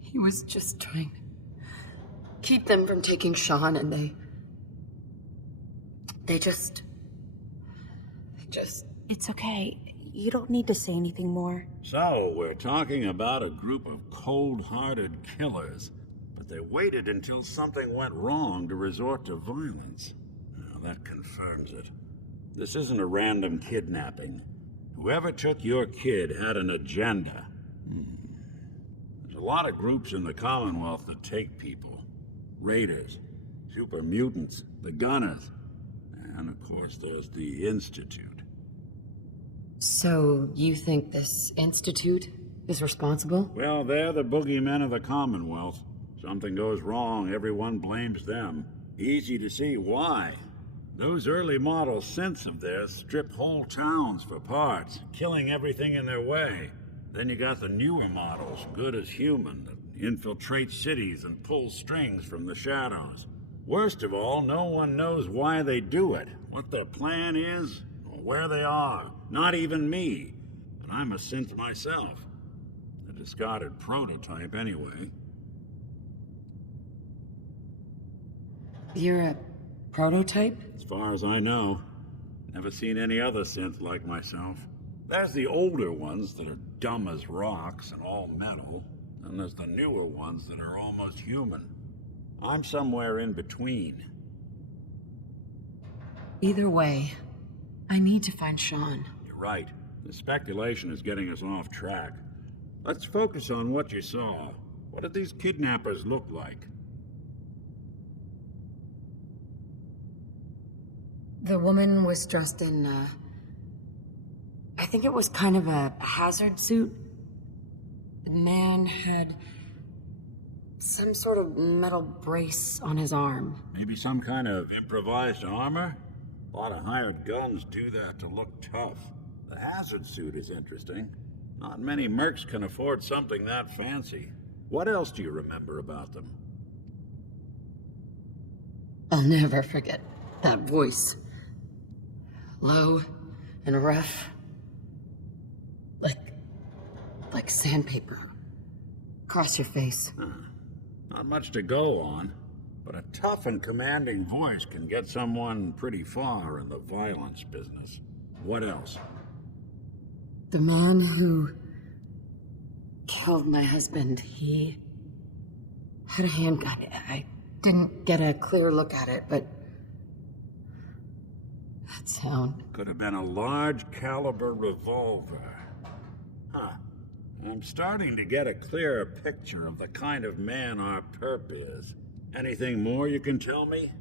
He was just trying to keep them from taking Sean, and they just... It's okay. You don't need to say anything more. So, we're talking about a group of cold-hearted killers, but they waited until something went wrong to resort to violence. Now, that confirms it. This isn't a random kidnapping. Whoever took your kid had an agenda. There's a lot of groups in the Commonwealth that take people. Raiders, super mutants, the Gunners, and of course there's the Institute. So, you think this Institute is responsible? Well, they're the boogeymen of the Commonwealth. Something goes wrong, everyone blames them. Easy to see why. Those early model synths of theirs strip whole towns for parts, killing everything in their way. Then you got the newer models, good as human, that infiltrate cities and pull strings from the shadows. Worst of all, no one knows why they do it, what their plan is, or where they are. Not even me. And I'm a synth myself. A discarded prototype, anyway. You're a prototype? As far as I know. Never seen any other synth like myself. There's the older ones that are dumb as rocks and all metal. And there's the newer ones that are almost human. I'm somewhere in between. Either way, I need to find Sean. You're right. The speculation is getting us off track. Let's focus on what you saw. What did these kidnappers look like? The woman was dressed in, I think it was kind of a hazard suit. The man had some sort of metal brace on his arm. Maybe some kind of improvised armor? A lot of hired guns do that to look tough. The hazard suit is interesting. Not many mercs can afford something that fancy. What else do you remember about them? I'll never forget that voice. Low and rough. Like sandpaper. Across your face. Not much to go on, but a tough and commanding voice can get someone pretty far in the violence business. What else? The man who killed my husband, he had a handgun. I didn't get a clear look at it, but that sound. Could have been a large caliber revolver. Huh. I'm starting to get a clearer picture of the kind of man our perp is. Anything more you can tell me?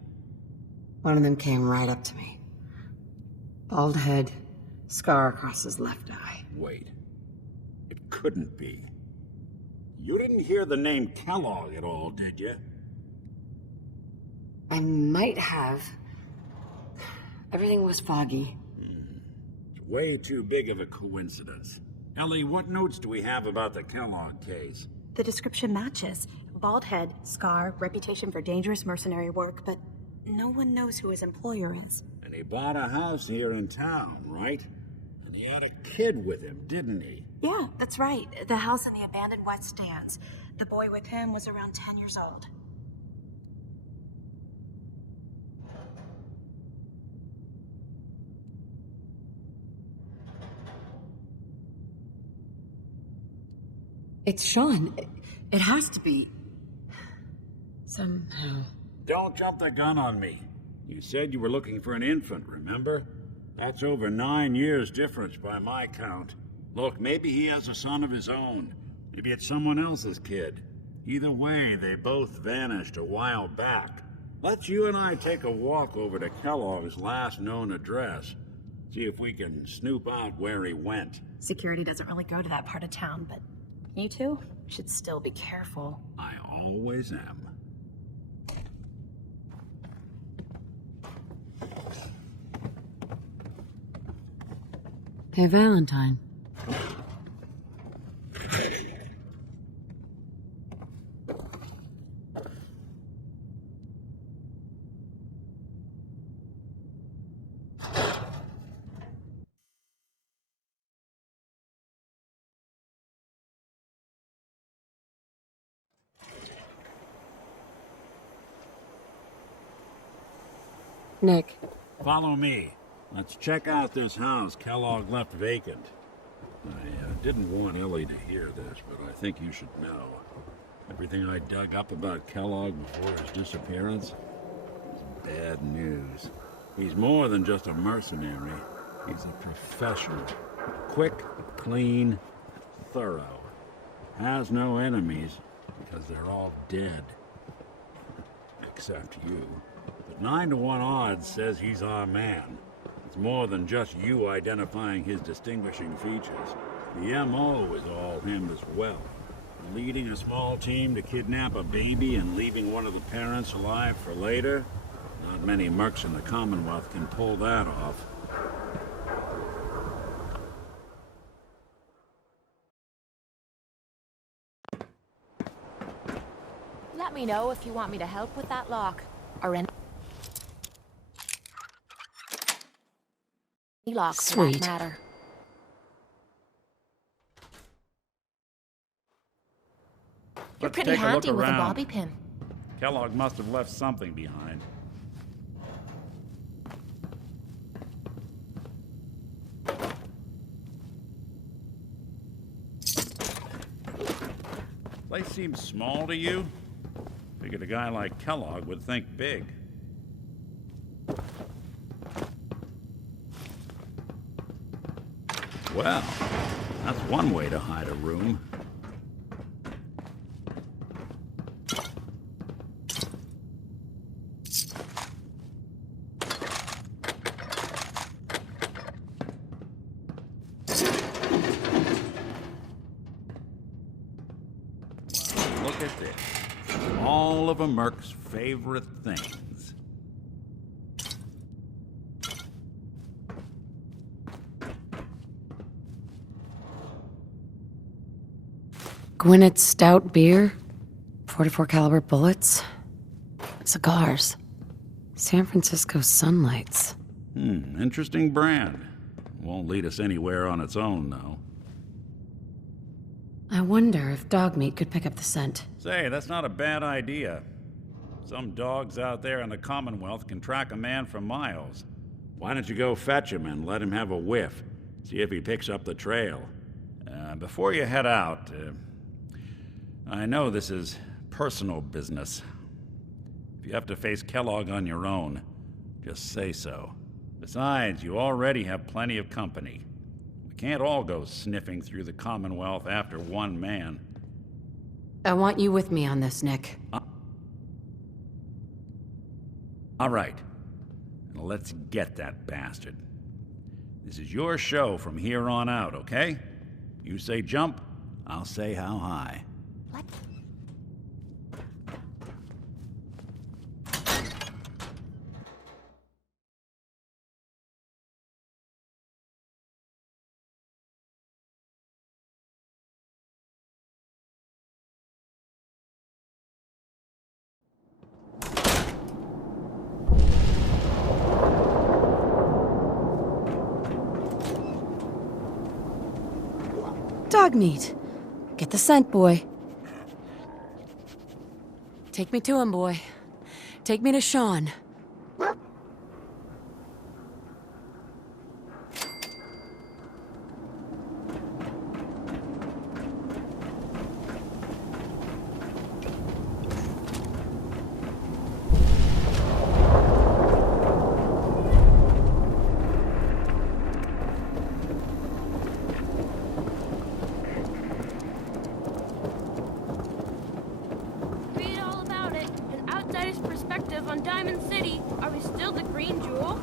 One of them came right up to me. Bald head, scar across his left eye. Wait. It couldn't be. You didn't hear the name Kellogg at all, did you? I might have. Everything was foggy. It's way too big of a coincidence. Ellie, what notes do we have about the Kellogg case? The description matches. Bald head, scar, reputation for dangerous mercenary work, but no one knows who his employer is. And he bought a house here in town, right? And he had a kid with him, didn't he? Yeah, that's right. The house in the abandoned West Stands. The boy with him was around 10 years old. It's Sean. It has to be. Somehow. Don't jump the gun on me. You said you were looking for an infant, remember? That's over 9 years difference by my count. Look, maybe he has a son of his own. Maybe it's someone else's kid. Either way, they both vanished a while back. Let's you and I take a walk over to Kellogg's last known address. See if we can snoop out where he went. Security doesn't really go to that part of town, but you two should still be careful. I always am. Hey, Valentine. Nick. Follow me. Let's check out this house Kellogg left vacant. I didn't want Ellie to hear this, but I think you should know. Everything I dug up about Kellogg before his disappearance is bad news. He's more than just a mercenary. He's a professional. Quick, clean, thorough. Has no enemies because they're all dead. Except you. But 9 to 1 odds says he's our man. It's more than just you identifying his distinguishing features. The MO is all him as well. Leading a small team to kidnap a baby and leaving one of the parents alive for later? Not many mercs in the Commonwealth can pull that off. Let me know if you want me to help with that lock. Or any lock for that Sweet. matter. You're Let's pretty take a look handy with a around. bobby pin. Kellogg must have left something behind. Place seems small to you? Figured a guy like Kellogg would think big. Well, that's one way to hide a room. Wow, look at this. All of a merc's favorite things. Gwynnett's stout beer, 44 caliber bullets, cigars, San Francisco sunlights. Interesting brand. Won't lead us anywhere on its own, though. I wonder if Dogmeat could pick up the scent. Say, that's not a bad idea. Some dogs out there in the Commonwealth can track a man for miles. Why don't you go fetch him and let him have a whiff? See if he picks up the trail. Before you head out, I know this is personal business. If you have to face Kellogg on your own, just say so. Besides, you already have plenty of company. We can't all go sniffing through the Commonwealth after one man. I want you with me on this, Nick. All right. Now let's get that bastard. This is your show from here on out, okay? You say jump, I'll say how high. Dogmeat. Get the scent, boy. Take me to him, boy. Take me to Sean. Read all about it. An outsider's perspective on Diamond City. Are we still the Green Jewel?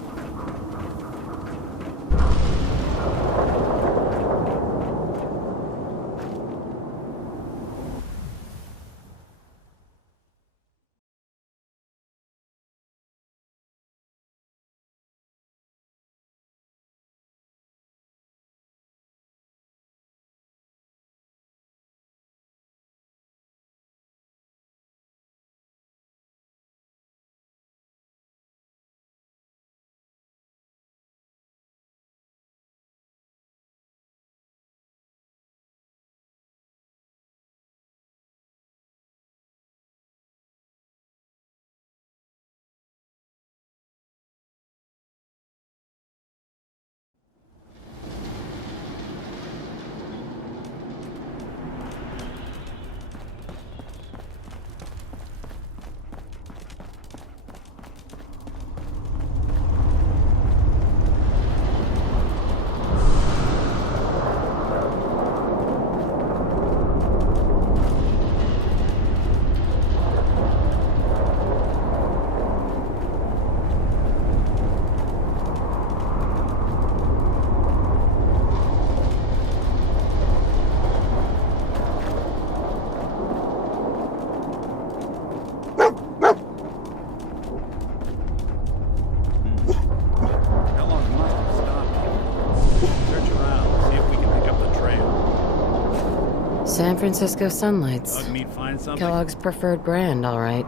Francisco Sunlights. Dogmeat find something? Kellogg's preferred brand, all right.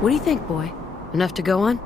What do you think, boy? Enough to go on?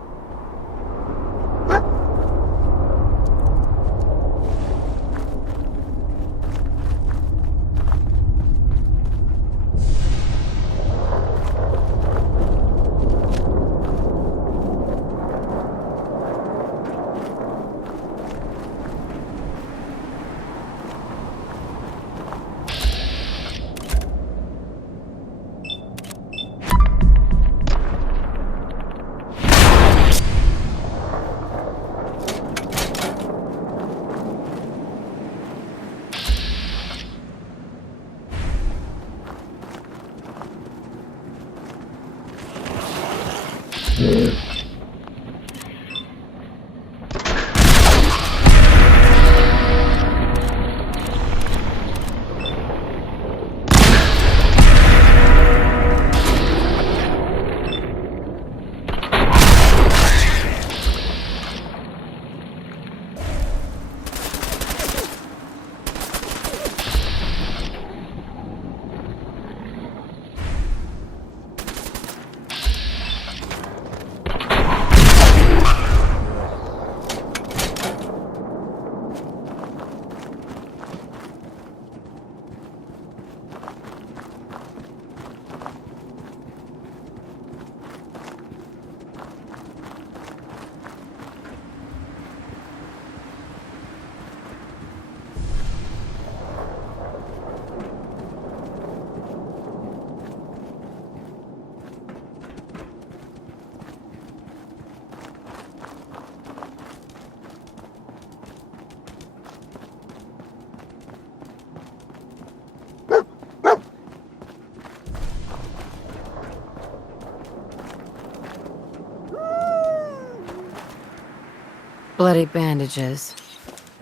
Bloody bandages.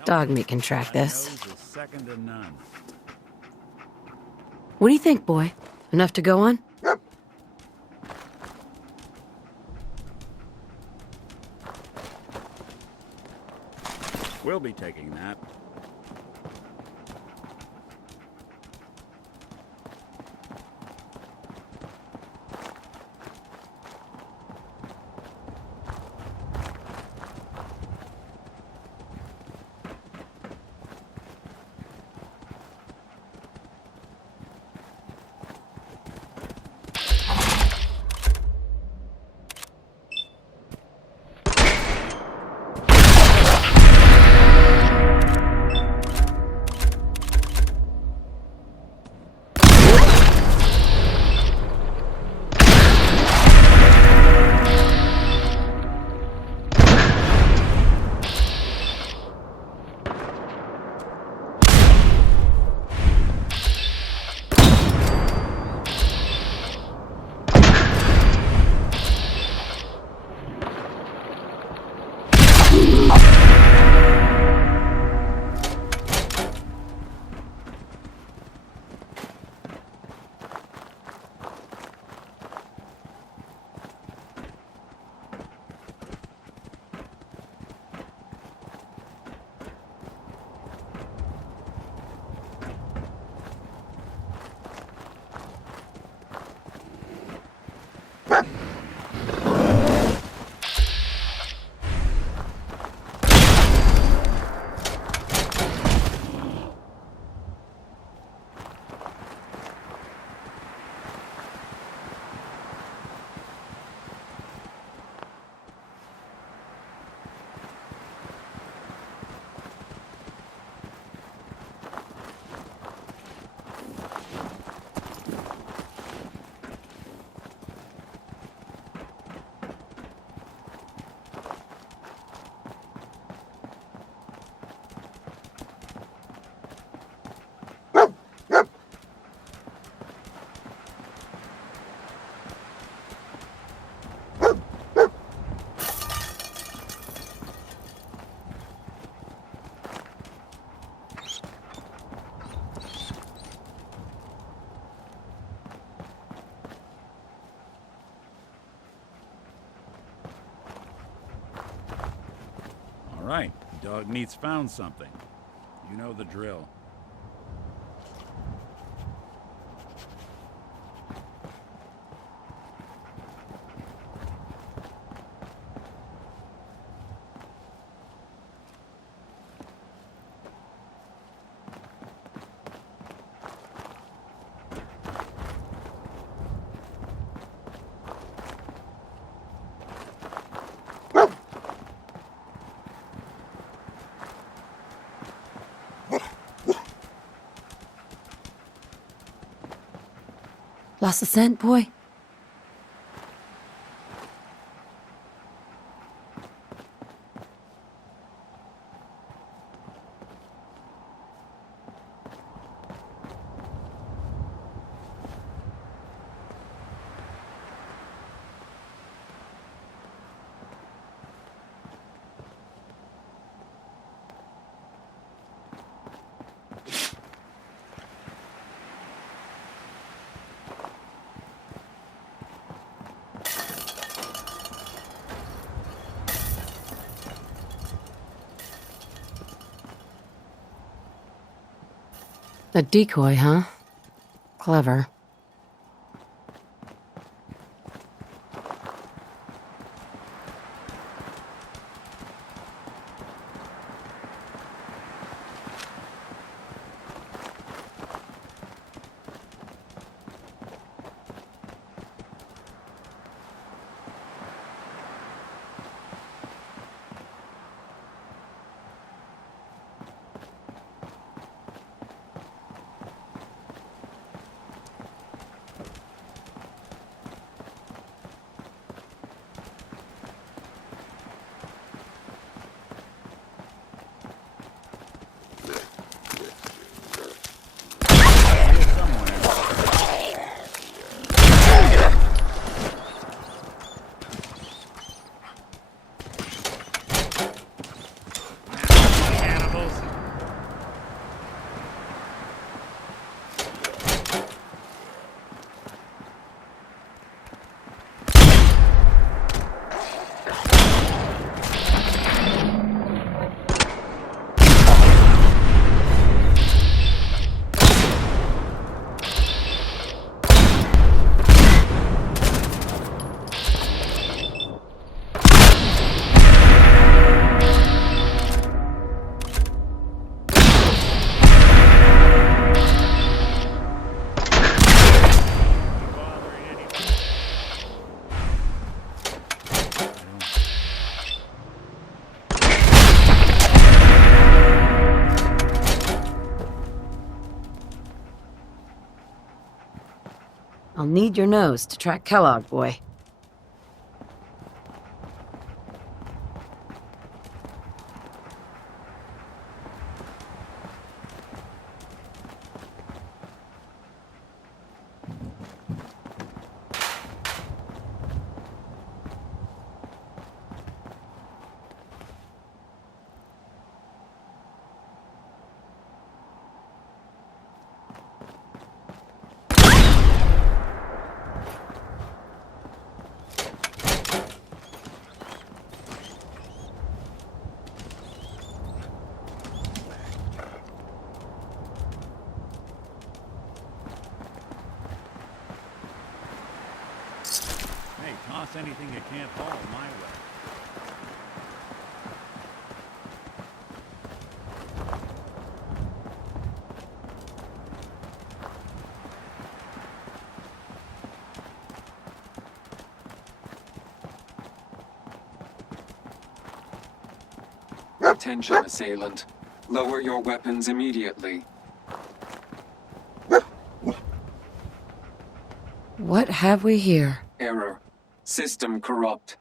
Dogmeat can track this. Second to none. What do you think, boy? Enough to go on? We'll be taking that. All right, Dogmeat's found something. You know the drill. Lost the scent, boy? A decoy, huh? Clever. I'll need your nose to track Kellogg, boy. Hey, toss anything you can't haul my way. Attention, assailant. Lower your weapons immediately. What have we here? Error. System corrupt.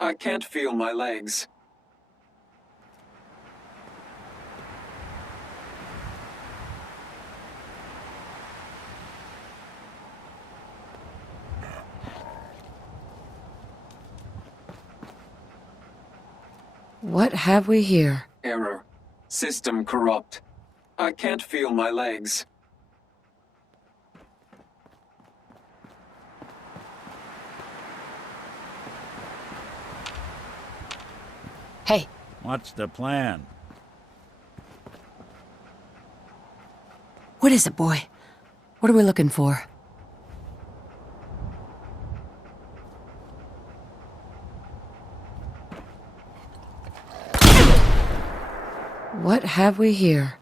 I can't feel my legs. What have we here? Error. System corrupt. I can't feel my legs. Hey. What's the plan? What is it, boy? What are we looking for? What have we here?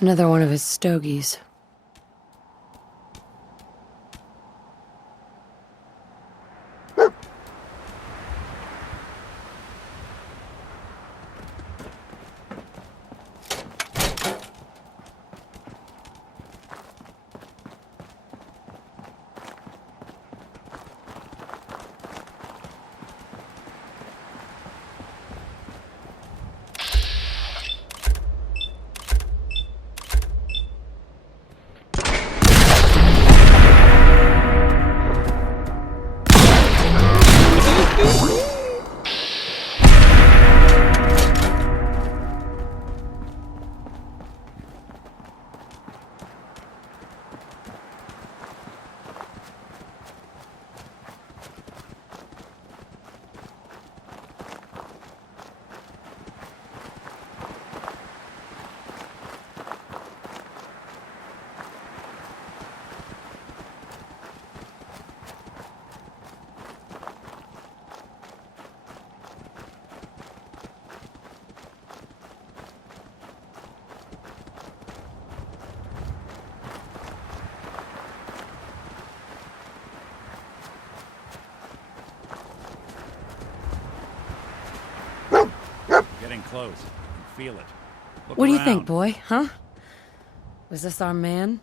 Another one of his stogies. getting close. I can feel it. Look What do you around. think, boy? Huh? Was this our man?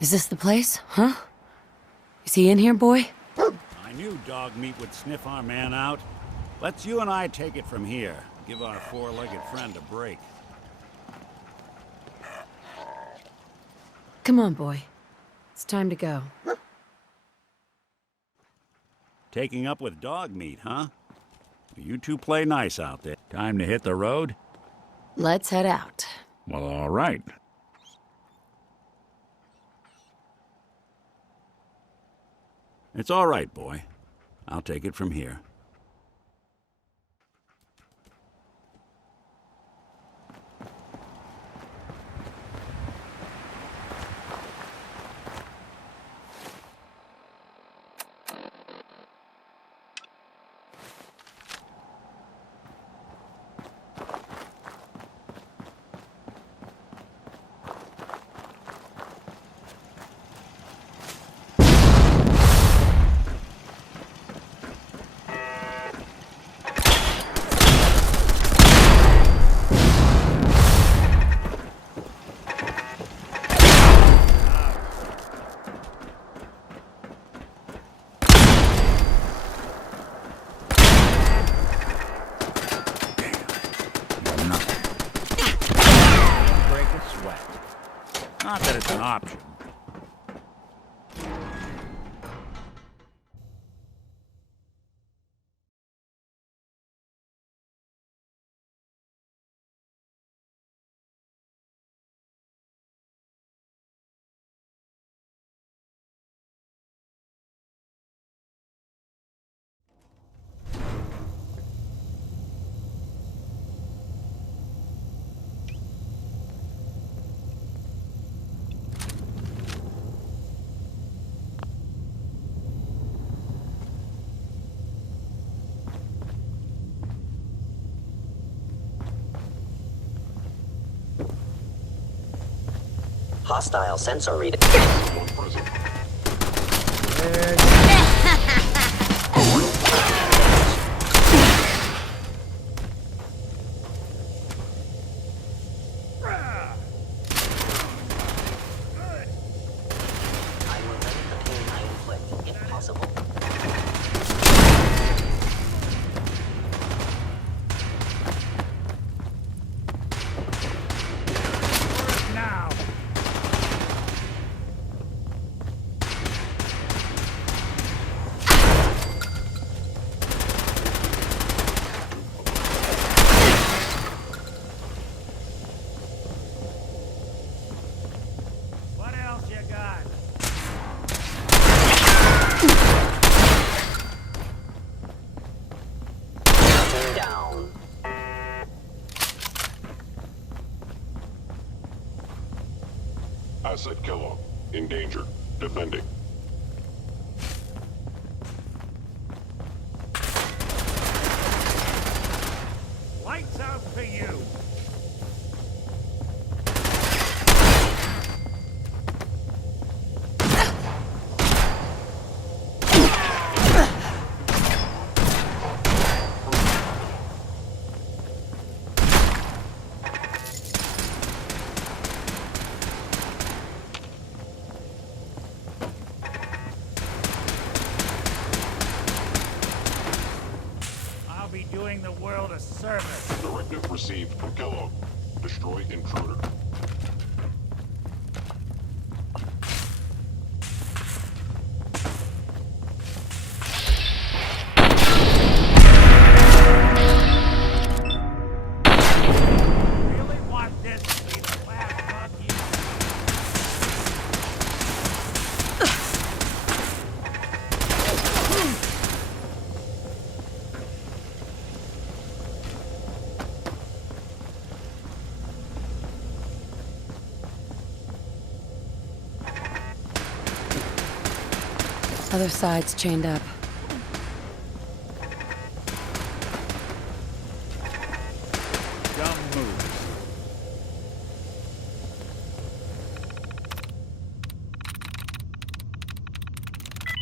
Is this the place? Huh? Is he in here, boy? I knew Dogmeat would sniff our man out. Let's you and I take it from here. Give our four-legged friend a break. Come on, boy. It's time to go. Taking up with Dogmeat, huh? You two play nice out there. Time to hit the road? Let's head out. Well, all right. It's all right, boy. I'll take it from here. Not that it's an option. Hostile sensor reading. What else you got? Down. Asset killer. In danger. Defending. Lights out for you. Objective received. Kellogg. Destroy intruder. Really want this to be the last drug use? Other side's chained up. Dumb move.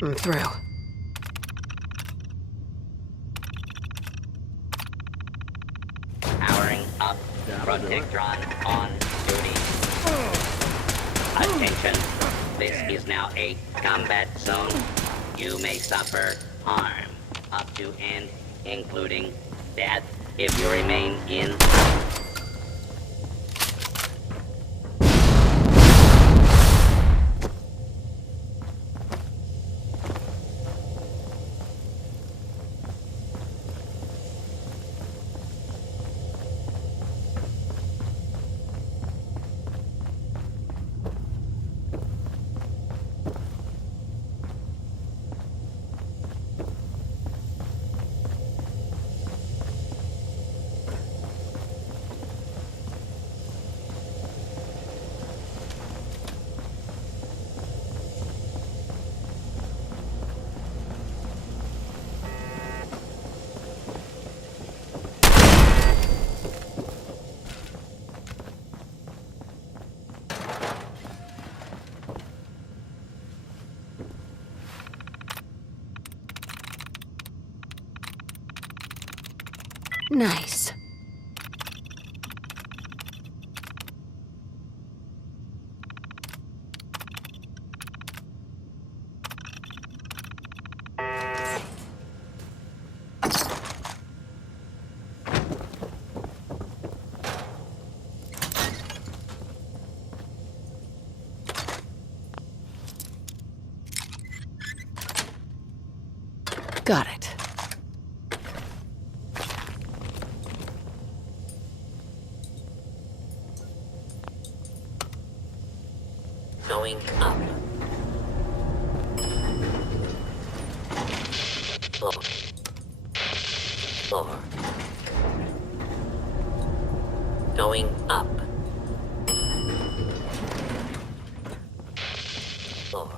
I'm through. Powering up. Protectron on duty. Attention. This is now a combat zone. You may suffer harm up to and including death if you remain in. Nice. Got it. Going up. Floor. Going up. Floor.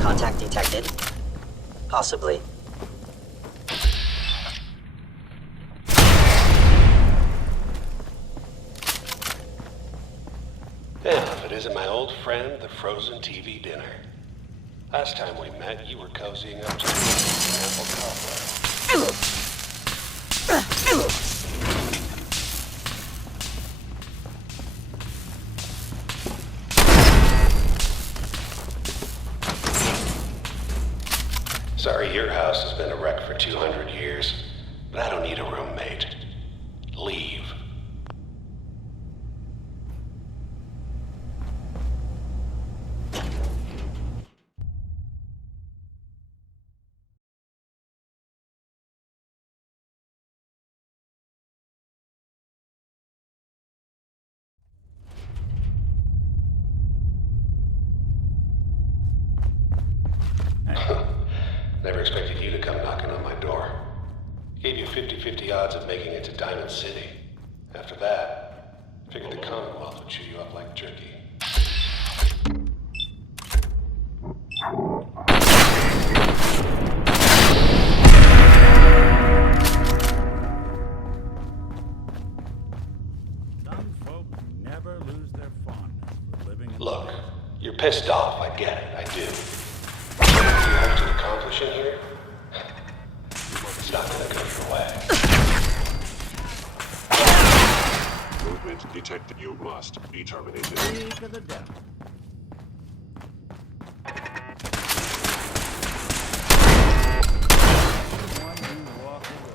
Contact detected. Possibly. Well, if it isn't my old friend, the frozen TV dinner. Last time we met, you were cozying up to an apple cobbler. Sorry, your house has been a wreck for 200 years, but I don't need a roommate. Leave. Never expected you to come knocking on my door. Gave you 50-50 odds of making it to Diamond City. After that, figured the Commonwealth would chew you up like jerky. Some folk never lose their fondness for living in... Look, you're pissed off, I get it, I do. What you hope to accomplish in here? It's not gonna go your way. Movement detected. You must be terminated. Free to the death. One you walk away.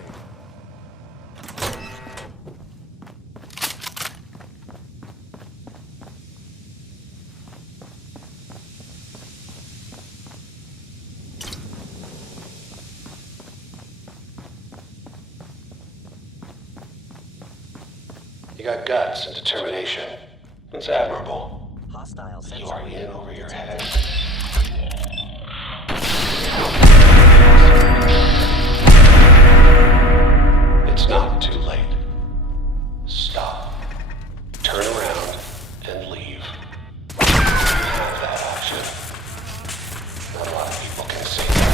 You got guts and determination. It's admirable. Hostile You are in over your head. It's not too late. Stop. Turn around and leave. You have that option. Not a lot of people can say that.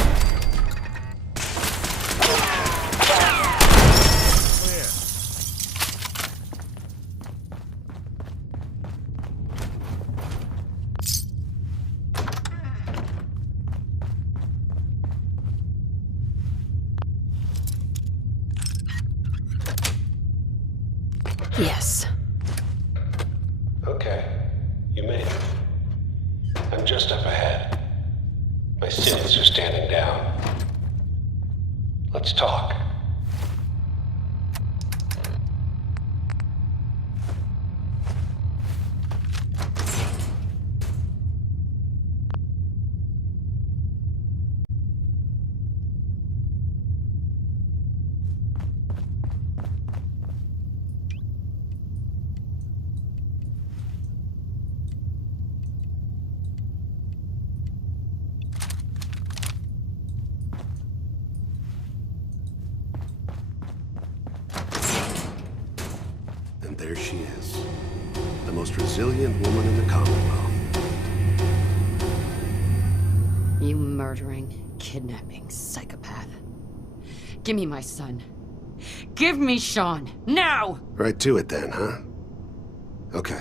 Yes. Okay, you made it. I'm just up ahead. My cities are standing down. Let's talk. And there she is, the most resilient woman in the Commonwealth. You murdering, kidnapping psychopath. Give me my son. Give me Sean, now! Right to it then, huh? Okay.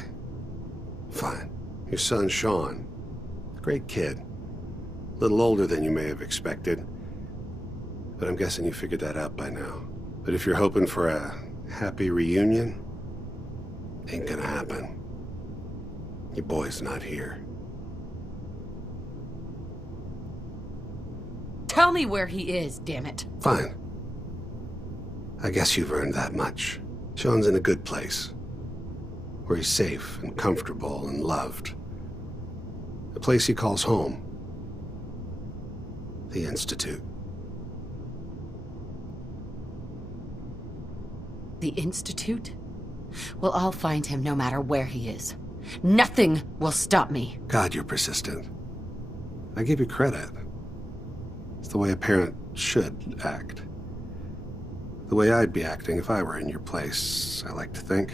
Fine. Your son, Sean. Great kid. A little older than you may have expected. But I'm guessing you figured that out by now. But if you're hoping for a happy reunion, ain't gonna happen. Your boy's not here. Tell me where he is, damn it. Fine. I guess you've earned that much. Sean's in a good place. Where he's safe and comfortable and loved. A place he calls home. The Institute. The Institute? Well, I'll find him no matter where he is. Nothing will stop me. God, you're persistent. I give you credit. It's the way a parent should act. The way I'd be acting if I were in your place, I like to think.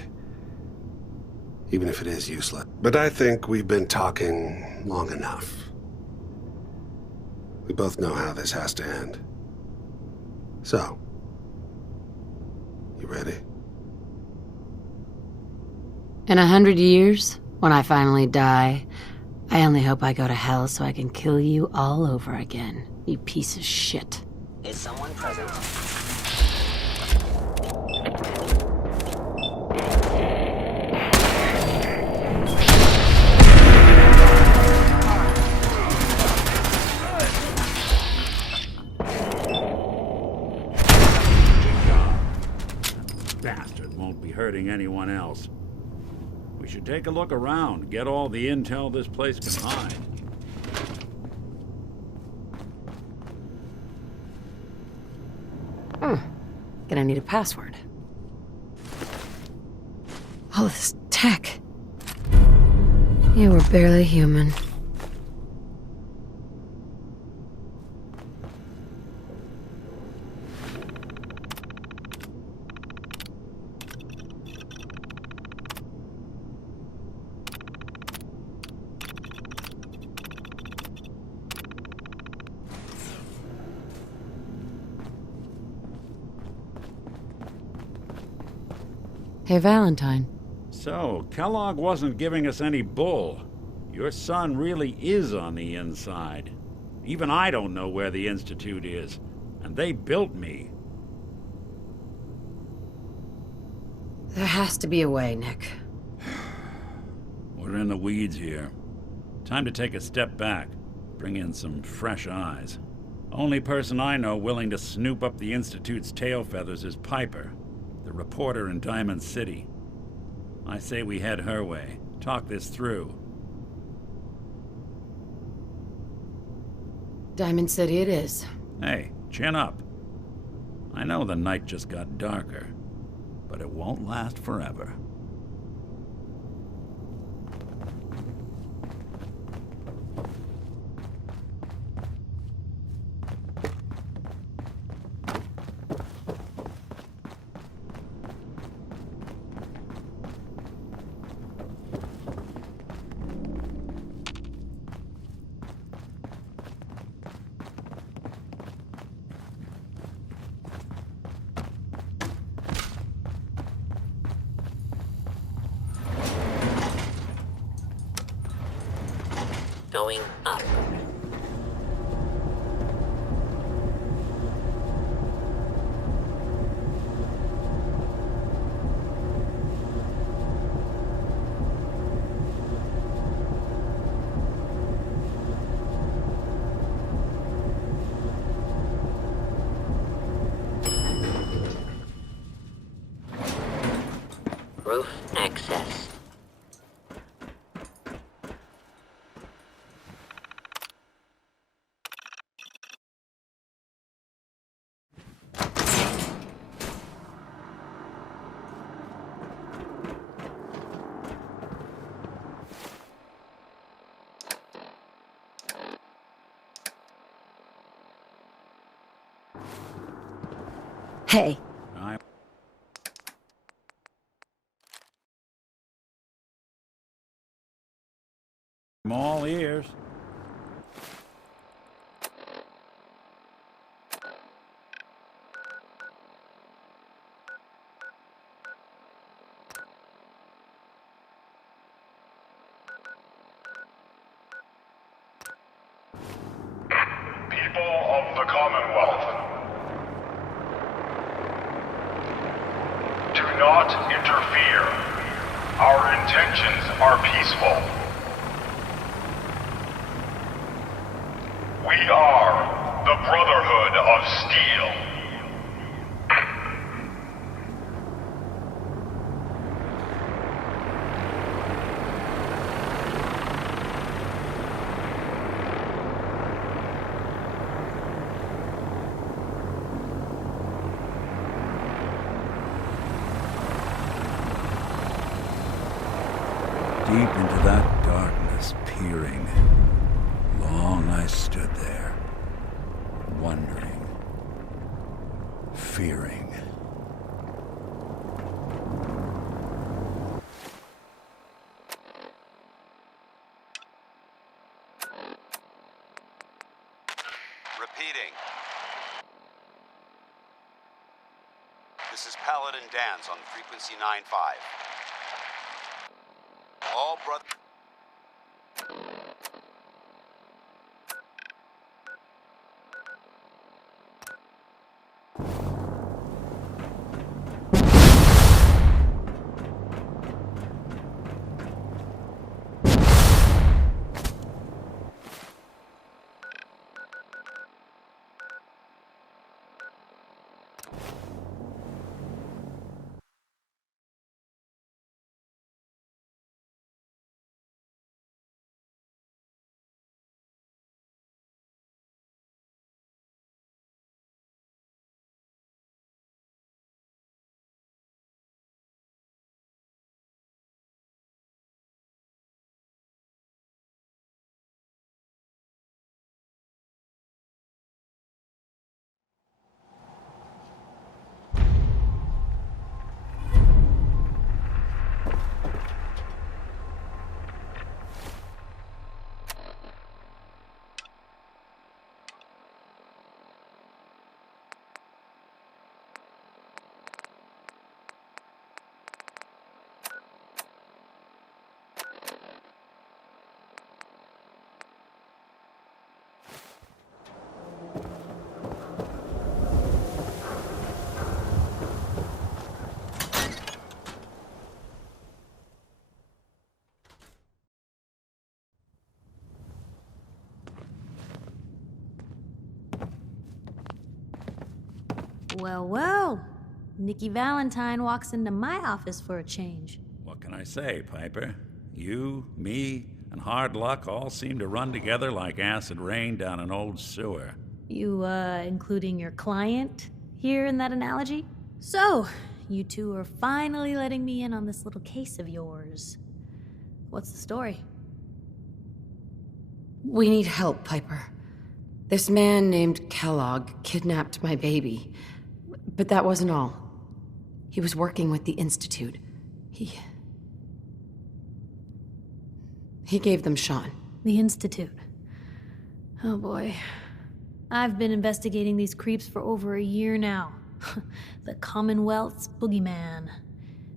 Even if it is useless. But I think we've been talking long enough. We both know how this has to end. So, you ready? In 100 years, when I finally die, I only hope I go to hell so I can kill you all over again, you piece of shit. Is someone present? Bastard won't be hurting anyone else. We should take a look around, get all the intel this place can hide. Gonna need a password. All this tech. You were barely human. Hey, Valentine. So, Kellogg wasn't giving us any bull. Your son really is on the inside. Even I don't know where the Institute is. And they built me. There has to be a way, Nick. We're in the weeds here. Time to take a step back, bring in some fresh eyes. Only person I know willing to snoop up the Institute's tail feathers is Piper, the reporter in Diamond City. I say we head her way, talk this through. Diamond City it is. Hey, chin up. I know the night just got darker, but it won't last forever. Going up. Roof access. Hey. I'm all ears. People of the Commonwealth, do not interfere. Our intentions are peaceful. We are the Brotherhood of Steel. Deep into that darkness, peering. Long I stood there, wondering, fearing. Repeating. This is Paladin Dan's on frequency 9-5. All brother... Well, well. Nikki Valentine walks into my office for a change. What can I say, Piper? You, me, and hard luck all seem to run together like acid rain down an old sewer. You, including your client here in that analogy? So, you two are finally letting me in on this little case of yours. What's the story? We need help, Piper. This man named Kellogg kidnapped my baby. But that wasn't all. He was working with the Institute. He gave them Sean. The Institute. Oh boy. I've been investigating these creeps for over a year now. The Commonwealth's boogeyman.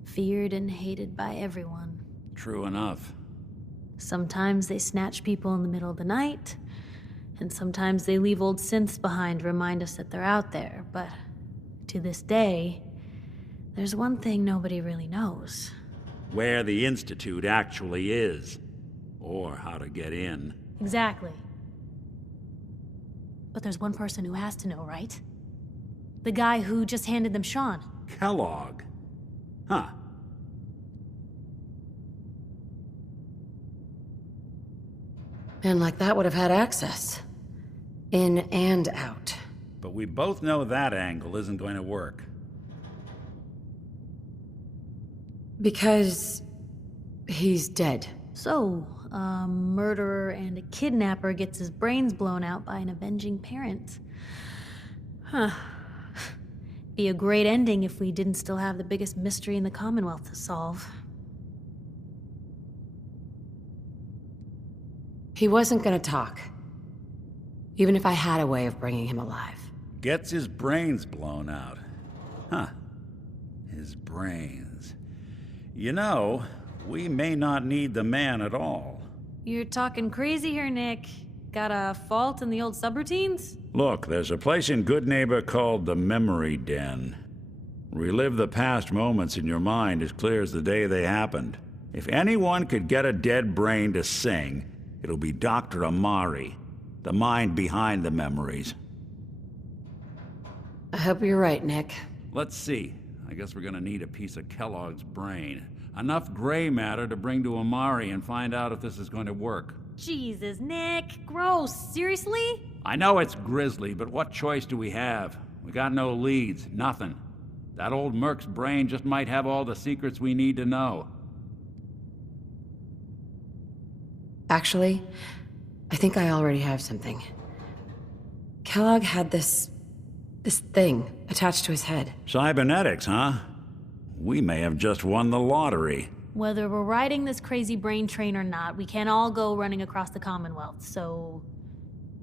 Feared and hated by everyone. True enough. Sometimes they snatch people in the middle of the night, and sometimes they leave old synths behind to remind us that they're out there, but to this day, there's one thing nobody really knows. Where the Institute actually is. Or how to get in. Exactly. But there's one person who has to know, right? The guy who just handed them Sean. Kellogg? Huh. Man like that would have had access. In and out. But we both know that angle isn't going to work. Because he's dead. So, a murderer and a kidnapper gets his brains blown out by an avenging parent. Huh. Be a great ending if we didn't still have the biggest mystery in the Commonwealth to solve. He wasn't gonna talk. Even if I had a way of bringing him alive. Gets his brains blown out. Huh. His brains. You know, we may not need the man at all. You're talking crazy here, Nick. Got a fault in the old subroutines? Look, there's a place in Good Neighbor called the Memory Den. Relive the past moments in your mind as clear as the day they happened. If anyone could get a dead brain to sing, it'll be Dr. Amari, the mind behind the memories. I hope you're right, Nick. Let's see. I guess we're gonna need a piece of Kellogg's brain. Enough gray matter to bring to Amari and find out if this is going to work. Jesus, Nick. Gross. Seriously? I know it's grisly, but what choice do we have? We got no leads, nothing. That old Merc's brain just might have all the secrets we need to know. Actually, I think I already have something. Kellogg had this thing attached to his head. Cybernetics, huh? We may have just won the lottery. Whether we're riding this crazy brain train or not, we can't all go running across the Commonwealth, so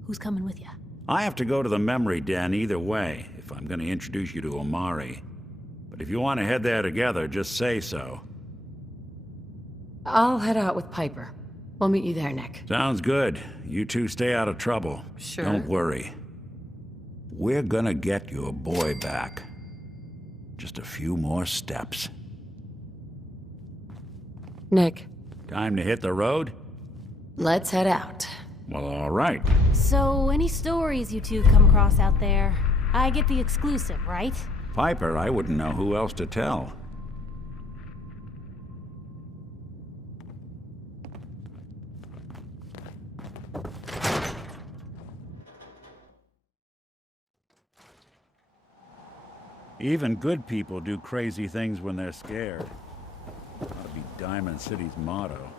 who's coming with you? I have to go to the Memory Den either way, if I'm going to introduce you to Amari. But if you want to head there together, just say so. I'll head out with Piper. We'll meet you there, Nick. Sounds good. You two stay out of trouble. Sure. Don't worry. We're gonna get your boy back. Just a few more steps. Nick. Time to hit the road? Let's head out. Well, all right. So, any stories you two come across out there? I get the exclusive, right? Piper, I wouldn't know who else to tell. Even good people do crazy things when they're scared. Ought to be Diamond City's motto.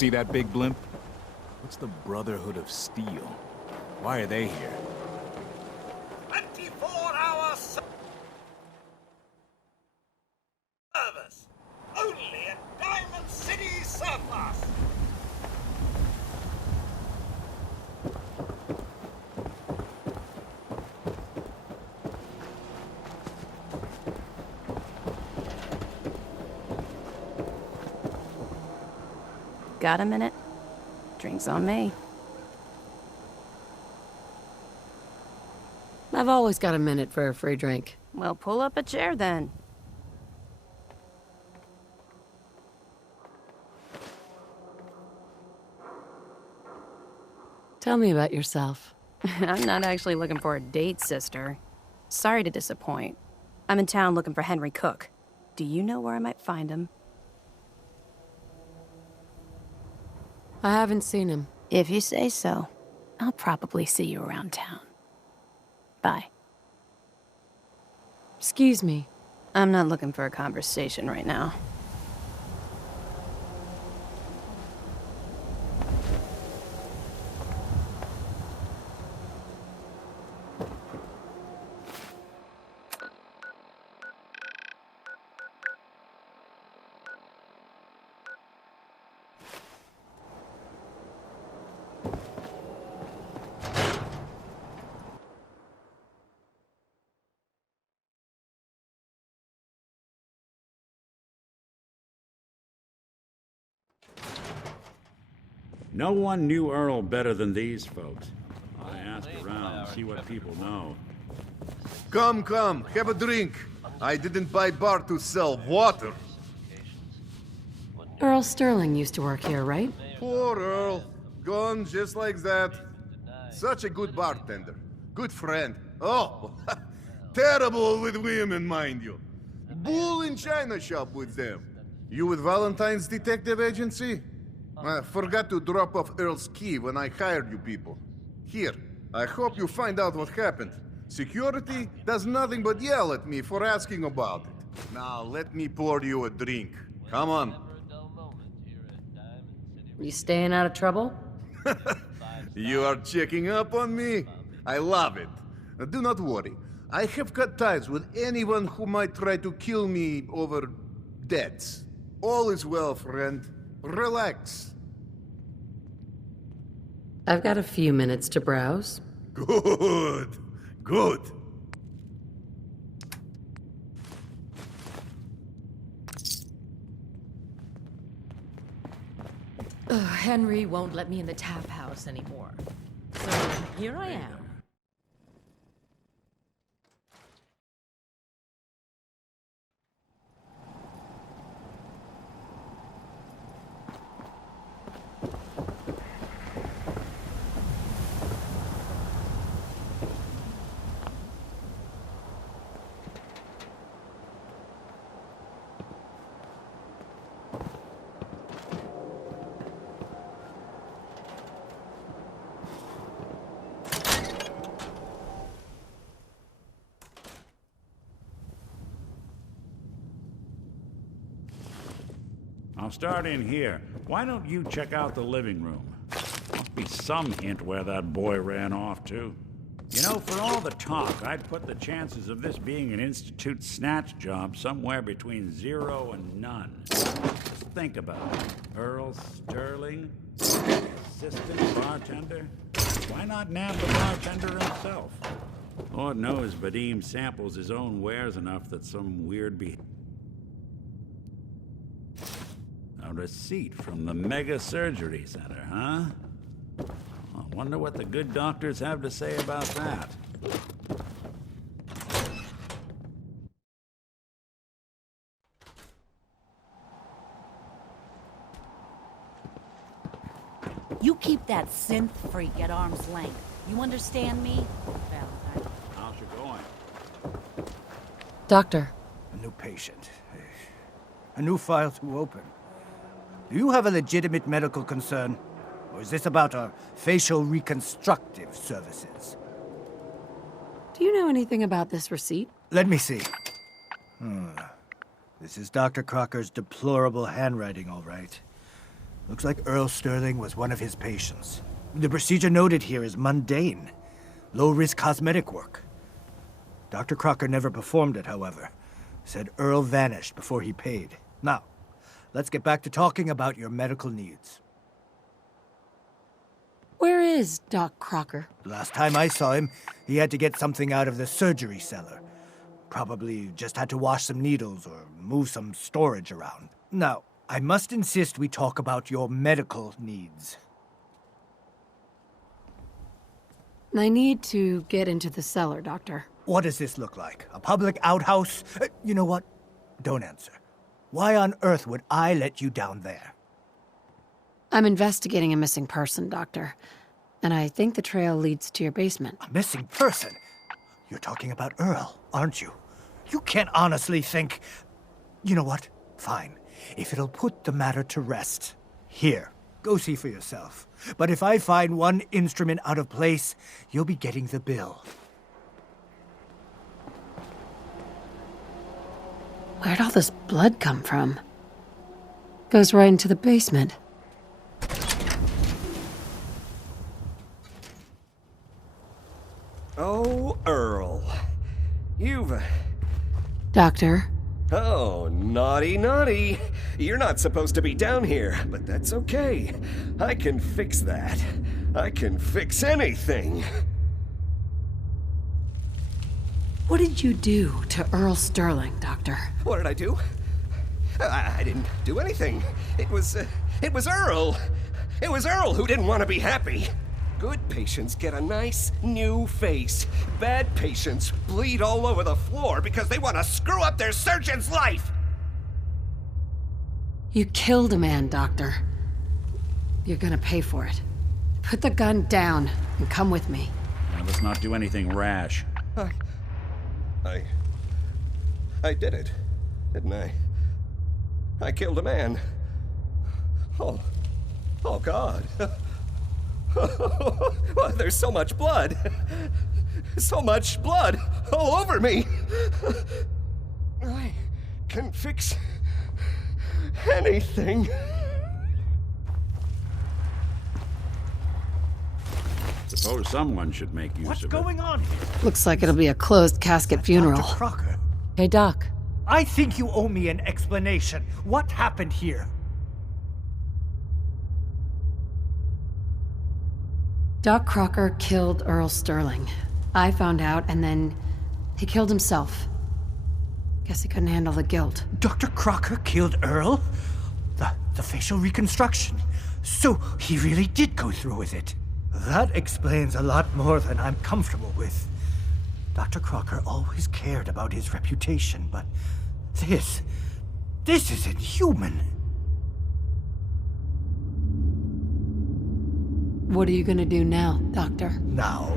See that big blimp? What's the Brotherhood of Steel? Why are they here? 24-hour service! Only at Diamond City Surplus! Got a minute? Drinks on me. I've always got a minute for a free drink. Well, pull up a chair then. Tell me about yourself. I'm not actually looking for a date, sister. Sorry to disappoint. I'm in town looking for Henry Cook. Do you know where I might find him? I haven't seen him. If you say so, I'll probably see you around town. Bye. Excuse me. I'm not looking for a conversation right now. No one knew Earl better than these folks. I asked around, see what people know. Come, come, have a drink. I didn't buy bar to sell water. Earl Sterling used to work here, right? Poor Earl. Gone just like that. Such a good bartender. Good friend. Oh, terrible with women, mind you. Bull in china shop with them. You with Valentine's Detective Agency? I forgot to drop off Earl's key when I hired you people. Here, I hope you find out what happened. Security does nothing but yell at me for asking about it. Now, let me pour you a drink. Come on. You staying out of trouble? You are checking up on me? I love it. Do not worry. I have cut ties with anyone who might try to kill me over debts. All is well, friend. Relax. I've got a few minutes to browse. Good. Good. Henry won't let me in the tap house anymore. So here I am. I'll start in here. Why don't you check out the living room? Must be some hint where that boy ran off to. You know, for all the talk, I'd put the chances of this being an Institute snatch job somewhere between 0 and none. Just think about it. Earl Sterling? Assistant bartender? Why not nab the bartender himself? Lord knows Vadim samples his own wares enough that some weird A receipt from the Mega Surgery Center, huh? I wonder what the good doctors have to say about that. You keep that synth freak at arm's length. You understand me? Valentine. How's you going? Doctor. A new patient. A new file to open. Do you have a legitimate medical concern? Or is this about our facial reconstructive services? Do you know anything about this receipt? Let me see. This is Dr. Crocker's deplorable handwriting, all right. Looks like Earl Sterling was one of his patients. The procedure noted here is mundane. Low-risk cosmetic work. Dr. Crocker never performed it, however. Said Earl vanished before he paid. Now, let's get back to talking about your medical needs. Where is Doc Crocker? Last time I saw him, he had to get something out of the surgery cellar. Probably just had to wash some needles or move some storage around. Now, I must insist we talk about your medical needs. I need to get into the cellar, Doctor. What does this look like? A public outhouse? You know what? Don't answer. Why on earth would I let you down there? I'm investigating a missing person, Doctor. And I think the trail leads to your basement. A missing person? You're talking about Earl, aren't you? You can't honestly think... You know what? Fine. If it'll put the matter to rest. Here, go see for yourself. But if I find one instrument out of place, you'll be getting the bill. Where'd all this blood come from? Goes right into the basement. Oh, Earl. You've... Doctor? Oh, naughty, naughty. You're not supposed to be down here, but that's okay. I can fix that. I can fix anything. What did you do to Earl Sterling, Doctor? What did I do? I didn't do anything. It was Earl. It was Earl who didn't want to be happy. Good patients get a nice, new face. Bad patients bleed all over the floor because they want to screw up their surgeon's life! You killed a man, Doctor. You're gonna pay for it. Put the gun down and come with me. Now, let's not do anything rash. I did it, didn't I? I killed a man. Oh God. Well, there's so much blood. So much blood all over me. I can fix anything. Suppose someone should make use of it. What's going on here? Looks like it'll be a closed casket funeral. Dr. Crocker. Hey, Doc. I think you owe me an explanation. What happened here? Doc Crocker killed Earl Sterling. I found out, and then he killed himself. Guess he couldn't handle the guilt. Dr. Crocker killed Earl? The facial reconstruction. So he really did go through with it. That explains a lot more than I'm comfortable with. Dr. Crocker always cared about his reputation, but this is inhuman. What are you gonna do now, Doctor? Now,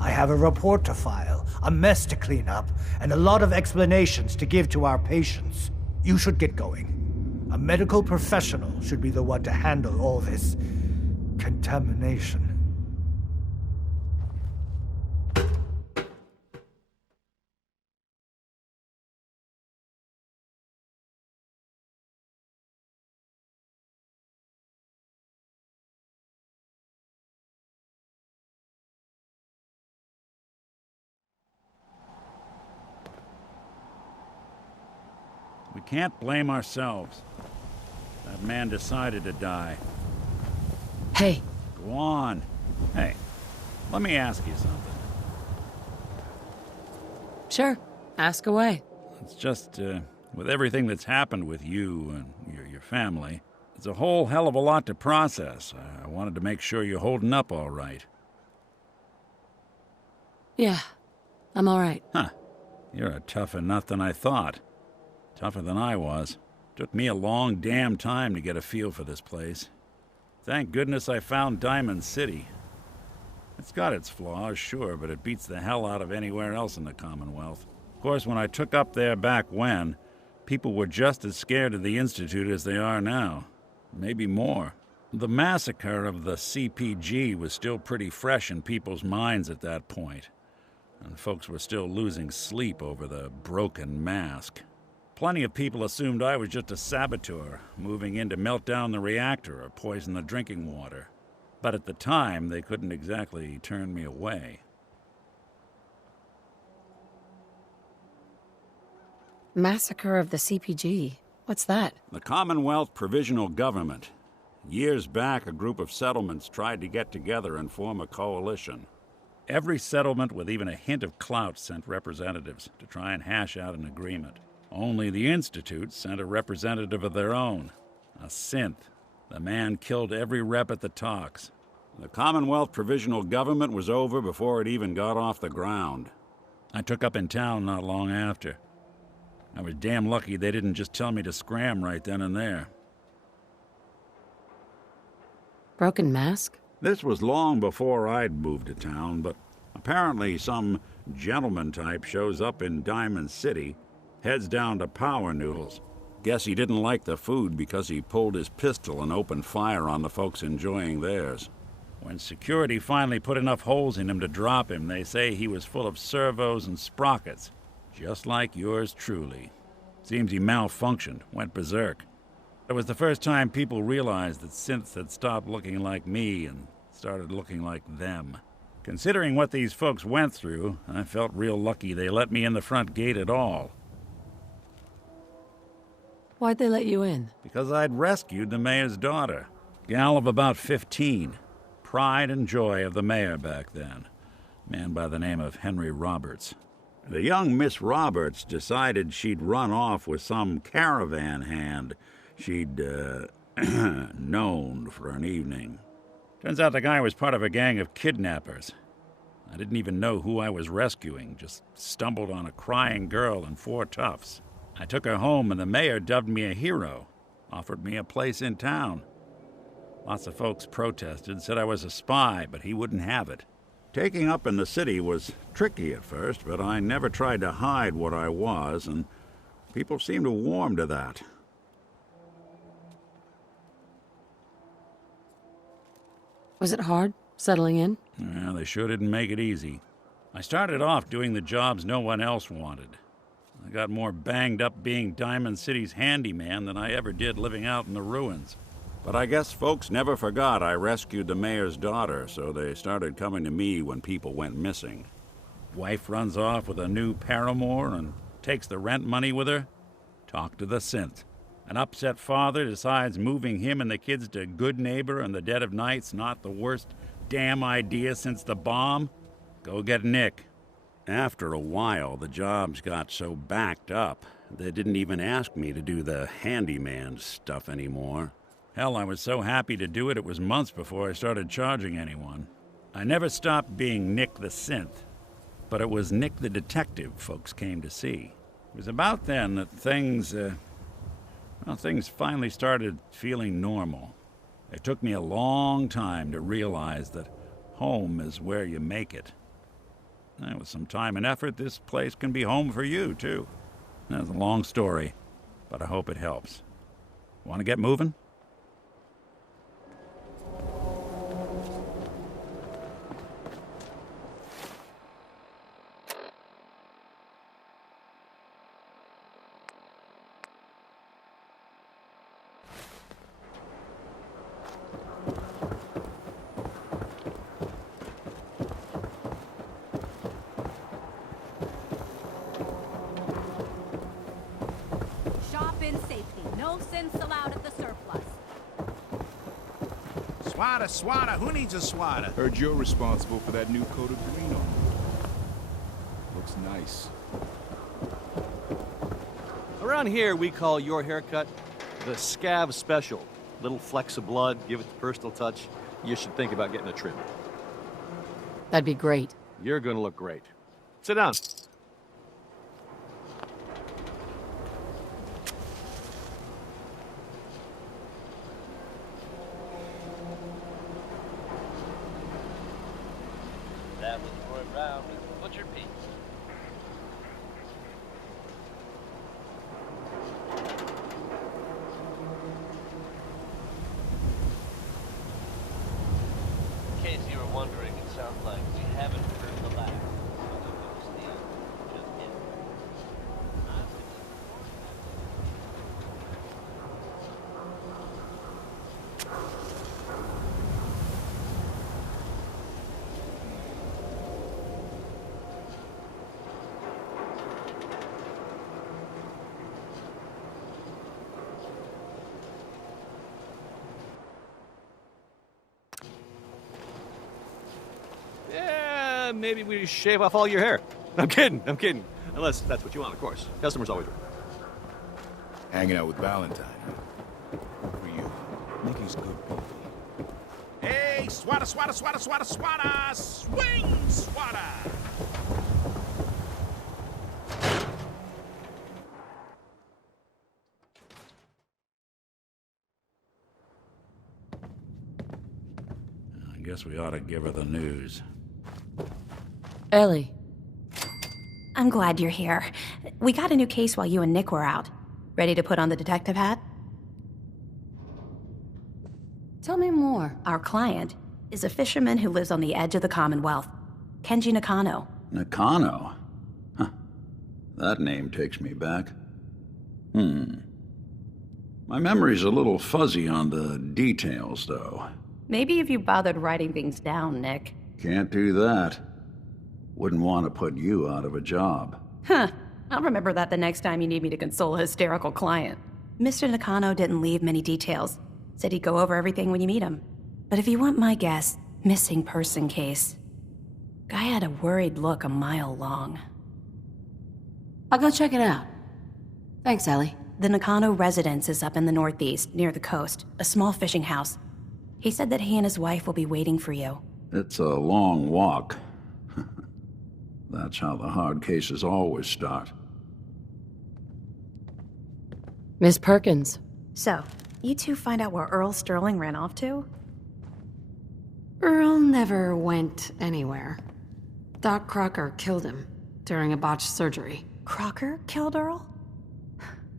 I have a report to file, a mess to clean up, and a lot of explanations to give to our patients. You should get going. A medical professional should be the one to handle all this contamination. We can't blame ourselves. That man decided to die. Hey. Go on. Hey, let me ask you something. Sure. Ask away. It's just, with everything that's happened with you and your family, it's a whole hell of a lot to process. I wanted to make sure you're holding up all right. Yeah, I'm all right. Huh. You're a tougher nut than I thought. Tougher than I was. Took me a long damn time to get a feel for this place. Thank goodness I found Diamond City. It's got its flaws, sure, but it beats the hell out of anywhere else in the Commonwealth. Of course, when I took up there back when, people were just as scared of the Institute as they are now. Maybe more. The massacre of the CPG was still pretty fresh in people's minds at that point, and folks were still losing sleep over the broken mask. Plenty of people assumed I was just a saboteur, moving in to melt down the reactor or poison the drinking water. But at the time, they couldn't exactly turn me away. Massacre of the CPG. What's that? The Commonwealth Provisional Government. Years back, a group of settlements tried to get together and form a coalition. Every settlement with even a hint of clout sent representatives to try and hash out an agreement. Only the Institute sent a representative of their own, a synth. The man killed every rep at the talks. The Commonwealth Provisional Government was over before it even got off the ground. I took up in town not long after. I was damn lucky they didn't just tell me to scram right then and there. Broken mask? This was long before I'd moved to town, but apparently some gentleman type shows up in Diamond City, heads down to Power Noodles. Guess he didn't like the food because he pulled his pistol and opened fire on the folks enjoying theirs. When security finally put enough holes in him to drop him, they say he was full of servos and sprockets, just like yours truly. Seems he malfunctioned, went berserk. It was the first time people realized that synths had stopped looking like me and started looking like them. Considering what these folks went through, I felt real lucky they let me in the front gate at all. Why'd they let you in? Because I'd rescued the mayor's daughter. Gal of about 15. Pride and joy of the mayor back then. Man by the name of Henry Roberts. The young Miss Roberts decided she'd run off with some caravan hand she'd, known for an evening. Turns out the guy was part of a gang of kidnappers. I didn't even know who I was rescuing, just stumbled on a crying girl and 4 toughs. I took her home and the mayor dubbed me a hero, offered me a place in town. Lots of folks protested, said I was a spy, but he wouldn't have it. Taking up in the city was tricky at first, but I never tried to hide what I was, and people seemed to warm to that. Was it hard, settling in? Well, they sure didn't make it easy. I started off doing the jobs no one else wanted. I got more banged up being Diamond City's handyman than I ever did living out in the ruins. But I guess folks never forgot I rescued the mayor's daughter, so they started coming to me when people went missing. Wife runs off with a new paramour and takes the rent money with her. Talk to the synth. An upset father decides moving him and the kids to Good Neighbor in the dead of night's not the worst damn idea since the bomb. Go get Nick. After a while, the jobs got so backed up, they didn't even ask me to do the handyman stuff anymore. Hell, I was so happy to do it, it was months before I started charging anyone. I never stopped being Nick the Synth, but it was Nick the Detective folks came to see. It was about then that things finally started feeling normal. It took me a long time to realize that home is where you make it. And with some time and effort, this place can be home for you, too. That's a long story, but I hope it helps. Want to get moving? Swatter, who needs a swatter? Heard you're responsible for that new coat of green on you. Looks nice. Around here, we call your haircut the Scav Special. Little flecks of blood, give it the personal touch. You should think about getting a trim. That'd be great. You're gonna look great. Sit down. That was Roy Brown with Butcher Pete. In case you were wondering, it sounds like we haven't heard the last. Just yet. maybe we shave off all your hair. I'm kidding. Unless that's what you want, of course. Customers always right. Hanging out with Valentine. For you. Mickey's good people. Hey, swata, swata, swata, swata, swata! Swing, swata! I guess we ought to give her the news. Ellie. I'm glad you're here. We got a new case while you and Nick were out. Ready to put on the detective hat? Tell me more. Our client is a fisherman who lives on the edge of the Commonwealth. Kenji Nakano. Nakano? Huh. That name takes me back. My memory's a little fuzzy on the details, though. Maybe if you bothered writing things down, Nick. Can't do that. Wouldn't want to put you out of a job. Huh. I'll remember that the next time you need me to console a hysterical client. Mr. Nakano didn't leave many details. Said he'd go over everything when you meet him. But if you want my guess, missing person case. Guy had a worried look a mile long. I'll go check it out. Thanks, Ellie. The Nakano residence is up in the northeast, near the coast. A small fishing house. He said that he and his wife will be waiting for you. It's a long walk. That's how the hard cases always start. Miss Perkins. So, you two find out where Earl Sterling ran off to? Earl never went anywhere. Doc Crocker killed him during a botched surgery. Crocker killed Earl?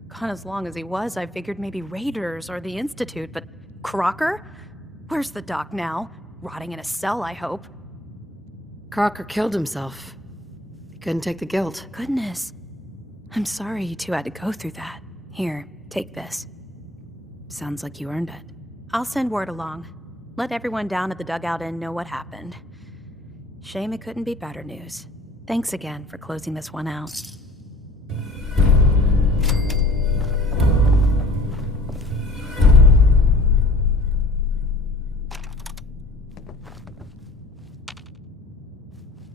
Gone as long as he was, I figured maybe Raiders or the Institute, but Crocker? Where's the doc now? Rotting in a cell, I hope. Crocker killed himself. He couldn't take the guilt. Goodness. I'm sorry you two had to go through that. Here, take this. Sounds like you earned it. I'll send word along. Let everyone down at the dugout inn know what happened. Shame it couldn't be better news. Thanks again for closing this one out.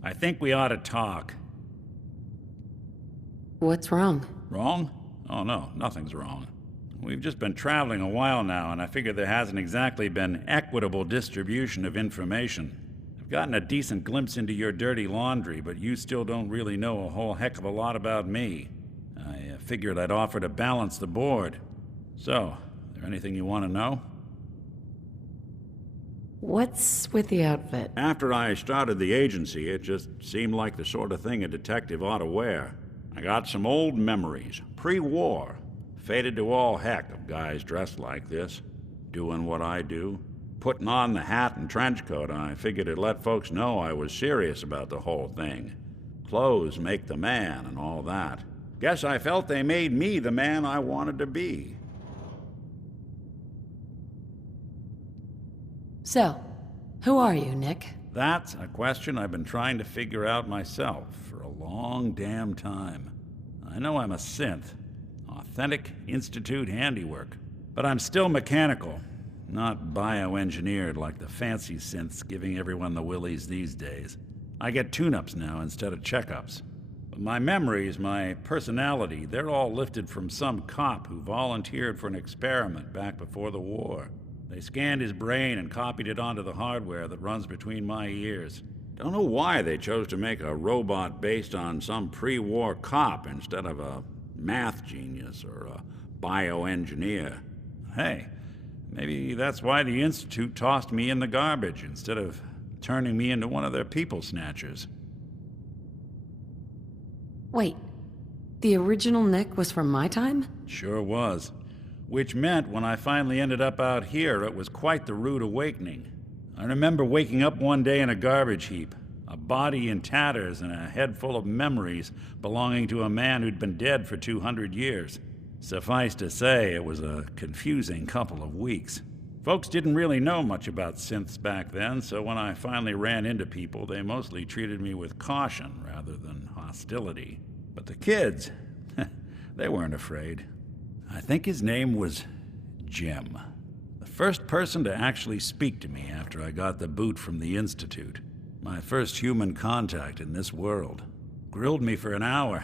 I think we ought to talk. What's wrong? Wrong? Oh no, nothing's wrong. We've just been traveling a while now, and I figure there hasn't exactly been equitable distribution of information. I've gotten a decent glimpse into your dirty laundry, but you still don't really know a whole heck of a lot about me. I figured I'd offer to balance the board. So, is there anything you want to know? What's with the outfit? After I started the agency, it just seemed like the sort of thing a detective ought to wear. I got some old memories, pre-war. Faded to all heck of guys dressed like this, doing what I do. Putting on the hat and trench coat, I figured it'd let folks know I was serious about the whole thing. Clothes make the man and all that. Guess I felt they made me the man I wanted to be. So, who are you, Nick? That's a question I've been trying to figure out myself for a long damn time. I know I'm a synth. Authentic Institute handiwork. But I'm still mechanical, not bioengineered like the fancy synths giving everyone the willies these days. I get tune-ups now instead of checkups. But my memories, my personality, they're all lifted from some cop who volunteered for an experiment back before the war. They scanned his brain and copied it onto the hardware that runs between my ears. Don't know why they chose to make a robot based on some pre-war cop instead of a math genius or a bioengineer. Hey, maybe that's why the Institute tossed me in the garbage instead of turning me into one of their people snatchers. Wait, the original Nick was from my time? Sure was. Which meant when I finally ended up out here, it was quite the rude awakening. I remember waking up one day in a garbage heap, a body in tatters and a head full of memories belonging to a man who'd been dead for 200 years. Suffice to say, it was a confusing couple of weeks. Folks didn't really know much about synths back then, so when I finally ran into people, they mostly treated me with caution rather than hostility. But the kids, they weren't afraid. I think his name was Jim. The first person to actually speak to me after I got the boot from the Institute. My first human contact in this world. Grilled me for an hour.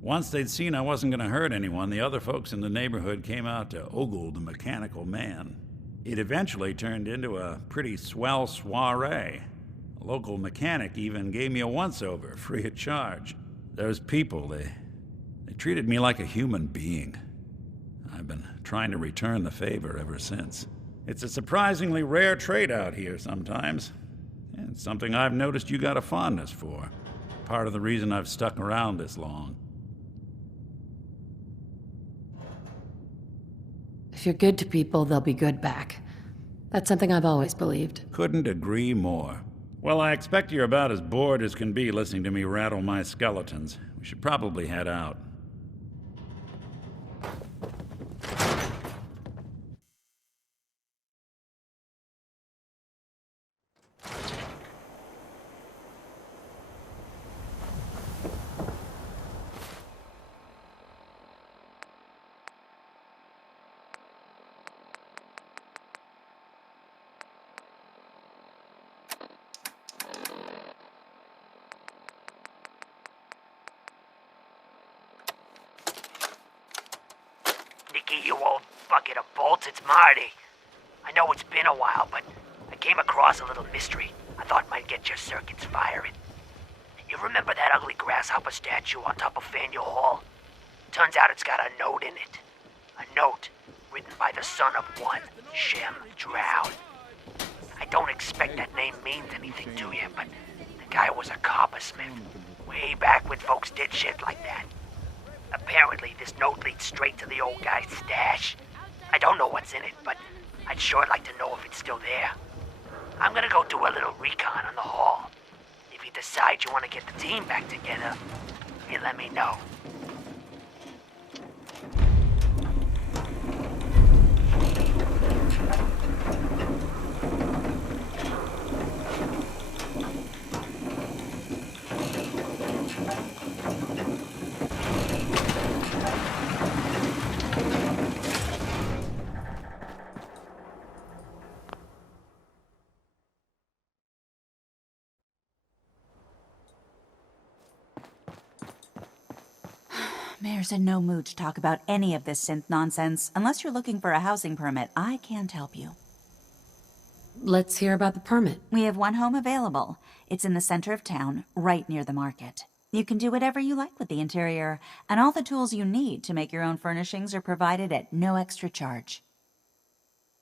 Once they'd seen I wasn't gonna hurt anyone, the other folks in the neighborhood came out to ogle the mechanical man. It eventually turned into a pretty swell soiree. A local mechanic even gave me a once-over, free of charge. Those people, they treated me like a human being. I've been trying to return the favor ever since. It's a surprisingly rare trait out here sometimes. And something I've noticed you got a fondness for. Part of the reason I've stuck around this long. If you're good to people, they'll be good back. That's something I've always believed. Couldn't agree more. Well, I expect you're about as bored as can be listening to me rattle my skeletons. We should probably head out. Nicky, you old bucket of bolts, it's Marty. I know it's been a while, but I came across a little mystery I thought might get your circuits firing. You remember that ugly grasshopper statue on top of Faneuil Hall? Turns out it's got a note in it. A note written by the son of one Shem Drow. I don't expect that name means anything to you, but the guy was a coppersmith. Way back when folks did shit like that. Apparently, this note leads straight to the old guy's stash. I don't know what's in it, but I'd sure like to know if it's still there. I'm gonna go do a little recon on the hall. If you decide you want to get the team back together, you let me know. Mayor's in no mood to talk about any of this synth nonsense. Unless you're looking for a housing permit, I can't help you. Let's hear about the permit. We have one home available. It's in the center of town, right near the market. You can do whatever you like with the interior, and all the tools you need to make your own furnishings are provided at no extra charge.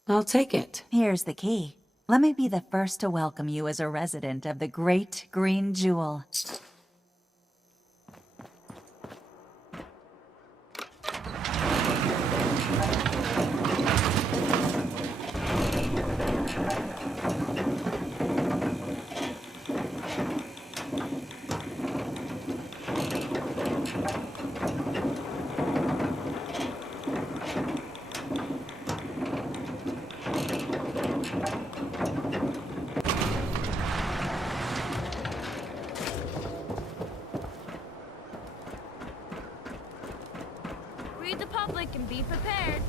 I'll take it. Here's the key. Let me be the first to welcome you as a resident of the Great Green Jewel. Read the public and be prepared.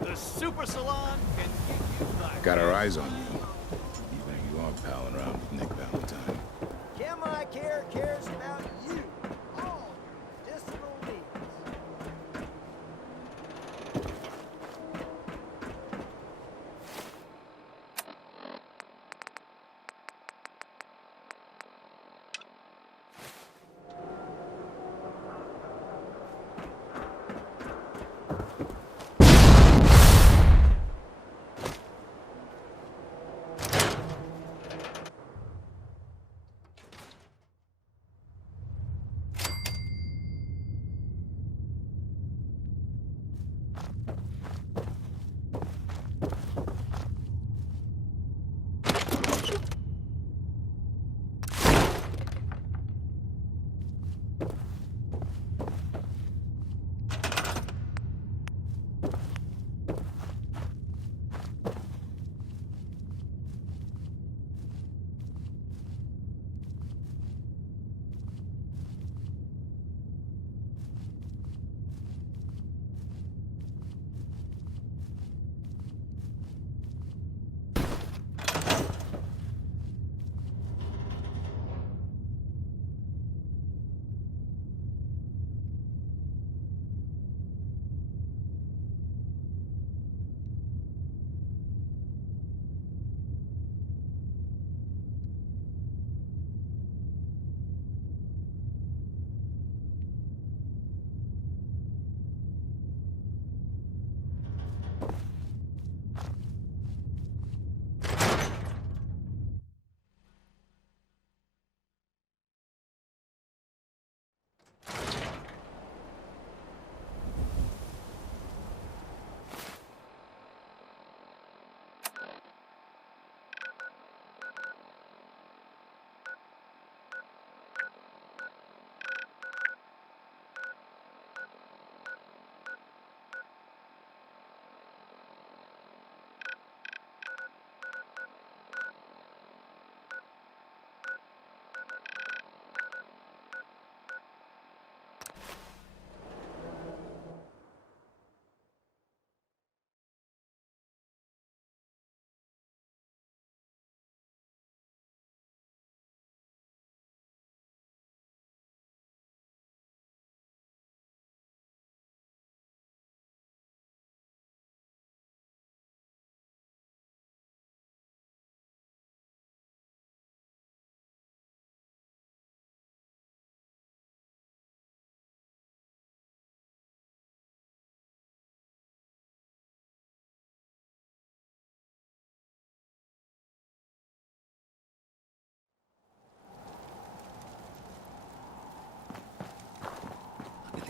The Super Salon can give you life. Got our eyes on you. Even if you are palling around with Nick Valentine. Chem I Care cares about you. All medicinal needs.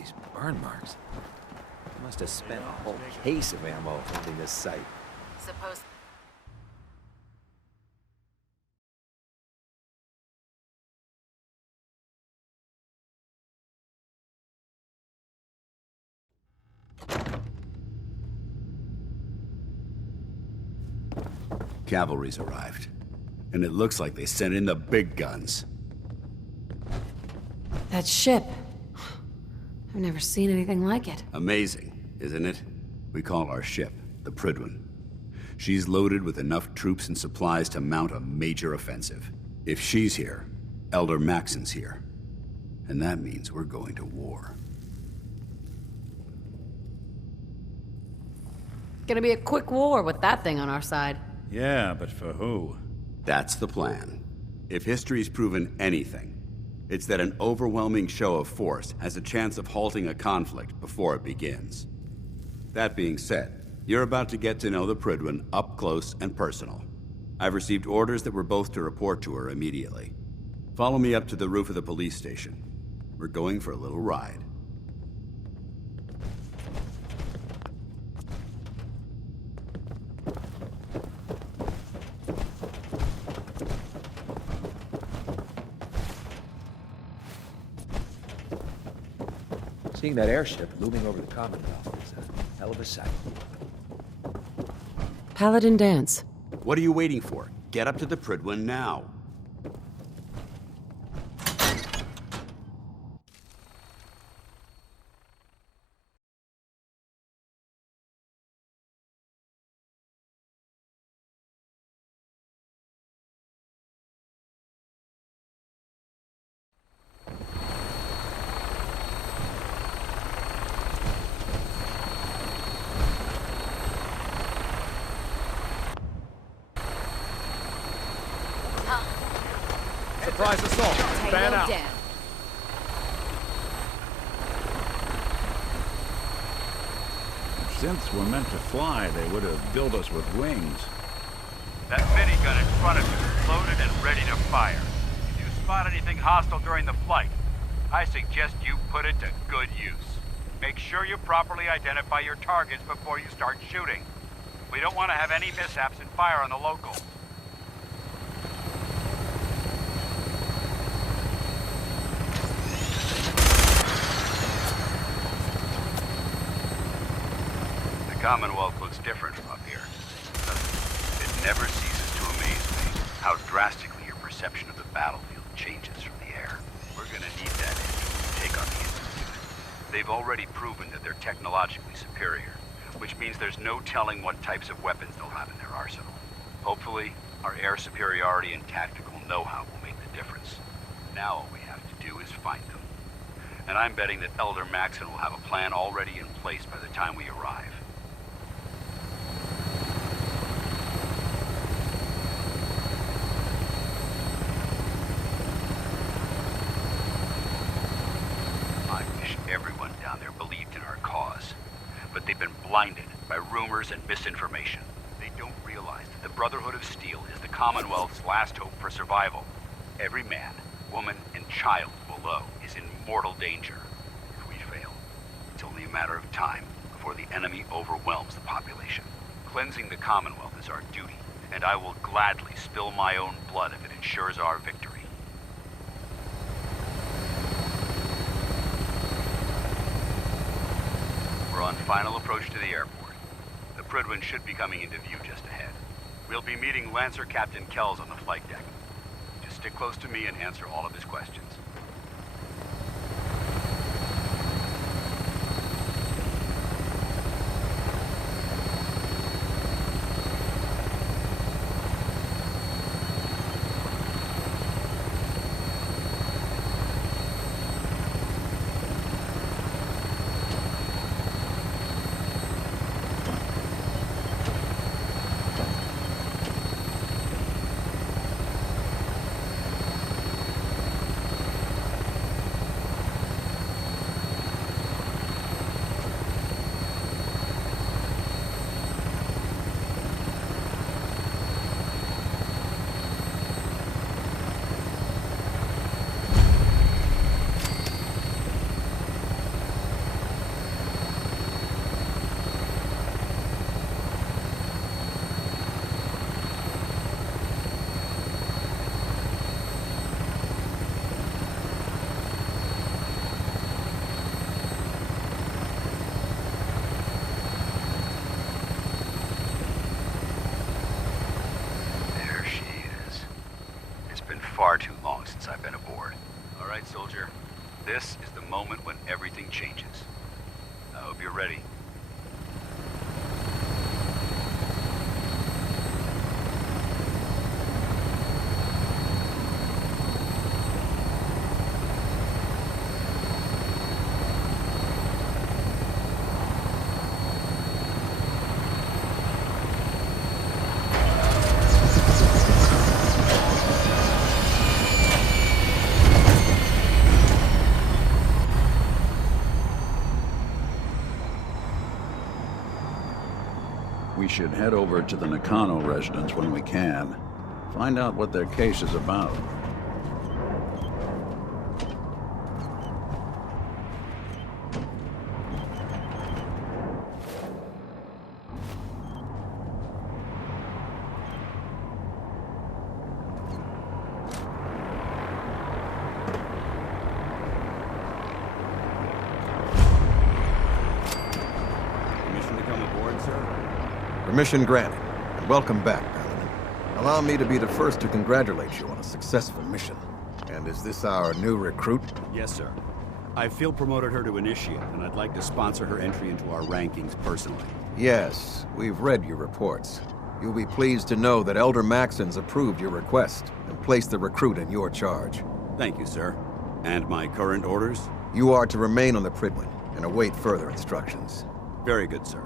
These burn marks. Must have spent a whole case of ammo finding this site. Suppose. Cavalry's arrived. And it looks like they sent in the big guns. That ship. I've never seen anything like it. Amazing, isn't it? We call our ship the Prydwen. She's loaded with enough troops and supplies to mount a major offensive. If she's here, Elder Maxon's here. And that means we're going to war. Gonna be a quick war with that thing on our side. Yeah, but for who? That's the plan. If history's proven anything, it's that an overwhelming show of force has a chance of halting a conflict before it begins. That being said, you're about to get to know the Prydwen up close and personal. I've received orders that we're both to report to her immediately. Follow me up to the roof of the police station. We're going for a little ride. Seeing that airship looming over the Commonwealth is a hell of a sight. Paladin dance. What are you waiting for? Get up to the Prydwen now. Surprise assault. Fan out. If synths were meant to fly, they would have built us with wings. That minigun in front of you is loaded and ready to fire. If you spot anything hostile during the flight, I suggest you put it to good use. Make sure you properly identify your targets before you start shooting. We don't want to have any mishaps and fire on the locals. The Commonwealth looks different from up here. It never ceases to amaze me how drastically your perception of the battlefield changes from the air. We're gonna need that engine to take on the Institute. They've already proven that they're technologically superior, which means there's no telling what types of weapons they'll have in their arsenal. Hopefully, our air superiority and tactical know-how will make the difference. Now all we have to do is find them. And I'm betting that Elder Maxon will have a plan already in place by the time we arrive. I wish everyone down there believed in our cause. But they've been blinded by rumors and misinformation. They don't realize that the Brotherhood of Steel is the Commonwealth's last hope for survival. Every man, woman, and child below is in mortal danger. If we fail, it's only a matter of time before the enemy overwhelms the population. Cleansing the Commonwealth is our duty, and I will gladly spill my own blood if it ensures our victory. We're on final approach to the airport. The Prydwen should be coming into view just ahead. We'll be meeting Lancer Captain Kells on the flight deck. Just stick close to me and answer all of his questions. far too long since I've been aboard. All right, soldier. This is the moment when everything changes. I hope you're ready. We should head over to the Nakano residence when we can. Find out what their case is about. Permission to come aboard, sir? Permission granted, and welcome back, Paladin. Allow me to be the first to congratulate you on a successful mission. And is this our new recruit? Yes, sir. I feel promoted her to initiate, and I'd like to sponsor her entry into our rankings personally. Yes, we've read your reports. You'll be pleased to know that Elder Maxon's approved your request and placed the recruit in your charge. Thank you, sir. And my current orders? You are to remain on the Pridwin and await further instructions. Very good, sir.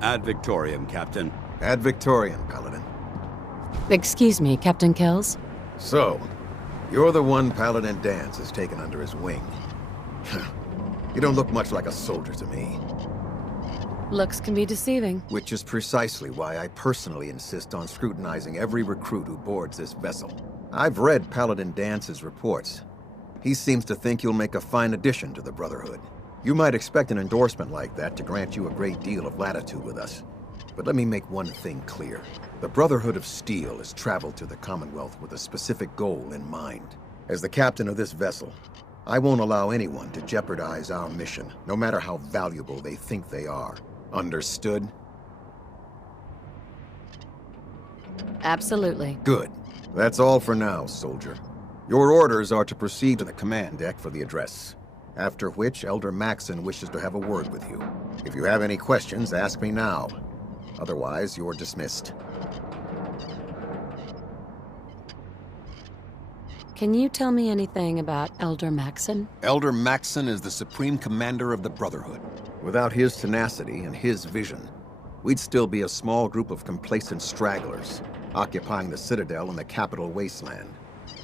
Ad Victoriam, Captain. Ad Victoriam, Paladin. Excuse me, Captain Kells? So, you're the one Paladin Danse has taken under his wing. You don't look much like a soldier to me. Looks can be deceiving. Which is precisely why I personally insist on scrutinizing every recruit who boards this vessel. I've read Paladin Dance's reports. He seems to think you'll make a fine addition to the Brotherhood. You might expect an endorsement like that to grant you a great deal of latitude with us. But let me make one thing clear. The Brotherhood of Steel has traveled to the Commonwealth with a specific goal in mind. As the captain of this vessel, I won't allow anyone to jeopardize our mission, no matter how valuable they think they are. Understood? Absolutely. Good. That's all for now, soldier. Your orders are to proceed to the command deck for the address. After which, Elder Maxon wishes to have a word with you. If you have any questions, ask me now. Otherwise, you're dismissed. Can you tell me anything about Elder Maxon? Elder Maxon is the supreme commander of the Brotherhood. Without his tenacity and his vision, we'd still be a small group of complacent stragglers, occupying the Citadel and the capital wasteland.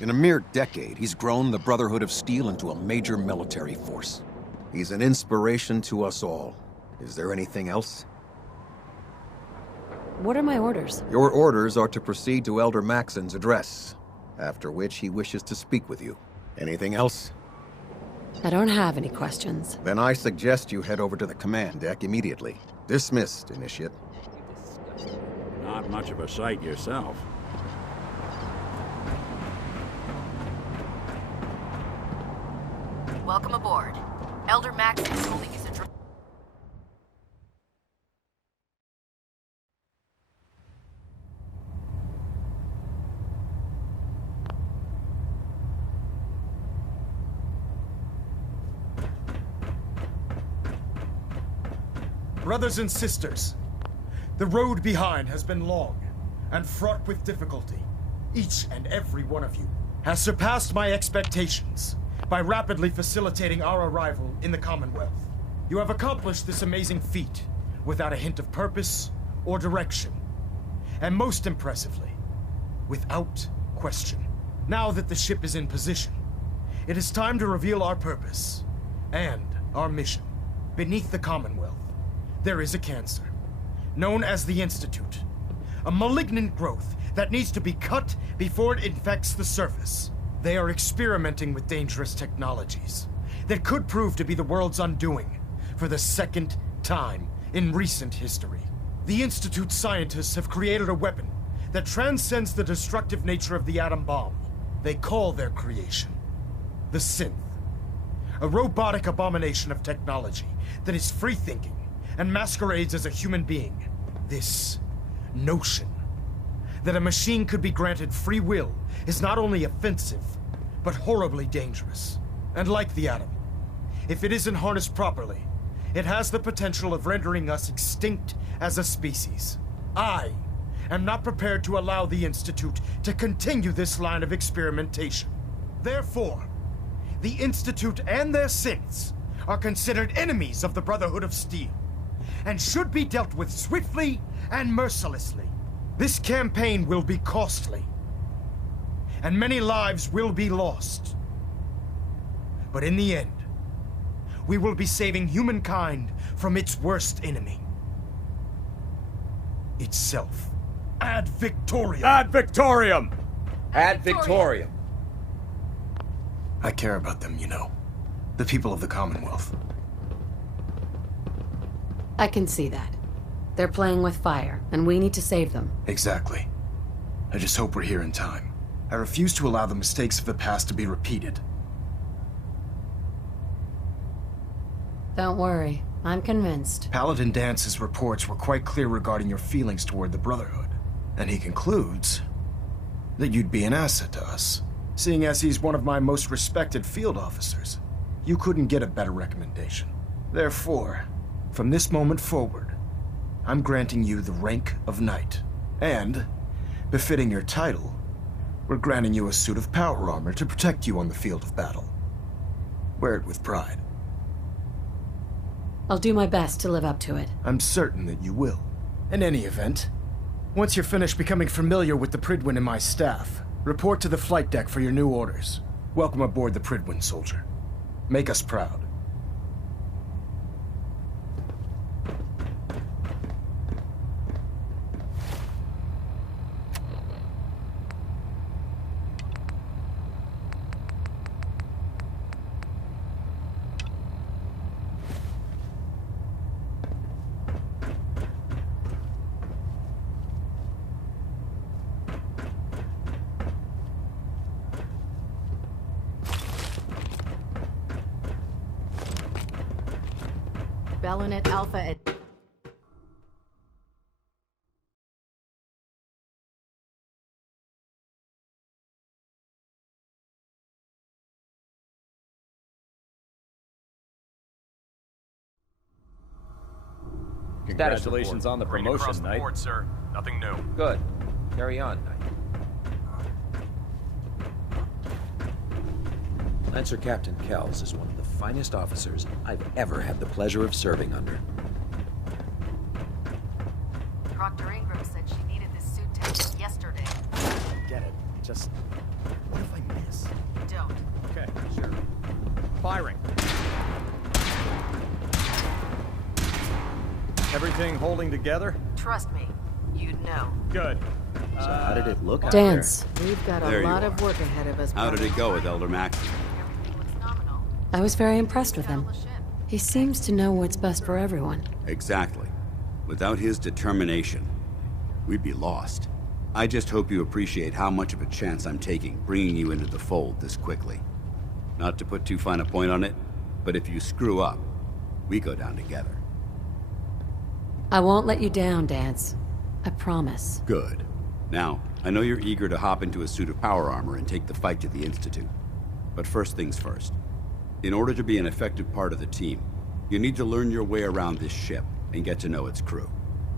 In a mere decade, he's grown the Brotherhood of Steel into a major military force. He's an inspiration to us all. Is there anything else? What are my orders? Your orders are to proceed to Elder Maxon's address, after which he wishes to speak with you. Anything else? I don't have any questions. Then I suggest you head over to the command deck immediately. Dismissed, Initiate. Not much of a sight yourself. Welcome aboard. Elder Maxon is holding his address. Brothers and sisters, the road behind has been long and fraught with difficulty. Each and every one of you has surpassed my expectations by rapidly facilitating our arrival in the Commonwealth. You have accomplished this amazing feat without a hint of purpose or direction, and most impressively, without question. Now that the ship is in position, it is time to reveal our purpose and our mission. Beneath the Commonwealth, there is a cancer, known as the Institute, a malignant growth that needs to be cut before it infects the surface. They are experimenting with dangerous technologies that could prove to be the world's undoing for the second time in recent history. The Institute's scientists have created a weapon that transcends the destructive nature of the atom bomb. They call their creation the Synth, a robotic abomination of technology that is free-thinking and masquerades as a human being. This notion that a machine could be granted free will is not only offensive, but horribly dangerous. And like the atom, if it isn't harnessed properly, it has the potential of rendering us extinct as a species. I am not prepared to allow the Institute to continue this line of experimentation. Therefore, the Institute and their synths are considered enemies of the Brotherhood of Steel, and should be dealt with swiftly and mercilessly. This campaign will be costly, and many lives will be lost. But in the end, we will be saving humankind from its worst enemy. Itself. Ad Victoriam! Ad Victoriam! Ad Victoriam! I care about them, you know. The people of the Commonwealth. I can see that. They're playing with fire, and we need to save them. Exactly. I just hope we're here in time. I refuse to allow the mistakes of the past to be repeated. Don't worry. I'm convinced. Paladin Dance's reports were quite clear regarding your feelings toward the Brotherhood. And he concludes that you'd be an asset to us. Seeing as he's one of my most respected field officers, you couldn't get a better recommendation. Therefore, from this moment forward, I'm granting you the rank of Knight. And, befitting your title, we're granting you a suit of power armor to protect you on the field of battle. Wear it with pride. I'll do my best to live up to it. I'm certain that you will. In any event, once you're finished becoming familiar with the Pridwin and my staff, report to the flight deck for your new orders. Welcome aboard the Pridwin, soldier. Make us proud. Bellonet Alpha at... Congratulations on the promotion, Knight. Board, sir. Nothing new. Good. Carry on, Knight. Lancer Captain Kells is one of the finest officers I've ever had the pleasure of serving under. Proctor Ingram said she needed this suit tested yesterday. Get it. Just... what if I miss? You don't. Okay, sure. Firing. Everything holding together? Trust me, you'd know. Good. So how did it look out Dance. We've got There a you lot are. of work ahead of us. How did it go with Elder Max? I was very impressed with him. He seems to know what's best for everyone. Exactly. Without his determination, we'd be lost. I just hope you appreciate how much of a chance I'm taking bringing you into the fold this quickly. Not to put too fine a point on it, but if you screw up, we go down together. I won't let you down, Dance. I promise. Good. Now, I know you're eager to hop into a suit of power armor and take the fight to the Institute. But first things first. In order to be an effective part of the team, you need to learn your way around this ship and get to know its crew.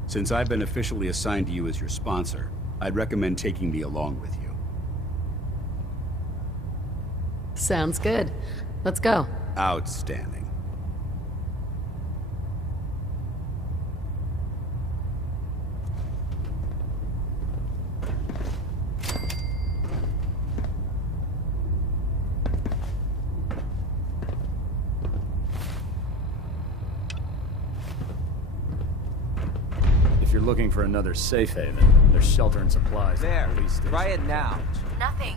Since I've been officially assigned to you as your sponsor, I'd recommend taking me along with you. Sounds good. Let's go. Outstanding. If you're looking for another safe haven, there's shelter and supplies. There, at least try it now. Nothing.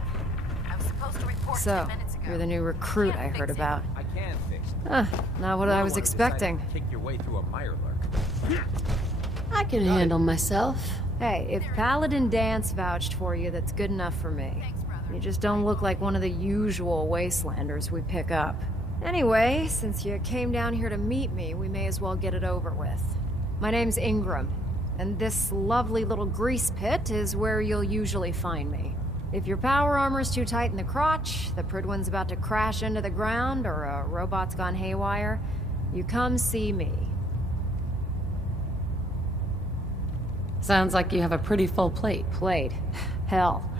I was supposed to report So, 10 minutes ago. you're the new recruit I heard about. I can fix it. Not what I was expecting. Kick your way through a mirelurk. I can handle myself. Hey, if Paladin Dance vouched for you, that's good enough for me. You just don't look like one of the usual wastelanders we pick up. Anyway, since you came down here to meet me, we may as well get it over with. My name's Ingram. And this lovely little grease pit is where you'll usually find me. If your power armor's too tight in the crotch, the Pridwin's about to crash into the ground, or a robot's gone haywire, you come see me. Sounds like you have a pretty full plate. Plate? Hell,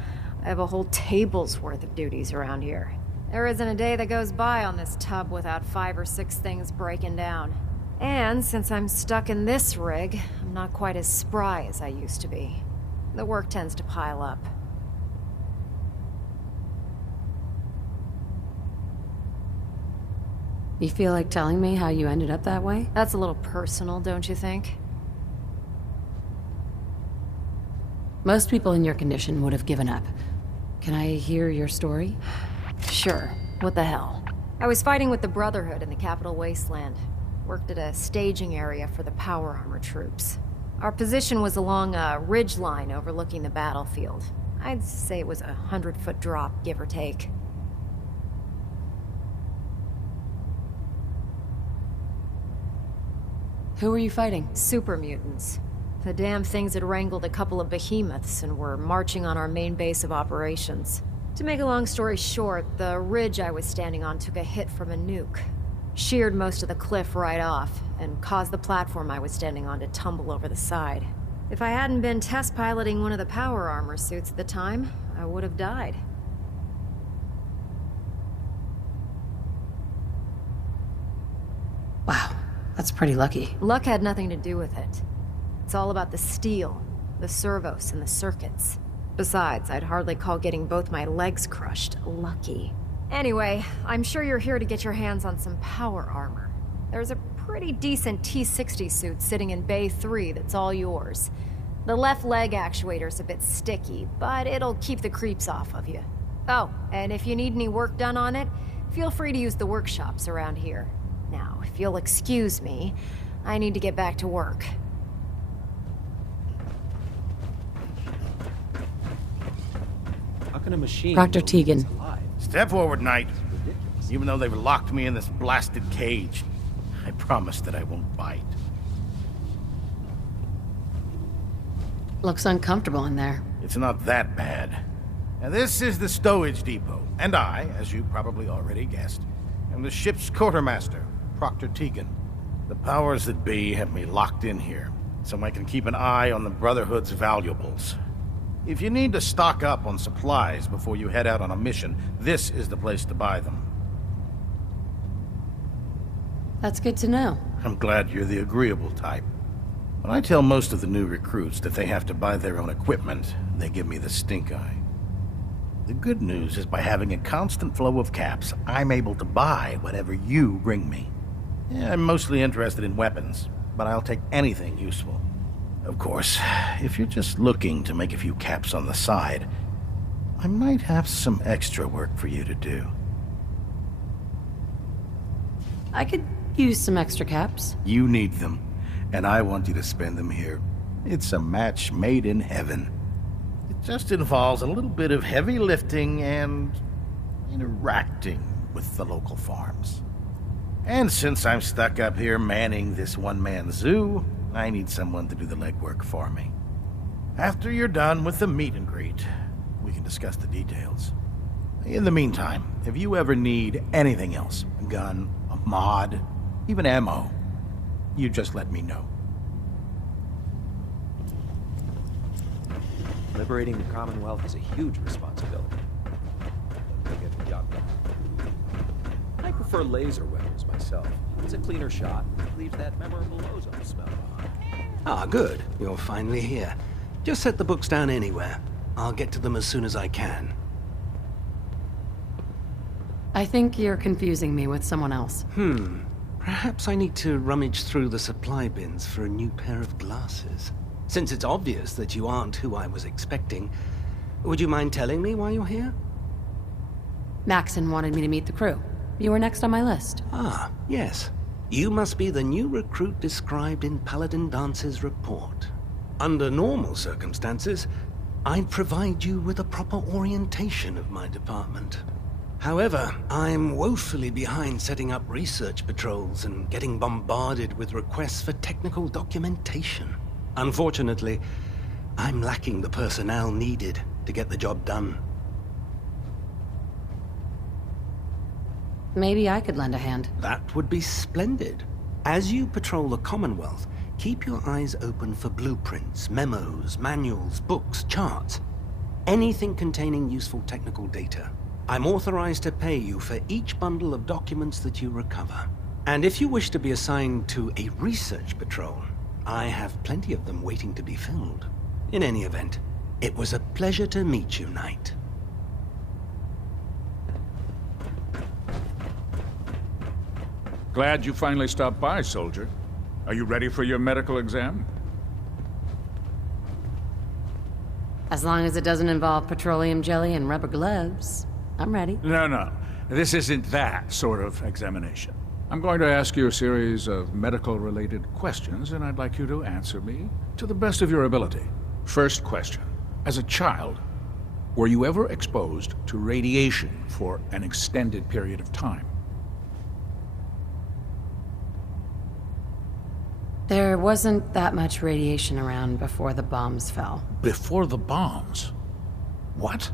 I have a whole table's worth of duties around here. There isn't a day that goes by on this tub without 5 or 6 things breaking down. And since I'm stuck in this rig, I'm not quite as spry as I used to be. The work tends to pile up. You feel like telling me how you ended up that way? That's a little personal, don't you think? Most people in your condition would have given up. Can I hear your story? Sure. What the hell? I was fighting with the Brotherhood in the Capital Wasteland. Worked at a staging area for the power armor troops. Our position was along a ridge line overlooking the battlefield. I'd say it was a 100-foot drop, give or take. Who were you fighting? Super mutants. The damn things had wrangled a couple of behemoths and were marching on our main base of operations. To make a long story short, the ridge I was standing on took a hit from a nuke. Sheared most of the cliff right off, and caused the platform I was standing on to tumble over the side. If I hadn't been test piloting one of the power armor suits at the time, I would have died. Wow, that's pretty lucky. Luck had nothing to do with it. It's all about the steel, the servos, and the circuits. Besides, I'd hardly call getting both my legs crushed lucky. Anyway, I'm sure you're here to get your hands on some power armor. There's a pretty decent T-60 suit sitting in Bay 3 that's all yours. The left leg actuator's a bit sticky, but it'll keep the creeps off of you. Oh, and if you need any work done on it, feel free to use the workshops around here. Now, if you'll excuse me, I need to get back to work. How can a machine... Dr. Tegan. Step forward, Knight. Even though they've locked me in this blasted cage, I promise that I won't bite. Looks uncomfortable in there. It's not that bad. Now, this is the stowage depot, and I, as you probably already guessed, am the ship's quartermaster, Proctor Tegan. The powers that be have me locked in here, so I can keep an eye on the Brotherhood's valuables. If you need to stock up on supplies before you head out on a mission, this is the place to buy them. That's good to know. I'm glad you're the agreeable type. When I tell most of the new recruits that they have to buy their own equipment, they give me the stink eye. The good news is by having a constant flow of caps, I'm able to buy whatever you bring me. Yeah, I'm mostly interested in weapons, but I'll take anything useful. Of course, if you're just looking to make a few caps on the side, I might have some extra work for you to do. I could use some extra caps. You need them, and I want you to spend them here. It's a match made in heaven. It just involves a little bit of heavy lifting and interacting with the local farms. And since I'm stuck up here manning this one-man zoo, I need someone to do the legwork for me. After you're done with the meet and greet, we can discuss the details. In the meantime, if you ever need anything else, a gun, a mod, even ammo, you just let me know. Liberating the Commonwealth is a huge responsibility. They'll get the job done. I prefer laser weapons myself. It's a cleaner shot. Leaves that memorable ozone smell behind. Ah, good. You're finally here. Just set the books down anywhere. I'll get to them as soon as I can. I think you're confusing me with someone else. Perhaps I need to rummage through the supply bins for a new pair of glasses. Since it's obvious that you aren't who I was expecting, would you mind telling me why you're here? Maxon wanted me to meet the crew. You were next on my list. Ah, yes. You must be the new recruit described in Paladin Dance's report. Under normal circumstances, I'd provide you with a proper orientation of my department. However, I'm woefully behind setting up research patrols and getting bombarded with requests for technical documentation. Unfortunately, I'm lacking the personnel needed to get the job done. Maybe I could lend a hand. That would be splendid. As you patrol the Commonwealth, keep your eyes open for blueprints, memos, manuals, books, charts. Anything containing useful technical data. I'm authorized to pay you for each bundle of documents that you recover. And if you wish to be assigned to a research patrol, I have plenty of them waiting to be filled. In any event, it was a pleasure to meet you, Knight. Glad you finally stopped by, soldier. Are you ready for your medical exam? As long as it doesn't involve petroleum jelly and rubber gloves, I'm ready. No. This isn't that sort of examination. I'm going to ask you a series of medical-related questions, and I'd like you to answer me to the best of your ability. First question. As a child, were you ever exposed to radiation for an extended period of time? There wasn't that much radiation around before the bombs fell. Before the bombs? What?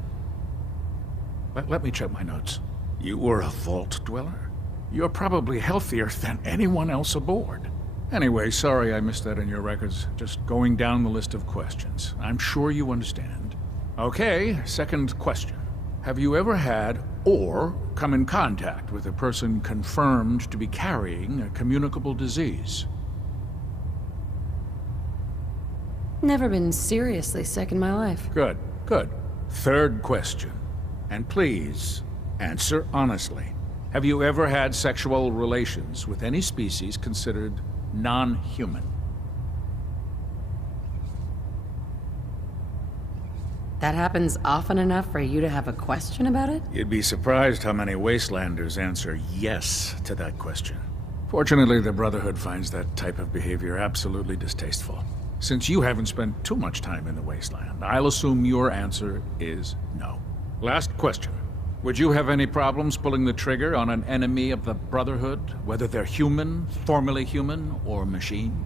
Let me check my notes. You were a vault dweller? You're probably healthier than anyone else aboard. Anyway, sorry I missed that in your records. Just going down the list of questions. I'm sure you understand. Okay, second question. Have you ever had or come in contact with a person confirmed to be carrying a communicable disease? Never been seriously sick in my life. Good. Third question. And please, answer honestly. Have you ever had sexual relations with any species considered non-human? That happens often enough for you to have a question about it? You'd be surprised how many wastelanders answer yes to that question. Fortunately, the Brotherhood finds that type of behavior absolutely distasteful. Since you haven't spent too much time in the wasteland, I'll assume your answer is no. Last question. Would you have any problems pulling the trigger on an enemy of the Brotherhood, whether they're human, formerly human, or machine?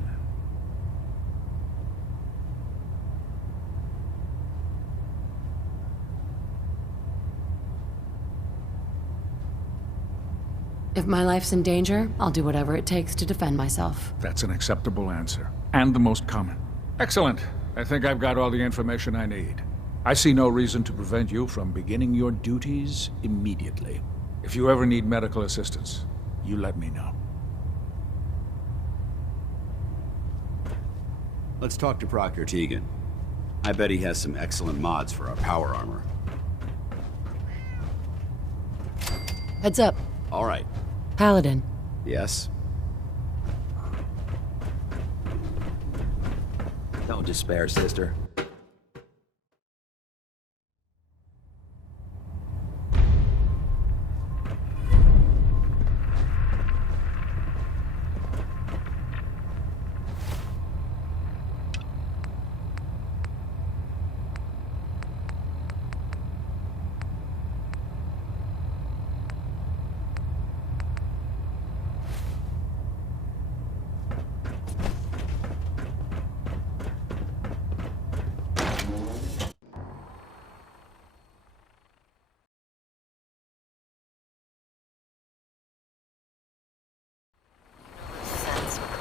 If my life's in danger, I'll do whatever it takes to defend myself. That's an acceptable answer, and the most common. Excellent. I think I've got all the information I need. I see no reason to prevent you from beginning your duties immediately. If you ever need medical assistance, you let me know. Let's talk to Proctor Tegan. I bet he has some excellent mods for our power armor. Heads up. All right. Paladin. Yes? Don't despair, sister.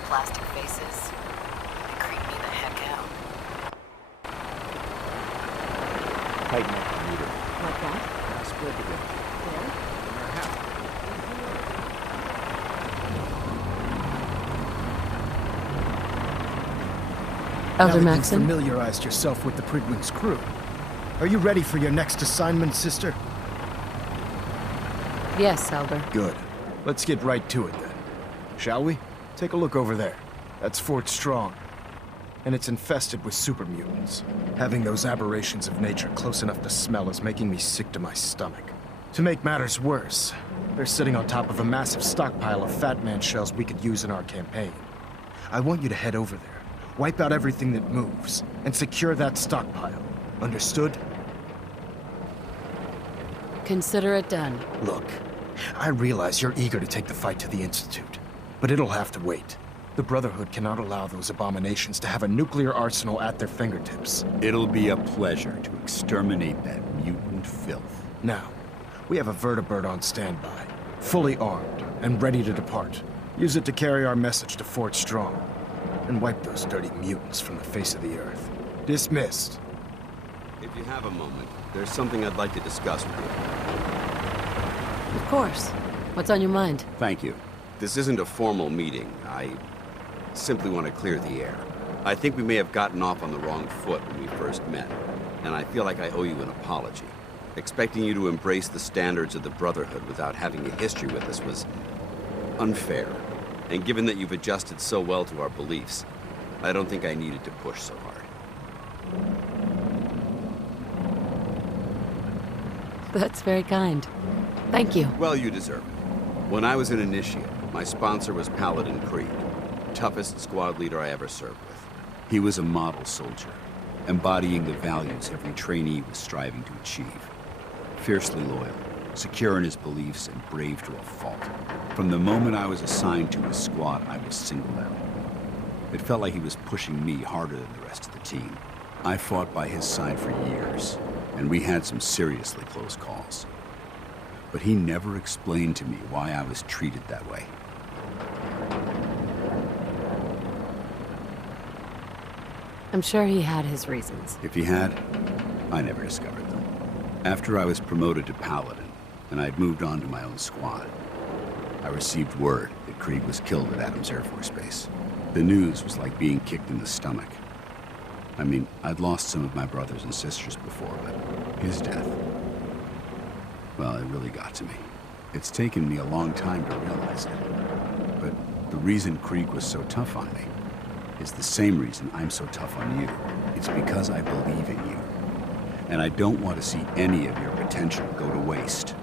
Plastic faces. They creep me the heck out. Tighten up the meter. Like that? Now split it in. There? In our house. Elder Now that Maxon? you've familiarized yourself with the Pridwin's crew. Are you ready for your next assignment, sister? Yes, Elder. Good. Let's get right to it then. Shall we? Take a look over there. That's Fort Strong. And it's infested with super mutants. Having those aberrations of nature close enough to smell is making me sick to my stomach. To make matters worse, they're sitting on top of a massive stockpile of Fat Man shells we could use in our campaign. I want you to head over there, wipe out everything that moves, and secure that stockpile. Understood? Consider it done. Look, I realize you're eager to take the fight to the Institute, but it'll have to wait. The Brotherhood cannot allow those abominations to have a nuclear arsenal at their fingertips. It'll be a pleasure to exterminate that mutant filth. Now, we have a vertibird on standby, fully armed and ready to depart. Use it to carry our message to Fort Strong, and wipe those dirty mutants from the face of the earth. Dismissed. If you have a moment, there's something I'd like to discuss with you. Of course. What's on your mind? Thank you. This isn't a formal meeting. I simply want to clear the air. I think we may have gotten off on the wrong foot when we first met, and I feel like I owe you an apology. Expecting you to embrace the standards of the Brotherhood without having a history with us was unfair. And given that you've adjusted so well to our beliefs, I don't think I needed to push so hard. That's very kind. Thank you. Well, you deserve it. When I was an initiate, my sponsor was Paladin Krieg, toughest squad leader I ever served with. He was a model soldier, embodying the values every trainee was striving to achieve. Fiercely loyal, secure in his beliefs, and brave to a fault. From the moment I was assigned to his squad, I was singled out. It felt like he was pushing me harder than the rest of the team. I fought by his side for years, and we had some seriously close calls. But he never explained to me why I was treated that way. I'm sure he had his reasons. If he had, I never discovered them. After I was promoted to Paladin, and I'd moved on to my own squad, I received word that Krieg was killed at Adams Air Force Base. The news was like being kicked in the stomach. I mean, I'd lost some of my brothers and sisters before, but his death, well, it really got to me. It's taken me a long time to realize it. But the reason Krieg was so tough on me is the same reason I'm so tough on you. It's because I believe in you. And I don't want to see any of your potential go to waste.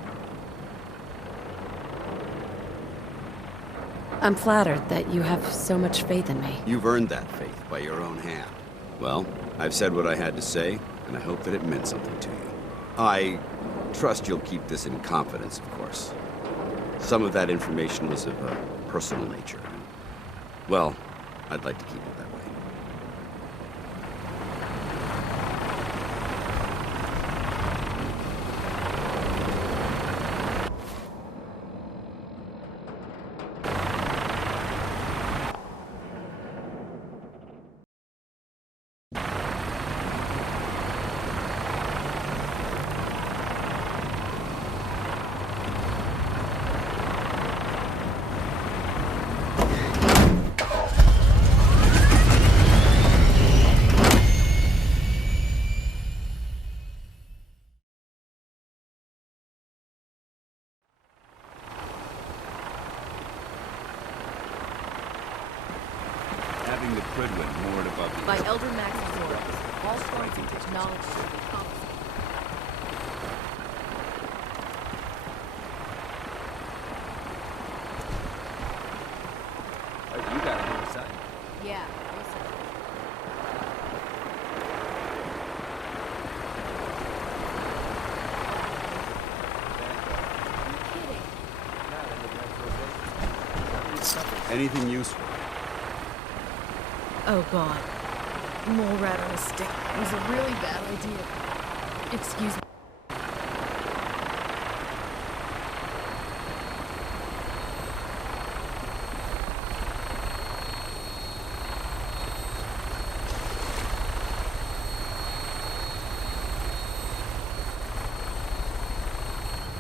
I'm flattered that you have so much faith in me. You've earned that faith by your own hand. Well, I've said what I had to say, and I hope that it meant something to you. I trust you'll keep this in confidence, of course. Some of that information was of a personal nature. Well, I'd like to keep it that way. Having the Pridwin moored above the By Elder Max's orders, all stormtroopers takes knowledge to be policy. Oh, you got it on the side. Yeah, Anything useful? Oh god. Mole rat on a stick was a really bad idea. Excuse me.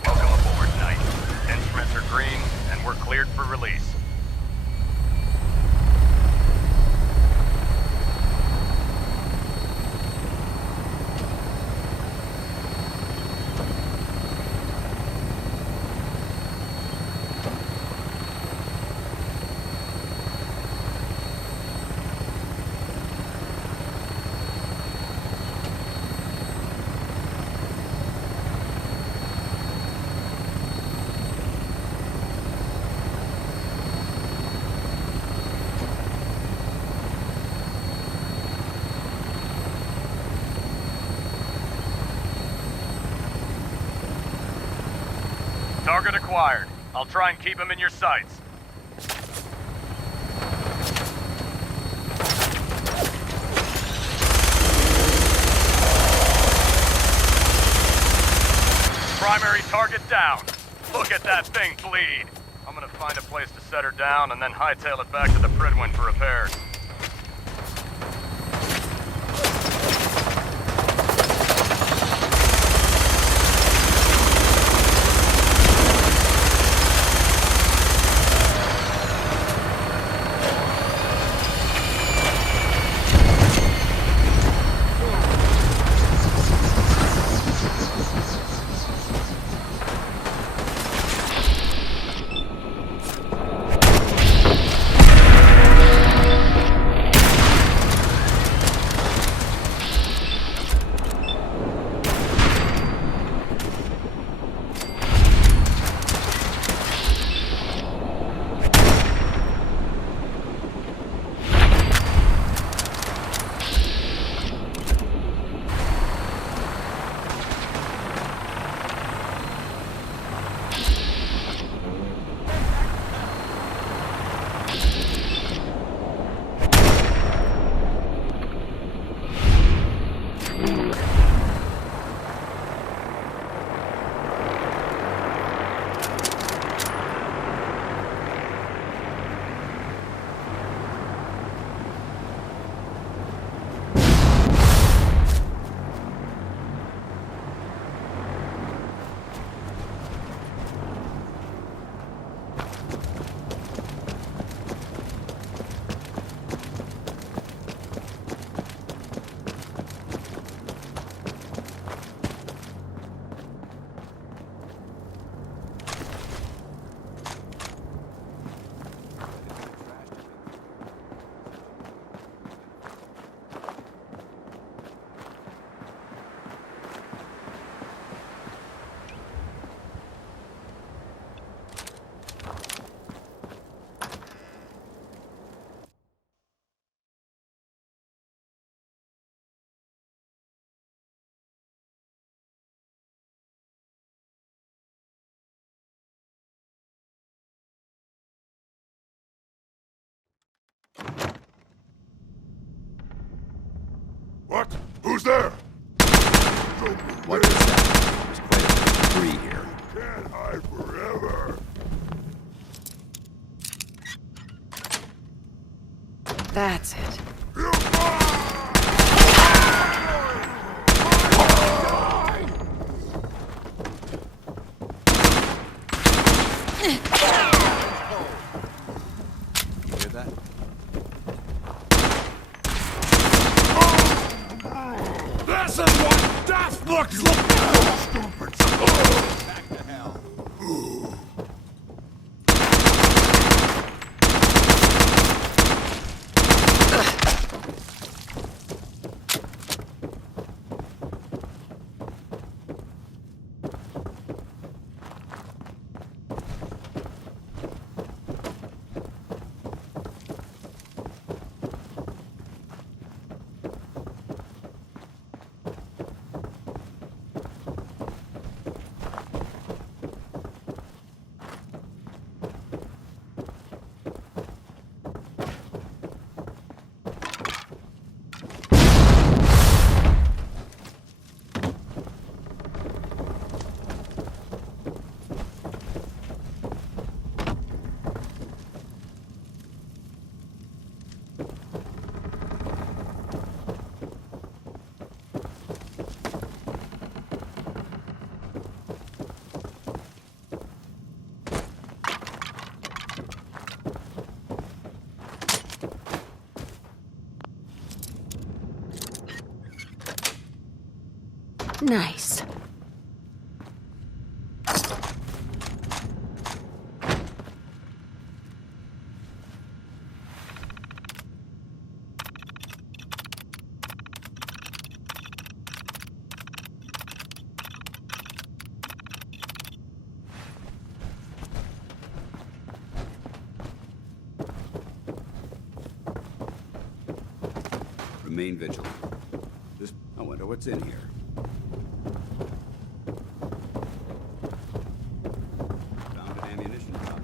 Welcome aboard, Knight. Instruments are green, and we're cleared for release. Target acquired. I'll try and keep him in your sights. Primary target down. Look at that thing bleed. I'm gonna find a place to set her down and then hightail it back to the Pridwin for repairs. What? Who's there? What is that? There's quite a bit of debris here. Can't hide forever. That's it. You hear that? This is what death looks like! Stupid son. Back to hell. Nice. Remain vigilant. I wonder what's in here. Found an ammunition box.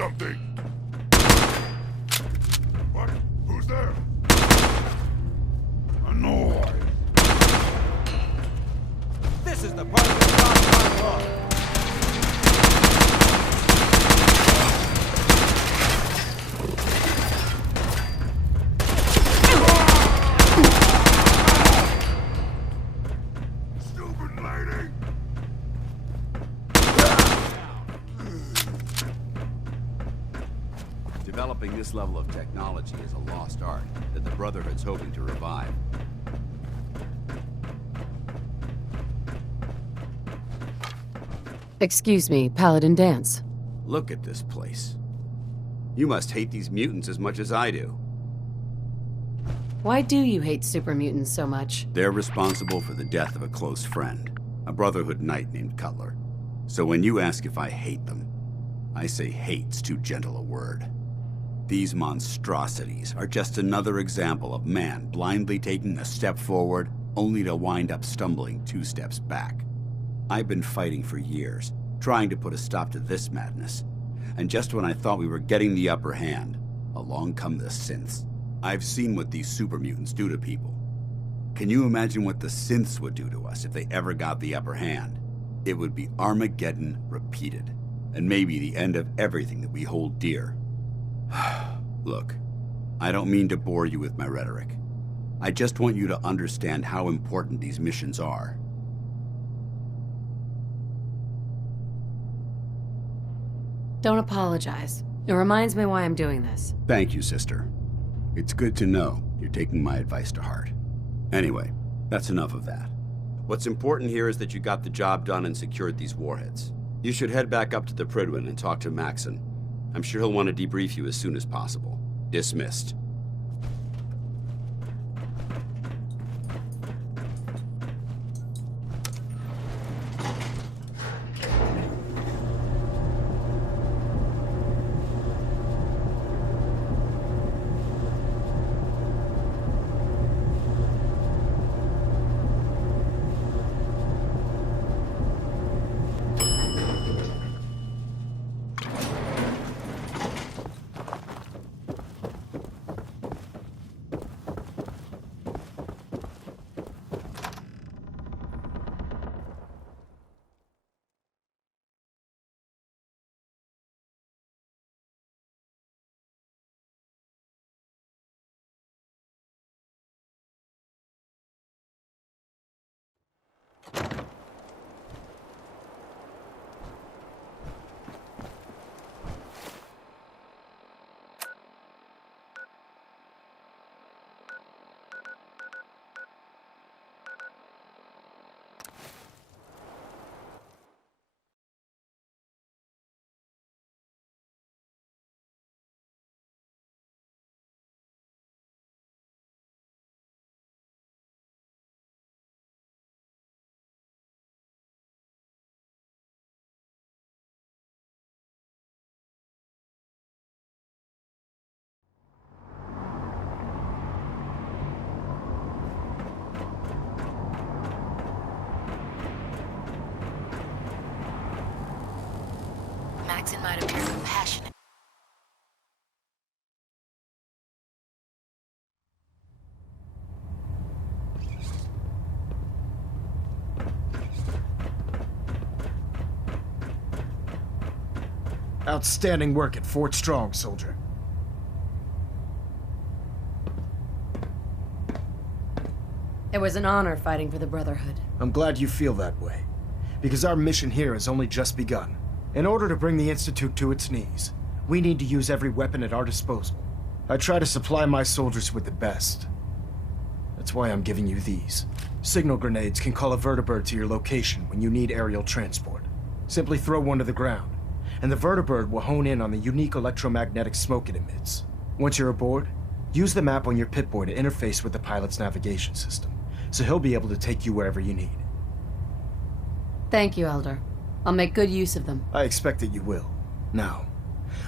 something! What? Who's there? Annoyed. This is the part of the job I love. Stupid lady! Developing this level of technology is a lost art that the Brotherhood's hoping to revive. Excuse me, Paladin Dance. Look at this place. You must hate these mutants as much as I do. Why do you hate super mutants so much? They're responsible for the death of a close friend, a Brotherhood knight named Cutler. So when you ask if I hate them, I say hate's too gentle a word. These monstrosities are just another example of man blindly taking a step forward, only to wind up stumbling 2 steps back. I've been fighting for years, trying to put a stop to this madness. And just when I thought we were getting the upper hand, along come the synths. I've seen what these super mutants do to people. Can you imagine what the synths would do to us if they ever got the upper hand? It would be Armageddon repeated, and maybe the end of everything that we hold dear. Look, I don't mean to bore you with my rhetoric. I just want you to understand how important these missions are. Don't apologize. It reminds me why I'm doing this. Thank you, sister. It's good to know you're taking my advice to heart. Anyway, that's enough of that. What's important here is that you got the job done and secured these warheads. You should head back up to the Pridwin and talk to Maxon. I'm sure he'll want to debrief you as soon as possible. Dismissed. Maxon might appear compassionate. Outstanding work at Fort Strong, soldier. It was an honor fighting for the Brotherhood. I'm glad you feel that way, because our mission here has only just begun. In order to bring the Institute to its knees, we need to use every weapon at our disposal. I try to supply my soldiers with the best. That's why I'm giving you these. Signal grenades can call a vertibird to your location when you need aerial transport. Simply throw one to the ground, and the vertibird will hone in on the unique electromagnetic smoke it emits. Once you're aboard, use the map on your Pip-Boy to interface with the pilot's navigation system, so he'll be able to take you wherever you need. Thank you, Elder. I'll make good use of them. I expect that you will. Now,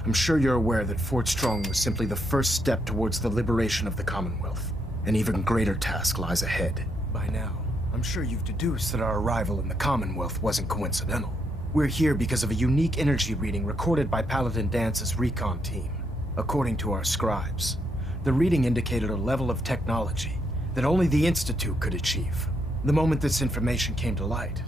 I'm sure you're aware that Fort Strong was simply the first step towards the liberation of the Commonwealth. An even greater task lies ahead. By now, I'm sure you've deduced that our arrival in the Commonwealth wasn't coincidental. We're here because of a unique energy reading recorded by Paladin Dance's recon team. According to our scribes, the reading indicated a level of technology that only the Institute could achieve. The moment this information came to light,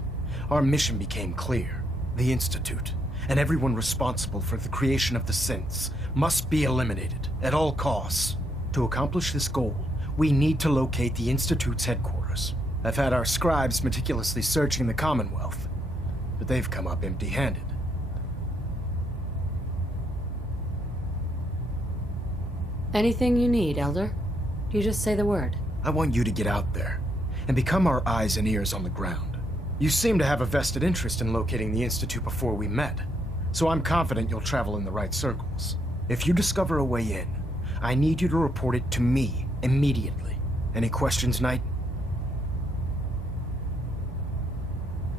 our mission became clear. The Institute, and everyone responsible for the creation of the synths, must be eliminated at all costs. To accomplish this goal, we need to locate the Institute's headquarters. I've had our scribes meticulously searching the Commonwealth, but they've come up empty-handed. Anything you need, Elder? You just say the word. I want you to get out there and become our eyes and ears on the ground. You seem to have a vested interest in locating the Institute before we met, so I'm confident you'll travel in the right circles. If you discover a way in, I need you to report it to me immediately. Any questions, Knight?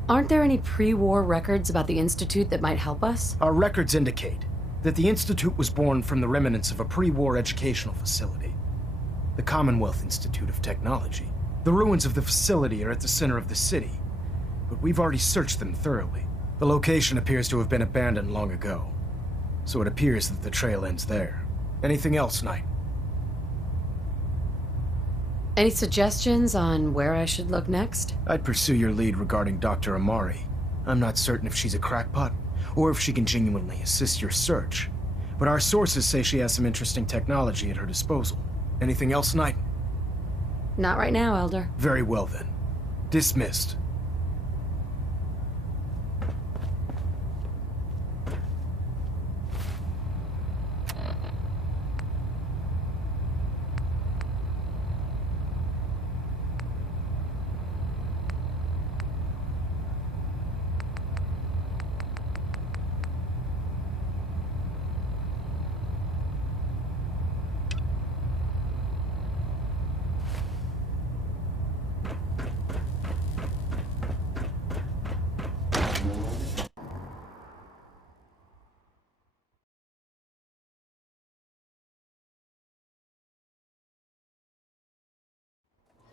Aren't there any pre-war records about the Institute that might help us? Our records indicate that the Institute was born from the remnants of a pre-war educational facility, the Commonwealth Institute of Technology. The ruins of the facility are at the center of the city, but we've already searched them thoroughly. The location appears to have been abandoned long ago, so it appears that the trail ends there. Anything else, Knight? Any suggestions on where I should look next? I'd pursue your lead regarding Dr. Amari. I'm not certain if she's a crackpot, or if she can genuinely assist your search, but our sources say she has some interesting technology at her disposal. Anything else, Knight? Not right now, Elder. Very well then. Dismissed.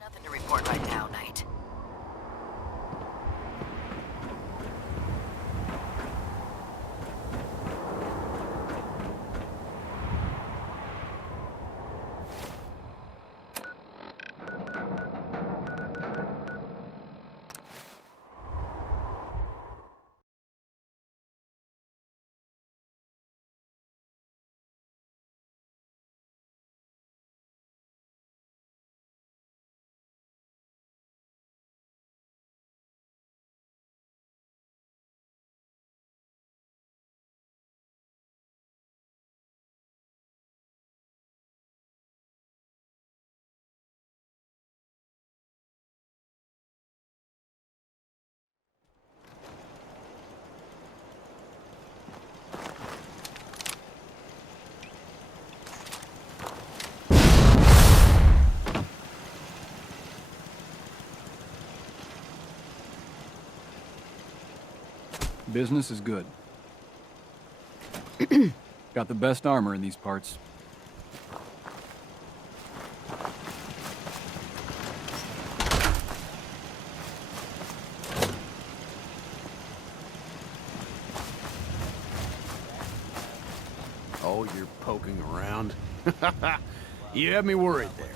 Nothing to report right now, Knight. Business is good. Got the best armor in these parts. Oh, you're poking around? You had me worried there.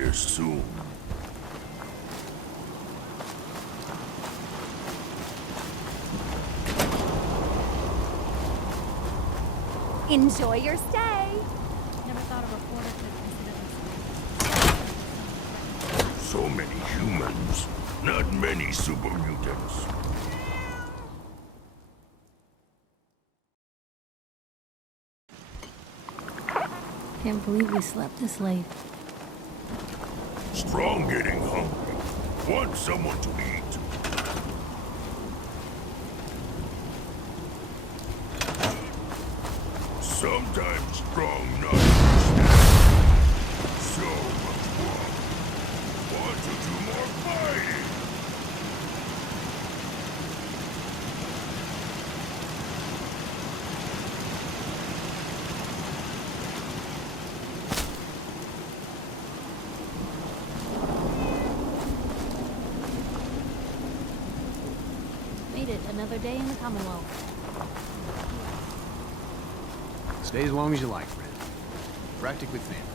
this soon. Enjoy your stay. Never thought a reporter could consider themselves. So many humans, not many super mutants. Can't believe we slept this late. Strong getting hungry. Want someone to eat. Sometimes strong not understand. So much more. Want to do more fighting? Made it another day in the Commonwealth. Stay as long as you like, friend. Practically family.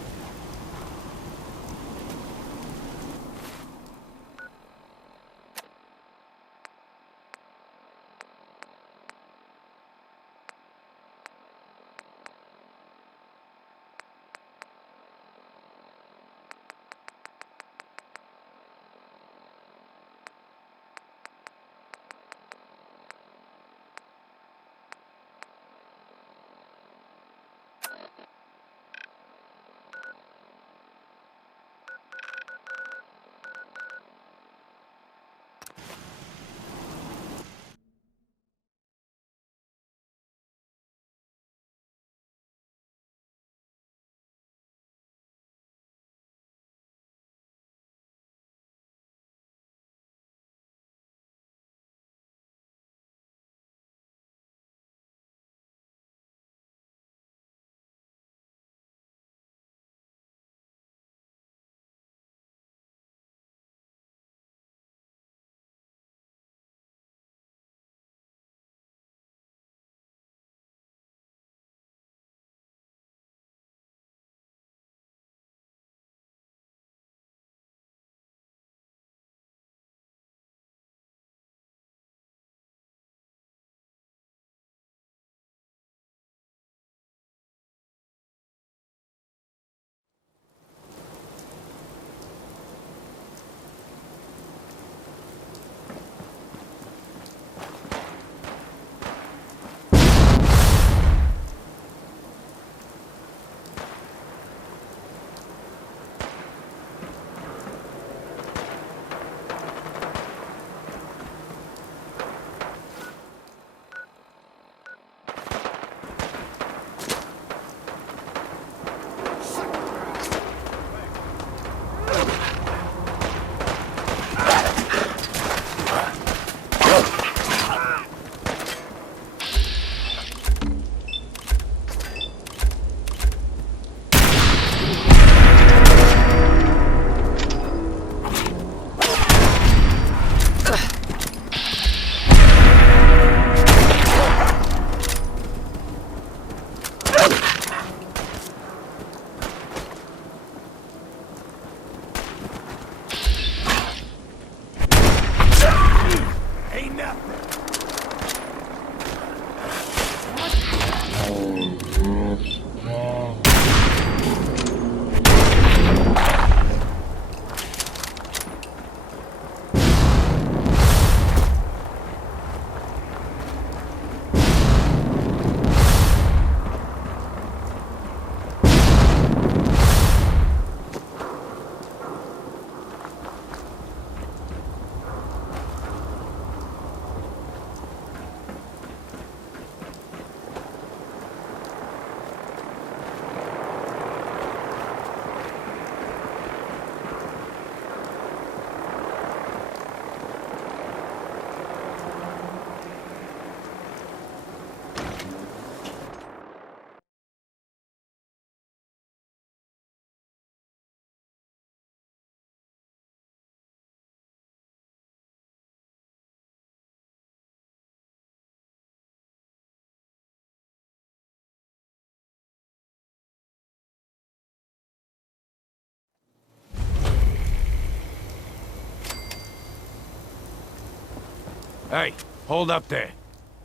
Hey, hold up there.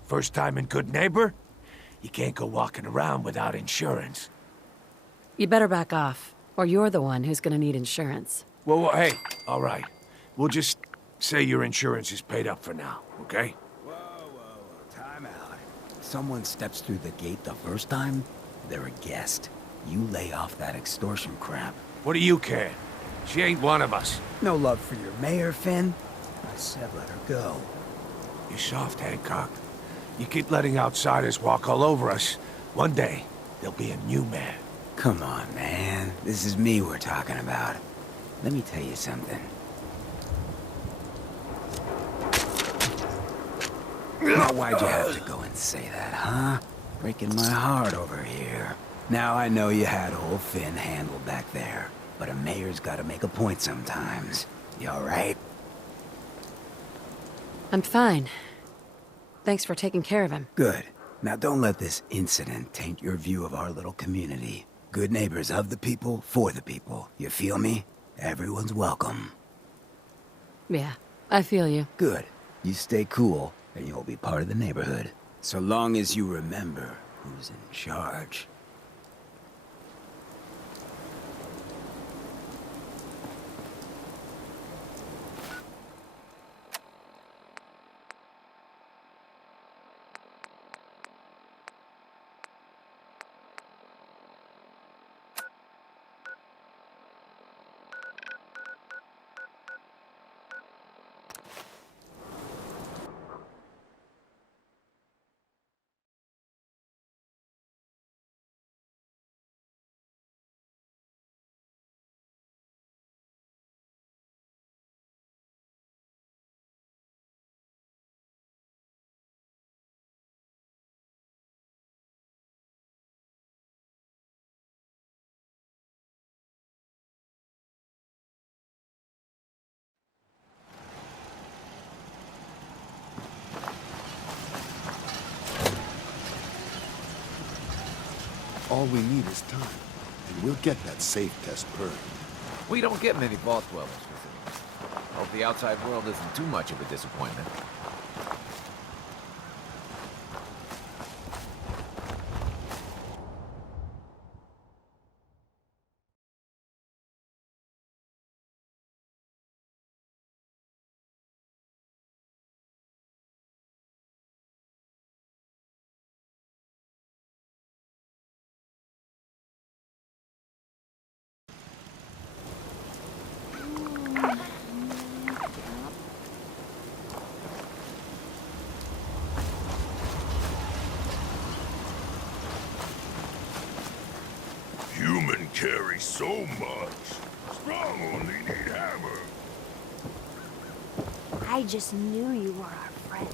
First time in Good Neighbor? You can't go walking around without insurance. You better back off, or you're the one who's gonna need insurance. Well, hey, all right. We'll just say your insurance is paid up for now, okay? Time out. Someone steps through the gate the first time, they're a guest. You lay off that extortion crap. What do you care? She ain't one of us. No love for your mayor, Finn? I said let her go. You're soft, Hancock. You keep letting outsiders walk all over us. One day, there'll be a new mayor. Come on, man. This is me we're talking about. Let me tell you something. Now, why'd you have to go and say that, huh? Breaking my heart over here. Now I know you had old Finn handled back there, but a mayor's gotta make a point sometimes. You alright? I'm fine. Thanks for taking care of him. Good. Now don't let this incident taint your view of our little community. Good neighbors of the people, for the people. You feel me? Everyone's welcome. Yeah, I feel you. Good. You stay cool, and you'll be part of the neighborhood. So long as you remember who's in charge. All we need is time, and we'll get that safe test purged. We don't get many vault dwellers with it. Hope the outside world isn't too much of a disappointment. Human carry so much. Strong only need hammer. I just knew you were our friend.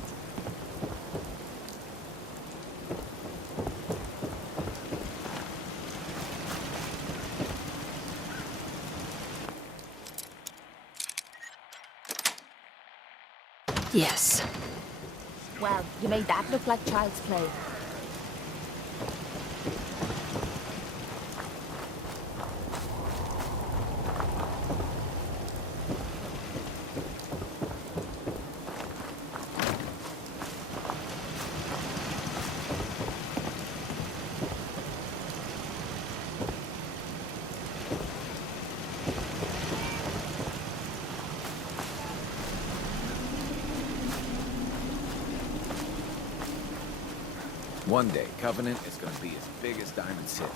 Yes. Well, you made that look like child's play. One day, Covenant is gonna be as big as Diamond City.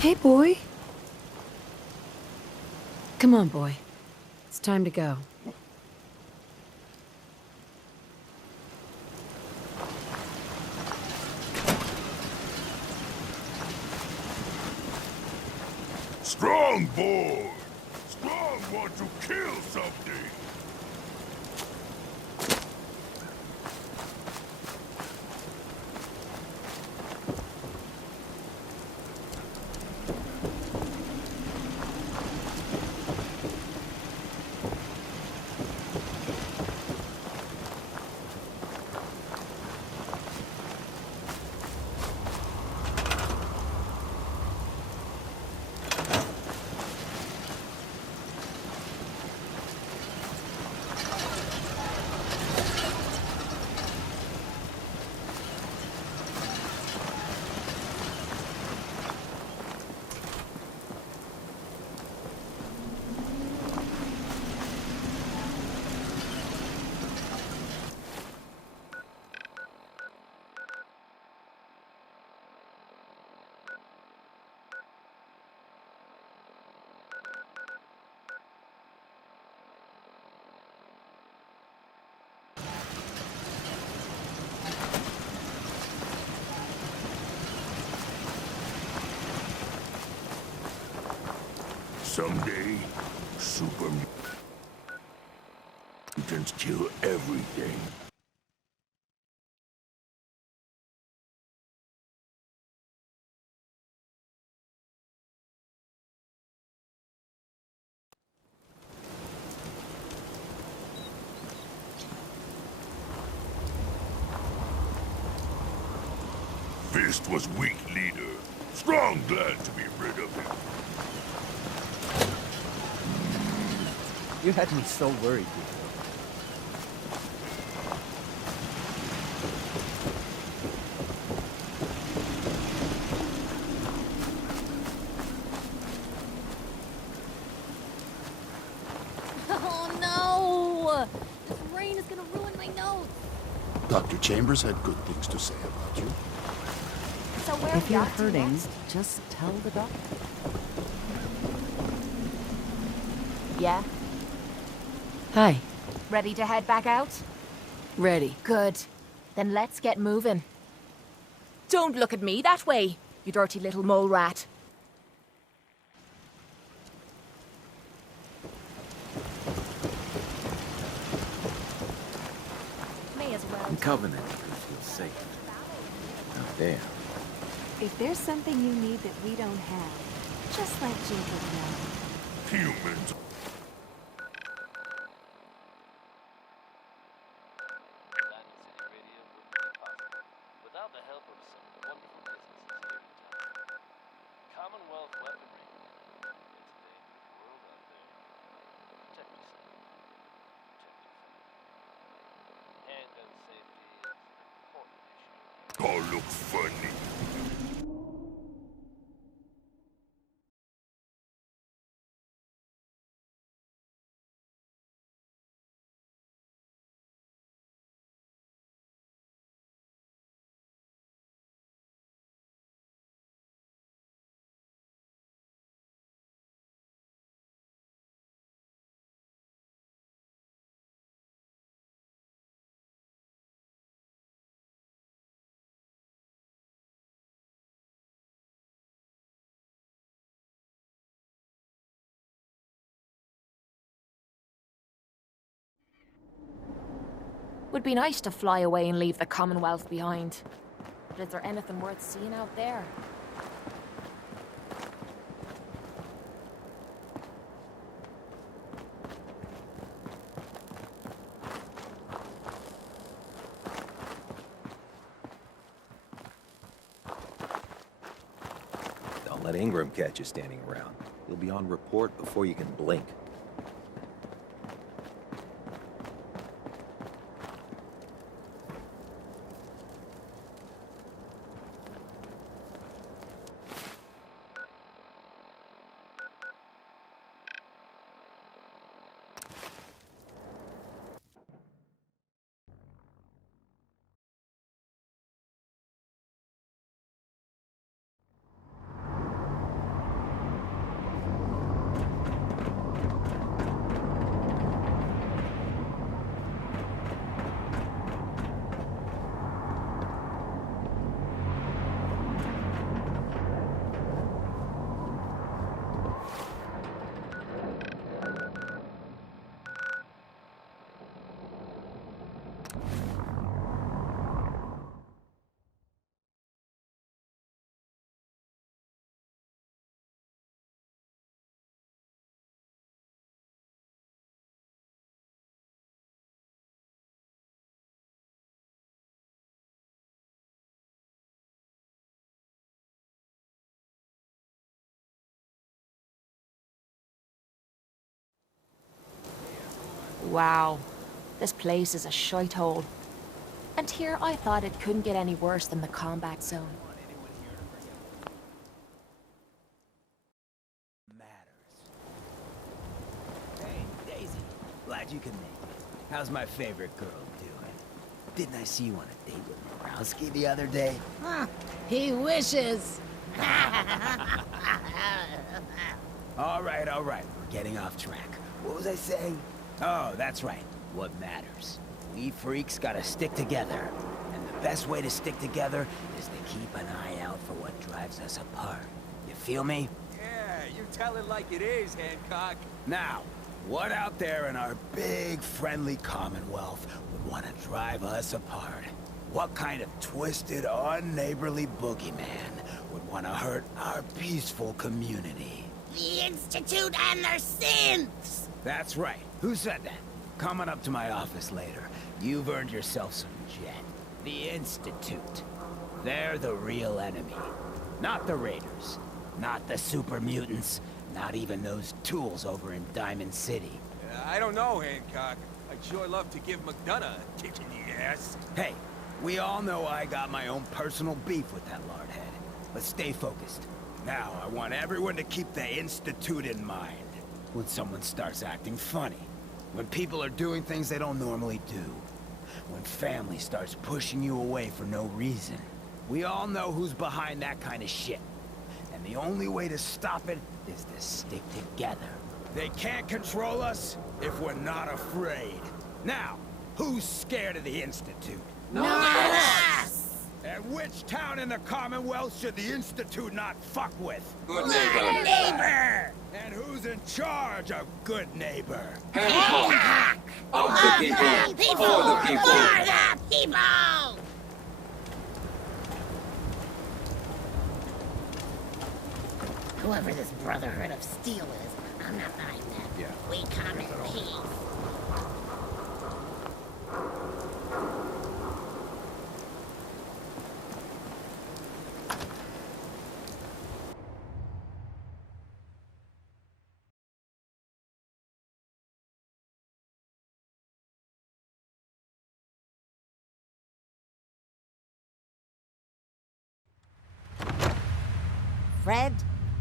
Hey, boy. Come on, boy. It's time to go. Strong boy! Strong want to kill something! Someday, super mutants kill everything. Fist was weak leader. Strong glad to be rid of him. You had me so worried before. Oh no! This rain is gonna ruin my nose. Dr. Chambers had good things to say about you. So where If we you're off to hurting, next? just tell the doctor. Yeah? Hi. Ready to head back out? Ready. Good. Then let's get moving. Don't look at me that way, you dirty little mole rat. May as well. Covenant could feel safe. Out there. If there's something you need that we don't have, just let Jacob know. Humans. Without the help of some wonderful businesses here in town. Commonwealth weaponry. It's a dangerous world out there. Protect yourself. Protect your family. Handgun safety is an important issue here. All look funny. Would be nice to fly away and leave the Commonwealth behind. But is there anything worth seeing out there? Don't let Ingram catch you standing around. You'll be on report before you can blink. Wow. This place is a shithole. And here I thought it couldn't get any worse than the combat zone. Hey, Daisy. Glad you could make it. How's my favorite girl doing? Didn't I see you on a date with Morowski the other day? Huh. He wishes. All right. We're getting off track. What was I saying? Oh, that's right. What matters. We freaks gotta stick together. And the best way to stick together is to keep an eye out for what drives us apart. You feel me? Yeah, you're tell it like it is, Hancock. Now, what out there in our big, friendly Commonwealth would want to drive us apart? What kind of twisted, unneighborly boogeyman would want to hurt our peaceful community? The Institute and their synths! That's right. Who said that? Coming up to my office later. You've earned yourself some jet. The Institute. They're the real enemy. Not the Raiders. Not the super mutants. Not even those tools over in Diamond City. I don't know, Hancock. I'd sure love to give McDonough a kick in the ass. Hey, we all know I got my own personal beef with that lardhead. But stay focused. Now, I want everyone to keep the Institute in mind. When someone starts acting funny. When people are doing things they don't normally do. When family starts pushing you away for no reason. We all know who's behind that kind of shit. And the only way to stop it is to stick together. They can't control us if we're not afraid. Now, who's scared of the Institute? Not us! And which town in the Commonwealth should the Institute not fuck with? Good neighbor! And who's in charge of good neighbor? Hancock! Of the people, for the people. For the people! Whoever this Brotherhood of Steel is, I'm not buying that. Yeah. We come in peace. Fred,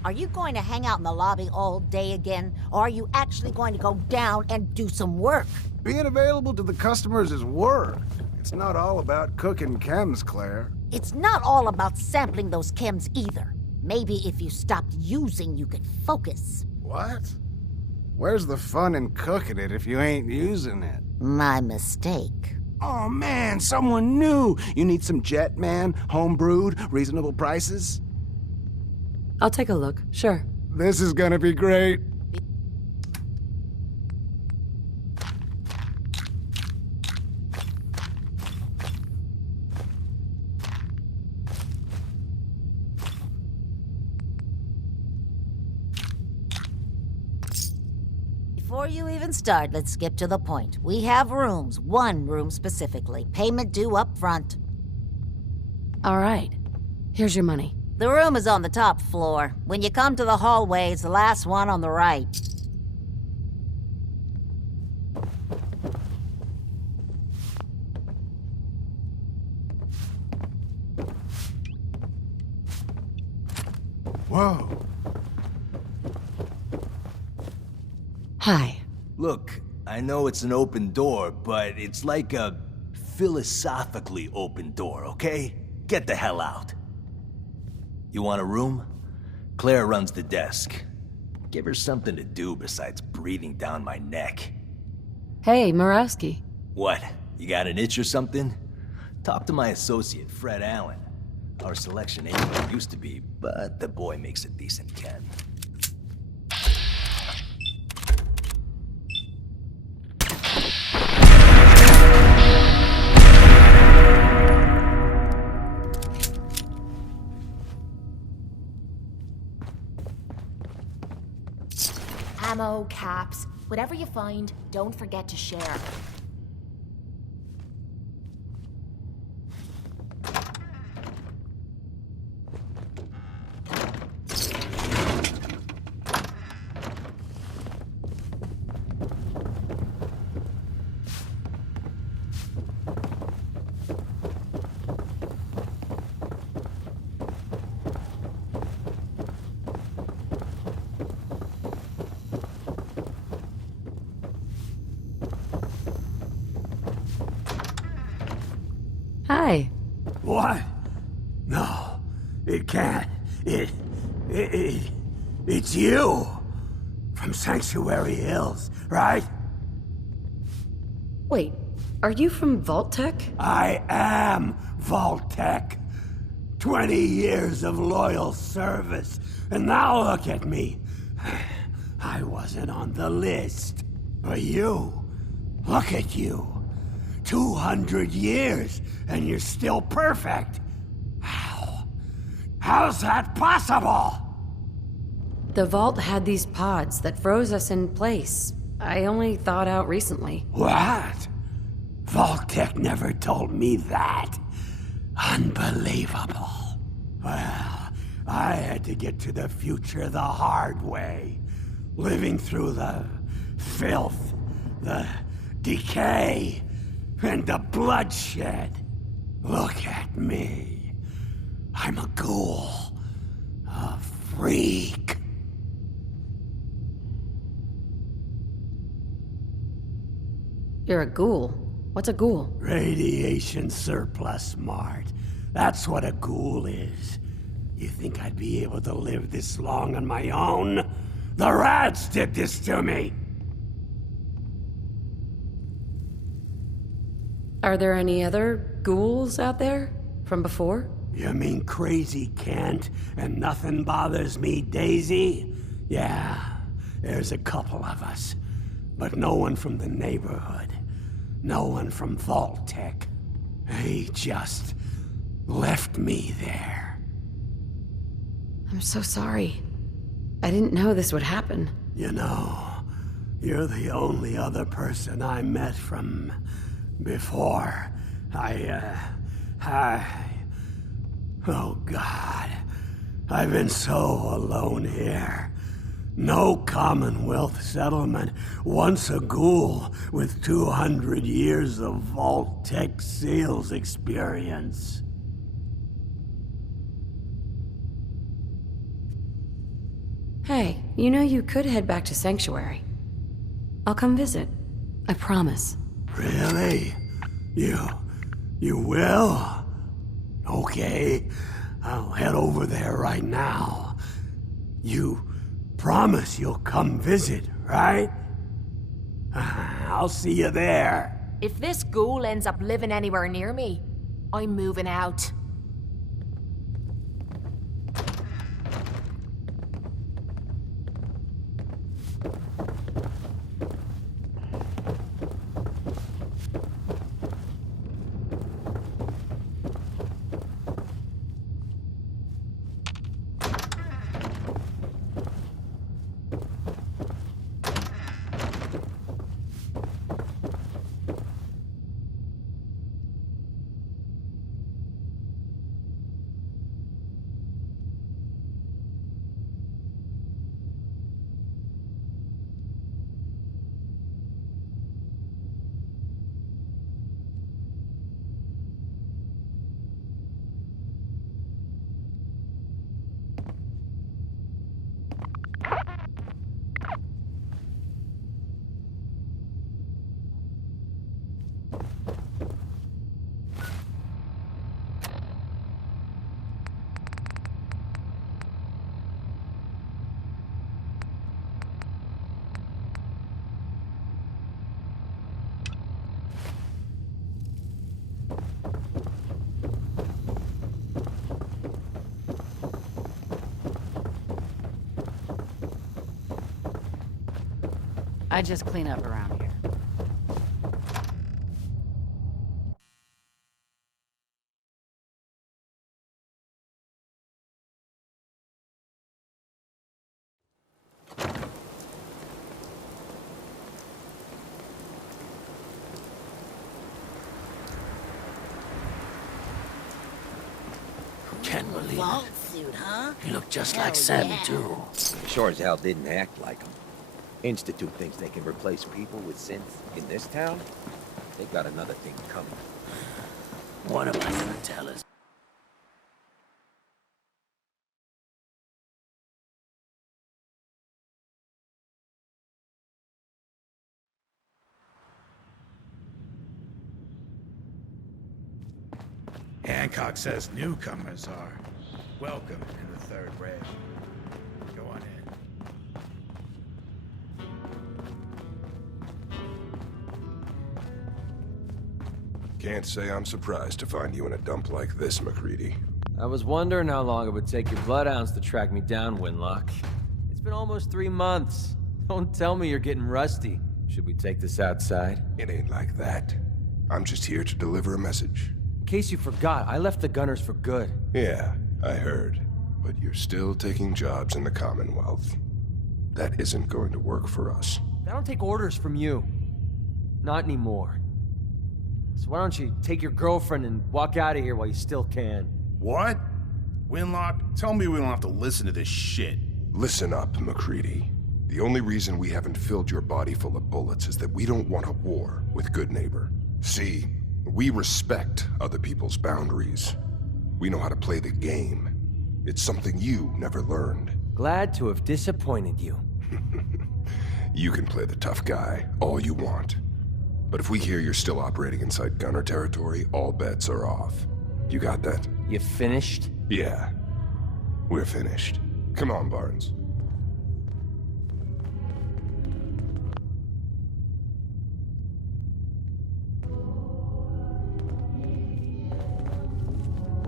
are you going to hang out in the lobby all day again, or are you actually going to go down and do some work? Being available to the customers is work. It's not all about cooking chems, Claire. It's not all about sampling those chems either. Maybe if you stopped using, you could focus. What? Where's the fun in cooking it if you ain't using it? My mistake. Oh man, someone new! You need some jet, man? Home-brewed, reasonable prices? I'll take a look, sure. This is gonna be great. Before you even start, let's skip to the point. We have rooms, one room specifically. Payment due up front. All right. Here's your money. The room is on the top floor. When you come to the hallway, it's the last one on the right. Whoa. Hi. Look, I know it's an open door, but it's like a philosophically open door, okay? Get the hell out. You want a room? Claire runs the desk. Give her something to do besides breathing down my neck. Hey, Murawski. What? You got an itch or something? Talk to my associate, Fred Allen. Our selection ain't what it used to be, but the boy makes a decent chem. Ammo, caps, whatever you find, don't forget to share. Hi. What? No, it can't. It's you! From Sanctuary Hills, right? Wait, are you from Vault-Tec? I am Vault-Tec. 20 years of loyal service, and now look at me. I wasn't on the list. But you, look at you. 200 years, and you're still perfect. How? How's that possible? The vault had these pods that froze us in place. I only thawed out recently. What? Vault-Tec never told me that. Unbelievable. Well, I had to get to the future the hard way. Living through the filth, the decay, and the bloodshed. Look at me. I'm a ghoul. A freak. You're a ghoul. What's a ghoul? Radiation surplus smart. That's what a ghoul is. You think I'd be able to live this long on my own? The rats did this to me! Are there any other ghouls out there? From before? You mean Crazy Kent and Nothing Bothers Me Daisy? Yeah, there's a couple of us. But no one from the neighborhood. No one from Vault-Tec. He just left me there. I'm so sorry. I didn't know this would happen. You know, you're the only other person I met from before. Oh God. I've been so alone here. No Commonwealth settlement, once a ghoul with 200 years of Vault-Tec sales experience. Hey, you know you could head back to Sanctuary. I'll come visit. I promise. Really? You will? Okay, I'll head over there right now. You promise you'll come visit, right? I'll see you there. If this ghoul ends up living anywhere near me, I'm moving out. I just clean up around here. Can't believe Vault it. suit, huh? He looked just Hell like Sam, yeah. too. Sure as hell didn't act like him. Institute thinks they can replace people with synths in this town? They've got another thing coming. What am I gonna tell us? Hancock says newcomers are welcome in the Third Rail. Go on in. Can't say I'm surprised to find you in a dump like this, MacReady. I was wondering how long it would take your bloodhounds to track me down, Winlock. It's been almost 3 months. Don't tell me you're getting rusty. Should we take this outside? It ain't like that. I'm just here to deliver a message. In case you forgot, I left the Gunners for good. Yeah, I heard. But you're still taking jobs in the Commonwealth. That isn't going to work for us. I don't take orders from you. Not anymore. So why don't you take your girlfriend and walk out of here while you still can? What? Winlock, tell me we don't have to listen to this shit. Listen up, MacReady. The only reason we haven't filled your body full of bullets is that we don't want a war with Good Neighbor. See, we respect other people's boundaries. We know how to play the game. It's something you never learned. Glad to have disappointed you. You can play the tough guy all you want. But if we hear you're still operating inside Gunner territory, all bets are off. You got that? You finished? Yeah. We're finished. Come on, Barnes.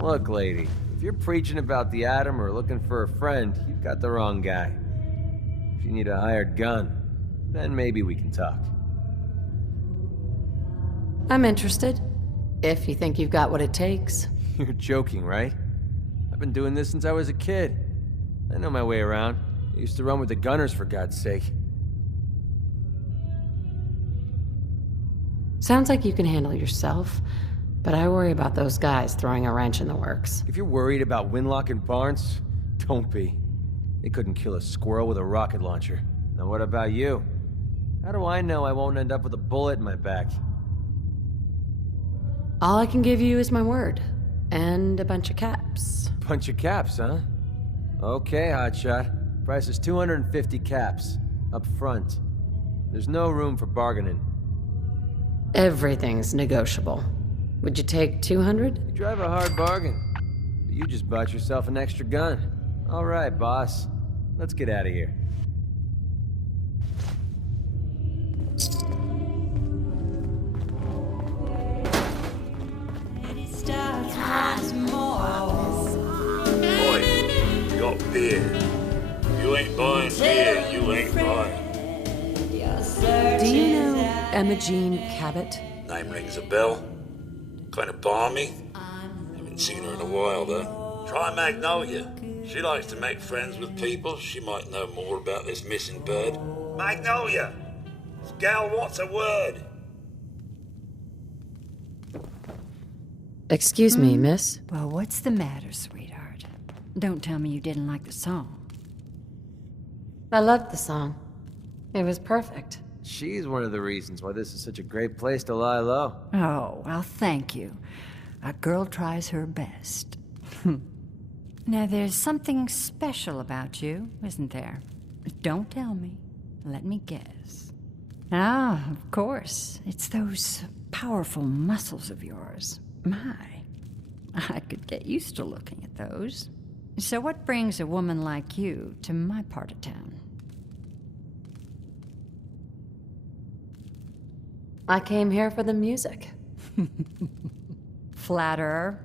Look, lady, if you're preaching about the atom or looking for a friend, you've got the wrong guy. If you need a hired gun, then maybe we can talk. I'm interested. If you think you've got what it takes. You're joking, right? I've been doing this since I was a kid. I know my way around. I used to run with the Gunners, for God's sake. Sounds like you can handle yourself, but I worry about those guys throwing a wrench in the works. If you're worried about Winlock and Barnes, don't be. They couldn't kill a squirrel with a rocket launcher. Now what about you? How do I know I won't end up with a bullet in my back? All I can give you is my word. And a bunch of caps. Bunch of caps, huh? Okay, hotshot. Price is 250 caps. Up front. There's no room for bargaining. Everything's negotiable. Would you take 200? You drive a hard bargain. But you just bought yourself an extra gun. All right, boss. Let's get out of here. Boy, you got beer. You ain't buying beer, you ain't buying. Do you know Emma Jean Cabot? Name rings a bell. Kind of balmy. Haven't seen her in a while, though. Try Magnolia. She likes to make friends with people. She might know more about this missing bird. Magnolia! Gal, what's a word? Excuse me, miss? Well, what's the matter, sweetheart? Don't tell me you didn't like the song. I loved the song. It was perfect. She's one of the reasons why this is such a great place to lie low. Oh, well, thank you. A girl tries her best. Now, there's something special about you, isn't there? Don't tell me. Let me guess. Ah, of course. It's those powerful muscles of yours. My, I could get used to looking at those. So what brings a woman like you to my part of town? I came here for the music. Flatterer.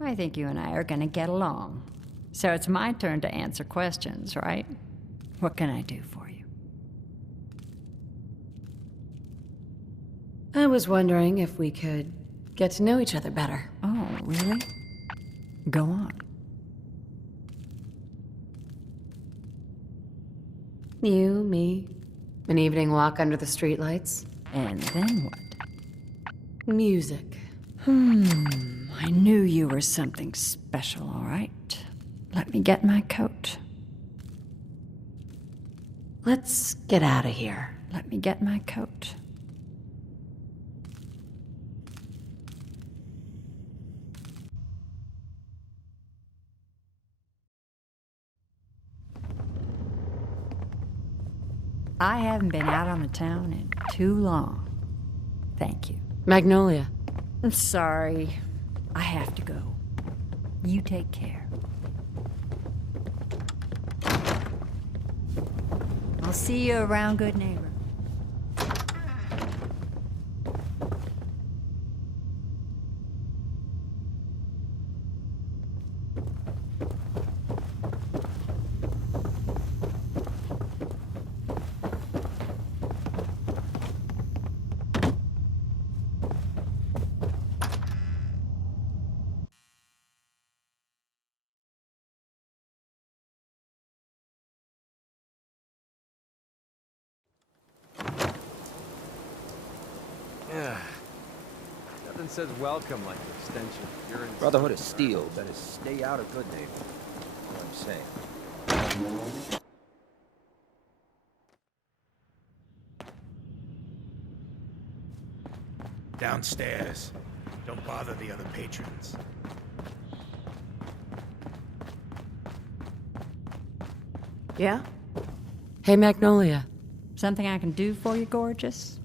I think you and I are gonna get along. So it's my turn to answer questions, right? What can I do for you? I was wondering if we could get to know each other better. Oh, really? Go on. You, me, an evening walk under the streetlights. And then what? Music. I knew you were something special, all right. Let me get my coat. Let's get out of here. Let me get my coat. I haven't been out on the town in too long. Thank you. Magnolia. I'm sorry. I have to go. You take care. I'll see you around, good neighbor. says welcome like an extension. You're in Brotherhood of Steel better stay out of good neighbor. All I'm saying. Downstairs. Don't bother the other patrons. Yeah? Hey, Magnolia. Something I can do for you, gorgeous?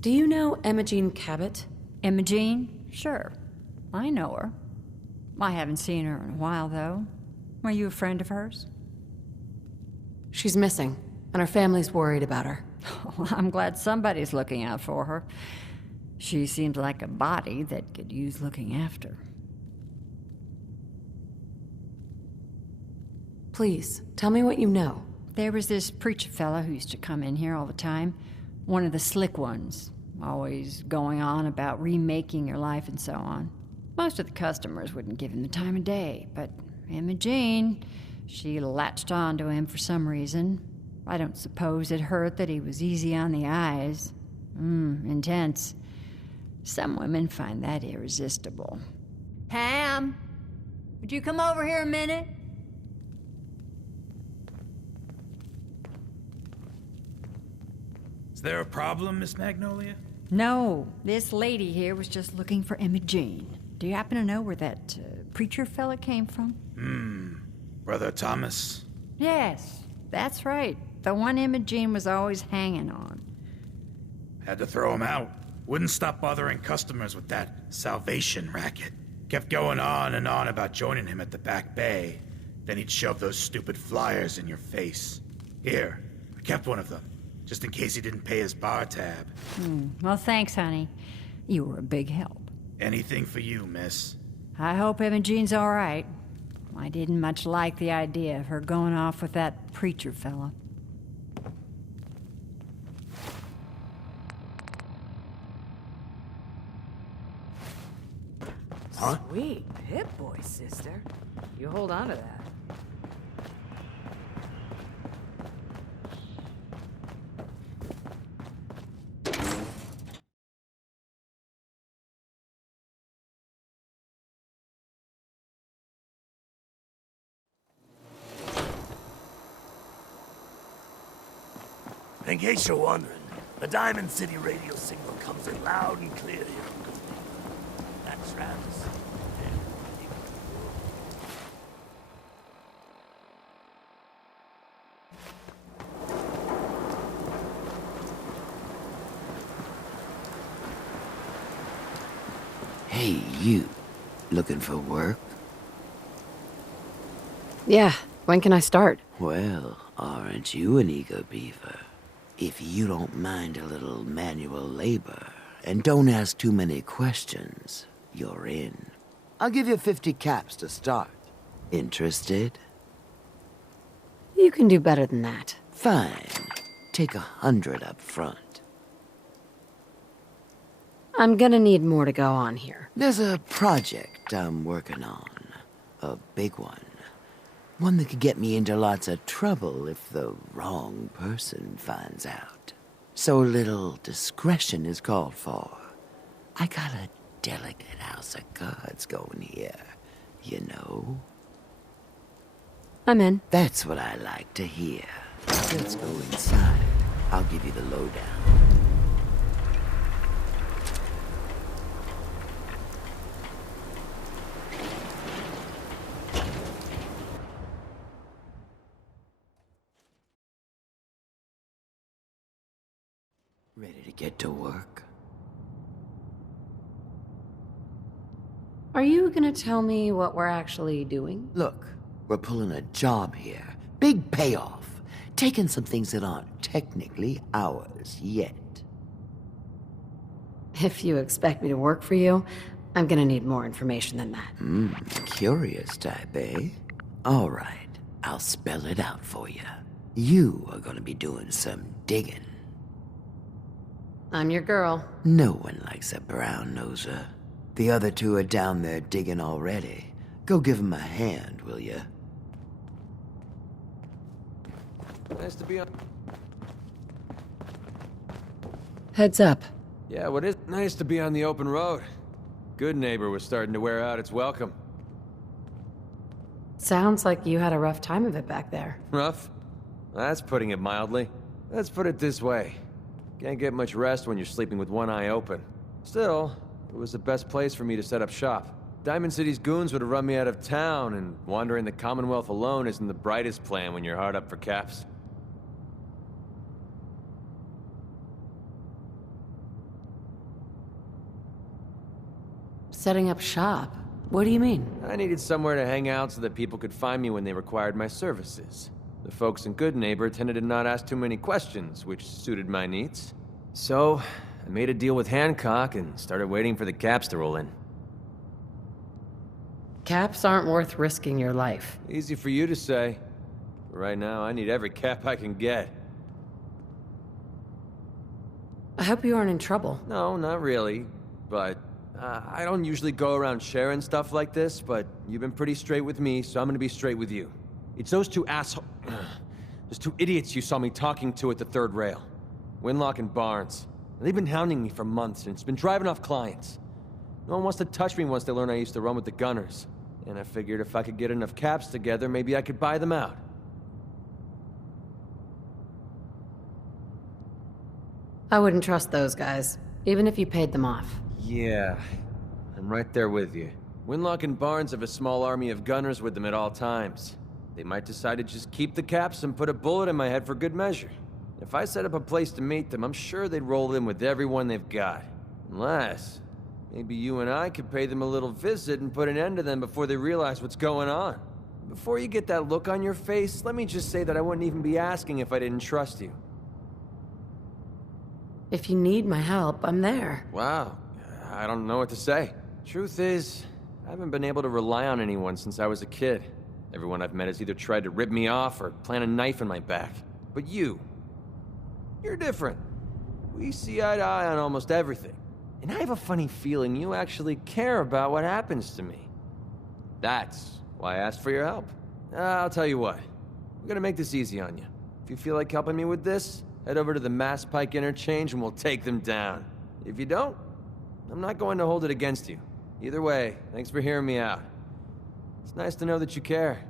Do you know Imogene Cabot? Imogene? Sure. I know her. I haven't seen her in a while, though. Were you a friend of hers? She's missing, and her family's worried about her. Well, I'm glad somebody's looking out for her. She seems like a body that could use looking after. Please, tell me what you know. There was this preacher fella who used to come in here all the time. One of the slick ones. Always going on about remaking your life and so on. Most of the customers wouldn't give him the time of day, but Imogene, she latched on to him for some reason. I don't suppose it hurt that he was easy on the eyes. Intense. Some women find that irresistible. Ham, would you come over here a minute? Is there a problem, Miss Magnolia? No, this lady here was just looking for Imogene. Do you happen to know where that preacher fella came from? Brother Thomas? Yes, that's right. The one Imogene was always hanging on. Had to throw him out. Wouldn't stop bothering customers with that salvation racket. Kept going on and on about joining him at the back bay. Then he'd shove those stupid flyers in your face. Here, I kept one of them, just in case he didn't pay his bar tab. Well, thanks, honey. You were a big help. Anything for you, miss. I hope Imogene's all right. I didn't much like the idea of her going off with that preacher fella. Huh? Sweet Pip-Boy, sister. You hold on to that. In case you're wondering, the Diamond City radio signal comes in loud and clear here. That's Travis. Hey, you. Looking for work? Yeah, when can I start? Well, aren't you an ego beaver? If you don't mind a little manual labor, and don't ask too many questions, you're in. I'll give you 50 caps to start. Interested? You can do better than that. Fine. Take 100 up front. I'm gonna need more to go on here. There's a project I'm working on. A big one. One that could get me into lots of trouble if the wrong person finds out. So little discretion is called for. I got a delicate house of cards going here, you know? I'm in. That's what I like to hear. Let's go inside. I'll give you the lowdown. Ready to get to work? Are you gonna tell me what we're actually doing? Look, we're pulling a job here. Big payoff. Taking some things that aren't technically ours yet. If you expect me to work for you, I'm gonna need more information than that. Curious type, eh? All right, I'll spell it out for you. You are gonna be doing some digging. I'm your girl. No one likes a brown noser. The other two are down there digging already. Go give them a hand, will you? Nice to be on. Heads up. Yeah, what is... Nice to be on the open road. Good neighbor was starting to wear out its welcome. Sounds like you had a rough time of it back there. Rough? That's putting it mildly. Let's put it this way. Can't get much rest when you're sleeping with one eye open. Still, it was the best place for me to set up shop. Diamond City's goons would have run me out of town, and wandering the Commonwealth alone isn't the brightest plan when you're hard up for caps. Setting up shop? What do you mean? I needed somewhere to hang out so that people could find me when they required my services. The folks in Good Neighbor tended to not ask too many questions, which suited my needs. So, I made a deal with Hancock and started waiting for the caps to roll in. Caps aren't worth risking your life. Easy for you to say. But right now, I need every cap I can get. I hope you aren't in trouble. No, not really. But I don't usually go around sharing stuff like this, but you've been pretty straight with me, so I'm gonna be straight with you. It's those two those two idiots you saw me talking to at the third rail. Winlock and Barnes. They've been hounding me for months, and it's been driving off clients. No one wants to touch me once they learn I used to run with the Gunners. And I figured if I could get enough caps together, maybe I could buy them out. I wouldn't trust those guys, even if you paid them off. Yeah, I'm right there with you. Winlock and Barnes have a small army of gunners with them at all times. They might decide to just keep the caps and put a bullet in my head for good measure. If I set up a place to meet them, I'm sure they'd roll in with everyone they've got. Unless, maybe you and I could pay them a little visit and put an end to them before they realize what's going on. Before you get that look on your face, let me just say that I wouldn't even be asking if I didn't trust you. If you need my help, I'm there. Wow. I don't know what to say. Truth is, I haven't been able to rely on anyone since I was a kid. Everyone I've met has either tried to rip me off or plant a knife in my back. But you're different. We see eye to eye on almost everything. And I have a funny feeling you actually care about what happens to me. That's why I asked for your help. I'll tell you what. We're gonna make this easy on you. If you feel like helping me with this, head over to the Mass Pike Interchange and we'll take them down. If you don't, I'm not going to hold it against you. Either way, thanks for hearing me out. It's nice to know that you care.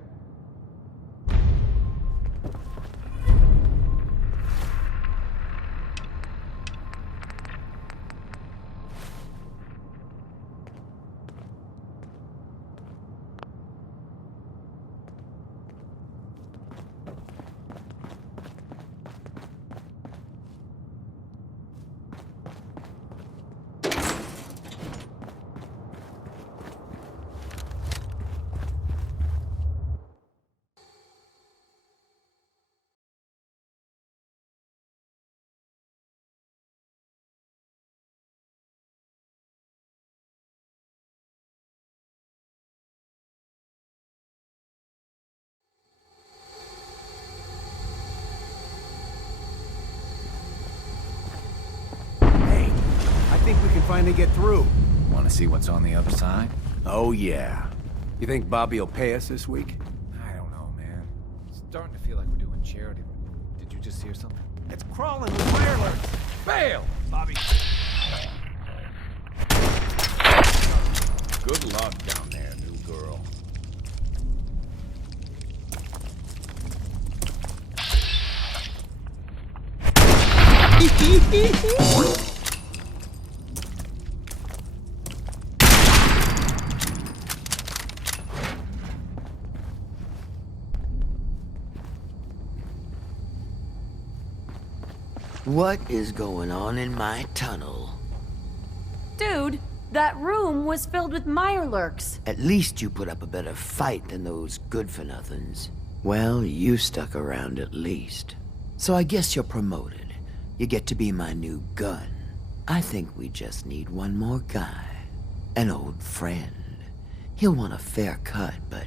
I think we can finally get through. Want to see what's on the other side? Oh, yeah. You think Bobby will pay us this week? I don't know, man. It's starting to feel like we're doing charity. Did you just hear something? It's crawling with wireless. Bail! Bobby. Good luck down there, new girl. What is going on in my tunnel? Dude, that room was filled with Mirelurks. At least you put up a better fight than those good-for-nothings. Well, you stuck around at least. So I guess you're promoted. You get to be my new gun. I think we just need one more guy. An old friend. He'll want a fair cut, but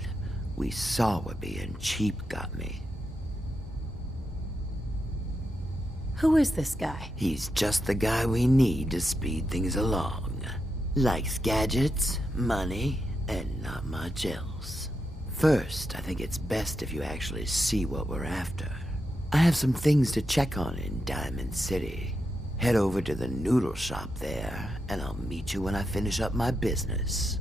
we saw what being cheap got me. Who is this guy? He's just the guy we need to speed things along. Likes gadgets, money, and not much else. First, I think it's best if you actually see what we're after. I have some things to check on in Diamond City. Head over to the noodle shop there, and I'll meet you when I finish up my business.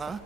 Huh?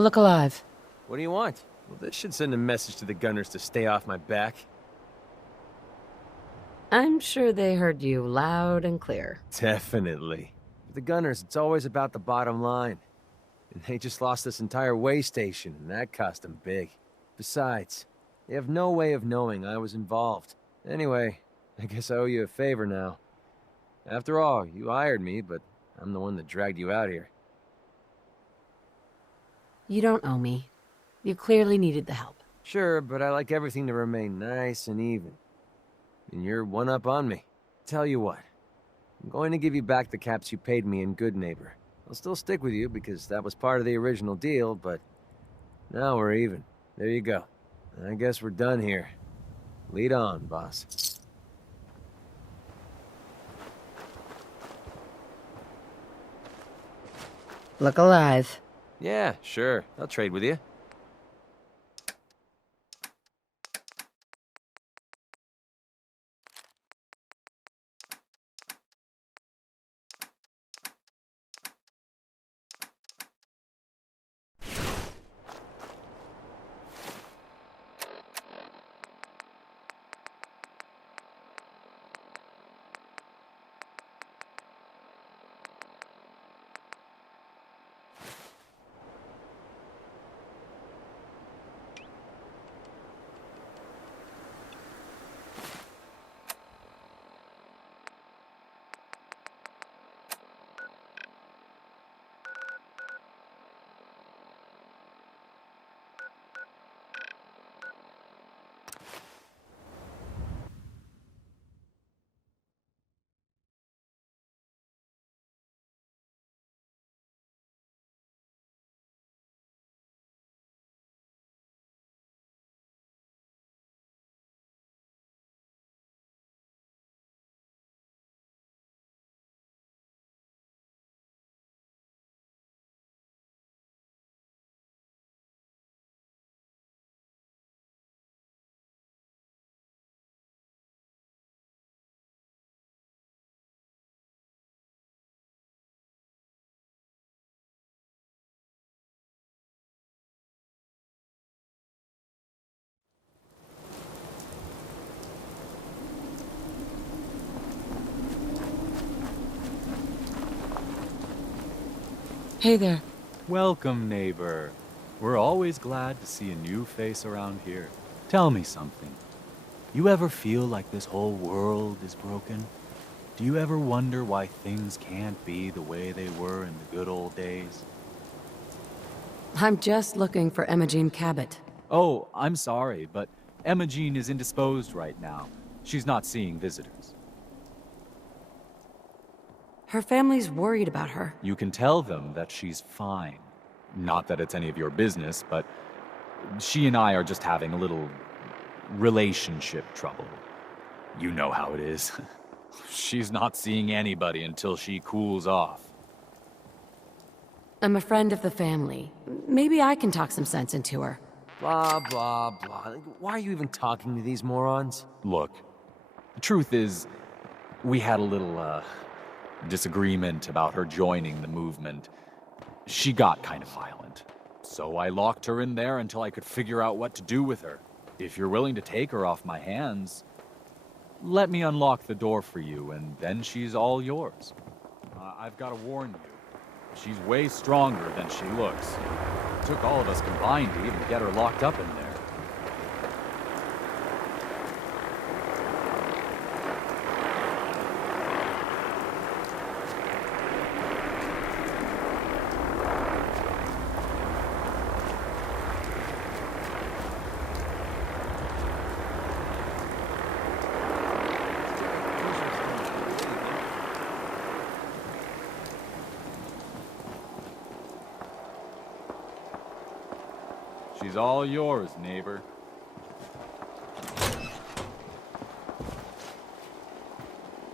Look alive. What do you want? Well, this should send a message to the gunners to stay off my back. I'm sure they heard you loud and clear. Definitely. For the gunners, it's always about the bottom line. And they just lost this entire way station, and that cost them big. Besides, they have no way of knowing I was involved. Anyway, I guess I owe you a favor now. After all, you hired me, but I'm the one that dragged you out here. You don't owe me. You clearly needed the help. Sure, but I like everything to remain nice and even. And you're one up on me. Tell you what, I'm going to give you back the caps you paid me in Good Neighbor. I'll still stick with you because that was part of the original deal, but now we're even. There you go. I guess we're done here. Lead on, boss. Look alive. Yeah, sure. I'll trade with you. Hey there. Welcome, neighbor. We're always glad to see a new face around here. Tell me something. You ever feel like this whole world is broken? Do you ever wonder why things can't be the way they were in the good old days? I'm just looking for Emma Cabot. Oh, I'm sorry, but Emma Jean is indisposed right now. She's not seeing visitors. Her family's worried about her. You can tell them that she's fine. Not that it's any of your business, but she and I are just having a little relationship trouble. You know how it is. She's not seeing anybody until she cools off. I'm a friend of the family. Maybe I can talk some sense into her. Blah, blah, blah. Why are you even talking to these morons? Look, the truth is, we had a little, disagreement about her joining the movement. She got kind of violent. So I locked her in there until I could figure out what to do with her. If you're willing to take her off my hands, let me unlock the door for you, and then she's all yours. I've got to warn you, she's way stronger than she looks. It took all of us combined to even get her locked up in there. She's all yours, neighbor.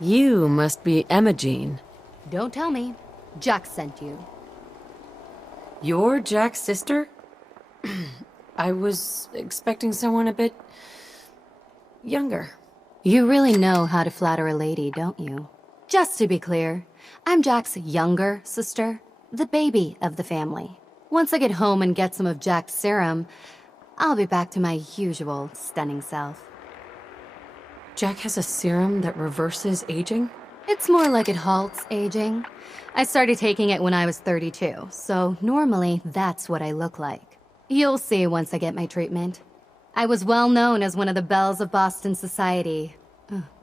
You must be Emma Jean. Don't tell me. Jack sent you. You're Jack's sister? I was expecting someone a bit younger. You really know how to flatter a lady, don't you? Just to be clear, I'm Jack's younger sister, the baby of the family. Once I get home and get some of Jack's serum, I'll be back to my usual stunning self. Jack has a serum that reverses aging? It's more like it halts aging. I started taking it when I was 32, so normally that's what I look like. You'll see once I get my treatment. I was well known as one of the belles of Boston society,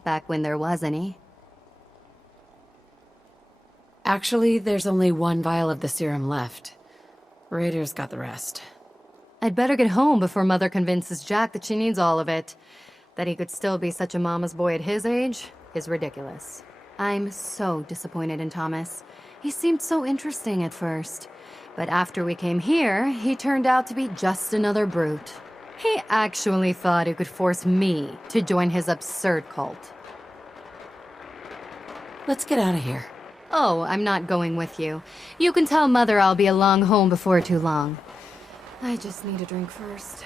back when there was any. Actually, there's only one vial of the serum left. Raiders got the rest. I'd better get home before Mother convinces Jack that she needs all of it. That he could still be such a mama's boy at his age is ridiculous. I'm so disappointed in Thomas. He seemed so interesting at first. But after we came here, he turned out to be just another brute. He actually thought he could force me to join his absurd cult. Let's get out of here. Oh, I'm not going with you. You can tell Mother I'll be along home before too long. I just need a drink first.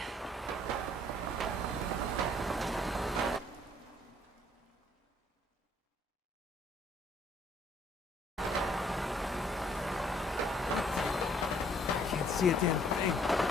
See a damn thing.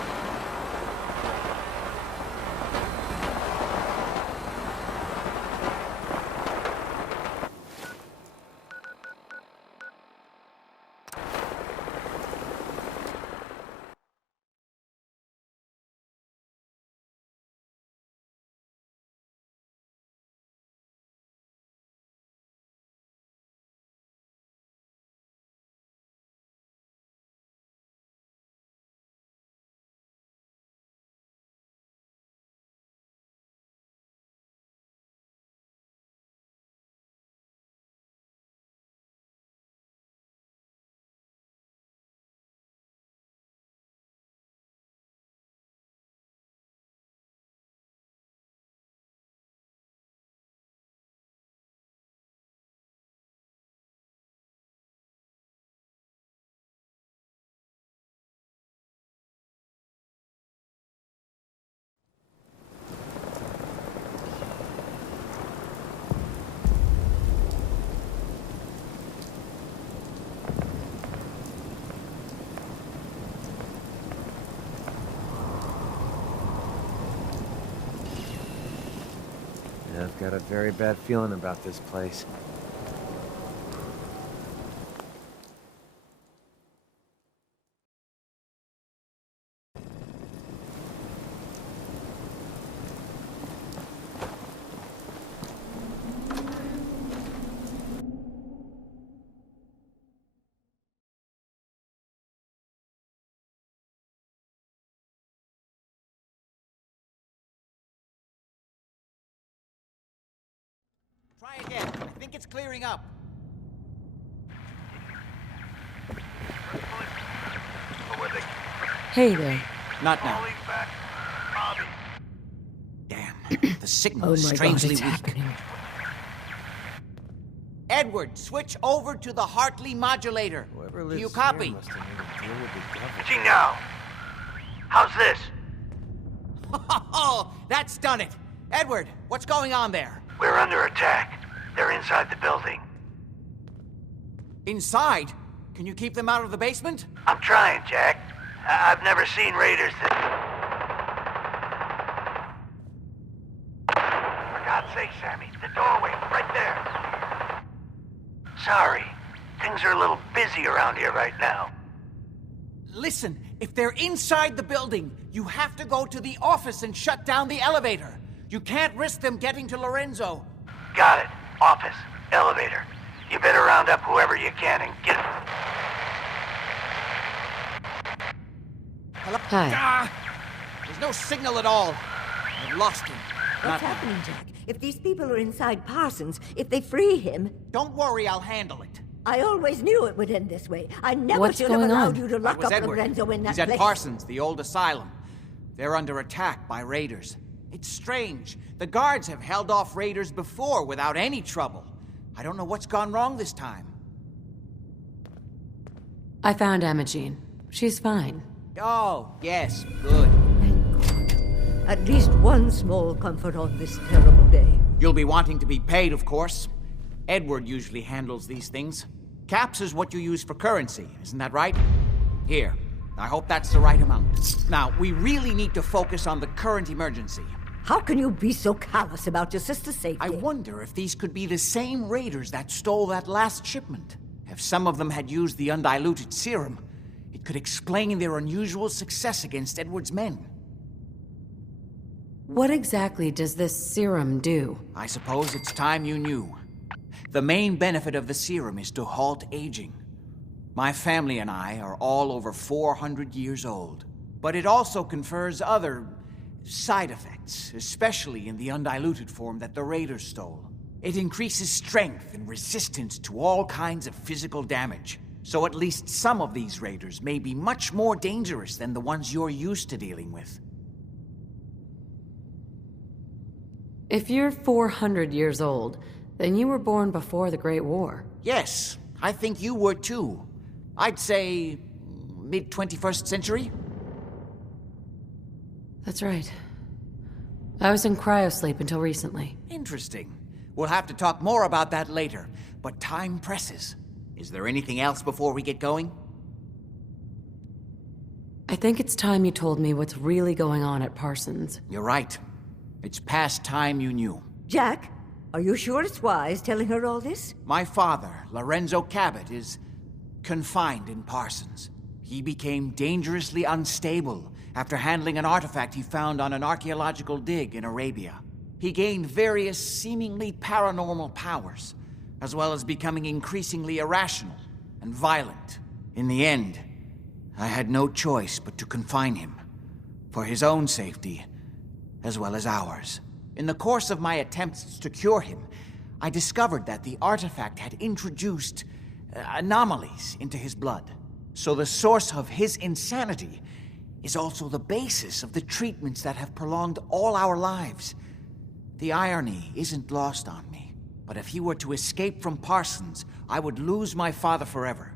I've got a very bad feeling about this place. Try again. I think it's clearing up. Hey there. Not now. Damn. The signal Oh is my God, strangely it's weak. happening. Edward, switch over to the Hartley modulator. Do you copy? See now. How's this? Oh, that's done it. Edward, what's going on there? We're under attack. They're inside the building. Inside? Can you keep them out of the basement? I'm trying, Jack. I've never seen raiders that... For God's sake, Sammy, the doorway, right there. Sorry. Things are a little busy around here right now. Listen, if they're inside the building, you have to go to the office and shut down the elevator. You can't risk them getting to Lorenzo. Got it. Office. Elevator. You better round up whoever you can and get... Hello? Hi. Ah, there's no signal at all. I've lost him. What's happening, Jack? If these people are inside Parsons, if they free him... Don't worry, I'll handle it. I always knew it would end this way. I never What's should have going allowed on? you to lock up Edward. Lorenzo in that He's at place. Parsons, the old asylum. They're under attack by raiders. It's strange. The guards have held off raiders before without any trouble. I don't know what's gone wrong this time. I found Imogene. She's fine. Oh, yes, good. At least one small comfort on this terrible day. You'll be wanting to be paid, of course. Edward usually handles these things. Caps is what you use for currency, isn't that right? Here, I hope that's the right amount. Now, we really need to focus on the current emergency. How can you be so callous about your sister's safety? I wonder if these could be the same raiders that stole that last shipment. If some of them had used the undiluted serum, it could explain their unusual success against Edward's men. What exactly does this serum do? I suppose it's time you knew. The main benefit of the serum is to halt aging. My family and I are all over 400 years old. But it also confers other side effects, especially in the undiluted form that the raiders stole. It increases strength and resistance to all kinds of physical damage. So at least some of these raiders may be much more dangerous than the ones you're used to dealing with. If you're 400 years old, then you were born before the Great War. Yes, I think you were too. I'd say mid-21st century? That's right. I was in cryosleep until recently. Interesting. We'll have to talk more about that later, but time presses. Is there anything else before we get going? I think it's time you told me what's really going on at Parsons. You're right. It's past time you knew. Jack, are you sure it's wise telling her all this? My father, Lorenzo Cabot, is confined in Parsons. He became dangerously unstable after handling an artifact he found on an archaeological dig in Arabia. He gained various seemingly paranormal powers, as well as becoming increasingly irrational and violent. In the end, I had no choice but to confine him, for his own safety, as well as ours. In the course of my attempts to cure him, I discovered that the artifact had introduced anomalies into his blood. So the source of his insanity is also the basis of the treatments that have prolonged all our lives. The irony isn't lost on me, but if he were to escape from Parsons, I would lose my father forever.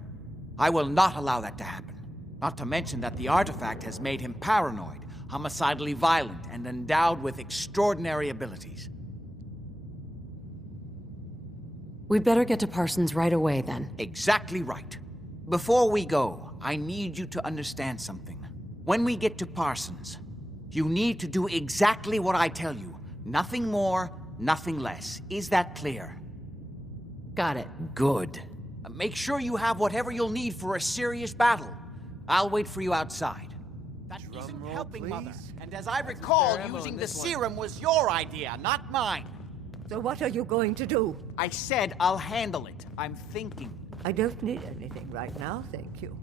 I will not allow that to happen. Not to mention that the artifact has made him paranoid, homicidally violent, and endowed with extraordinary abilities. We'd better get to Parsons right away, then. Exactly right. Before we go, I need you to understand something. When we get to Parsons, you need to do exactly what I tell you. Nothing more, nothing less. Is that clear? Got it. Good. Make sure you have whatever you'll need for a serious battle. I'll wait for you outside. That isn't helping, Mother. And as I recall, using the serum was your idea, not mine. So what are you going to do? I said I'll handle it. I'm thinking. I don't need anything right now, thank you.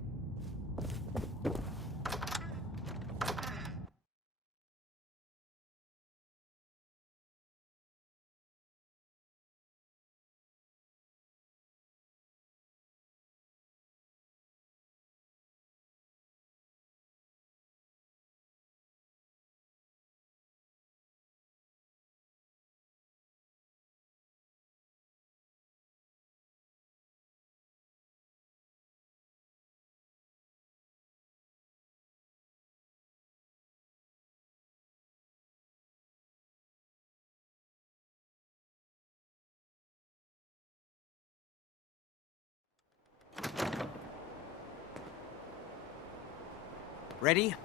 Ready?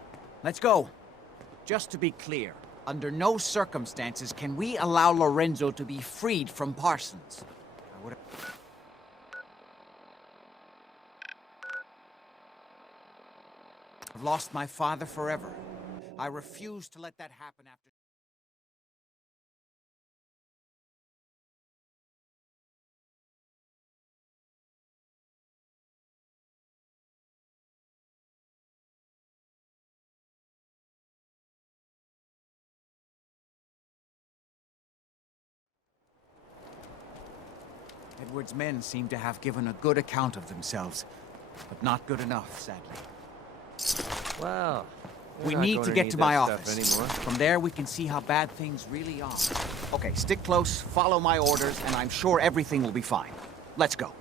Let's go. Just to be clear, under no circumstances can we allow Lorenzo to be freed from Parsons. I've lost my father forever. I refuse to let that happen after... Edward's men seem to have given a good account of themselves, but not good enough, sadly. Well, we need to get to my office. From there, we can see how bad things really are. Okay, stick close, follow my orders, and I'm sure everything will be fine. Let's go.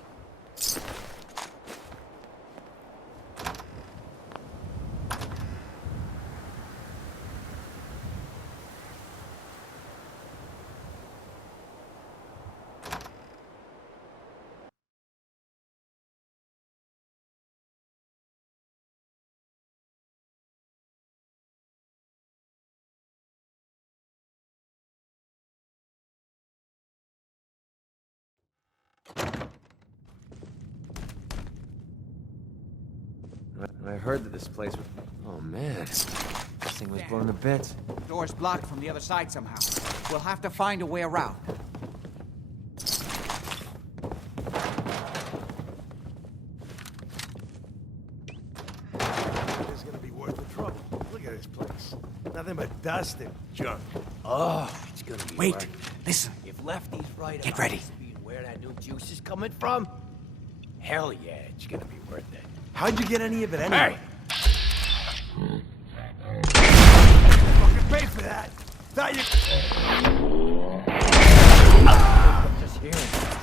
I heard that this place was... Oh, man. This thing was blown to bits. Door's blocked from the other side somehow. We'll have to find a way around. It's gonna be worth the trouble. Look at this place. Nothing but dust and junk. Oh, it's gonna be Wait, worth it. listen. If Lefty's right Get about ready. this being where that new juice is coming from, hell yeah, it's gonna be worth it. How'd you get any of it anyway? Hey! Fucking pay for that. Thought you... Just hearing this.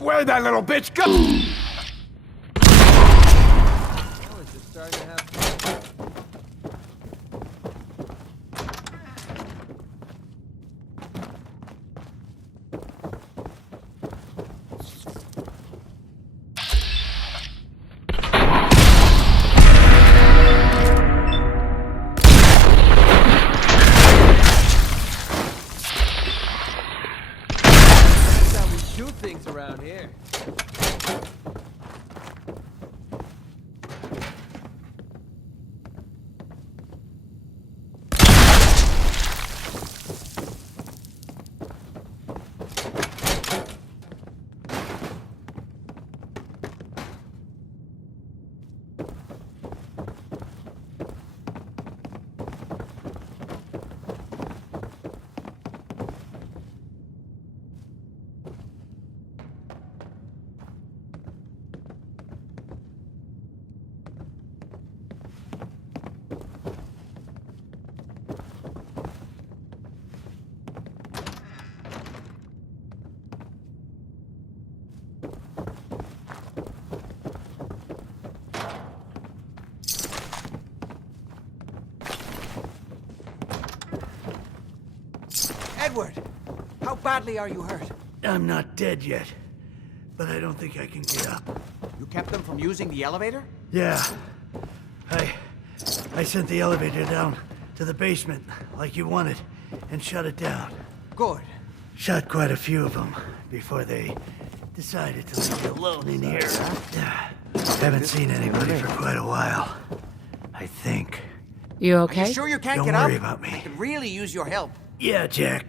Where'd that little bitch go? Starting to have fun. That's how we shoot things around here. Edward, how badly are you hurt? I'm not dead yet, but I don't think I can get up. You kept them from using the elevator? Yeah. I sent the elevator down to the basement, like you wanted, and shut it down. Good. Shot quite a few of them before they decided to leave me alone in here. Haven't seen anybody for quite a while. I think. You Are okay? you sure you can't Don't get up? worry about me. I could really use your help. Yeah, Jack.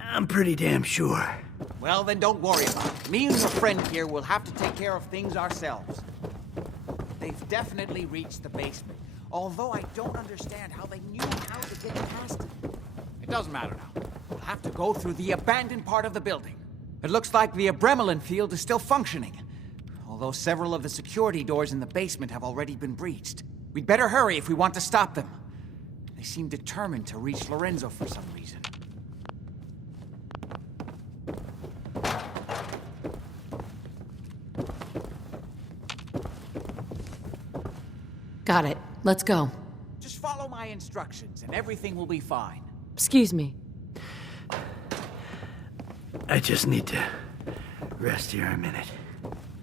I'm pretty damn sure. Well, then don't worry about it. Me and your friend here will have to take care of things ourselves. They've definitely reached the basement, although I don't understand how they knew how to get past it. It doesn't matter now. We'll have to go through the abandoned part of the building. It looks like the Abremelin field is still functioning, although several of the security doors in the basement have already been breached. We'd better hurry if we want to stop them. They seem determined to reach Lorenzo for some reason. Got it. Let's go. Just follow my instructions and everything will be fine. Excuse me. I just need to rest here a minute.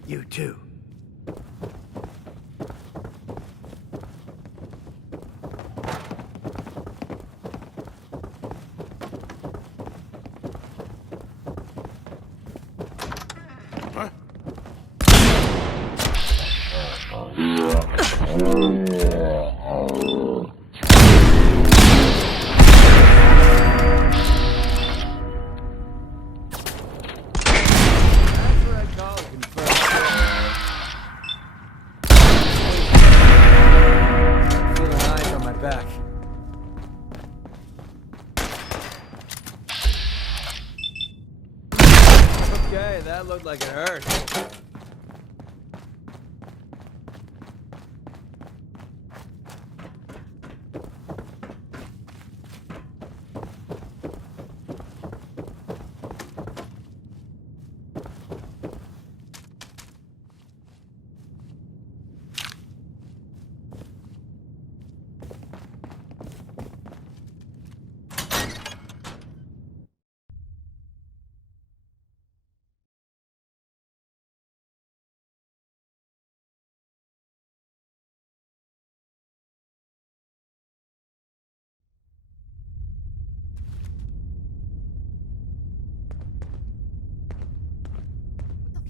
You too. Okay, that looked like it hurt.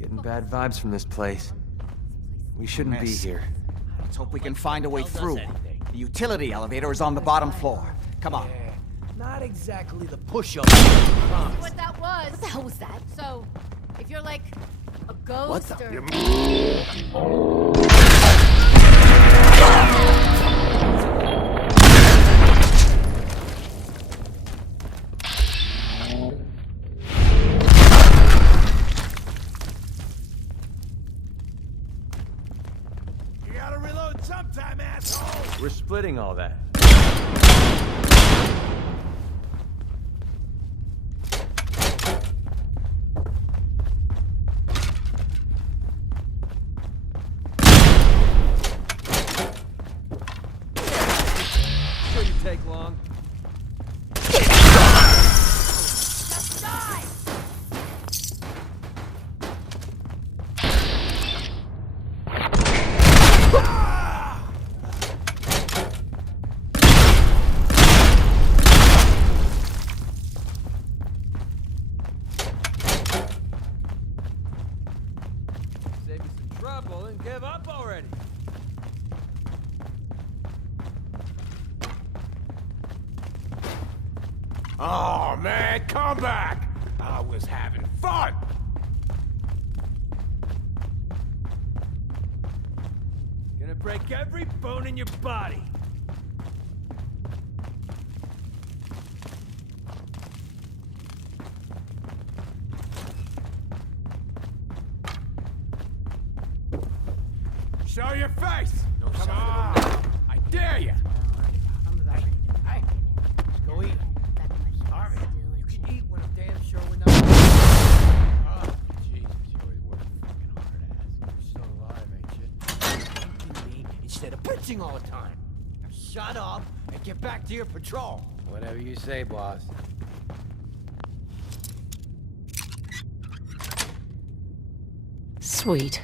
Getting bad vibes from this place. We shouldn't be here. Let's hope we can find a way through. The utility elevator is on the bottom floor. Come on. Not exactly the push-up. What that was? What the hell was that? So, if you're like a ghost or... You gotta reload sometime, asshole! We're splitting all that. Shouldn't take long. Just die! Save you some trouble and give up already. Oh, man, come back! I was having fun! Gonna break every bone in your body. Show your face! Come on! I dare you! Hey, let's go eat. Sorry. You can eat when I'm damn sure we're not... Oh, Jesus, you always work fucking hard ass. You're still alive, ain't you? Thanking me instead of bitching all the time. Now shut up and get back to your patrol. Whatever you say, boss. Sweet.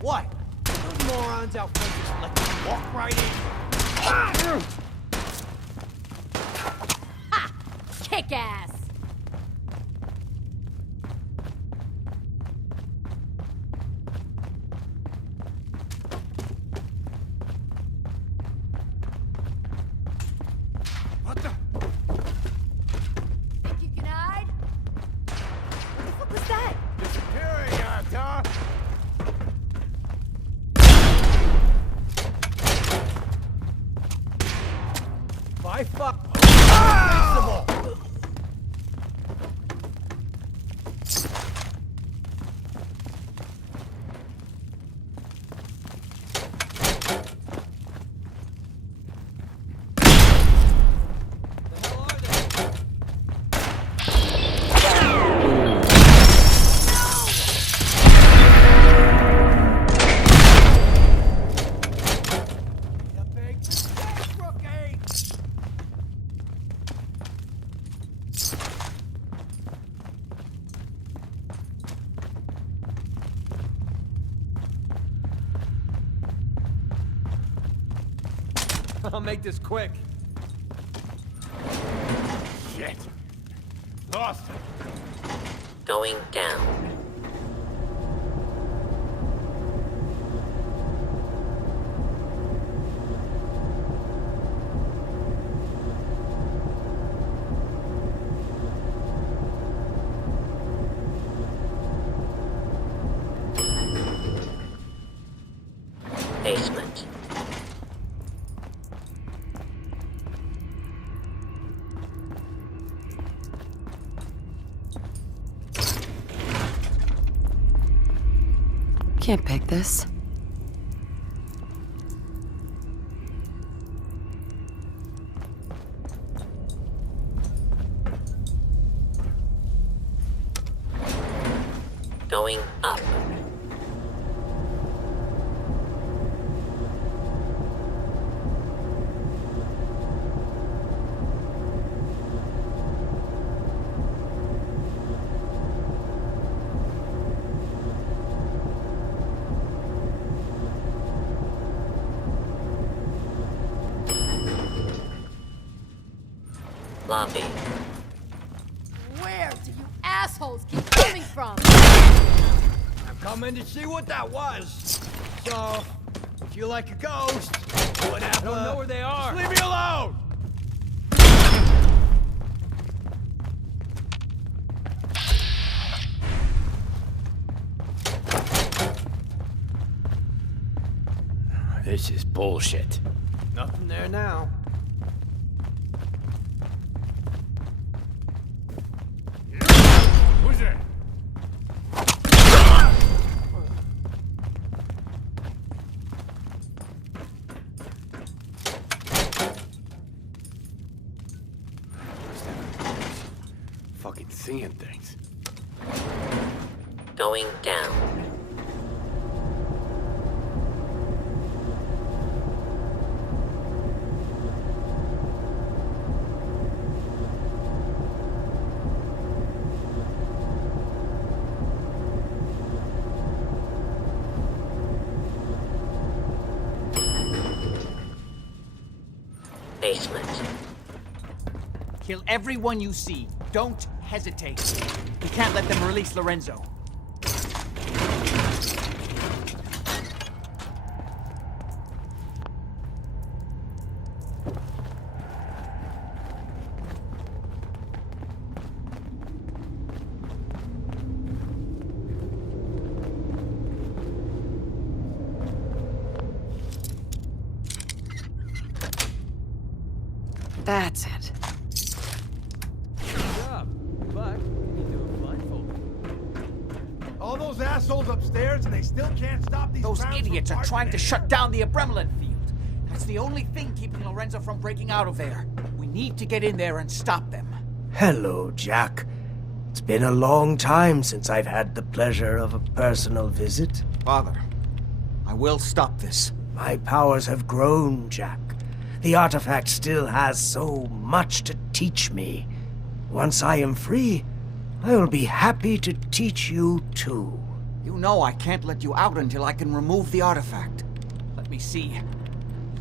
What? Those morons out front just let you walk right in. Ha! Kick ass! What the? Think you can hide? What the fuck was that? Disappearing act, huh? By fuck. Ah! I'll make this quick. Shit. Lost him. Going down. Basement. Can't pick this. Going up. Lobby. Where do you assholes keep coming from? I'm coming to see what that was. So, if you like a ghost, whatever. I don't know where they are. Just leave me alone! This is bullshit. Nothing there now. Who's there? Fucking seeing things. Going down. Basement. Kill everyone you see. Don't hesitate. We can't let them release Lorenzo. That's it. Good job. But you do it blindfolded. All those assholes upstairs, and they still can't stop these. Those clowns idiots from are trying to partying. shut down the Abremlin field. That's the only thing keeping Lorenzo from breaking out of there. We need to get in there and stop them. Hello, Jack. It's been a long time since I've had the pleasure of a personal visit. Father, I will stop this. My powers have grown, Jack. The artifact still has so much to teach me. Once I am free, I will be happy to teach you too. You know I can't let you out until I can remove the artifact. Let me see.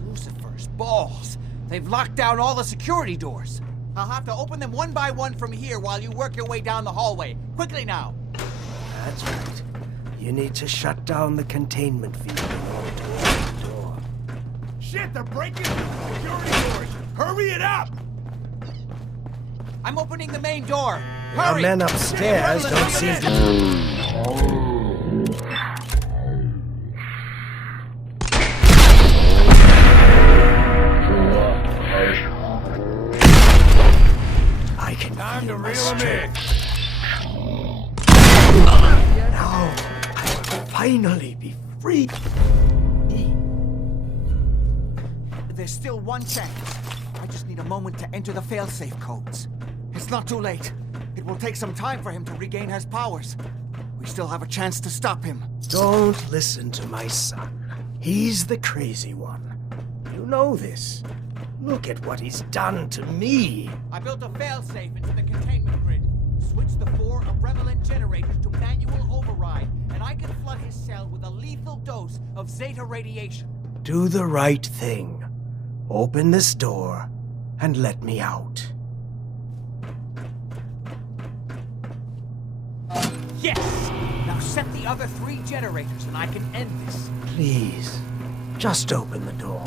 Lucifer's balls. They've locked down all the security doors. I'll have to open them one by one from here while you work your way down the hallway. Quickly now. That's right. You need to shut down the containment field in order to open the door. Shit, they're breaking through the security doors. Hurry it up! I'm opening the main door. The Hurry! men upstairs don't seem to... I can Time to feel my reel 'em in. Now, I will finally be free. There's still one chance. I just need a moment to enter the failsafe codes. It's not too late. It will take some time for him to regain his powers. We still have a chance to stop him. Don't listen to my son. He's the crazy one. You know this. Look at what he's done to me. I built a failsafe into the containment grid. Switched the 4 Abremlin generators to manual override, and I can flood his cell with a lethal dose of Zeta radiation. Do the right thing. Open this door and let me out. Yes! Now set the other 3 generators and I can end this. Please, just open the door.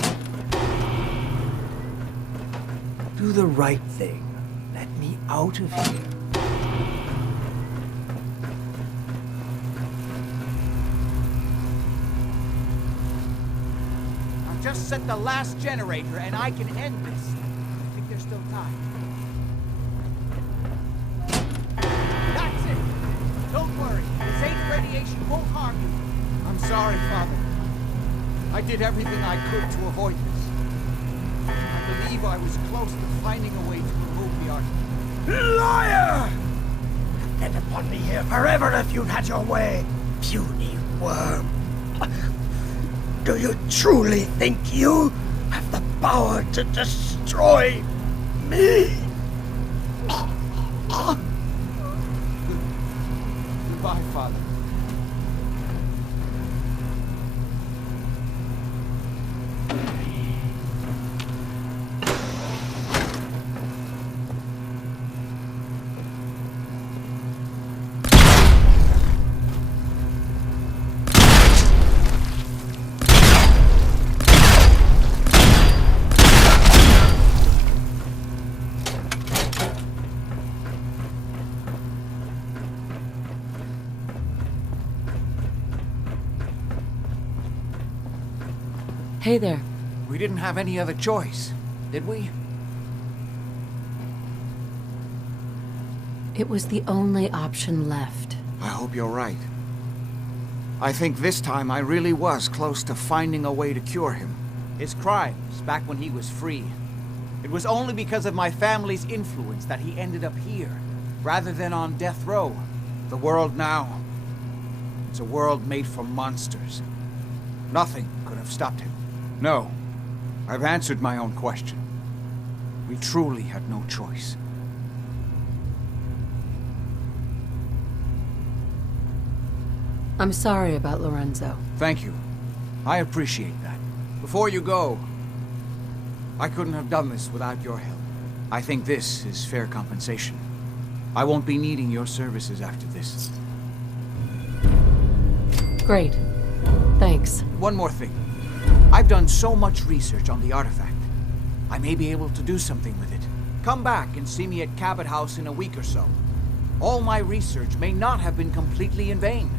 Do the right thing. Let me out of here. I've just set the last generator and I can end this. I think there's still time. That's it! Don't worry, the Zeta radiation won't harm you. I'm sorry, Father. I did everything I could to avoid this. I believe I was close to finding a way to remove the artifact. Liar! Then upon me here forever if you'd had your way, puny worm. Do you truly think you have the power to destroy me? Goodbye, Father. Hey there. We didn't have any other choice, did we? It was the only option left. I hope you're right. I think this time I really was close to finding a way to cure him. His crimes, back when he was free. It was only because of my family's influence that he ended up here, rather than on death row. The world now, it's a world made for monsters. Nothing could have stopped him. No, I've answered my own question. We truly had no choice. I'm sorry about Lorenzo. Thank you. I appreciate that. Before you go, I couldn't have done this without your help. I think this is fair compensation. I won't be needing your services after this. Great. Thanks. One more thing. I've done so much research on the artifact. I may be able to do something with it. Come back and see me at Cabot House in a week or so. All my research may not have been completely in vain.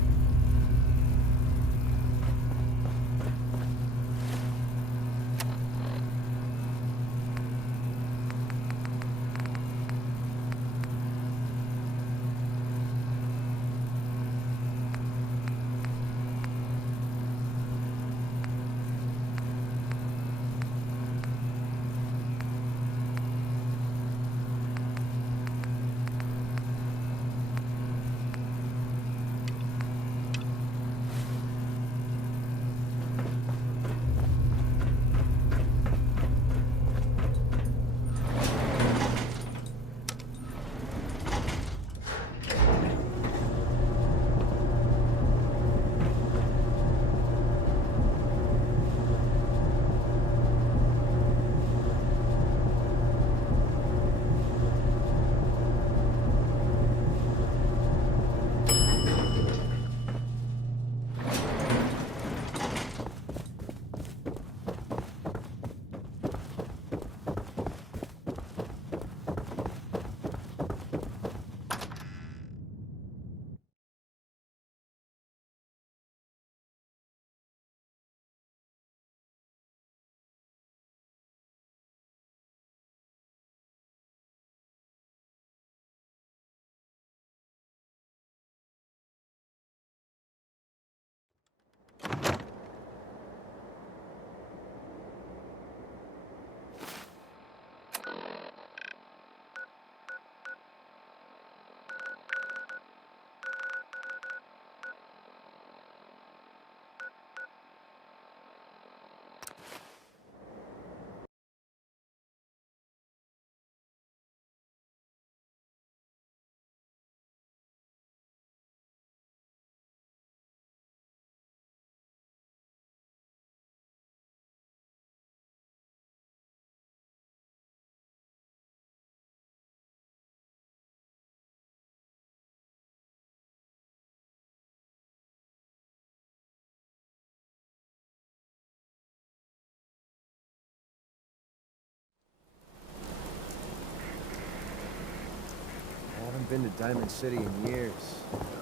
Been to Diamond City in years.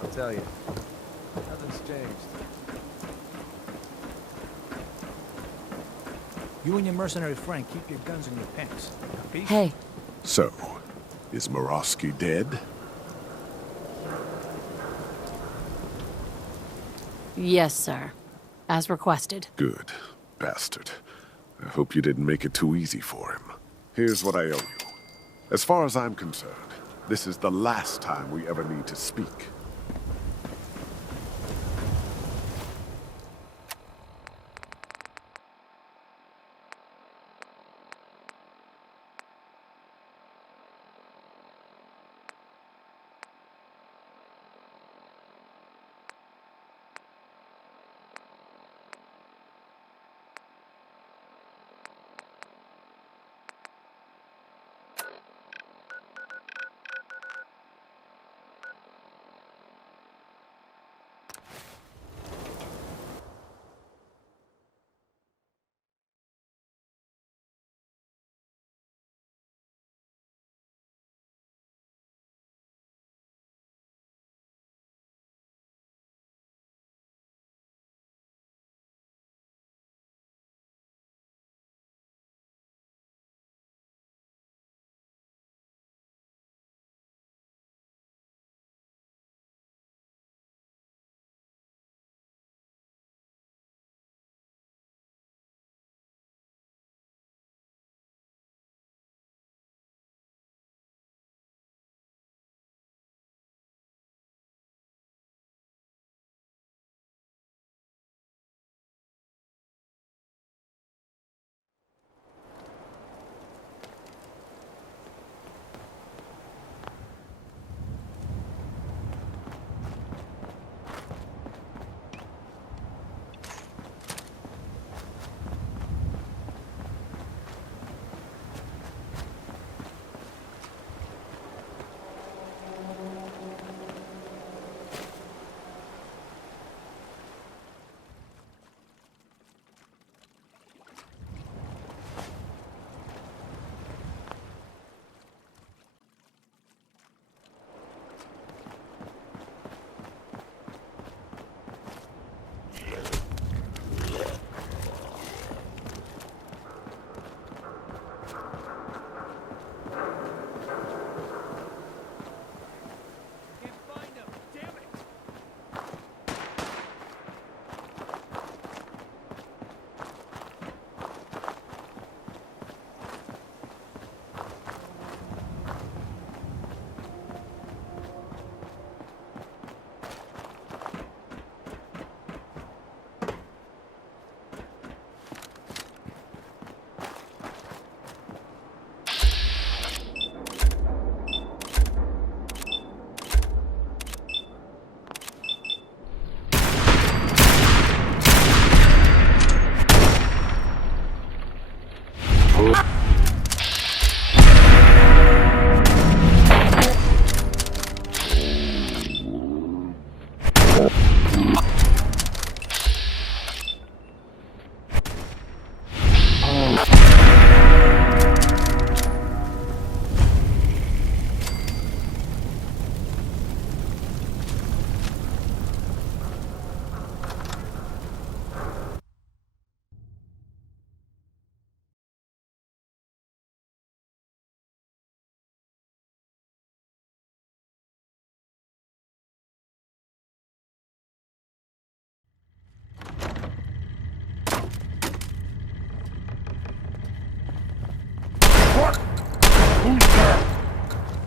I'll tell you, nothing's changed. You and your mercenary friend keep your guns in your pants. Copy? Hey. So, is Morosky dead? Yes, sir. As requested. Good. Bastard. I hope you didn't make it too easy for him. Here's what I owe you. As far as I'm concerned, this is the last time we ever need to speak.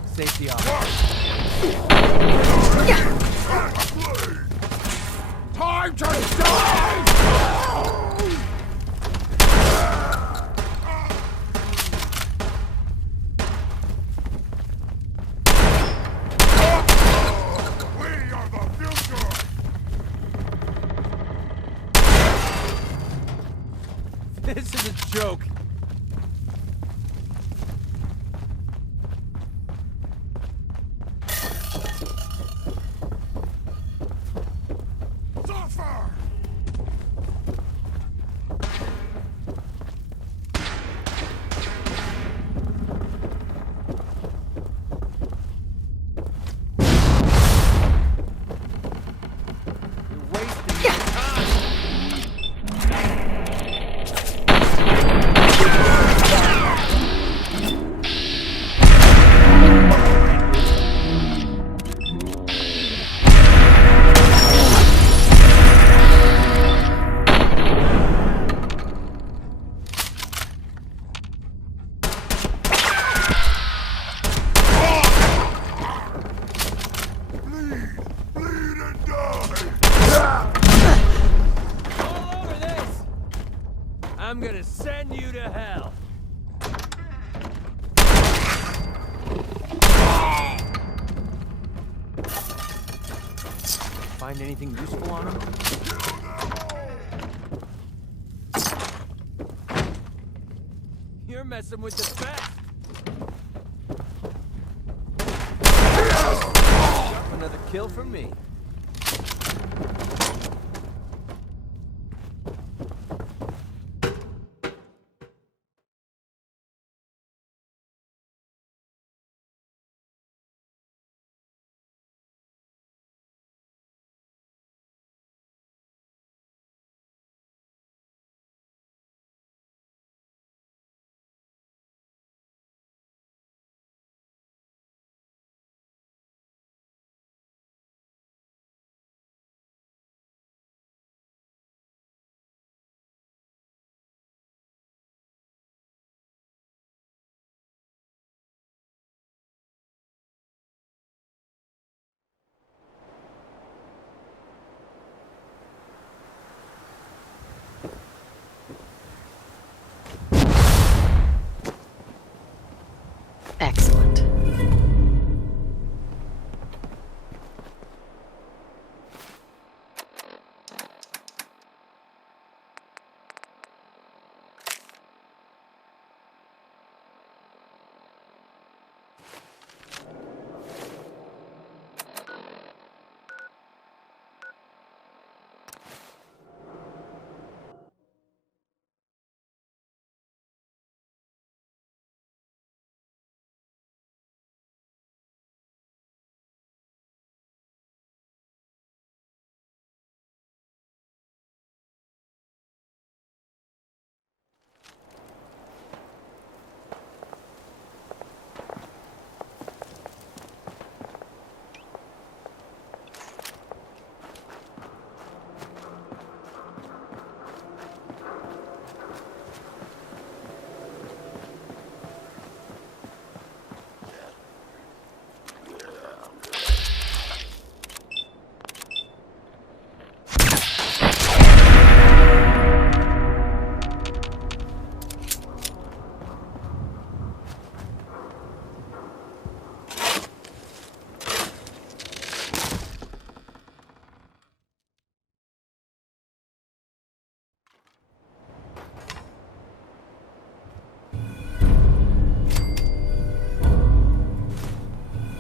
Safety off. Time to die! This is a joke. Suffer! I'm gonna send you to hell. Find anything useful on him? You're messing with the best. Another kill for me. Excellent.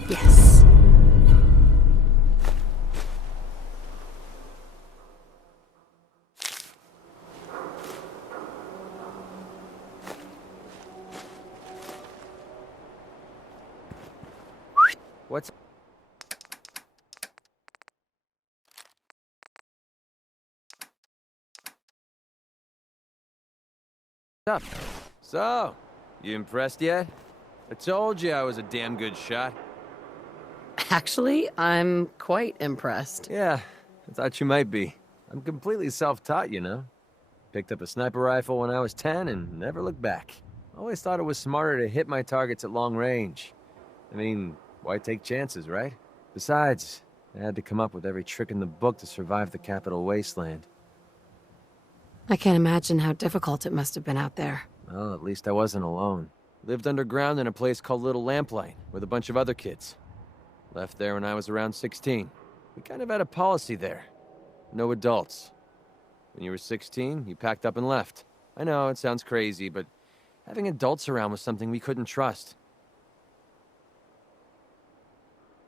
Yes. What's up? So, you impressed yet? I told you I was a damn good shot. Actually, I'm quite impressed. Yeah, I thought you might be. I'm completely self-taught, you know. Picked up a sniper rifle when I was 10 and never looked back. Always thought it was smarter to hit my targets at long range. I mean, why take chances, right? Besides, I had to come up with every trick in the book to survive the capital wasteland. I can't imagine how difficult it must have been out there. Well, at least I wasn't alone. Lived underground in a place called Little Lamplight with a bunch of other kids. Left there when I was around 16. We kind of had a policy there. No adults. When you were 16, you packed up and left. I know, it sounds crazy, but having adults around was something we couldn't trust.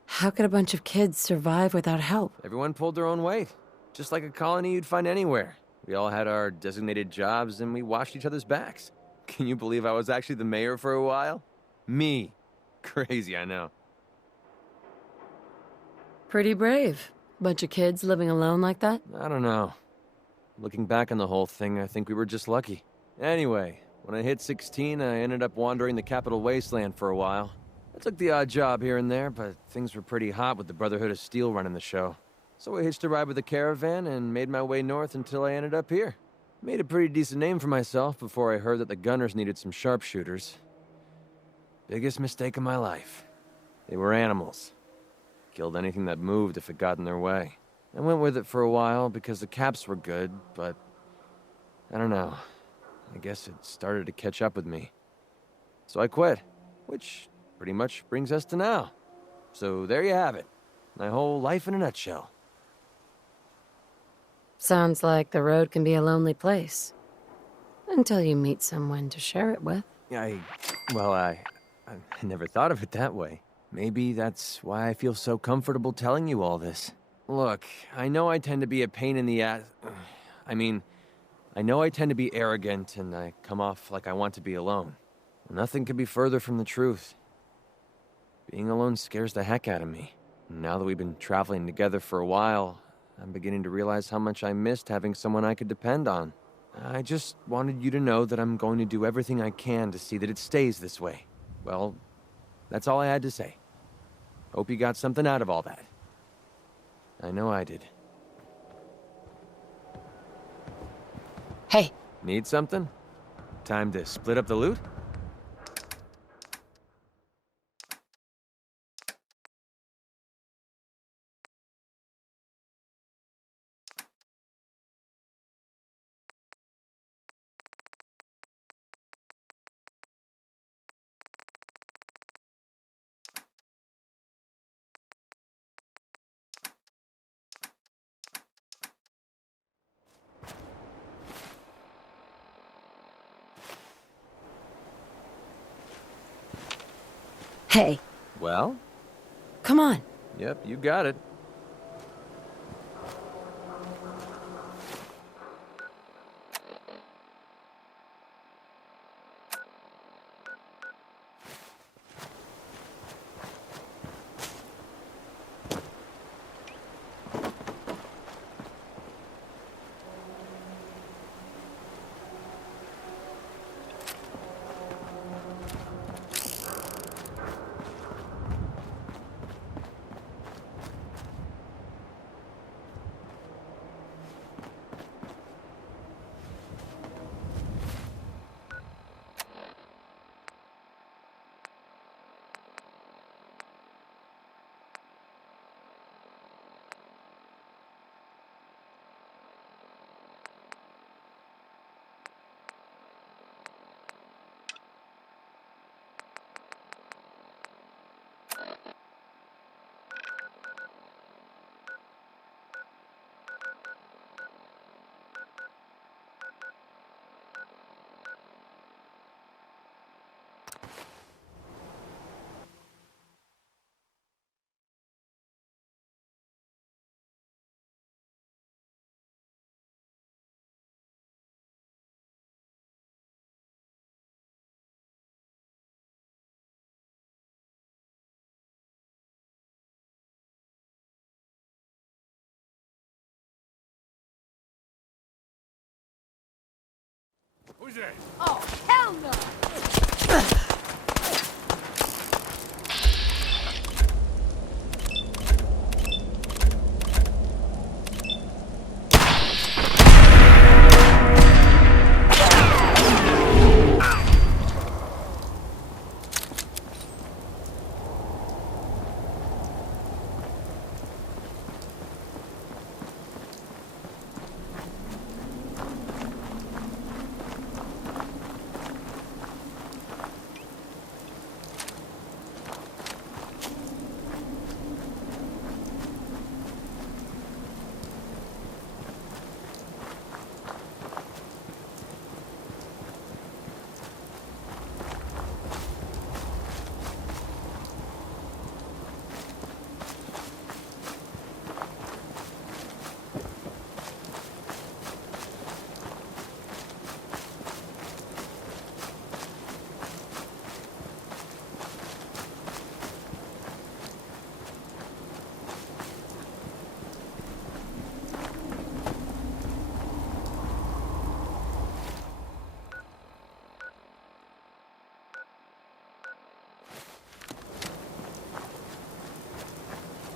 How could a bunch of kids survive without help? Everyone pulled their own weight. Just like a colony you'd find anywhere. We all had our designated jobs and we watched each other's backs. Can you believe I was actually the mayor for a while? Me. Crazy, I know. Pretty brave. Bunch of kids living alone like that? I don't know. Looking back on the whole thing, I think we were just lucky. Anyway, when I hit 16, I ended up wandering the capital wasteland for a while. I took the odd job here and there, but things were pretty hot with the Brotherhood of Steel running the show. So I hitched a ride with a caravan and made my way north until I ended up here. Made a pretty decent name for myself before I heard that the gunners needed some sharpshooters. Biggest mistake of my life. They were animals. Killed anything that moved if it got in their way. I went with it for a while because the caps were good, but I don't know. I guess it started to catch up with me. So I quit, which pretty much brings us to now. So there you have it. My whole life in a nutshell. Sounds like the road can be a lonely place. Until you meet someone to share it with. I never thought of it that way. Maybe that's why I feel so comfortable telling you all this. Look, I know I tend to be a pain in the ass. I know I tend to be arrogant and I come off like I want to be alone. Nothing could be further from the truth. Being alone scares the heck out of me. Now that we've been traveling together for a while, I'm beginning to realize how much I missed having someone I could depend on. I just wanted you to know that I'm going to do everything I can to see that it stays this way. Well, that's all I had to say. Hope you got something out of all that. I know I did. Hey. Need something? Time to split up the loot? Hey. Well? Come on. Yep, you got it. Who's that? Oh, hell no!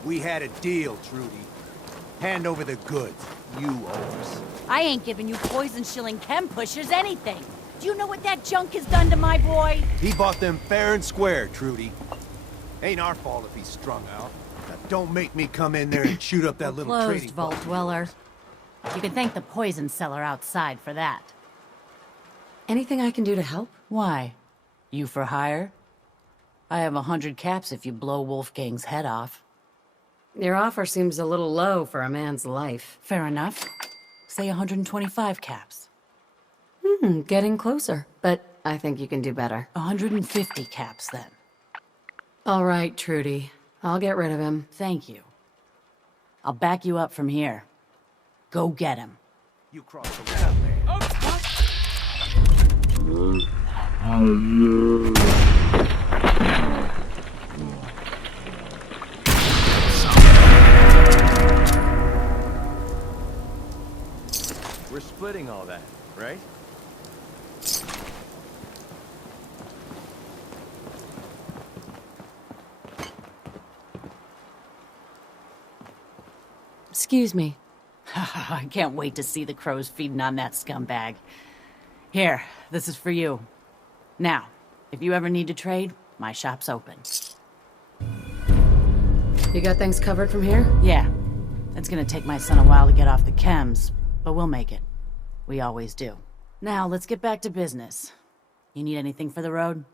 We had a deal, Trudy. Hand over the goods. You owe us. I ain't giving you poison-shilling chem pushers anything. Do you know what that junk has done to my boy? He bought them fair and square, Trudy. Ain't our fault if he's strung out. Now don't make me come in there and shoot up that little Closed, trading Vault Dweller. You can thank the poison seller outside for that. Anything I can do to help? Why? You for hire? I have 100 caps if you blow Wolfgang's head off. Your offer seems a little low for a man's life. Fair enough. Say 125 caps. Getting closer. But I think you can do better. 150 caps, then. All right, Trudy. I'll get rid of him. Thank you. I'll back you up from here. Go get him. You cross the way out there. We're splitting all that, right? Excuse me. I can't wait to see the crows feeding on that scumbag. Here, this is for you. Now, if you ever need to trade, my shop's open. You got things covered from here? Yeah. It's gonna take my son a while to get off the chems, but we'll make it. We always do. Now, let's get back to business. You need anything for the road?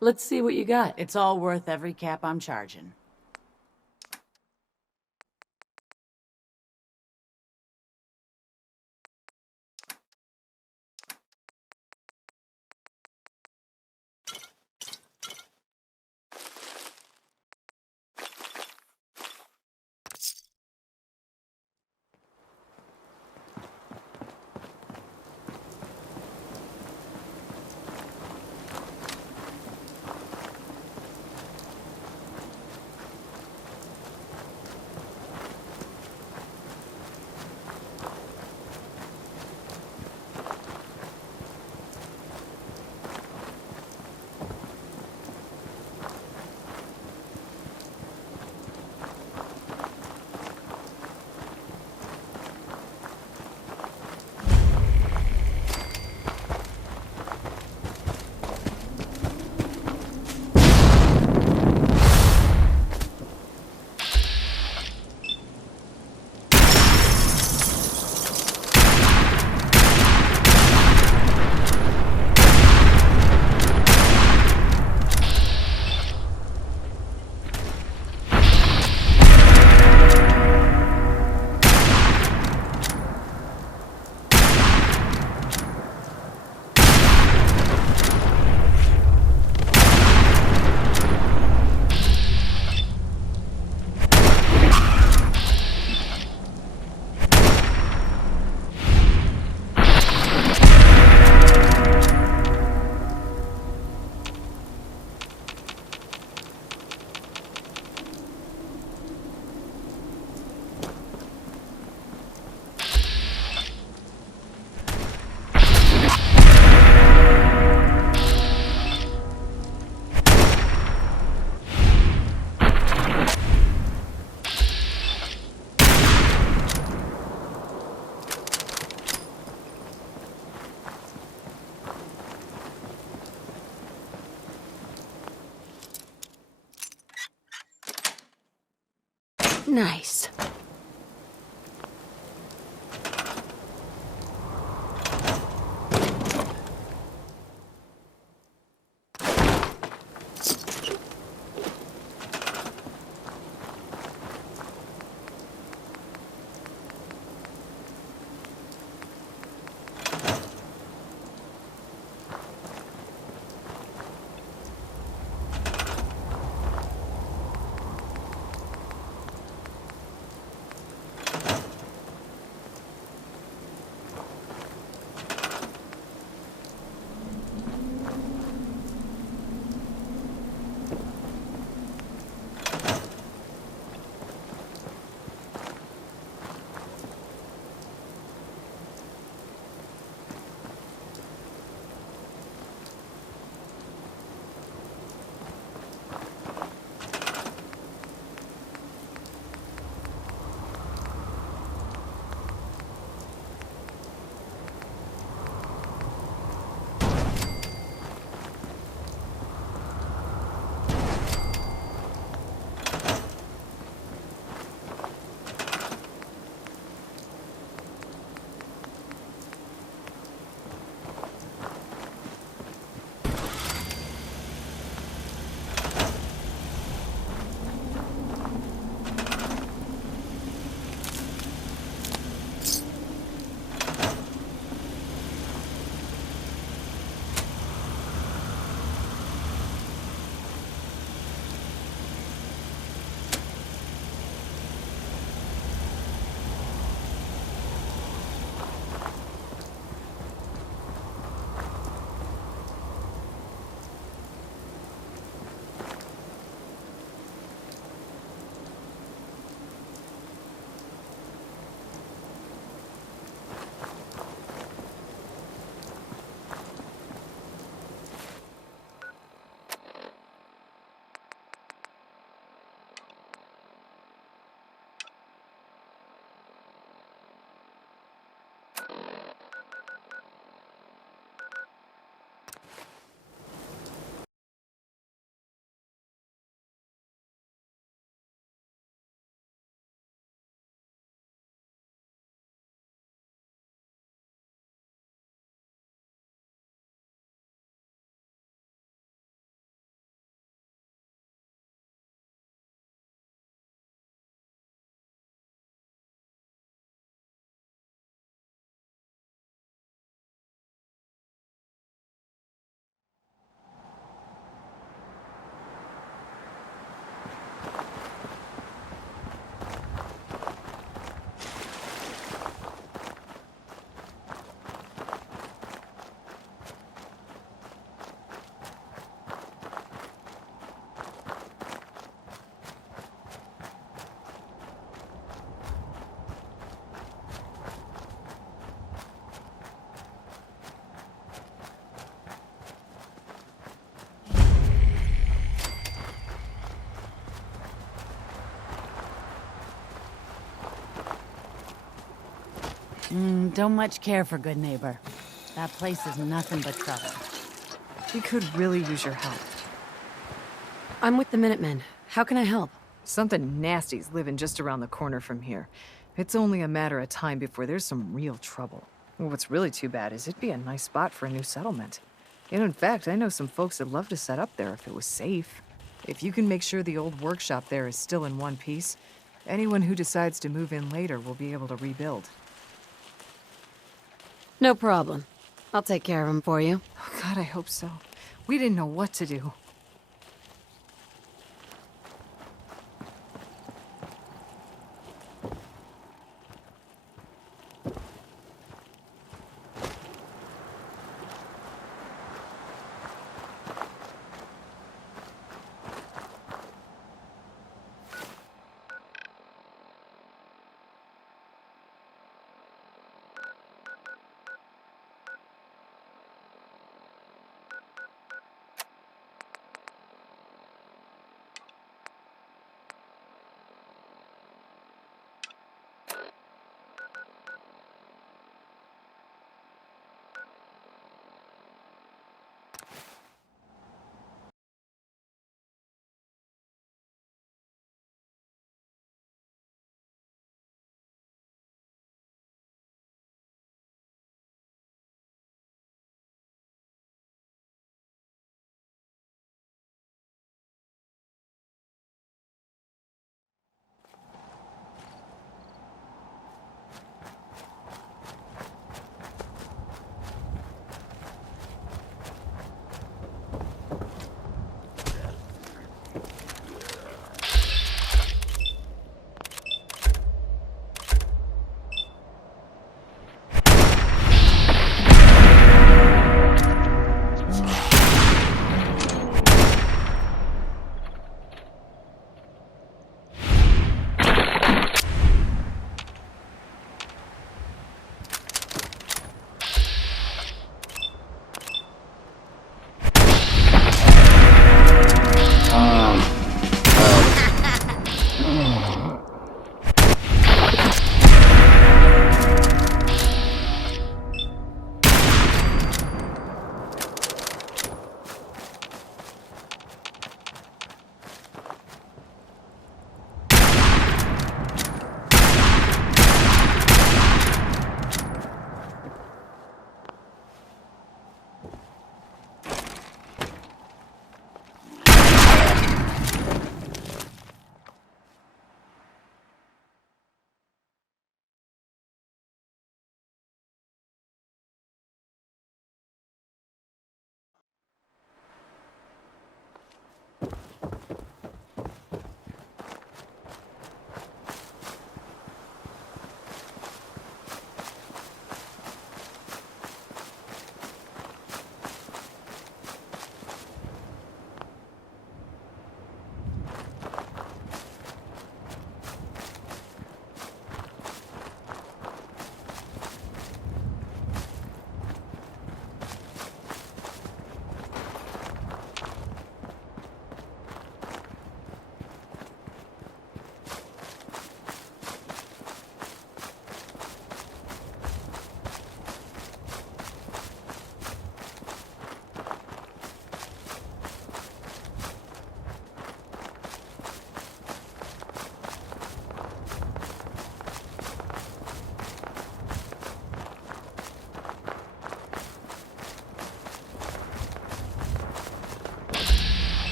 Let's see what you got. It's all worth every cap I'm charging. Nice. Don't much care for good neighbor. That place is nothing but trouble. We could really use your help. I'm with the Minutemen. How can I help? Something nasty's living just around the corner from here. It's only a matter of time before there's some real trouble. What's really too bad is it'd be a nice spot for a new settlement. And in fact, I know some folks that'd love to set up there if it was safe. If you can make sure the old workshop there is still in one piece, anyone who decides to move in later will be able to rebuild. No problem. I'll take care of him for you. Oh God, I hope so. We didn't know what to do.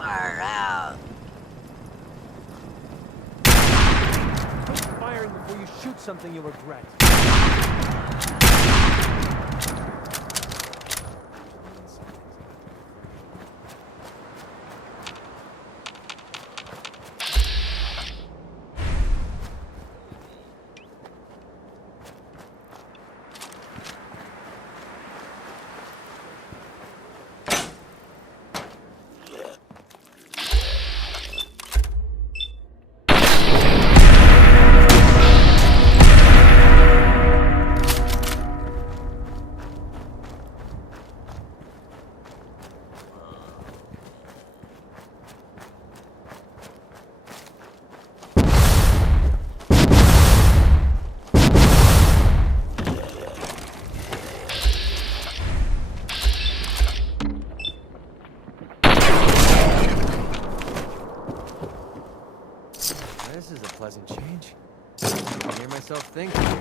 Far out. Quit firing before you shoot something you'll regret. This is a pleasant change. I can hear myself thinking.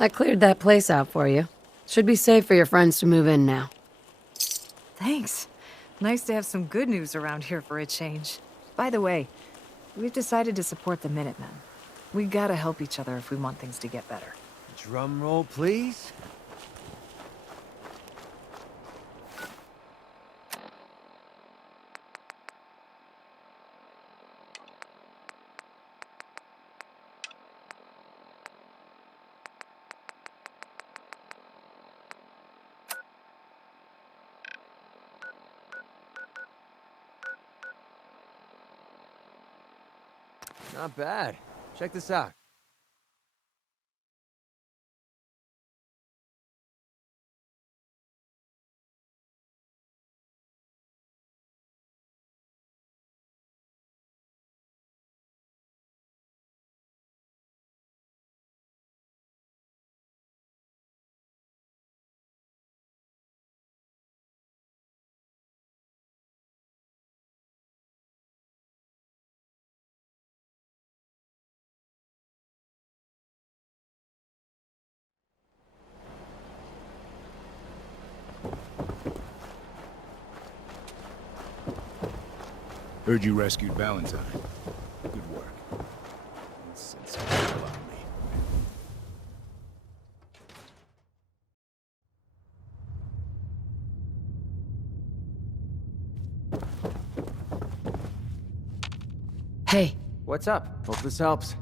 I cleared that place out for you. Should be safe for your friends to move in now. Thanks. Nice to have some good news around here for a change. By the way, we've decided to support the Minutemen. We gotta help each other if we want things to get better. Drum roll, please. Not bad. Check this out. Heard you rescued Valentine. Good work. Since you allowed me. Hey. What's up? Hope this helps.